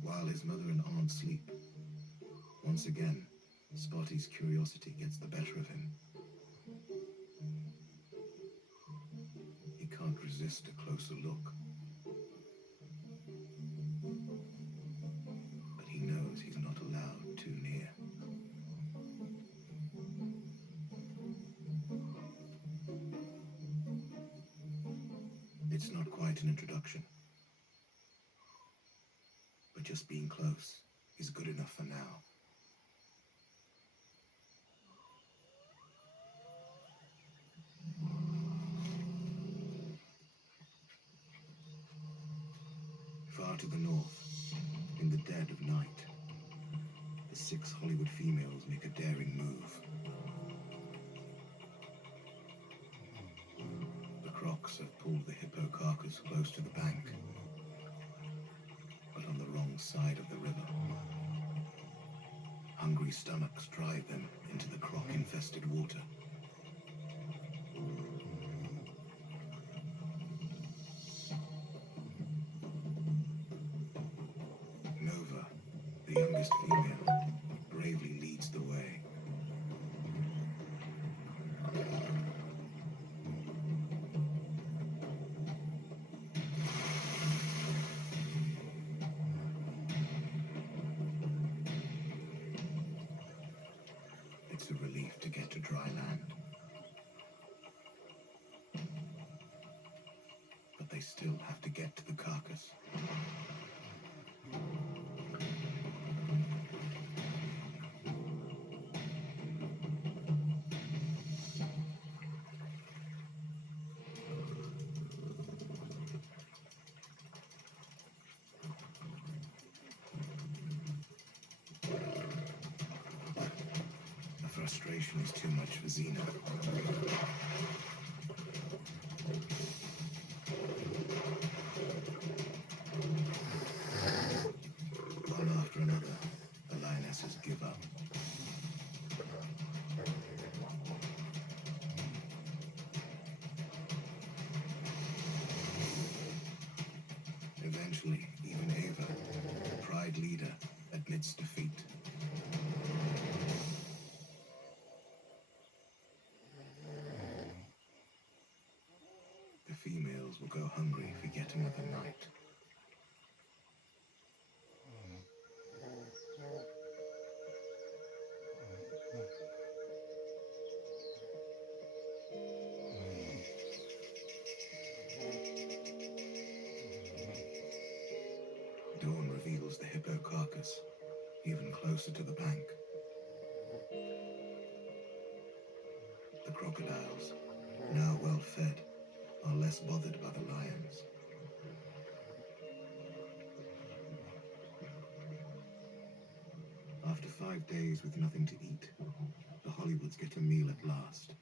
While his mother and aunt sleep, once again, Spotty's curiosity gets the better of him. He can't resist a closer look. But he knows he's not allowed too near. It's not quite an introduction. But just being close is good enough for now. Far to the north, in the dead of night, the 6 Hollywood females make a daring move. The crocs have pulled the hippo carcass close to the bank, but on the wrong side of the river. Hungry stomachs drive them into the croc-infested water. Nova, the youngest female, bravely leads the way. It's a relief to get to dry land. But they still have to get to the carcass. The frustration is too much for Xena. Eventually, even Ava, the Pride leader, admits defeat. The females will go hungry for yet another night. Dawn reveals the hippo carcass, even closer to the bank. The crocodiles, now well fed, are less bothered by the lions. After 5 days with nothing to eat, the Hollywoods get a meal at last.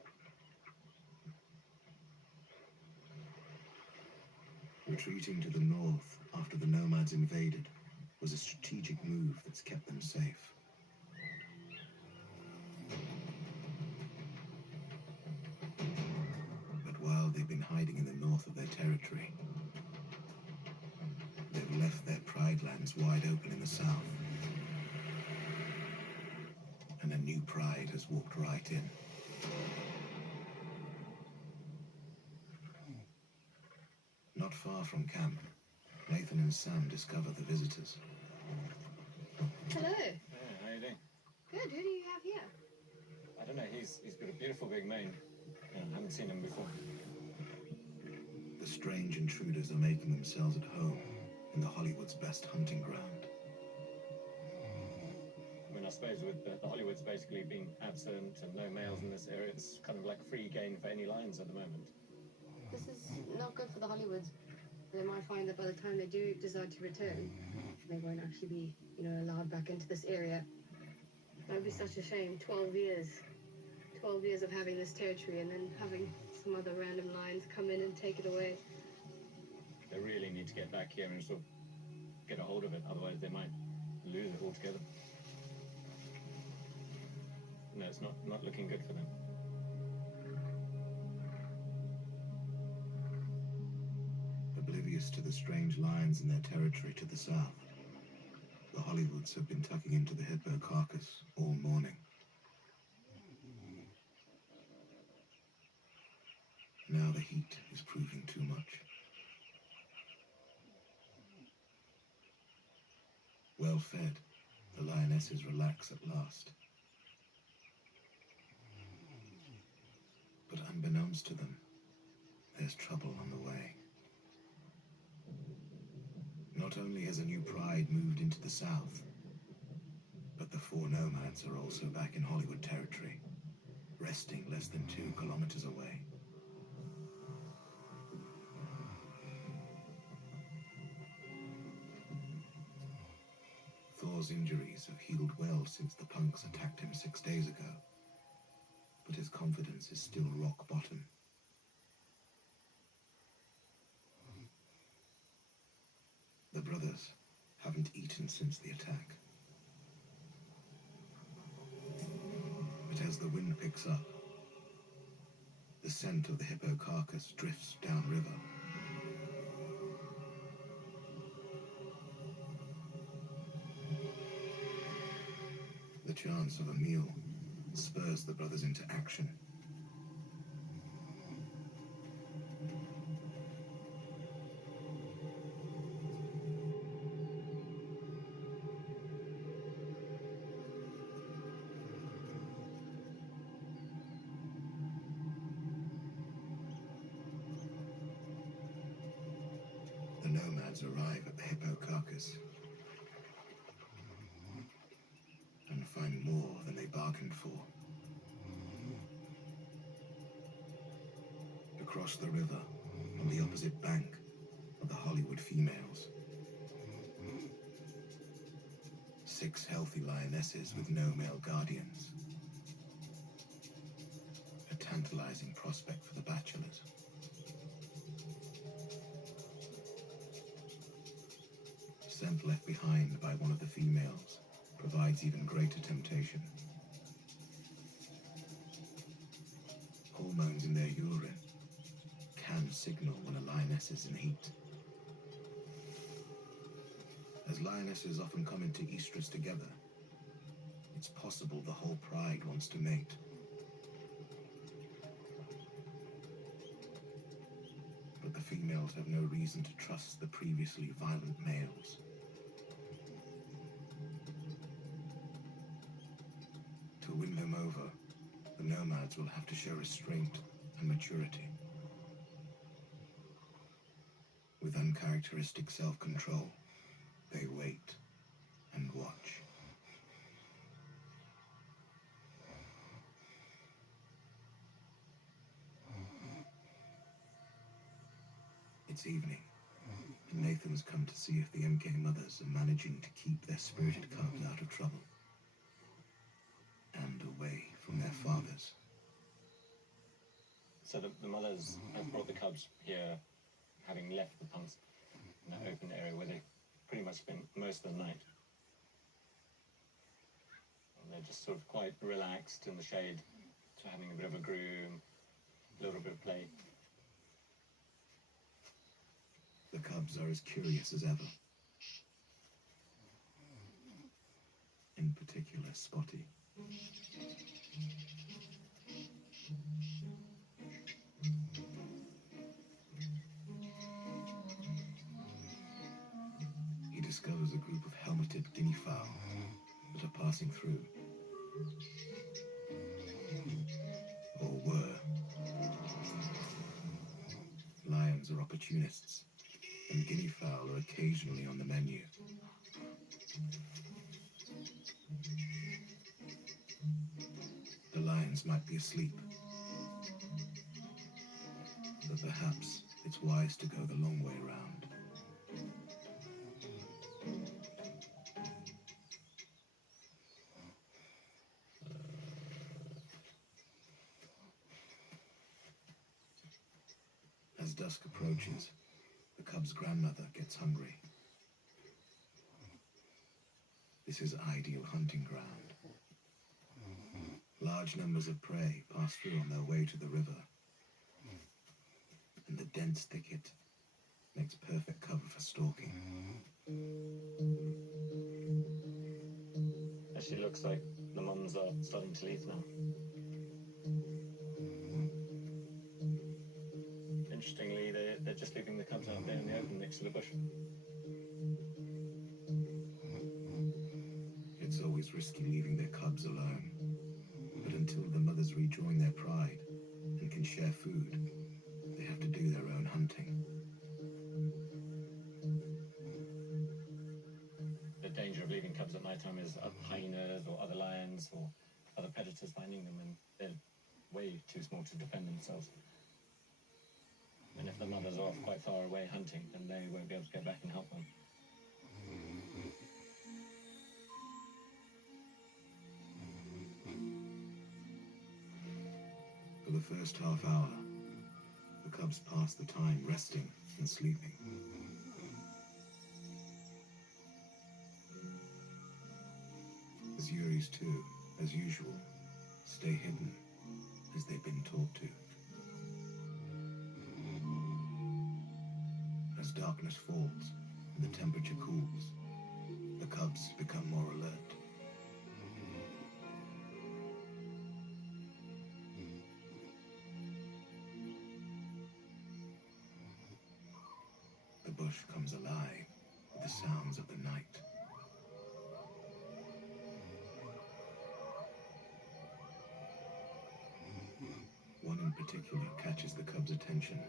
Retreating to the north after the nomads invaded was a strategic move that's kept them safe. But while they've been hiding in the north of their territory, they've left their pride lands wide open in the south. And a new pride has walked right in. Not far from camp, Nathan and Sam discover the visitors. Hello. Yeah, how you doing? Good. Who do you have here? I don't know, he's got a beautiful big mane. Yeah, I haven't seen him before. The strange intruders are making themselves at home in the Hollywood's best hunting ground. I mean, I suppose with the Hollywoods basically being absent and no males in this area, it's kind of like free game for any lions at the moment. This is not good for the Hollywoods. They might find that by the time they do decide to return, they won't actually be, allowed back into this area. That would be such a shame. 12 years. 12 years of having this territory and then having some other random lions come in and take it away. They really need to get back here and sort of get a hold of it, otherwise they might lose it altogether. No, it's not looking good for them. Oblivious to the strange lions in their territory to the south, the Hollywoods have been tucking into the hippo carcass all morning. Now the heat is proving too much. Well fed, the lionesses relax at last. But unbeknownst to them, there's trouble on the way. Not only has a new pride moved into the south, but the 4 nomads are also back in Hollywood territory, resting less than 2 kilometers away. Thor's injuries have healed well since the punks attacked him 6 days ago, but his confidence is still rock bottom. The brothers haven't eaten since the attack. But as the wind picks up, the scent of the hippo carcass drifts downriver. The chance of a meal spurs the brothers into action. The nomads arrive at the hippo carcass and find more than they bargained for. Across the river, on the opposite bank, are the Hollywood females. 6 healthy lionesses with no male guardians. A tantalizing prospect for the bachelors. Scent left behind by one of the females provides even greater temptation. Hormones in their urine can signal when a lioness is in heat. As lionesses often come into estrus together, it's possible the whole pride wants to mate. But the females have no reason to trust the previously violent males. To win them over, the nomads will have to show restraint and maturity. With uncharacteristic self-control, they wait and watch. It's evening, and Nathan's come to see if the MK mothers are managing to keep their spirited cubs out of trouble and away from their fathers. So the mothers have brought the cubs here, having left the punks in that open area where they pretty much spent most of the night. And they're just sort of quite relaxed in the shade, so having a bit of a groom, a little bit of play. The cubs are as curious as ever. In particular, Spotty. He discovers a group of helmeted guinea fowl that are passing through. Or were. Lions are opportunists, and guinea fowl are occasionally on the menu. The lions might be asleep, but perhaps it's wise to go the long way round. As dusk approaches, the cub's grandmother gets hungry. This is ideal hunting ground. Large numbers of prey pass through on their way to the river, and the dense thicket makes perfect cover for stalking. Actually looks like the mums are starting to leave now. Interestingly, they're just leaving the cubs out there in the open next to the bush. It's always risky leaving their cubs alone, but until the mothers rejoin their pride and can share food, they have to do their own hunting. The danger of leaving cubs at night time is hyenas or other lions or other predators finding them, and they're way too small to defend themselves. And if the mothers are off quite far away hunting, then they won't be able to get back and help them. For the first half hour, the cubs pass the time resting and sleeping. The Yuris too, as usual, stay hidden as they've been taught to. As darkness falls and the temperature cools, the cubs become more alert. The bush comes alive with the sounds of the night. One in particular catches the cub's attention.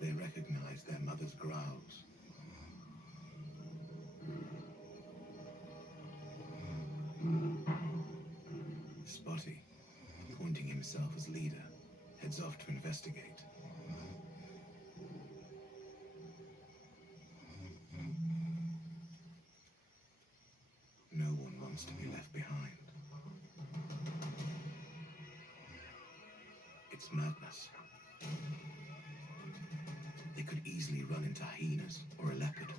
They recognize their mother's growls. Spotty, pointing himself as leader, heads off to investigate. No one wants to be left behind. It's madness. They could easily run into hyenas or a leopard.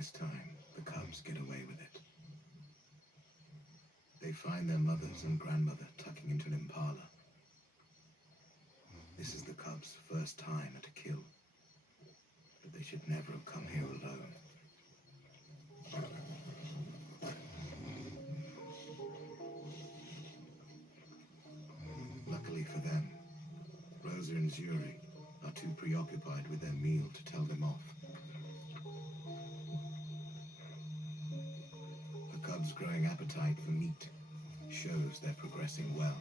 This time, the cubs get away with it. They find their mothers and grandmother tucking into an impala. This is the cubs' first time at a kill, but they should never have come here alone. Luckily for them, Rosa and Zuri are too preoccupied with their meal to tell them off. The cubs' growing appetite for meat shows they're progressing well.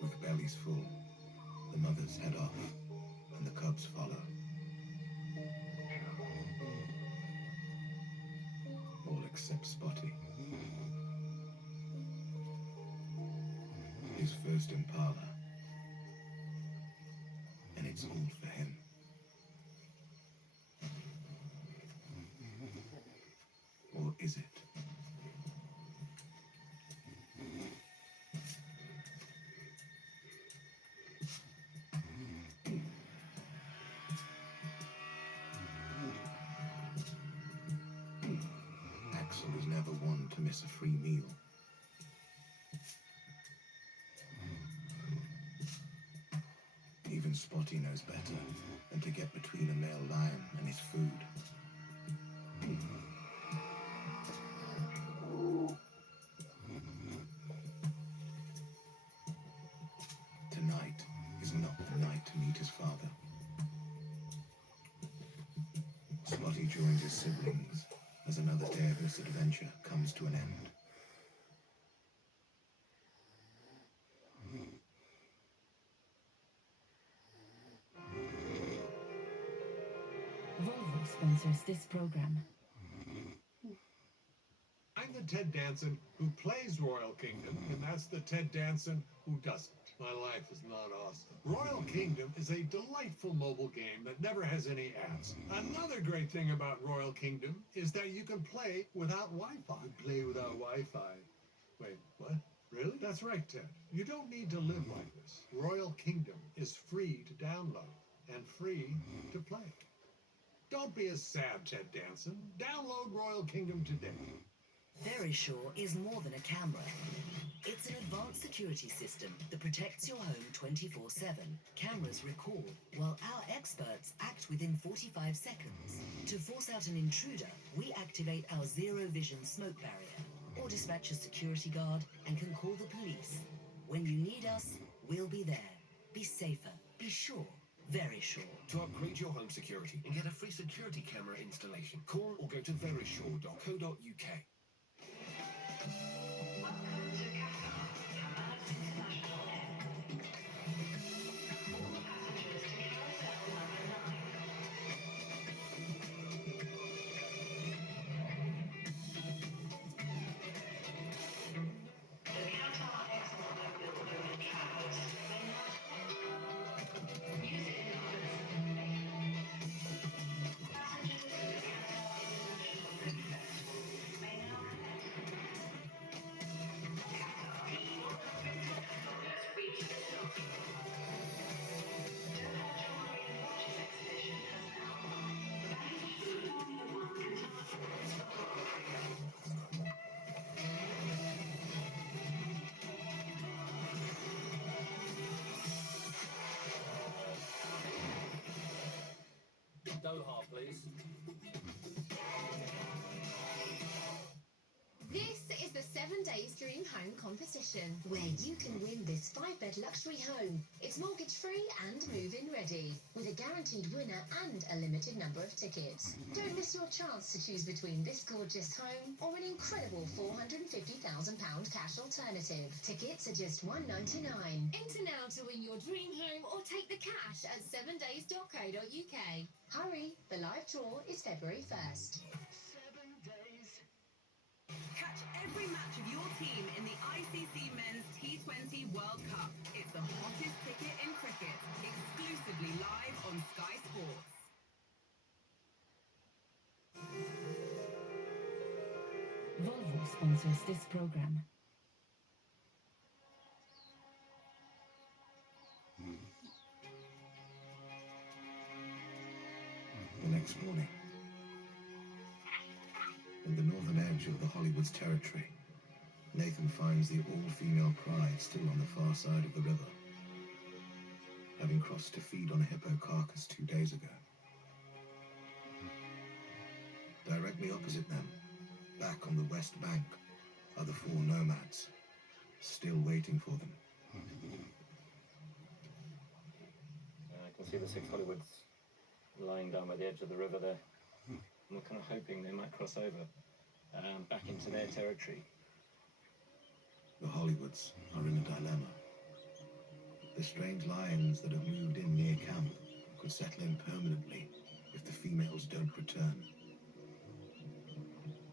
With bellies full, the mothers head off, and the cubs follow. All except Spotty. His first impala. And it's all for him. Or is it? Axel is never one to miss a free meal. Even Spotty knows better than to get between a male lion and his food. Tonight is not the night to meet his father. Spotty joins his siblings as another day of misadventure comes to an end. Volvo sponsors this program. I'm the Ted Danson who plays Royal Kingdom, and that's the Ted Danson who doesn't. My life is not awesome. Royal Kingdom is a delightful mobile game that never has any ads. Another great thing about Royal Kingdom is that you can play without Wi-Fi. Play without Wi-Fi. Wait, what? Really? That's right, Ted. You don't need to live like this. Royal Kingdom is free to download and free to play. Don't be a sad Ted Danson. Download Royal Kingdom today. Verisure is more than a camera. It's an advanced security system that protects your home 24/7. Cameras record while our experts act within 45 seconds. To force out an intruder, we activate our zero vision smoke barrier or dispatch a security guard and can call the police. When you need us, we'll be there. Be safer. Be sure. Verisure. To upgrade your home security and get a free security camera installation, call or go to verisure.co.uk. Doha, please. This is the 7 Days Dream Home competition, where you can win this 5-bed luxury home. It's mortgage-free and move-in ready, with a guaranteed winner and a limited number of tickets. Don't miss your chance to choose between this gorgeous home or an incredible £450,000 cash alternative. Tickets are just $1.99. Enter now to win your dream home or take the cash at 7days.co.uk. Hurry, the live draw is February 1st. Catch every match of your team in the ICC Men's T20 World Cup. It's the hottest ticket in cricket, exclusively live on Sky Sports. Volvo sponsors this program. next morning. In the northern edge of the Hollywood's territory, Nathan finds the all-female pride still on the far side of the river, having crossed to feed on a hippo carcass 2 days ago. Directly opposite them, back on the west bank, are the 4 nomads, still waiting for them. I can see the 6 Hollywoods lying down by the edge of the river there. And we're kind of hoping they might cross over back into their territory. The Hollywoods are in a dilemma. The strange lions that have moved in near camp could settle in permanently if the females don't return.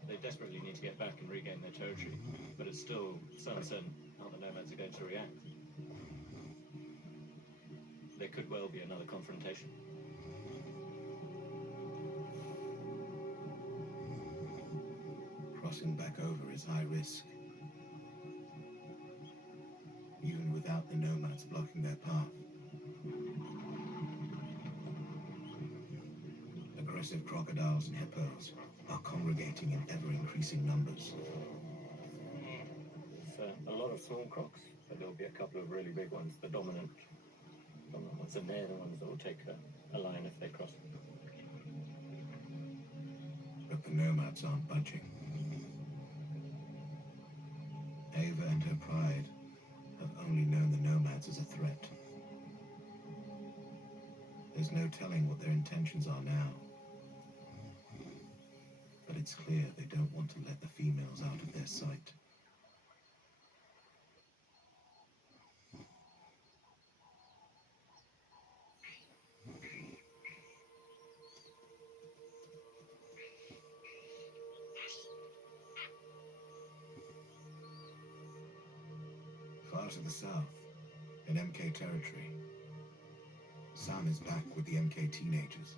They desperately need to get back and regain their territory, but it's still so uncertain how the nomads are going to react. There could well be another confrontation. Crossing back over is high risk. Even without the nomads blocking their path. Aggressive crocodiles and hippos are congregating in ever-increasing numbers. There's a lot of small crocs, but there'll be a couple of really big ones, the dominant ones, and they're the ones that will take a line if they cross. But the nomads aren't budging. Ava and her pride have only known the nomads as a threat. There's no telling what their intentions are now. But it's clear they don't want to let the females out of their sight. Far to the south, in MK territory, Sam is back with the MK teenagers.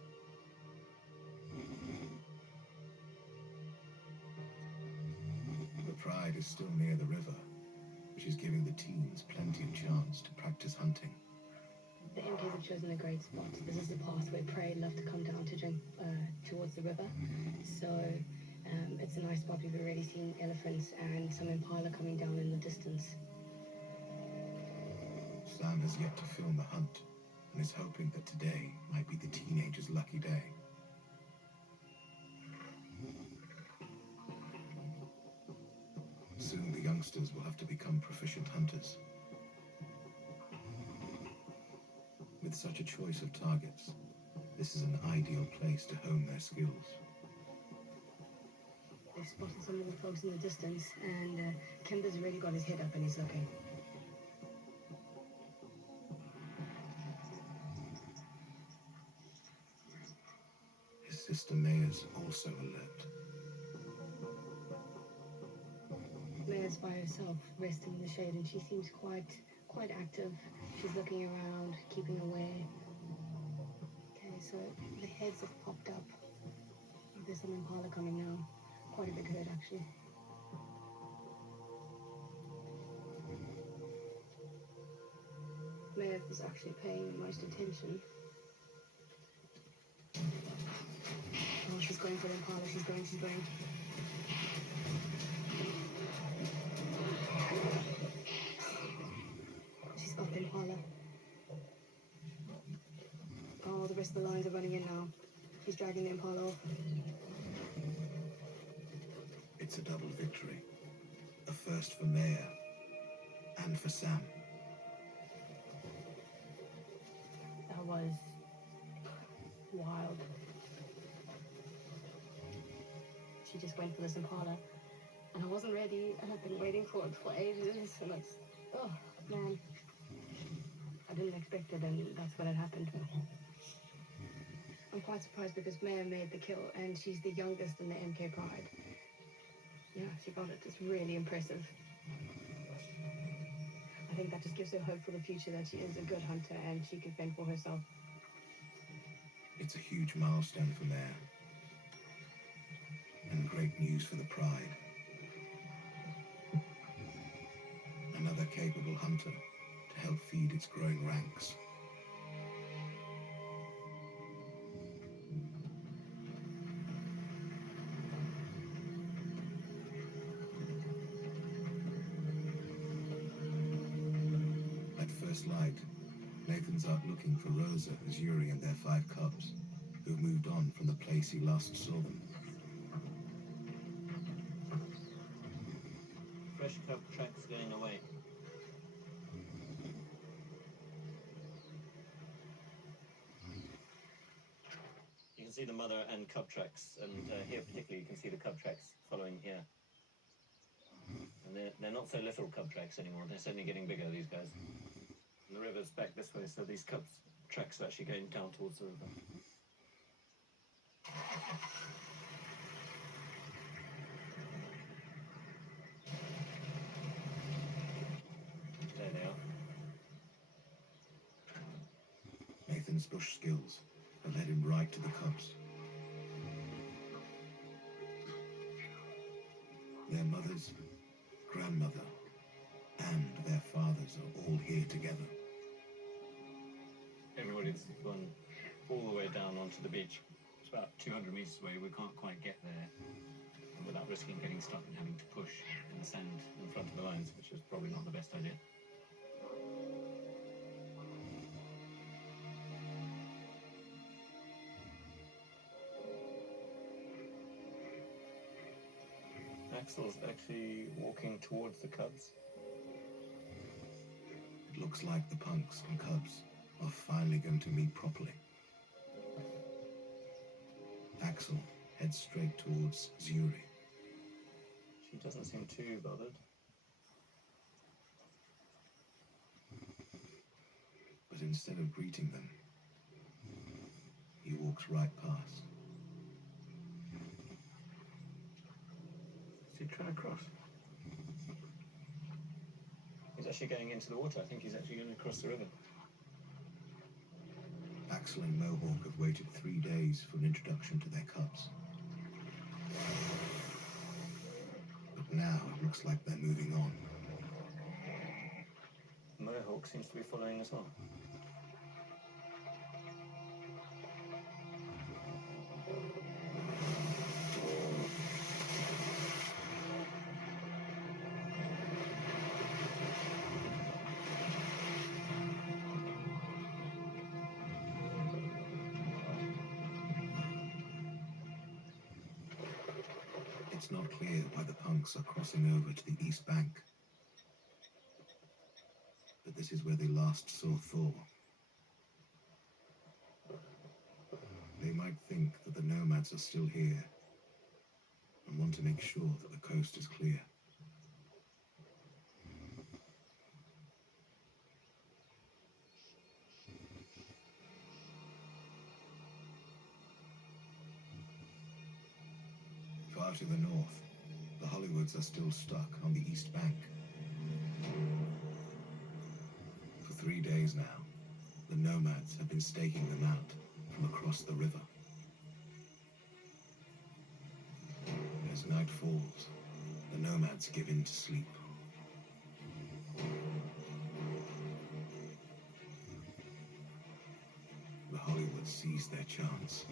The pride is still near the river, which is giving the teens plenty of chance to practice hunting. The MKs have chosen a great spot. This is a path where prey love to come down to drink towards the river. So it's a nice spot. We've already seen elephants and some impala coming down in the distance. Sam has yet to film the hunt and is hoping that today might be the teenagers' lucky day. Soon the youngsters will have to become proficient hunters. With such a choice of targets, this is an ideal place to hone their skills. They've spotted some of the folks in the distance, and Kimber's already got his head up and he's looking. His sister Maya's also alert. Maya's by herself, resting in the shade, and she seems quite active. She's looking around, keeping away. Okay, so the heads have popped up. There's some impala coming now. Quite a big herd, actually. Maya was actually paying the most attention. Oh, she's going for the impala. She's going. She's got the impala. Oh, the rest of the lions are running in now. She's dragging the impala off. It's a double victory. A first for Maya and for Sam. That was wild. She just went for this impala. And I wasn't ready. I have been waiting for it for ages. And it's, oh, man. I didn't expect it, and that's what had happened. I'm quite surprised because Maya made the kill, and she's the youngest in the MK Pride. Yeah, she got it. It's really impressive. I think that just gives her hope for the future that she is a good hunter and she can fend for herself. It's a huge milestone for Maya. And great news for the Pride. Another capable hunter to help feed its growing ranks. first light, Nathan's out looking for Rosa, Azuri, and their 5 cubs, who've moved on from the place he last saw them. Fresh cub tracks going away. You can see the mother and cub tracks, and here particularly you can see the cub tracks following here. And they're not so little cub tracks anymore, they're certainly getting bigger, these guys. And the river's back this way, so these cub tracks are actually going down towards the river. There they are. Nathan's bush skills have led him right to the cubs. Their mothers, grandmother, and their fathers are all here together. Everybody's gone all the way down onto the beach. It's about 200 meters away. We can't quite get there without risking getting stuck and having to push in the sand in front of the lines, which is probably not the best idea. Axel's actually walking towards the cubs. It looks like the punks and cubs are finally going to meet properly. Axel heads straight towards Zuri. She doesn't seem too bothered. But instead of greeting them, he walks right past. Is he trying to cross? He's actually going into the water. I think he's actually going to cross the river. Axel and Mohawk have waited 3 days for an introduction to their cubs. But now it looks like they're moving on. Mohawk seems to be following as well. It's not clear why the punks are crossing over to the east bank. But this is where they last saw Thor. They might think that the nomads are still here and want to make sure that the coast is clear. Far to the north, the Hollywoods are still stuck on the east bank. For 3 days now, the nomads have been staking them out from across the river. As night falls, the nomads give in to sleep. The Hollywoods seize their chance.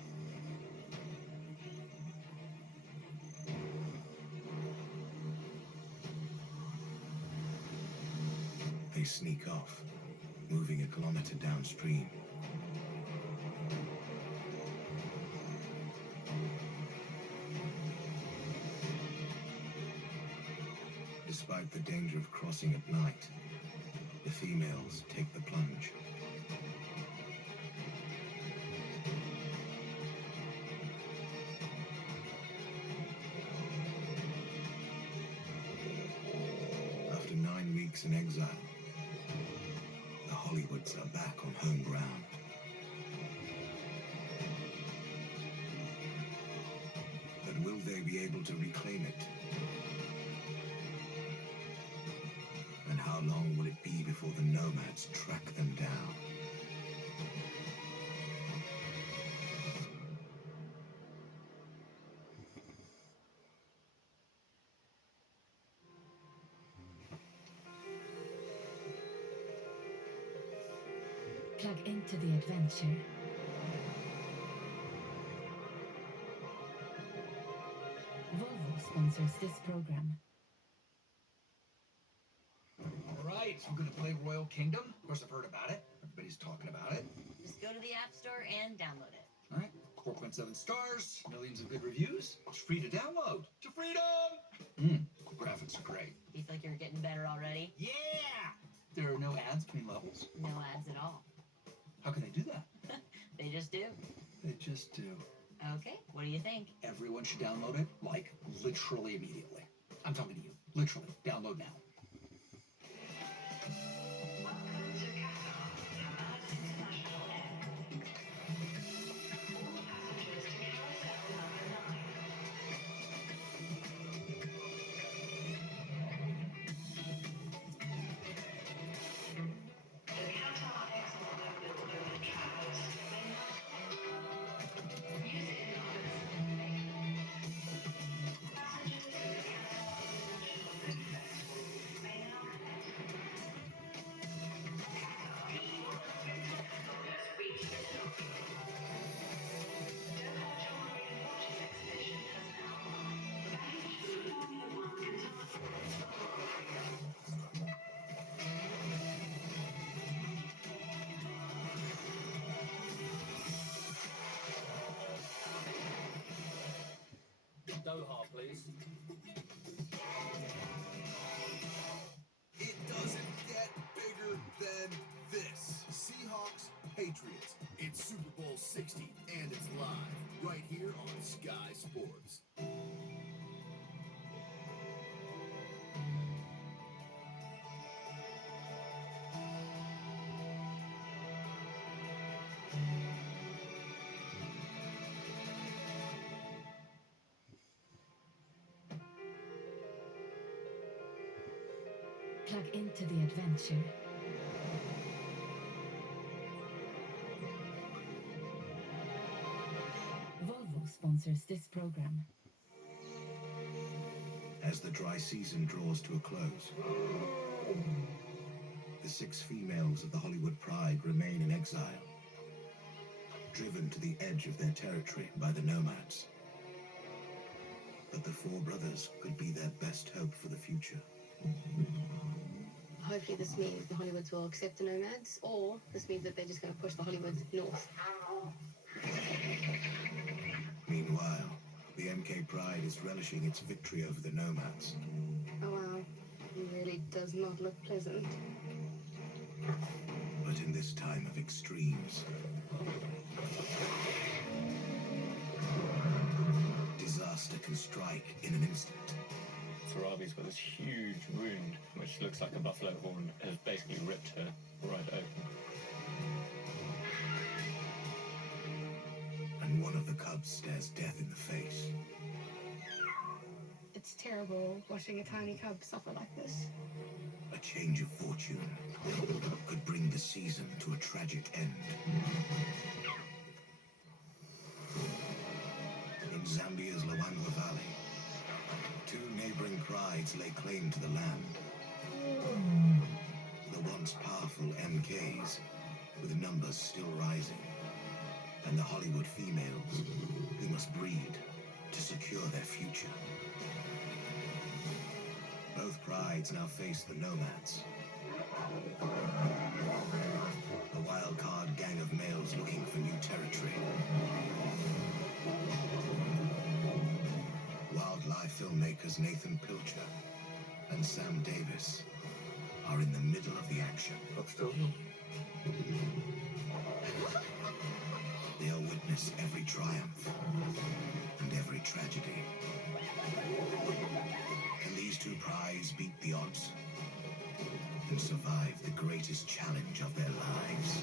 They sneak off, moving a kilometer downstream. Despite the danger of crossing at night, the females take the plunge. After 9 weeks in exile, the Hollywoods are back on home ground. But will they be able to reclaim it? And how long will it be before the nomads track them down? Plug into the adventure. Volvo sponsors this program. All right, right, so I'm gonna play Royal Kingdom. Of course, I've heard about it. Everybody's talking about it. Just go to the App Store and download it. All right, 4.7 stars, millions of good reviews. It's free to download. To freedom! The graphics are great. Do you feel like you're getting better already? Yeah! There are no ads between levels. No ads at all. How can they do that? They just do. They just do. Okay, what do you think? Everyone should download it, like, literally immediately. I'm talking to you. Literally. Download now. Doha, please. It doesn't get bigger than this. Seahawks, Patriots. It's Super Bowl 60, and it's live right here on Sky Sports. Plug into the adventure. Volvo sponsors this program. As the dry season draws to a close, the 6 females of the Hollywood Pride remain in exile, driven to the edge of their territory by the nomads. But the 4 brothers could be their best hope for the future. Hopefully this means the Hollywoods will accept the nomads, or this means that they're just going to push the Hollywoods north. Meanwhile, the MK Pride is relishing its victory over the nomads. Oh wow, it really does not look pleasant. But in this time of extremes, disaster can strike in an instant. Sarabi's got this huge wound, which looks like a buffalo horn, has basically ripped her right open. And one of the cubs stares death in the face. It's terrible watching a tiny cub suffer like this. A change of fortune could bring the season to a tragic end. In Zambia's Luangwa Valley, 2 neighboring prides lay claim to the land. The once powerful MKs, with numbers still rising, and the Hollywood females who must breed to secure their future. Both prides now face the nomads, a wild card gang of males looking for new territory. Wildlife filmmakers Nathan Pilcher and Sam Davis are in the middle of the action. They'll witness every triumph and every tragedy. Can these 2 prides beat the odds and survive the greatest challenge of their lives?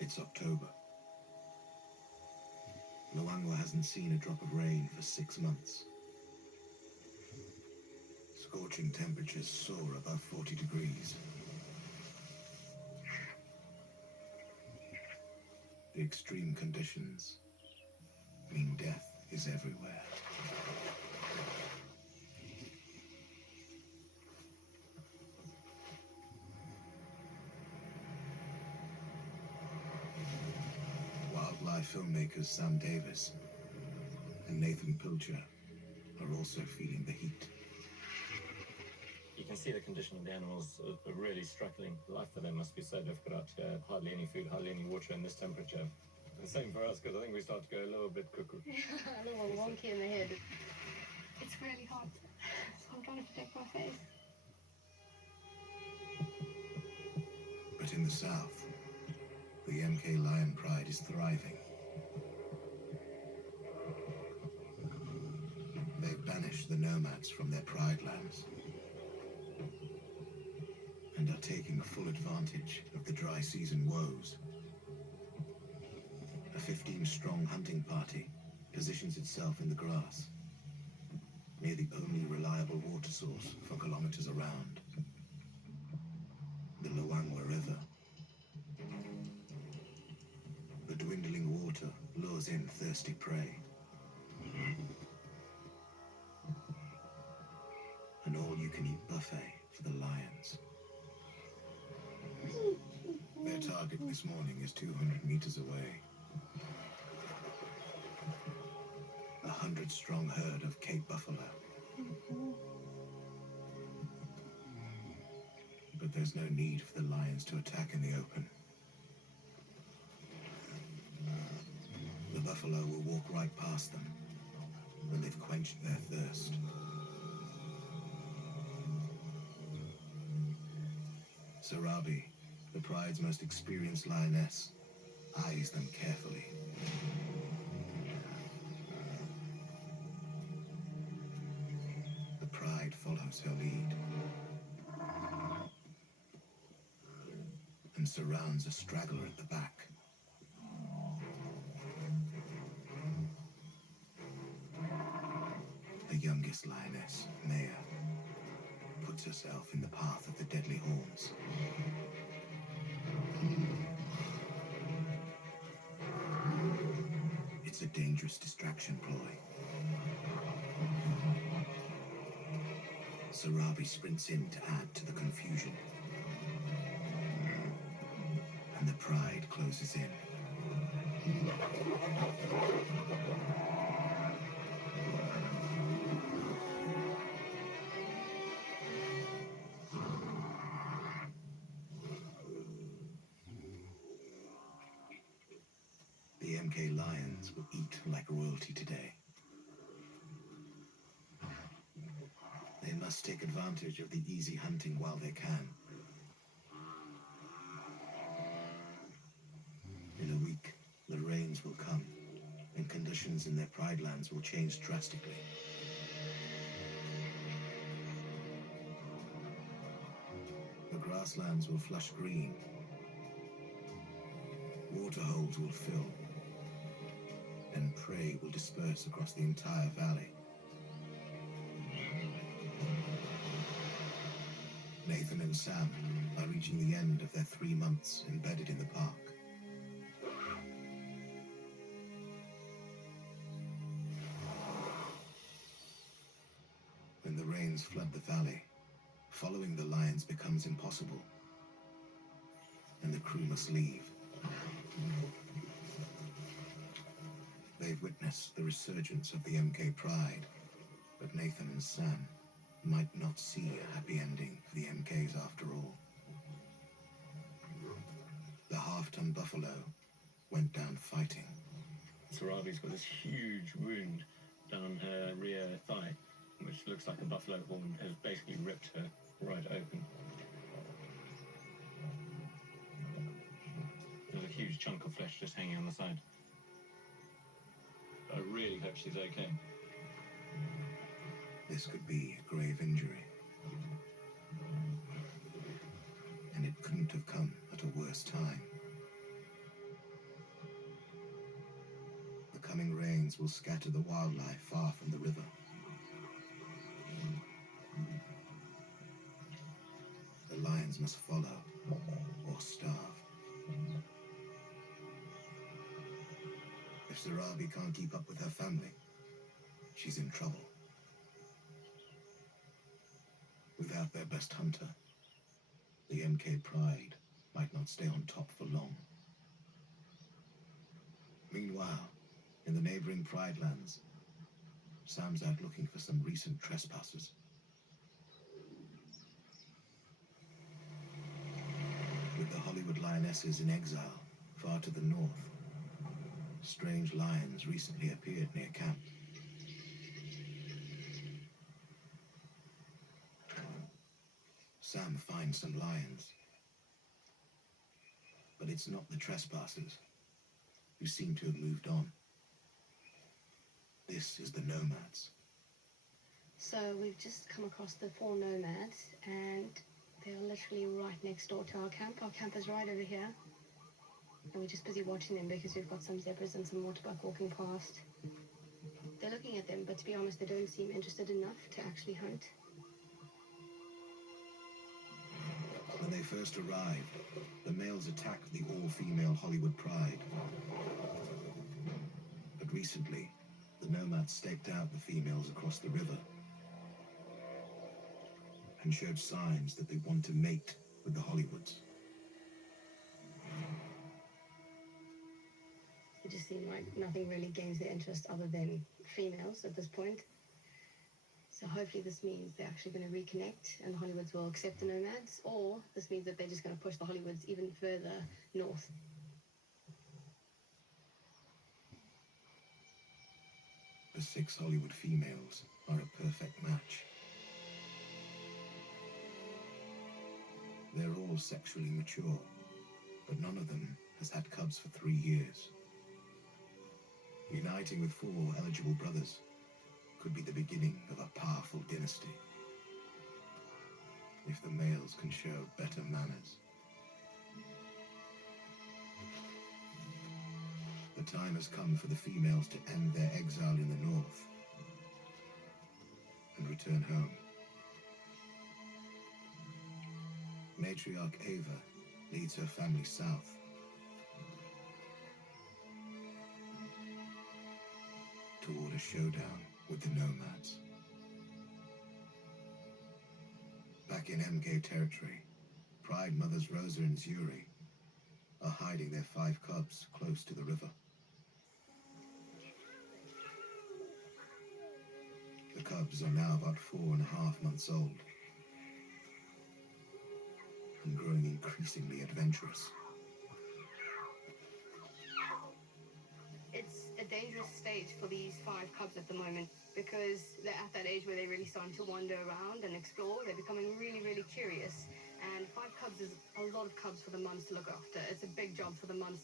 It's October. Luangwa hasn't seen a drop of rain for 6 months. Scorching temperatures soar above 40 degrees. The extreme conditions mean death is everywhere. Thai filmmakers Sam Davis and Nathan Pilcher are also feeling the heat. You can see the condition of the animals are really struggling. Life for them must be so difficult out here. Hardly any food, hardly any water in this temperature. And same for us, because I think we start to go a little bit cuckoo. A little wonky in the head. It's really hot, so I'm trying to protect my face. But in the south, the MK lion pride is thriving. They've banished the nomads from their pride lands and are taking full advantage of the dry season woes. A 15-strong hunting party positions itself in the grass, near the only reliable water source for kilometers around, the Luangwa River. The dwindling water lures in thirsty prey. An all-you-can-eat buffet for the lions. Their target this morning is 200 meters away. A 100-strong herd of Cape buffalo. But there's no need for the lions to attack in the open. The buffalo will walk right past them when they've quenched their thirst. Sarabi, the pride's most experienced lioness, eyes them carefully. The pride follows her lead and surrounds a straggler at the back. The youngest lioness, Maya, puts herself in the path of the deadly horns. It's a dangerous distraction ploy. Sarabi sprints in to add to the confusion. And the pride closes in. The MK lions will eat like royalty today. They must take advantage of the easy hunting while they can. In a week, the rains will come, and conditions in their pride lands will change drastically. The grasslands will flush green. Water holes will fill, and prey will disperse across the entire valley. Nathan and Sam are reaching the end of their 3 months embedded in the park. When the rains flood the valley, following the lions becomes impossible, and the crew must leave. They've witnessed the resurgence of the MK pride, but Nathan and Sam might not see a happy ending for the MKs after all. The half-ton buffalo went down fighting. Sarabi's got this huge wound down her rear thigh, which looks like a buffalo horn has basically ripped her right open. There's a huge chunk of flesh just hanging on the side. I really hope she's okay. This could be a grave injury. And it couldn't have come at a worse time. The coming rains will scatter the wildlife far from the river. The lions must follow or starve. If Sarabi can't keep up with her family, she's in trouble. Without their best hunter, the MK pride might not stay on top for long. Meanwhile, in the neighboring Pride lands, Sam's out looking for some recent trespassers. With the Hollywood lionesses in exile far to the north, strange lions recently appeared near camp. Sam finds some lions, but it's not the trespassers, who seem to have moved on. This is the nomads. So we've just come across the 4 nomads, and they're literally right next door to our camp. Our camp is right over here. And we're just busy watching them because we've got some zebras and some waterbuck walking past. They're looking at them, but to be honest, they don't seem interested enough to actually hunt. When they first arrived, the males attacked the all-female Hollywood Pride. But recently, the nomads staked out the females across the river and showed signs that they want to mate with the Hollywoods. It just seemed like nothing really gains their interest other than females at this point. So hopefully this means they're actually going to reconnect and the Hollywoods will accept the nomads, or this means that they're just going to push the Hollywoods even further north. The 6 Hollywood females are a perfect match. They're all sexually mature, but none of them has had cubs for 3 years. Uniting with 4 eligible brothers could be the beginning of a powerful dynasty, if the males can show better manners. The time has come for the females to end their exile in the north and return home. Matriarch Ava leads her family south. Toward a showdown with the nomads. Back in MK territory, Pride mothers Rosa and Zuri are hiding their 5 cubs close to the river. The cubs are now about 4.5 months old and growing increasingly adventurous. It's a dangerous stage for these 5 cubs at the moment because they're at that age where they're really starting to wander around and explore. They're becoming really, really curious. And 5 cubs is a lot of cubs for the mums to look after. It's a big job for the mums.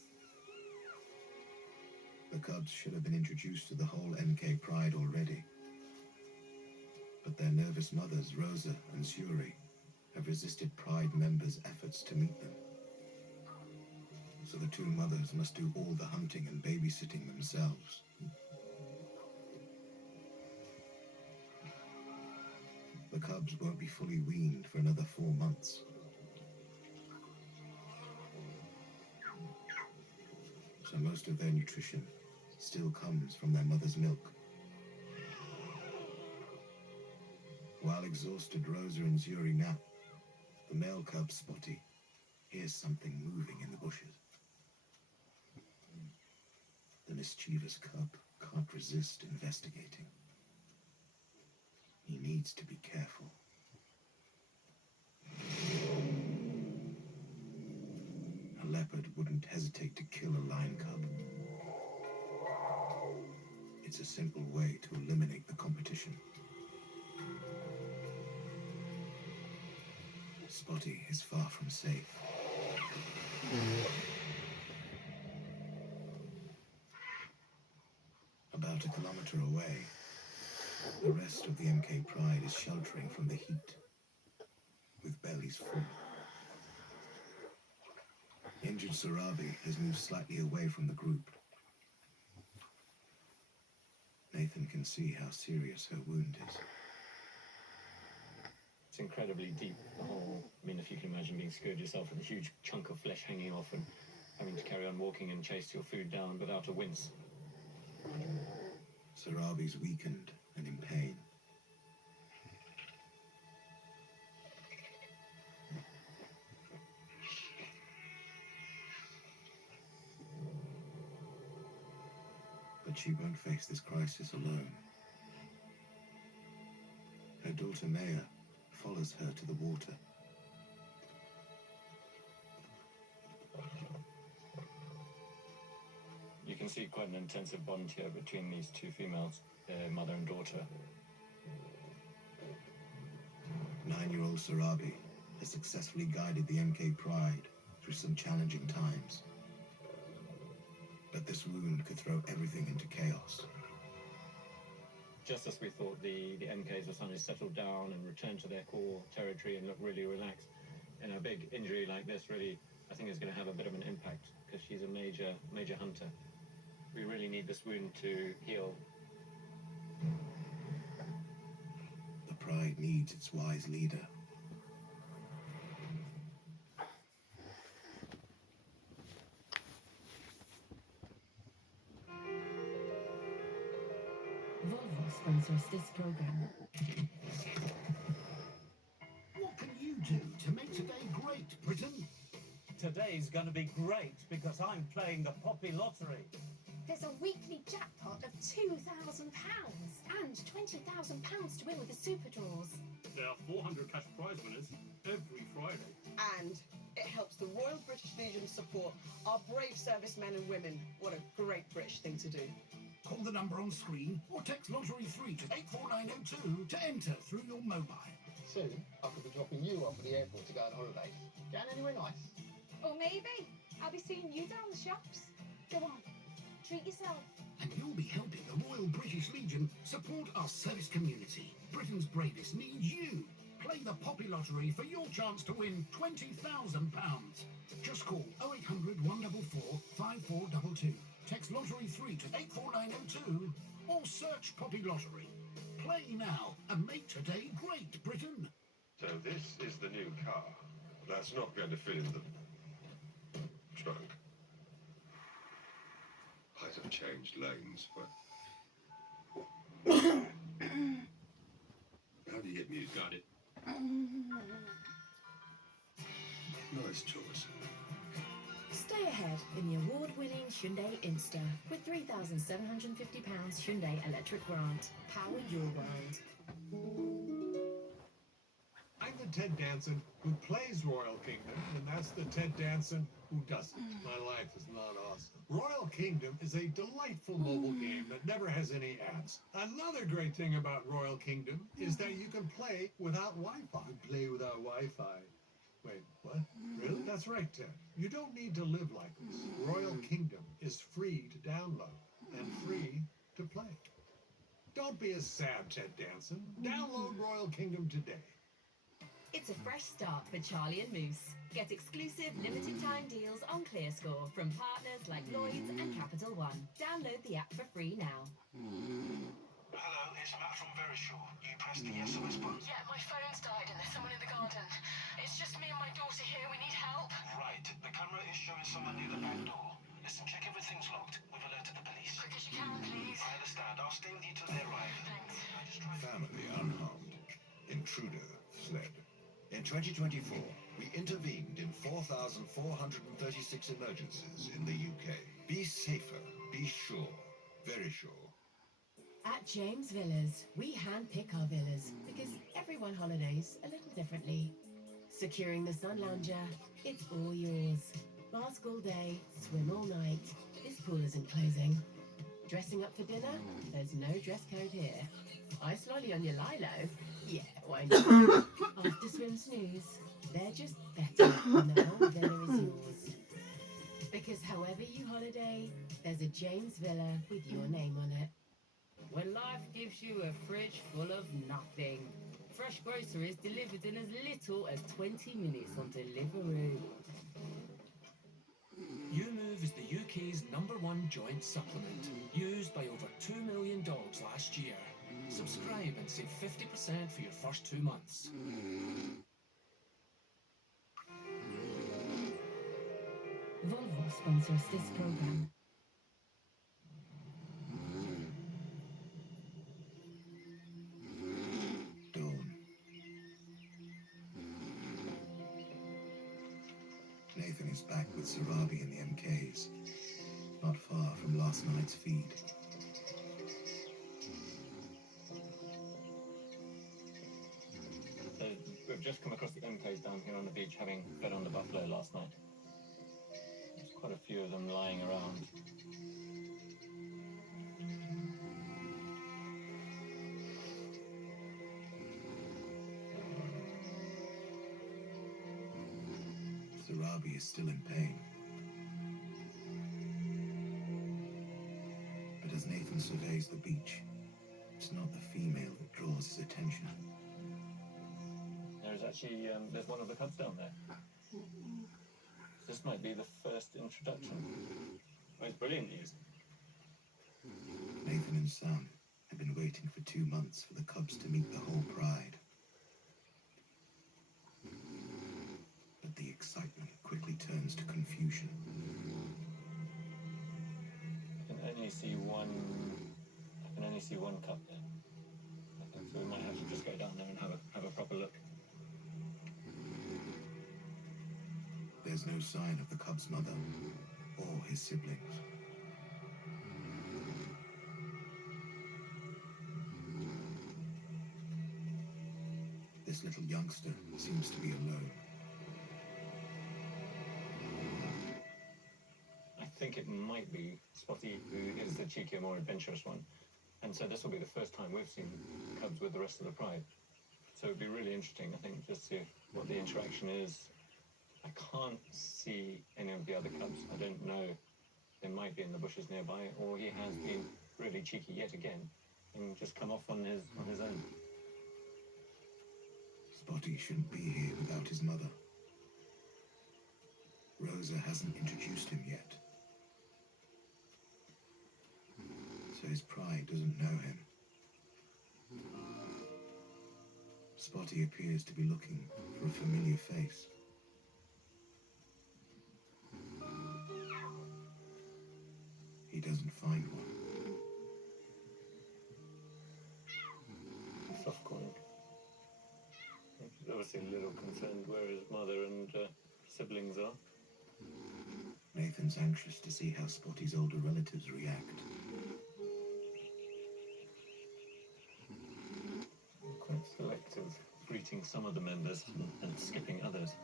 The cubs should have been introduced to the whole MK Pride already. But their nervous mothers, Rosa and Zuri, have resisted Pride members' efforts to meet them. So the 2 mothers must do all the hunting and babysitting themselves. The cubs won't be fully weaned for another 4 months. So most of their nutrition still comes from their mother's milk. While exhausted Rosa and Zuri nap, the male cub Spotty hears something moving in the bushes. The mischievous cub can't resist investigating. He needs to be careful. A leopard wouldn't hesitate to kill a lion cub. It's a simple way to eliminate the competition. Spotty is far from safe. About 1 kilometer away, the rest of the MK Pride is sheltering from the heat, with bellies full. Injured Sarabi has moved slightly away from the group. Nathan can see how serious her wound is. It's incredibly deep, the hole. I mean, if you can imagine being skewered yourself with a huge chunk of flesh hanging off and having to carry on walking and chase your food down without a wince. Sarabi's weakened and in pain. But she won't face this crisis alone. Her daughter Maya follows her to the water. You can see quite an intensive bond here between these two females, mother and daughter. 9-year-old Sarabi has successfully guided the MK Pride through some challenging times. But this wound could throw everything into chaos. Just as we thought the MKs were suddenly settled down and returned to their core territory and look really relaxed, and a big injury like this really, I think, is going to have a bit of an impact because she's a major hunter. We really need this wound to heal. The Pride needs its wise leader. Volvo sponsors this program. What can you do to make today great, Britain? Today's going to be great because I'm playing the Poppy Lottery. There's a weekly jackpot of £2,000 and £20,000 to win with the super draws. There are 400 cash prize winners every Friday. And it helps the Royal British Legion support our brave servicemen and women. What a great British thing to do. Call the number on screen or text Lottery 3 to 84902 to enter through your mobile. Soon, I could be dropping you off at the airport to go on holiday. Going anywhere nice? Or maybe I'll be seeing you down the shops. Go on, treat yourself. And you'll be helping the Royal British Legion support our service community. Britain's bravest need you. Play the Poppy Lottery for your chance to win £20,000. Just call 0800 144 5422. Text Lottery 3 to 84902 or search Poppy Lottery. Play now and make today great, Britain. So this is the new car. That's not going to fit in the trunk. Might have changed lanes, but... How do you get music? Got it. Nice choice. Stay ahead in the award-winning Hyundai Insta with £3,750 Hyundai Electric Grant. Power your world. I'm the Ted Danson who plays Royal Kingdom, and that's the Ted Danson who doesn't. My life is not awesome. Royal Kingdom is a delightful mobile game that never has any ads. Another great thing about Royal Kingdom is that you can play without Wi-Fi. Play without Wi-Fi. Wait, what? Really? That's right, Ted. You don't need to live like this. Royal Kingdom is free to download and free to play. Don't be a sad Ted Danson. Download Royal Kingdom today. It's a fresh start for Charlie and Moose. Get exclusive limited time deals on ClearScore from partners like Lloyds and Capital One. Download the app for free now. Hello, it's Matt from Verisure. You pressed the SOS button? Yeah, my phone's died and there's someone in the garden. It's just me and my daughter here. We need help. Right. The camera is showing someone near the back door. Listen, check everything's locked. We've alerted the police. Quick as you can, please. I understand. I'll stay with you till they arrive. Thanks. Family unharmed. Intruder fled. In 2024, we intervened in 4,436 emergencies in the UK. Be safer, be sure, very sure. At James Villas, we handpick our villas because everyone holidays a little differently. Securing the Sun Lounger, it's all yours. Bask all day, swim all night. This pool isn't closing. Dressing up for dinner? There's no dress code here. Ice lolly on your lilo? Yeah, why not? After swim snooze, they're just better and the whole villa is yours. Because however you holiday, there's a James Villa with your name on it. When life gives you a fridge full of nothing, fresh groceries delivered in as little as 20 minutes on Deliveroo. YouMove is the UK's #1 joint supplement, used by over 2 million dogs last year. Subscribe and save 50% for your first 2 months. Volvo sponsors this program. Dawn. Nathan is back with Sarabi and the MKs, not far from last night's feed. just come across the MKs down here on the beach having fed on the buffalo last night. There's quite a few of them lying around. Sarabi is still in pain. But as Nathan surveys the beach, it's not the female that draws his attention. There's actually, there's one of the cubs down there. This might be the first introduction. Oh, it's brilliant news. Nathan and Sam have been waiting for 2 months for the cubs to meet the whole pride. But the excitement quickly turns to confusion. I can only see one cub there. I think so we might have to just go down there and have a proper look. There's no sign of the cub's mother or his siblings. This little youngster seems to be alone. I think it might be Spotty, who is the cheekier, more adventurous one. And so this will be the first time we've seen cubs with the rest of the pride. So it'd be really interesting, I think, just to see what the interaction is. I can't see any of the other cubs. I don't know. They might be in the bushes nearby, or he has been really cheeky yet again and just come off on his own. Spotty shouldn't be here without his mother. Rosa hasn't introduced him yet. So his pride doesn't know him. Spotty appears to be looking for a familiar face. He doesn't find one. Soft calling. He's obviously a little concerned where his mother and siblings are. Nathan's anxious to see how Spotty's older relatives react. Quite selective, greeting some of the members and skipping others.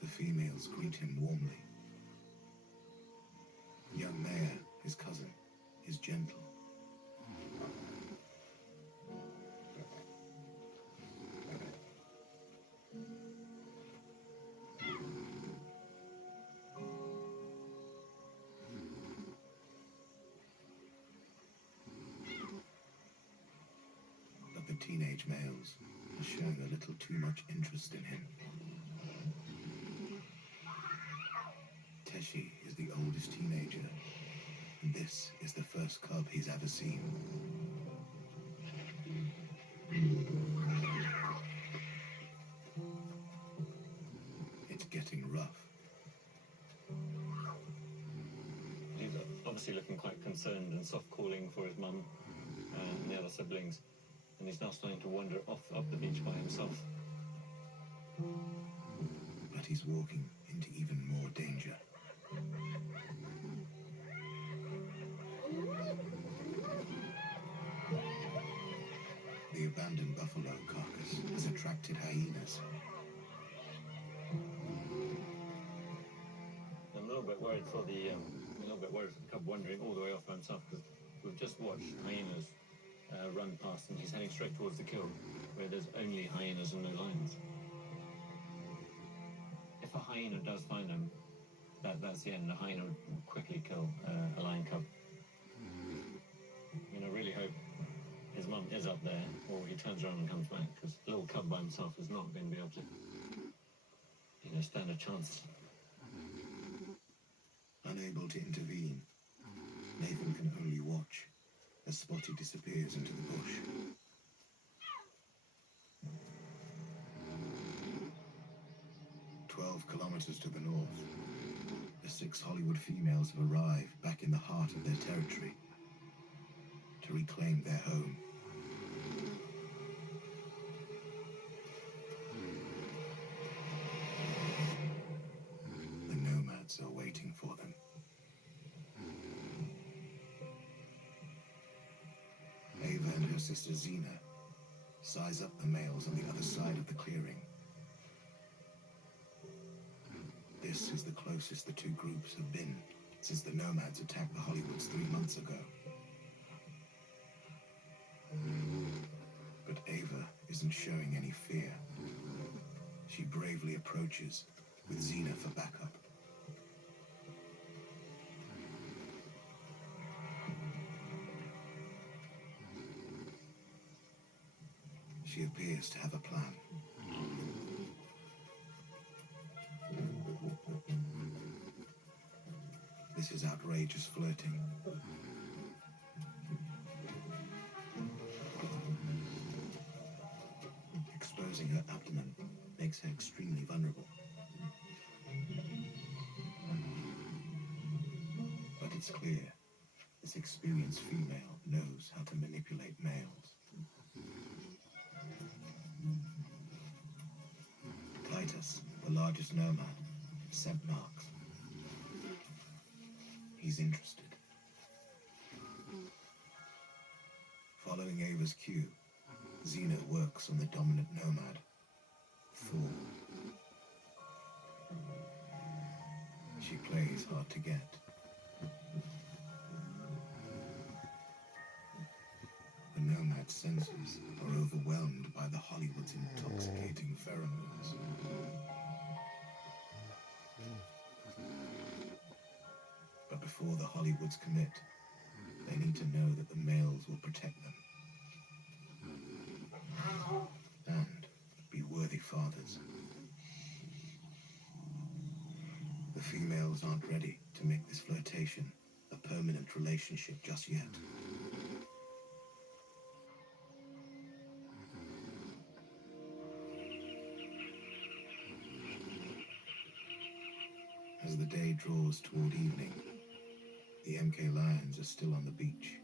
The females greet him warmly. Young Maya, his cousin, is gentle. But the teenage males are showing a little too much interest in him. Teshi is the oldest teenager, and this is the first cub he's ever seen. It's getting rough. He's obviously looking quite concerned and soft calling for his mum and the other siblings, and he's now starting to wander off up the beach by himself. But he's walking into even more danger. The abandoned buffalo carcass has attracted hyenas. I'm a little bit worried for the cub wandering all the way off by himself, because we've just watched hyenas run past, and he's heading straight towards the kill, where there's only hyenas and no lions. If a hyena does find him, that's the end. The hyena would quickly kill a lion cub. I mean, I really hope his mum is up there, or he turns around and comes back, because a little cub by himself is not going to be able to, stand a chance. Unable to intervene, Nathan can only watch as Spotty disappears into the bush. Kilometers to the north, the 6 Hollywood females have arrived back in the heart of their territory to reclaim their home. The nomads are waiting for them. sister Xena size up the males on the other side of the clearing. This is the closest the two groups have been since the nomads attacked the Hollywoods 3 months ago. But Ava isn't showing any fear. She bravely approaches with Xena for backup. She appears to have a plan. This is outrageous flirting. Exposing her abdomen makes her extremely vulnerable. But it's clear, this experienced female knows how to manipulate males. Titus, the largest nomad, scent marks. He's interested. Following Ava's cue, Xena works on the dominant nomad, Thor. She plays hard to get. The nomad's senses are overwhelmed by the Hollywood's intoxicating pheromones. But before the Hollywoods commit, they need to know that the males will protect them. And be worthy fathers. The females aren't ready to make this flirtation a permanent relationship just yet. As the day draws toward evening, the MK Lions are still on the beach.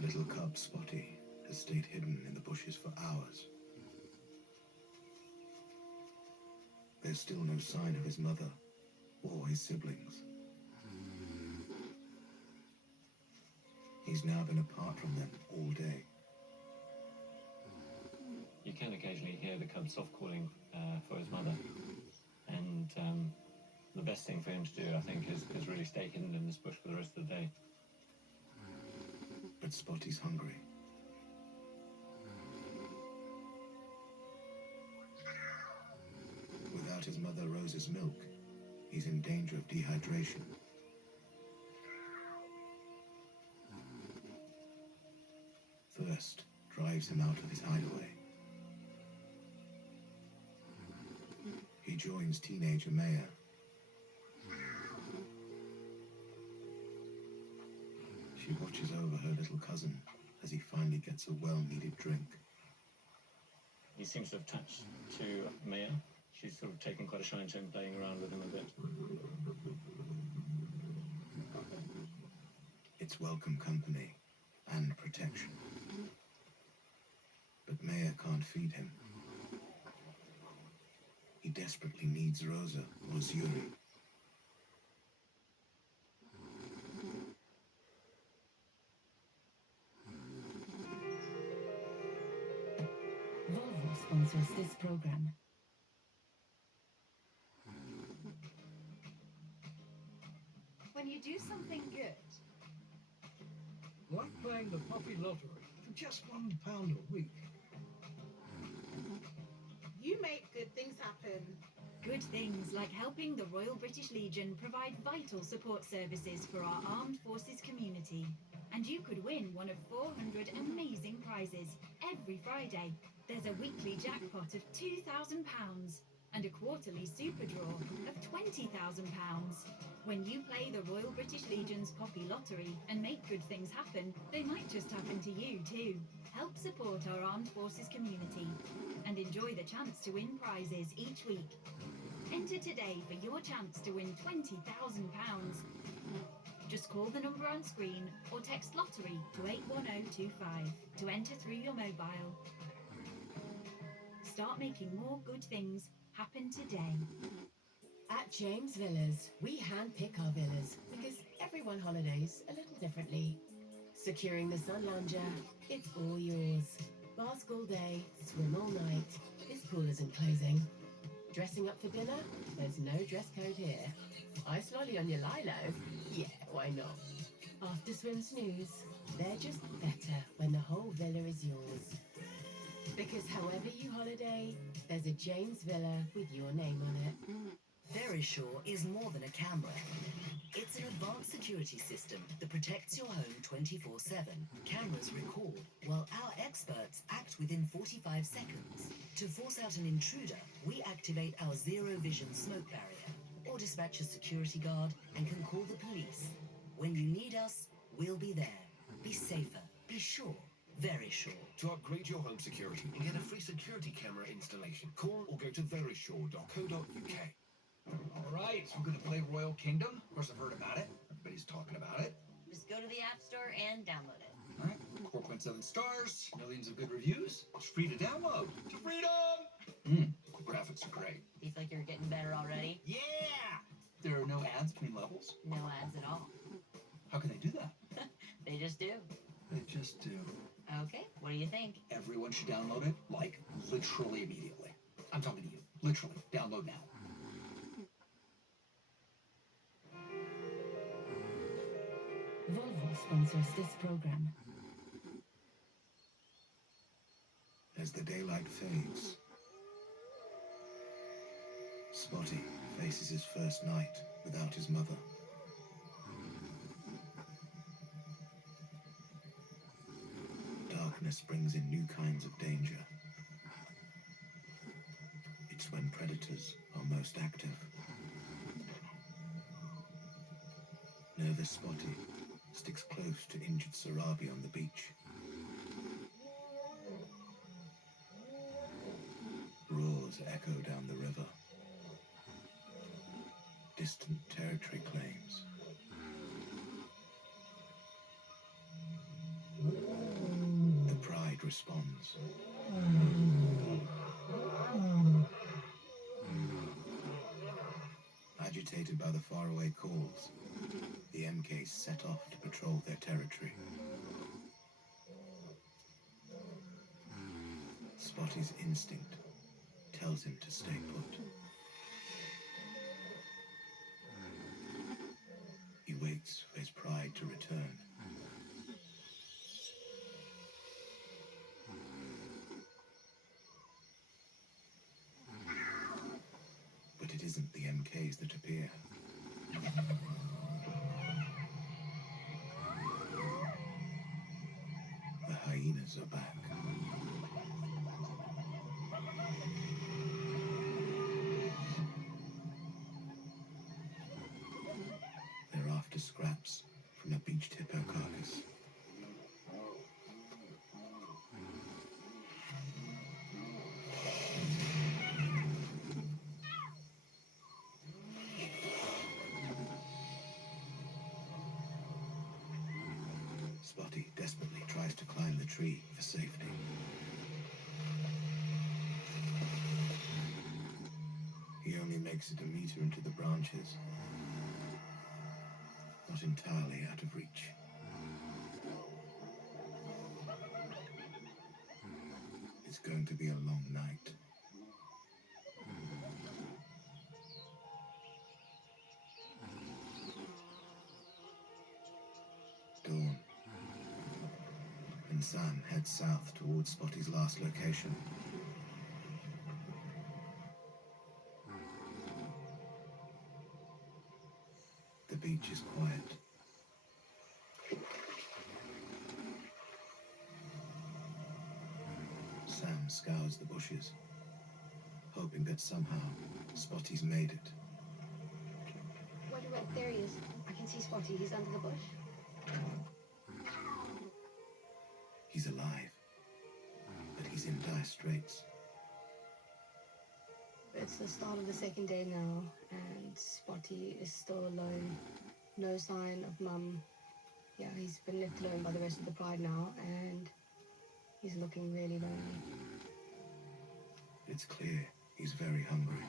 Little cub Spotty has stayed hidden in the bushes for hours. There's still no sign of his mother or his siblings. He's now been apart from them all day. You can occasionally hear the cub soft calling for his mother, and the best thing for him to do, I think, is really stay hidden in this bush for the rest of the day. But Spotty's hungry. Without his mother Rose's milk, he's in danger of dehydration. Thirst drives him out of his hideaway. He joins teenager Maya. She watches over her little cousin as he finally gets a well-needed drink. He seems to have touched to Maya. She's sort of taken quite a shine to him, playing around with him a bit. It's welcome company and protection. But Maya can't feed him. He desperately needs Rosa or Zuri. Volvo sponsors this program. When you do something good, Like playing the Poppy Lottery for just £1 a week. you make good things happen. Good things like helping the Royal British Legion provide vital support services for our armed forces community. And you could win one of 400 amazing prizes every Friday. There's a weekly jackpot of £2,000 and a quarterly super draw of £20,000. When you play the Royal British Legion's Poppy Lottery and make good things happen, they might just happen to you too. Help support our armed forces community and enjoy the chance to win prizes each week. Enter today for your chance to win £20,000. Just call the number on screen or text lottery to 81025 to enter through your mobile. Start making more good things happen today. At James Villas, we handpick our villas because everyone holidays a little differently. Securing the Sun Lounger, it's all yours. Bask all day, swim all night. This pool isn't closing. Dressing up for dinner? There's no dress code here. Ice lolly on your lilo? Yeah, why not? After swim snooze, they're just better when the whole villa is yours. Because however you holiday, there's a James Villa with your name on it. Verisure is more than a camera. It's an advanced security system that protects your home 24/7. Cameras record while our experts act within 45 seconds. To force out an intruder, we activate our zero vision smoke barrier or dispatch a security guard and can call the police. When you need us, we'll be there. Be safer. Be sure. Verisure. To upgrade your home security and get a free security camera installation, call or go to verisure.co.uk. All right, so we're going to play Royal Kingdom. Of course, I've heard about it. Everybody's talking about it. Just go to the App Store and download it. All right, 4.7 stars, millions of good reviews. It's free to download. To freedom! Graphics are great. Do you feel like you're getting better already? Yeah! There are no ads between levels. No ads at all. How can they do that? They just do. They just do. Okay, what do you think? Everyone should download it, like, literally immediately. I'm talking to you. Literally. Download now. Volvo sponsors this program. As the daylight fades, Spotty faces his first night without his mother. Darkness brings in new kinds of danger. It's when predators are most active. Nervous Spotty sticks close to injured Sarabi on the beach. Roars echo down the river. Distant territory claims. The pride responds. Agitated by the faraway calls, the MKs set off to patrol their territory. Spotty's instinct tells him to stay put. He waits for his pride to return. But it isn't the MKs that appear. The hyenas are back. They're after scraps from a beached hippo carcass. Spotty desperately tries to climb the tree for safety. He only makes it a meter into the branches, not entirely out of reach. It's going to be a long night. Dawn. And Sam heads south towards Spotty's last location. The beach is quiet. Sam scours the bushes, hoping that somehow Spotty's made it. Wait, there he is. I can see Spotty. He's under the bush. He's alive, but he's in dire straits. It's the start of the second day now, and Spotty is still alone. No sign of Mum. Yeah, he's been left alone by the rest of the pride now, and he's looking really lonely. It's clear he's very hungry.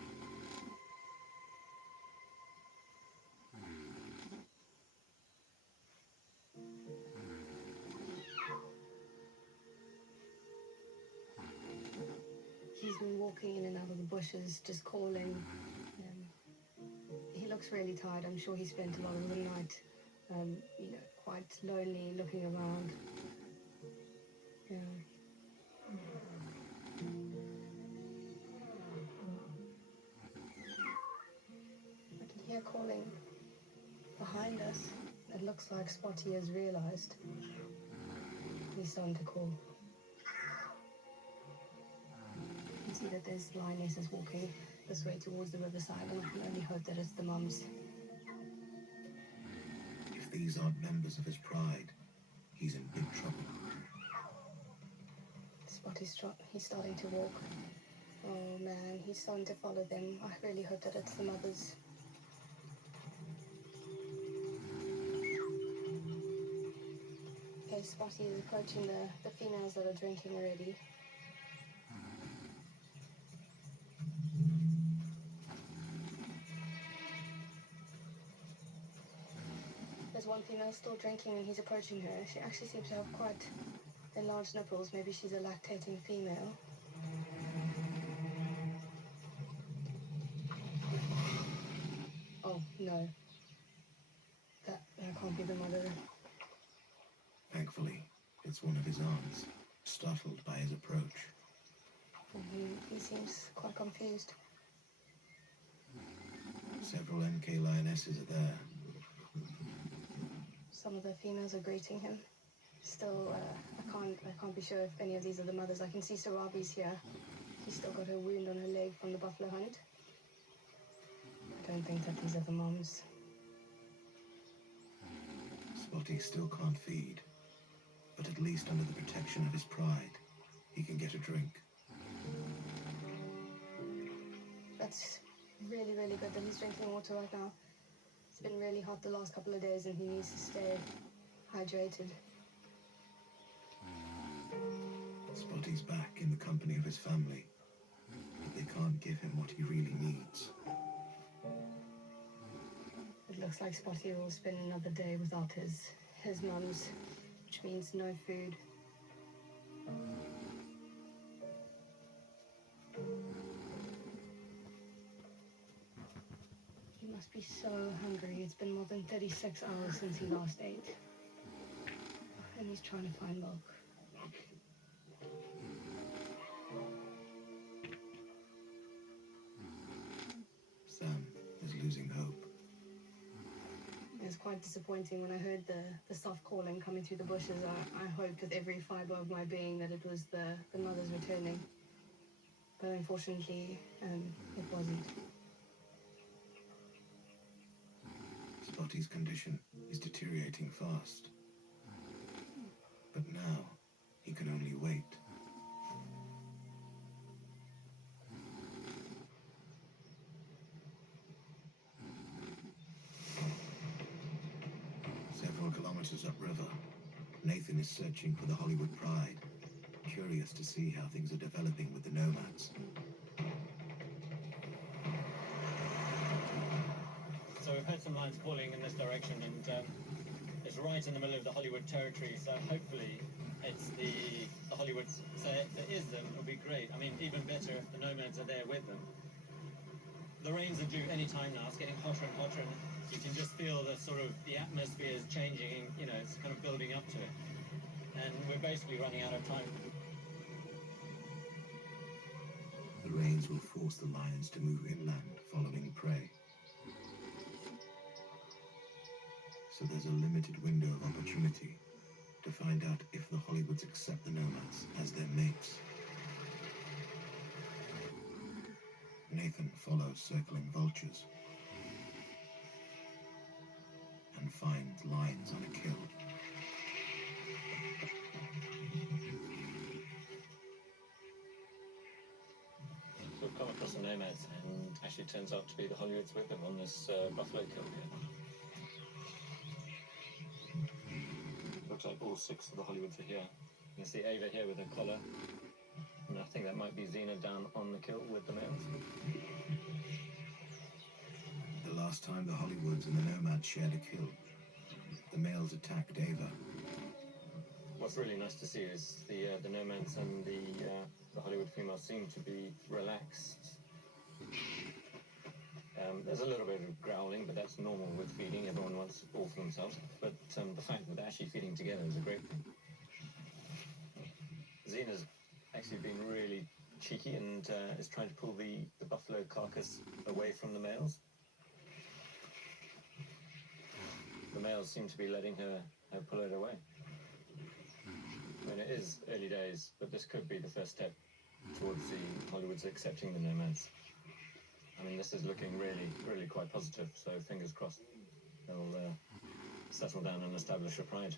him walking in and out of the bushes, just calling. He looks really tired. I'm sure he spent a lot of the night, quite lonely, looking around. Yeah. I can hear calling behind us. It looks like Spotty has realized he's starting to call. You can see that there's lionesses walking this way towards the riverside, and I can only hope that it's the mums. If these aren't members of his pride, he's in big trouble. He's starting to walk. Oh man, he's starting to follow them. I really hope that it's the mothers. Okay, Spotty is approaching the females that are drinking already. There's one female still drinking and he's approaching her. She actually seems to have quite enlarged nipples. Maybe she's a lactating female. Oh, no. That can't be the mother. Thankfully, it's one of his aunts, startled by his approach. He seems quite confused. Several MK lionesses are there. Some of the females are greeting him. Still, I can't be sure if any of these are the mothers. I can see Sarabi's here. She's still got her wound on her leg from the buffalo hunt. I don't think that these are the moms. Spotty still can't feed, but at least under the protection of his pride, he can get a drink. That's really, really good that he's drinking water right now. It's been really hot the last couple of days and he needs to stay hydrated. Spotty's back in the company of his family, but they can't give him what he really needs. It looks like Spotty will spend another day without his mums, which means no food. He must be so hungry. It's been more than 36 hours since he last ate. And he's trying to find milk. Sam is losing hope. It was quite disappointing when I heard the soft calling coming through the bushes. I hoped with every fiber of my being that it was the mothers returning. But unfortunately, it wasn't. Spotty's condition is deteriorating fast. But now, he can only wait. Several kilometers upriver, Nathan is searching for the Hollywood Pride, curious to see how things are developing with the nomads. So we've heard some lines calling in this direction, and it's right in the middle of the Hollywood territory, so hopefully it's the Hollywoods. So if it is them, it'll be great. I mean, even better if the nomads are there with them. The rains are due any time now. It's getting hotter and hotter, and you can just feel the atmosphere is changing, and, it's kind of building up to it. And we're basically running out of time. The rains will force the lions to move inland, following prey. So there's a limited window of opportunity to find out if the Hollywoods accept the nomads as their mates. Nathan follows circling vultures and finds lions on a kill. So we've come across the nomads, and actually it turns out to be the Hollywoods with them on this buffalo kill here. Looks like all 6 of the Hollywoods are here. You can see Ava here with her collar. And I think that might be Xena down on the kill with the males. The last time the Hollywoods and the nomads shared a kill, the males attacked Ava. What's really nice to see is the nomads and the the Hollywood females seem to be relaxed. There's a little bit of growling, but that's normal with feeding. Everyone wants all for themselves. But the fact that they're actually feeding together is a great thing. Xena's actually been really cheeky and is trying to pull the buffalo carcass away from the males. The males seem to be letting her pull it away. I mean, it is early days, but this could be the first step towards the Hollywoods accepting the nomads. I mean, this is looking really, really quite positive, so fingers crossed they'll settle down and establish a pride.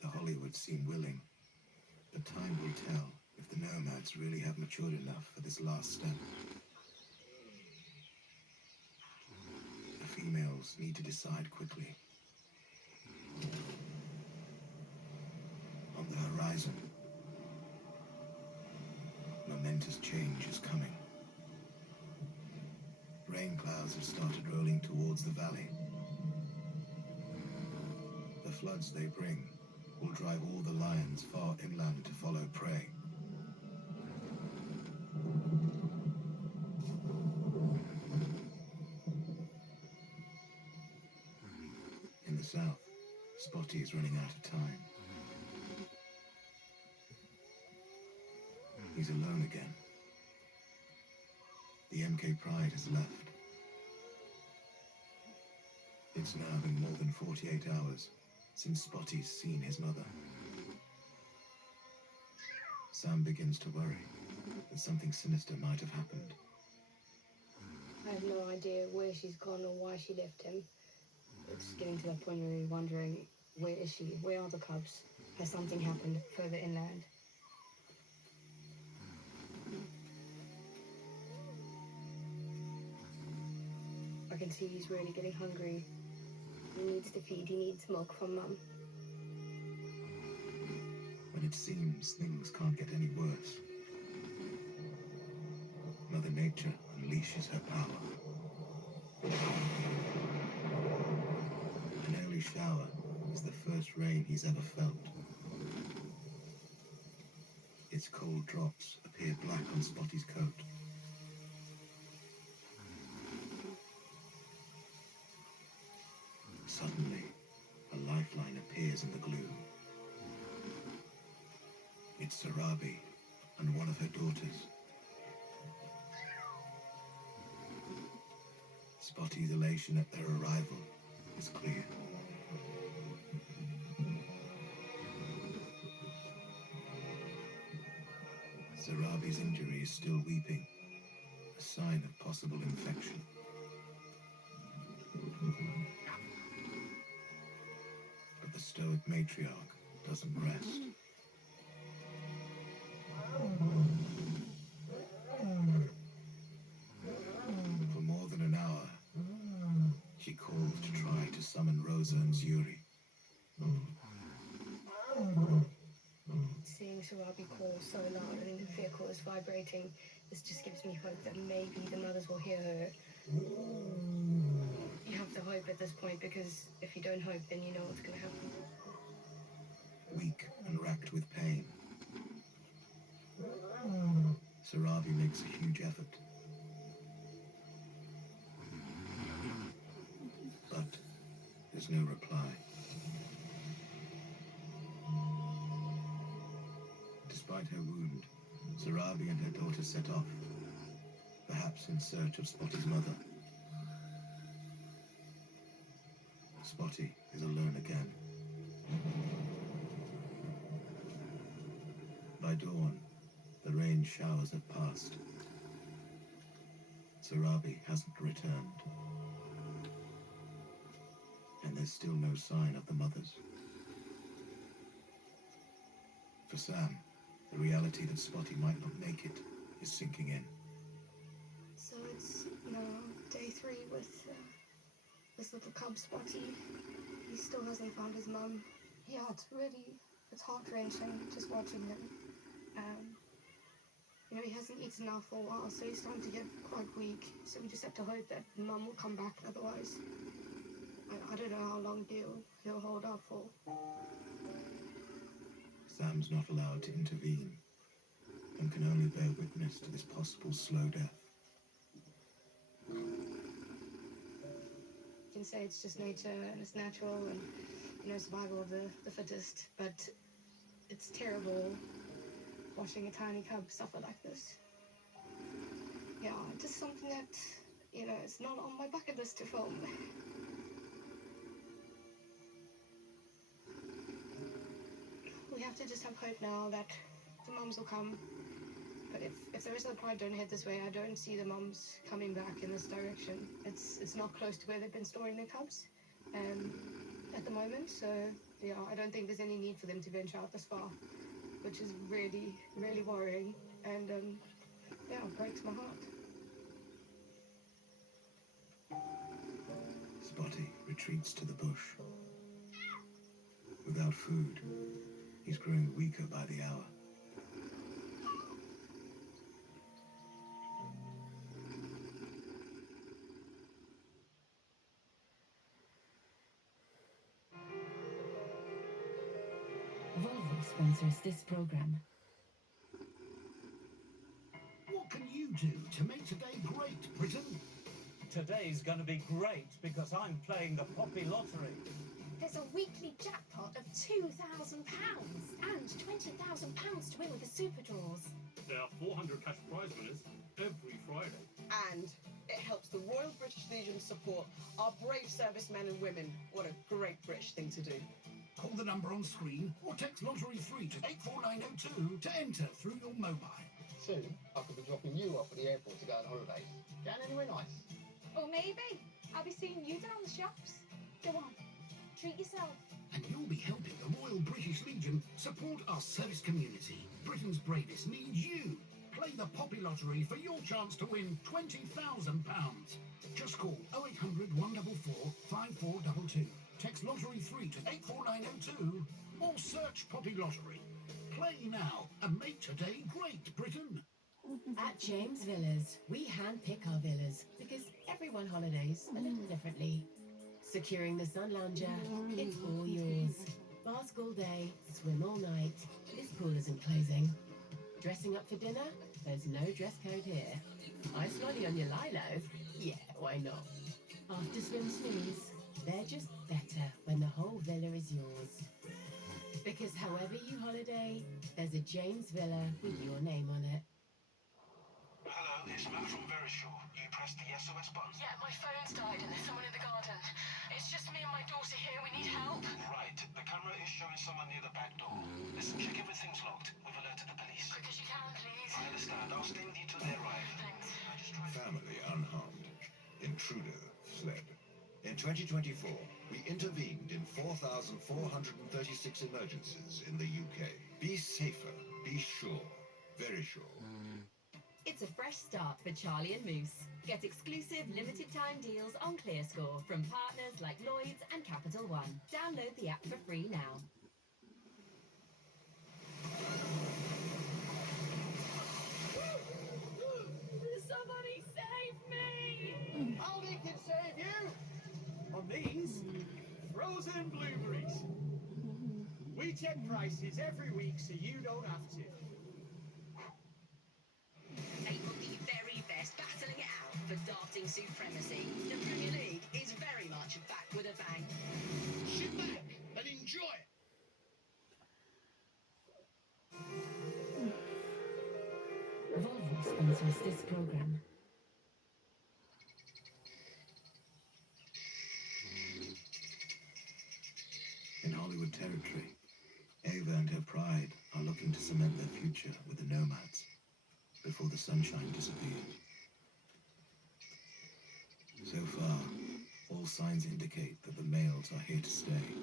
The Hollywoods seem willing, but time will tell if the nomads really have matured enough for this last step. The females need to decide quickly. On the horizon, momentous change is coming. Rain clouds have started rolling towards the valley. The floods they bring will drive all the lions far inland to follow prey. In the south, Spotty is running out of time. He's alone again. The MK Pride has left. It's now been more than 48 hours since Spotty's seen his mother. Sam begins to worry that something sinister might have happened. I have no idea where she's gone or why she left him. It's getting to that point where you're wondering, where is she? Where are the cubs? Has something happened further inland? I can see he's really getting hungry. He needs to feed, he needs milk from Mum. When it seems things can't get any worse, Mother Nature unleashes her power. An early shower is the first rain he's ever felt. Its cold drops appear black on Spotty's coat. Suddenly, a lifeline appears in the gloom. It's Sarabi and one of her daughters. Spotty's elation at their arrival is clear. Sarabi's injury is still weeping, a sign of possible infection. But the stoic matriarch doesn't rest. For more than an hour, she calls to try to summon Rosa and Zuri. Seeing Sarabi call so loud and the vehicle is vibrating, this just gives me hope that maybe the mothers will hear her. You have to hope at this point, because if you don't hope, then you know what's going to happen. Weak and racked with pain, Sarabi makes a huge effort. But there's no reply. Despite her wound, Sarabi and her daughter set off, perhaps in search of Spotty's mother. Spotty is alone again. By dawn, the rain showers have passed. Sarabi hasn't returned. And there's still no sign of the mothers. For Sam, the reality that Spotty might not make it is sinking in. So it's now day 3 with this little cub Spotty. He still hasn't found his mum. Yeah, it's heart-wrenching just watching him. You know, he hasn't eaten now for a while, so he's starting to get quite weak. So we just have to hope that Mum will come back. Otherwise, I don't know how long he'll hold out for. Sam's not allowed to intervene and can only bear witness to this possible slow death. You can say it's just nature and it's natural and, survival of the fittest, but it's terrible watching a tiny cub suffer like this. Yeah, just something that, it's not on my bucket list to film. We have to just have hope now that the mums will come. But if the rest of the pride don't head this way, I don't see the mums coming back in this direction. It's not close to where they've been storing their cubs at the moment. So, yeah, I don't think there's any need for them to venture out this far, which is really, really worrying. And, yeah, it breaks my heart. Spotty retreats to the bush. Without food, he's growing weaker by the hour. Volvo sponsors this program. What can you do to make today great, Britain? Today's gonna be great because I'm playing the Poppy Lottery. There's a weekly jackpot of £2,000 and £20,000 to win with the super draws. There are 400 cash prize winners every Friday. And it helps the Royal British Legion support our brave servicemen and women. What a great British thing to do. Call the number on screen or text Lottery 3 to 84902 to enter through your mobile. Soon, I could be dropping you off at the airport to go on holiday. Going anywhere nice? Or maybe I'll be seeing you down the shops. Go on, treat yourself. And you'll be helping the Royal British Legion support our service community. Britain's bravest needs you. Play the Poppy Lottery for your chance to win £20,000. Just call 0800 144 5422. Text Lottery 3 to 84902 or search Poppy Lottery. Play now and make today great, Britain. At James Villas, we handpick our villas because everyone holidays a little differently. Securing the sun lounger, it's all yours. Bask all day, swim all night. This pool isn't closing. Dressing up for dinner? There's no dress code here. Ice lolly on your lilo? Yeah, why not? After swim sneeze, they're just better when the whole villa is yours. Because however you holiday, there's a James Villa with your name on it. Hello, it's Matt from Verisure. You pressed the SOS button? Yeah, my phone's died and there's someone in the garden. It's just me and my daughter here. We need help. Right. The camera is showing someone near the back door. Listen, check everything's locked. We've alerted the police. Quick as you can, please. I understand. I'll stay with you till they arrive. Thanks. Family unharmed. Intruder fled. In 2024, we intervened in 4,436 emergencies in the UK. Be safer. Be sure. Very sure. It's a fresh start for Charlie and Moose. Get exclusive limited time deals on ClearScore from partners like Lloyds and Capital One. Download the app for free now. Somebody save me! Aldi can save you! On these, frozen blueberries. We check prices every week so you don't have to. Able the very best, battling it out for darting supremacy. The Premier League is very much back with a bang. Sit back and enjoy it. Volvo sponsors this program. In Hollywood territory, Ava and her pride are looking to cement their future with the nomads before the sunshine disappears. So far, all signs indicate that the males are here to stay.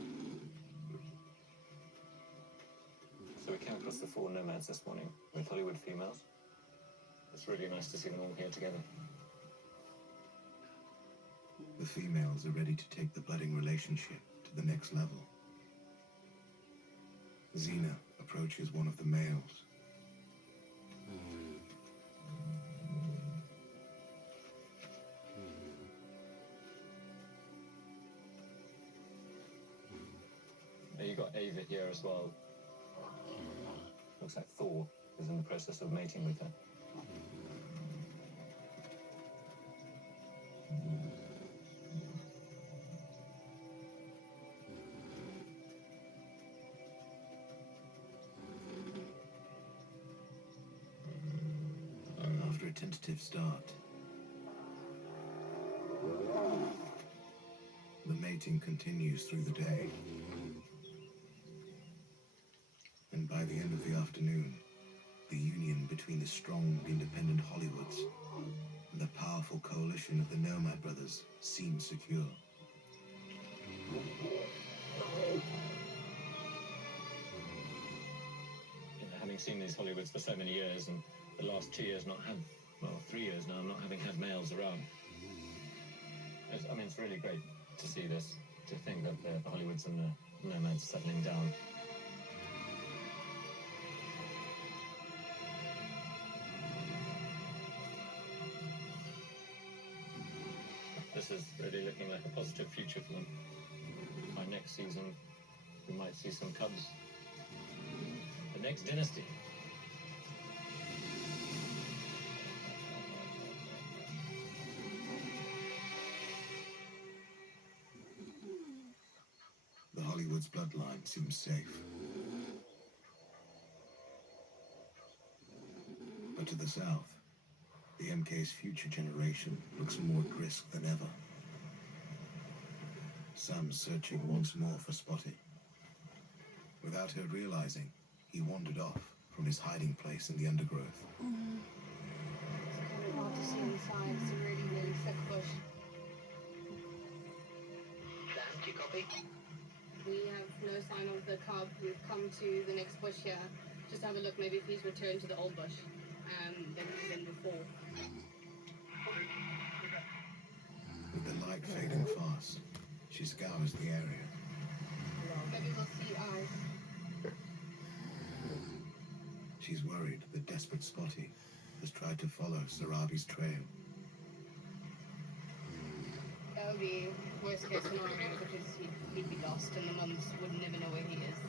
So we came across the 4 nomads this morning with Hollywood females. It's really nice to see them all here together. The females are ready to take the budding relationship to the next level. Xena approaches one of the males. Now you got Ava here as well. Looks like Thor is in the process of mating with her. After a tentative start, the mating continues through the day. And by the end of the afternoon, the union between the strong, independent Hollywoods and the powerful coalition of the Nomad brothers seemed secure. Having seen these Hollywoods for so many years, and the last 2 years not had, well, 3 years now, not having had males around. I mean, it's really great to see this, to think that the Hollywoods and the Nomads settling down. This is really looking like a positive future for them. By next season, we might see some cubs. The next dynasty. The Hollywoods bloodline seems safe. But to the south, the MK's future generation looks more at risk than ever. Sam's searching once more for Spotty. Without her realizing, he wandered off from his hiding place in the undergrowth. It's kind of hard to see inside. It's a really, really thick bush. Dan, do you copy? We have no sign of the cub. We've come to the next bush here. Just have a look, maybe if he's returned to the old bush than before. With the light fading fast, she scours the area. Maybe we'll see eyes. She's worried that desperate Spotty has tried to follow Sarabi's trail. That would be worst case scenario because he'd be lost and the mums would never know where he is.